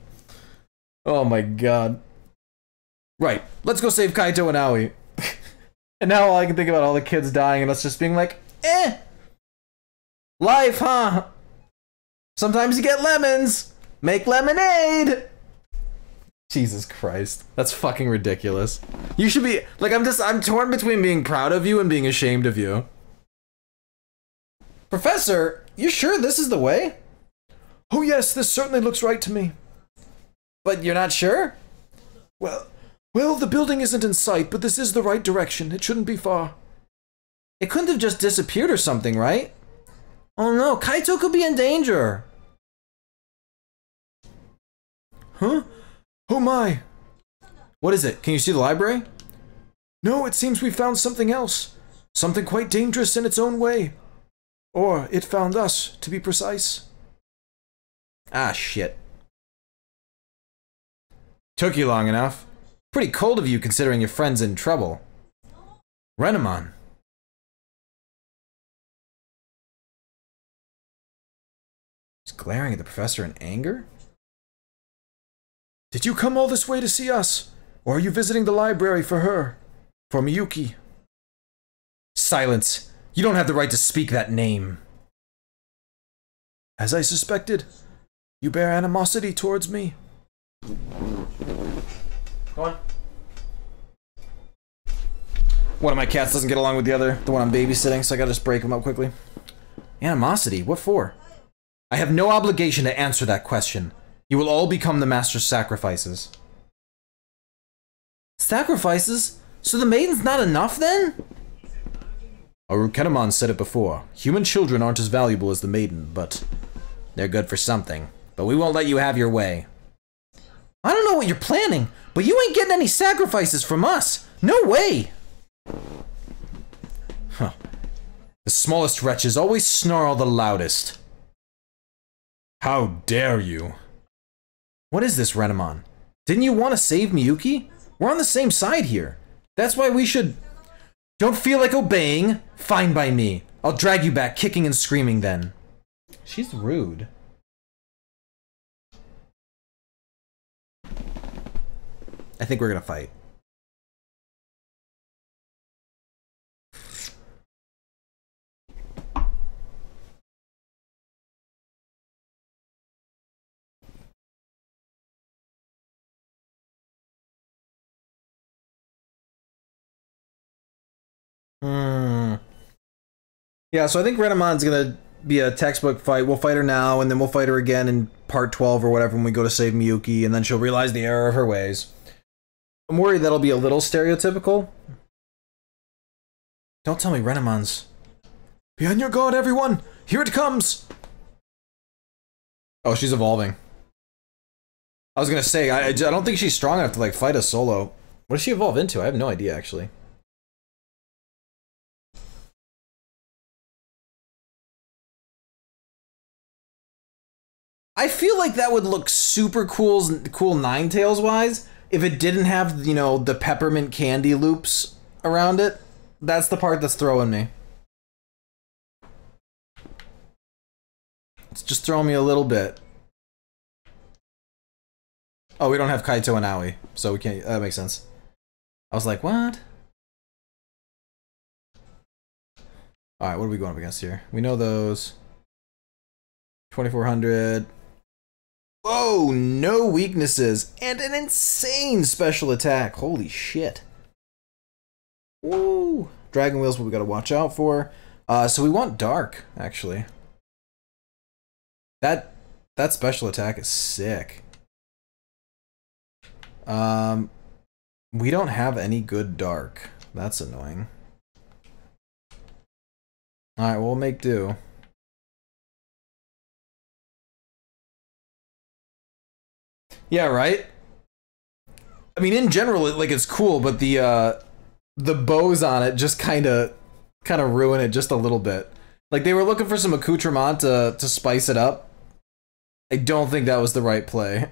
Oh my god. Right, let's go save Kaito and Aoi. And now all I can think about all the kids dying and us just being like, eh. Life, huh? Sometimes you get lemons. Make lemonade. Jesus Christ. That's fucking ridiculous. You should be, like, I'm torn between being proud of you and being ashamed of you. Professor, you sure this is the way? Oh yes, this certainly looks right to me. But you're not sure? Well, the building isn't in sight, but this is the right direction. It shouldn't be far. It couldn't have just disappeared or something, right? Oh no, Kaito could be in danger. Huh? Oh my. What is it? Can you see the library? No, it seems we found something else. Something quite dangerous in its own way. Or it found us, to be precise. Ah, shit. Took you long enough. Pretty cold of you considering your friend's in trouble. Renamon. He's glaring at the professor in anger? Did you come all this way to see us? Or are you visiting the library for her? For Miyuki? Silence. You don't have the right to speak that name. As I suspected, you bear animosity towards me. Go on. One of my cats doesn't get along with the other, the one I'm babysitting, so I gotta just break him up quickly. Animosity? What for? I have no obligation to answer that question. You will all become the master's sacrifices. Sacrifices? So the maiden's not enough then? Arukenamon said it before. Human children aren't as valuable as the maiden, but they're good for something. But we won't let you have your way. I don't know what you're planning, but you ain't getting any sacrifices from us. No way. Huh. The smallest wretches always snarl the loudest. How dare you? What is this, Renamon? Didn't you want to save Miyuki? We're on the same side here. That's why we should... Don't feel like obeying? Fine by me. I'll drag you back, kicking and screaming then. She's rude. I think we're gonna fight. Yeah, so I think Renamon's gonna be a textbook fight. We'll fight her now, and then we'll fight her again in part 12 or whatever when we go to save Miyuki, and then she'll realize the error of her ways. I'm worried that'll be a little stereotypical. Don't tell me Renamon's... Be on your guard, everyone! Here it comes! Oh, she's evolving. I was gonna say, I don't think she's strong enough to, like, fight us solo. What does she evolve into? I have no idea, actually. I feel like that would look super cool Ninetales wise if it didn't have, you know, the peppermint candy loops around it. That's the part that's throwing me. It's just throwing me a little bit. Oh, we don't have Kaito and Aoi, so we can't. That makes sense. I was like, what? Alright, what are we going up against here? We know those. 2400. Whoa, no weaknesses and an insane special attack. Holy shit. Woo. Dragon Wheel's what we gotta watch out for. So we want Dark, actually. That special attack is sick. We don't have any good Dark. That's annoying. Alright, we'll make do. Yeah, right? I mean, in general, it's cool, but the bows on it just kind of ruin it just a little bit. Like, they were looking for some accoutrement to spice it up. I don't think that was the right play.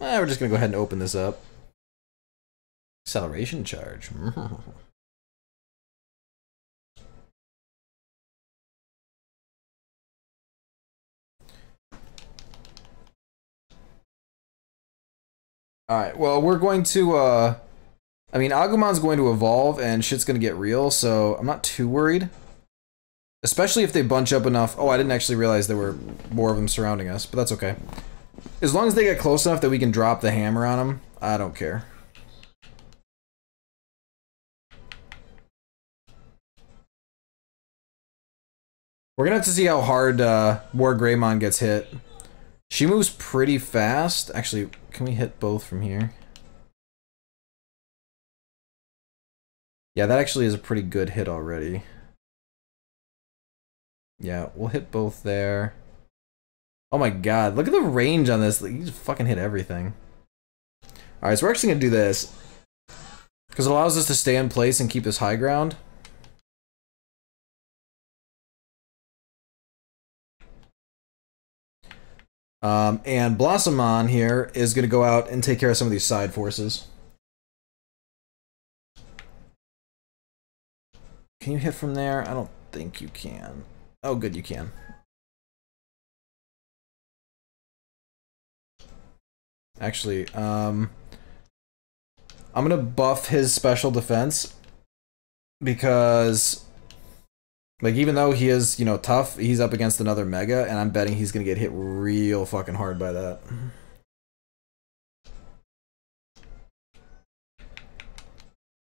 We're just gonna go ahead and open this up. Acceleration charge. Alright, well, we're going to, I mean, Agumon's going to evolve, and shit's gonna get real, so I'm not too worried. Especially if they bunch up enough. Oh, I didn't actually realize there were more of them surrounding us, but that's okay. As long as they get close enough that we can drop the hammer on them, I don't care. We're gonna have to see how hard War Greymon gets hit. She moves pretty fast. Actually, can we hit both from here? Yeah, that actually is a pretty good hit already. Yeah, we'll hit both there. Oh my god, look at the range on this. You just fucking hit everything. Alright, so we're actually gonna do this. Because it allows us to stay in place and keep this high ground. And Blossomon here is going to go out and take care of some of these side forces. Can you hit from there? I don't think you can. Oh, good, you can. Actually, I'm gonna buff his special defense because, like, even though he is, you know, tough, he's up against another Mega, and I'm betting he's gonna get hit real fucking hard by that.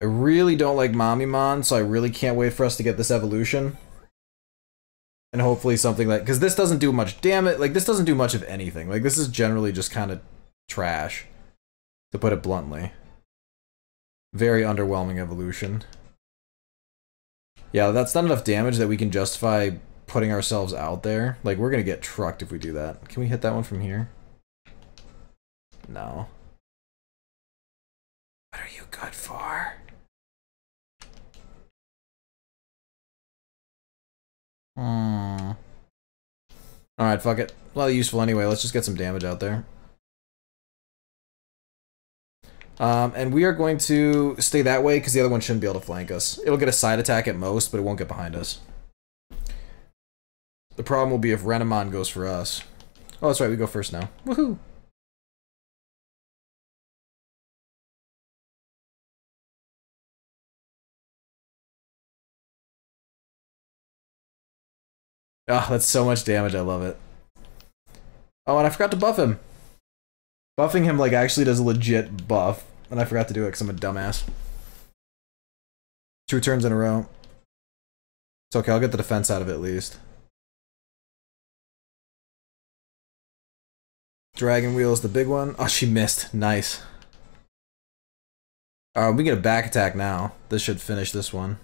I really don't like Mamimon, so I really can't wait for us to get this evolution. And hopefully something like, because this doesn't do much damage, like, this doesn't do much of anything. Like, this is generally just kind of trash, to put it bluntly. Very underwhelming evolution. Yeah, that's not enough damage that we can justify putting ourselves out there. Like, we're gonna get trucked if we do that. Can we hit that one from here? No. What are you good for? Alright, fuck it. Well, useful anyway. Let's just get some damage out there. And we are going to stay that way because the other one shouldn't be able to flank us. It'll get a side attack at most, but it won't get behind us. The problem will be if Renamon goes for us. Oh, that's right. We go first now. Woohoo! Oh, that's so much damage. I love it. Oh, and I forgot to buff him. Buffing him, like, actually does a legit buff. And I forgot to do it because I'm a dumbass. 2 turns in a row. It's okay, I'll get the defense out of it at least. Dragon Wheel is the big one. Oh, she missed. Nice. We get a back attack now. This should finish this one.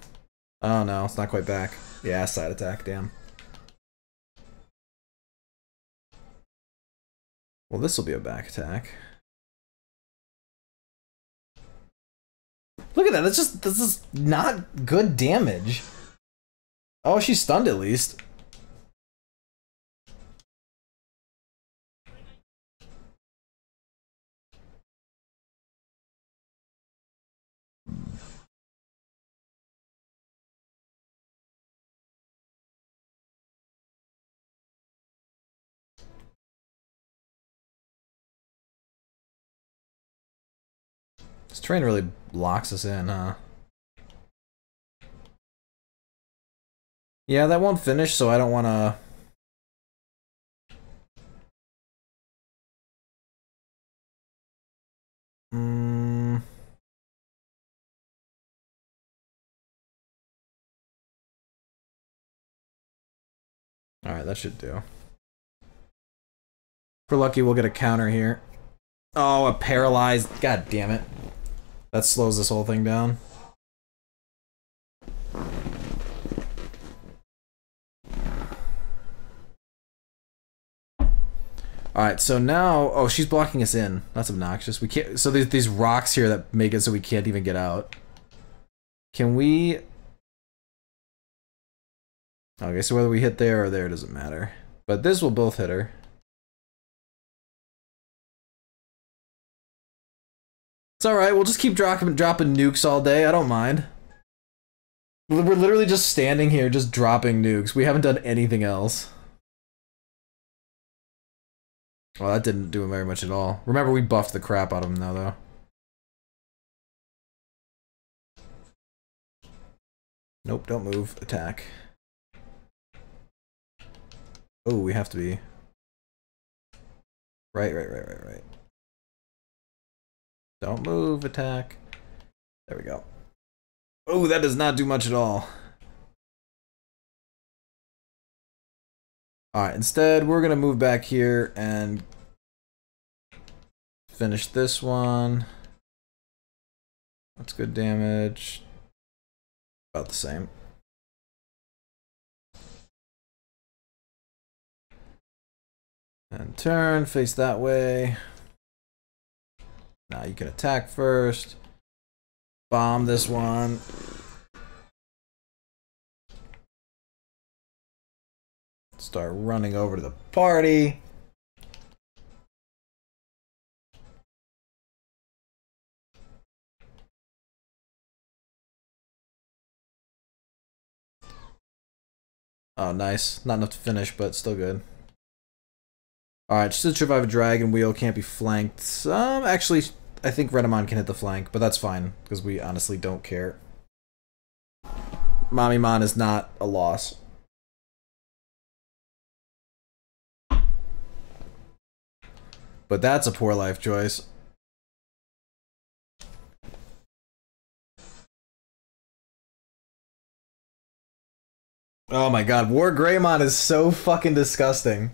Oh no, it's not quite back. Yeah, side attack, damn. Well, this will be a back attack. Look at that, this is not good damage. Oh, she's stunned at least. This train really locks us in, huh? Yeah, that won't finish, so I don't want to... Alright, that should do. If we're lucky, we'll get a counter here. Oh, a paralyzed... God damn it. That slows this whole thing down. Alright, so now... Oh, she's blocking us in. That's obnoxious. We can't... So there's these rocks here that make it so we can't even get out. Can we... Okay, so whether we hit there or there doesn't matter. But this will both hit her. It's alright, we'll just keep dropping nukes all day. I don't mind. We're literally just standing here, just dropping nukes. We haven't done anything else. Well, that didn't do very much at all. Remember, we buffed the crap out of him now, though. Nope, don't move. Attack. Oh, we have to be... Right. Don't move, attack. There we go. Oh, that does not do much at all. Alright, instead, we're gonna move back here and finish this one. That's good damage. About the same. And turn, face that way. Now you can attack first. Bomb this one. Start running over to the party. Oh, nice. Not enough to finish, but still good. Alright, should survive a dragon wheel, can't be flanked. Actually, I think Renamon can hit the flank, but that's fine, because we honestly don't care. Mamimon is not a loss. But that's a poor life choice. Oh my god, War Greymon is so fucking disgusting.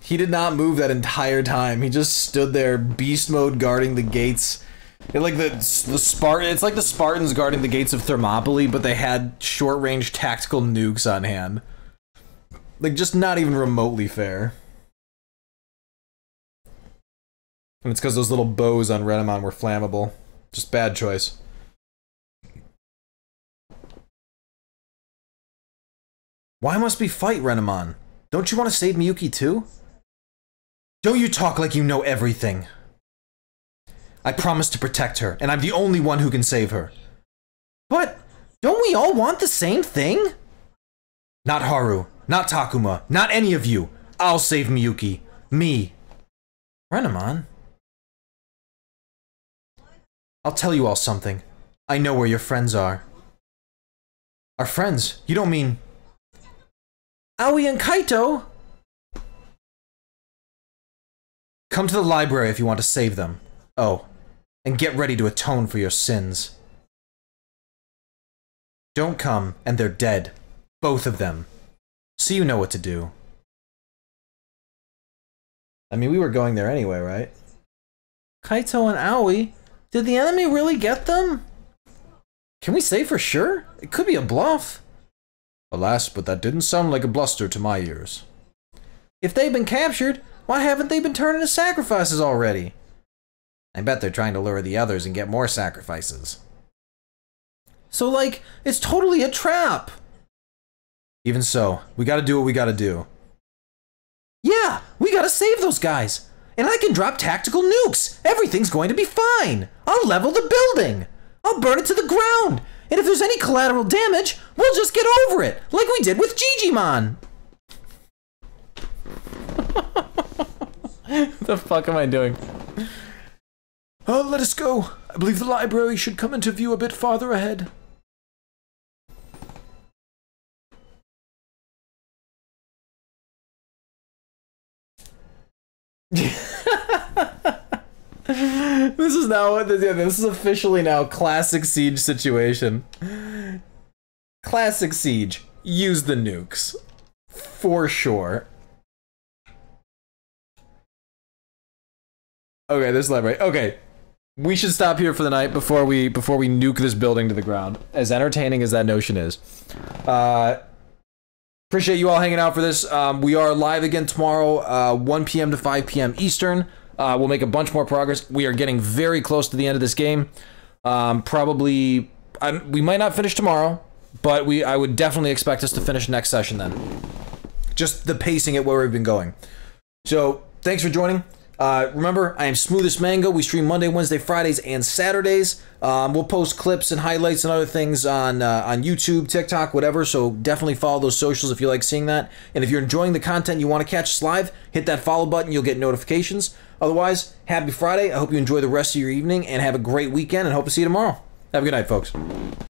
He did not move that entire time. He just stood there, beast mode, guarding the gates. It's like it's like the Spartans guarding the gates of Thermopylae, but they had short-range tactical nukes on hand. Like, just not even remotely fair. And it's because those little bows on Renamon were flammable. Just bad choice. Why must we fight, Renamon? Don't you want to save Miyuki too? Don't you talk like you know everything. I promised to protect her, and I'm the only one who can save her. But don't we all want the same thing? Not Haru, not Takuma, not any of you. I'll save Miyuki. Me. Renamon? I'll tell you all something. I know where your friends are. Our friends? You don't mean... Aoi and Kaito? Come to the library if you want to save them. Oh, and get ready to atone for your sins. Don't come, and they're dead. Both of them. So you know what to do. I mean, we were going there anyway, right? Kaito and Aoi? Did the enemy really get them? Can we say for sure? It could be a bluff. Alas, but that didn't sound like a bluster to my ears. If they've been captured, why haven't they been turned into sacrifices already? I bet they're trying to lure the others and get more sacrifices. So, like, it's totally a trap! Even so, we gotta do what we gotta do. Yeah, we gotta save those guys! And I can drop tactical nukes! Everything's going to be fine! I'll level the building! I'll burn it to the ground! And if there's any collateral damage, we'll just get over it, like we did with Digimon! What the fuck am I doing? Let us go. I believe the library should come into view a bit farther ahead. This is now, yeah, this is officially now classic siege situation. Classic siege. Use the nukes. For sure. Okay, this library. Okay. We should stop here for the night before we nuke this building to the ground. As entertaining as that notion is. Appreciate you all hanging out for this. We are live again tomorrow, 1 p.m. to 5 p.m. Eastern. We'll make a bunch more progress. We are getting very close to the end of this game. Probably, we might not finish tomorrow, but I would definitely expect us to finish next session then. Just the pacing at where we've been going. So, thanks for joining. Remember, I am Smoothest Mango. We stream Monday, Wednesday, Fridays, and Saturdays. We'll post clips and highlights and other things on YouTube, TikTok, whatever, so definitely follow those socials if you like seeing that. And if you're enjoying the content you want to catch us live, hit that follow button, you'll get notifications. Otherwise, happy Friday. I hope you enjoy the rest of your evening and have a great weekend, and hope to see you tomorrow. Have a good night, folks.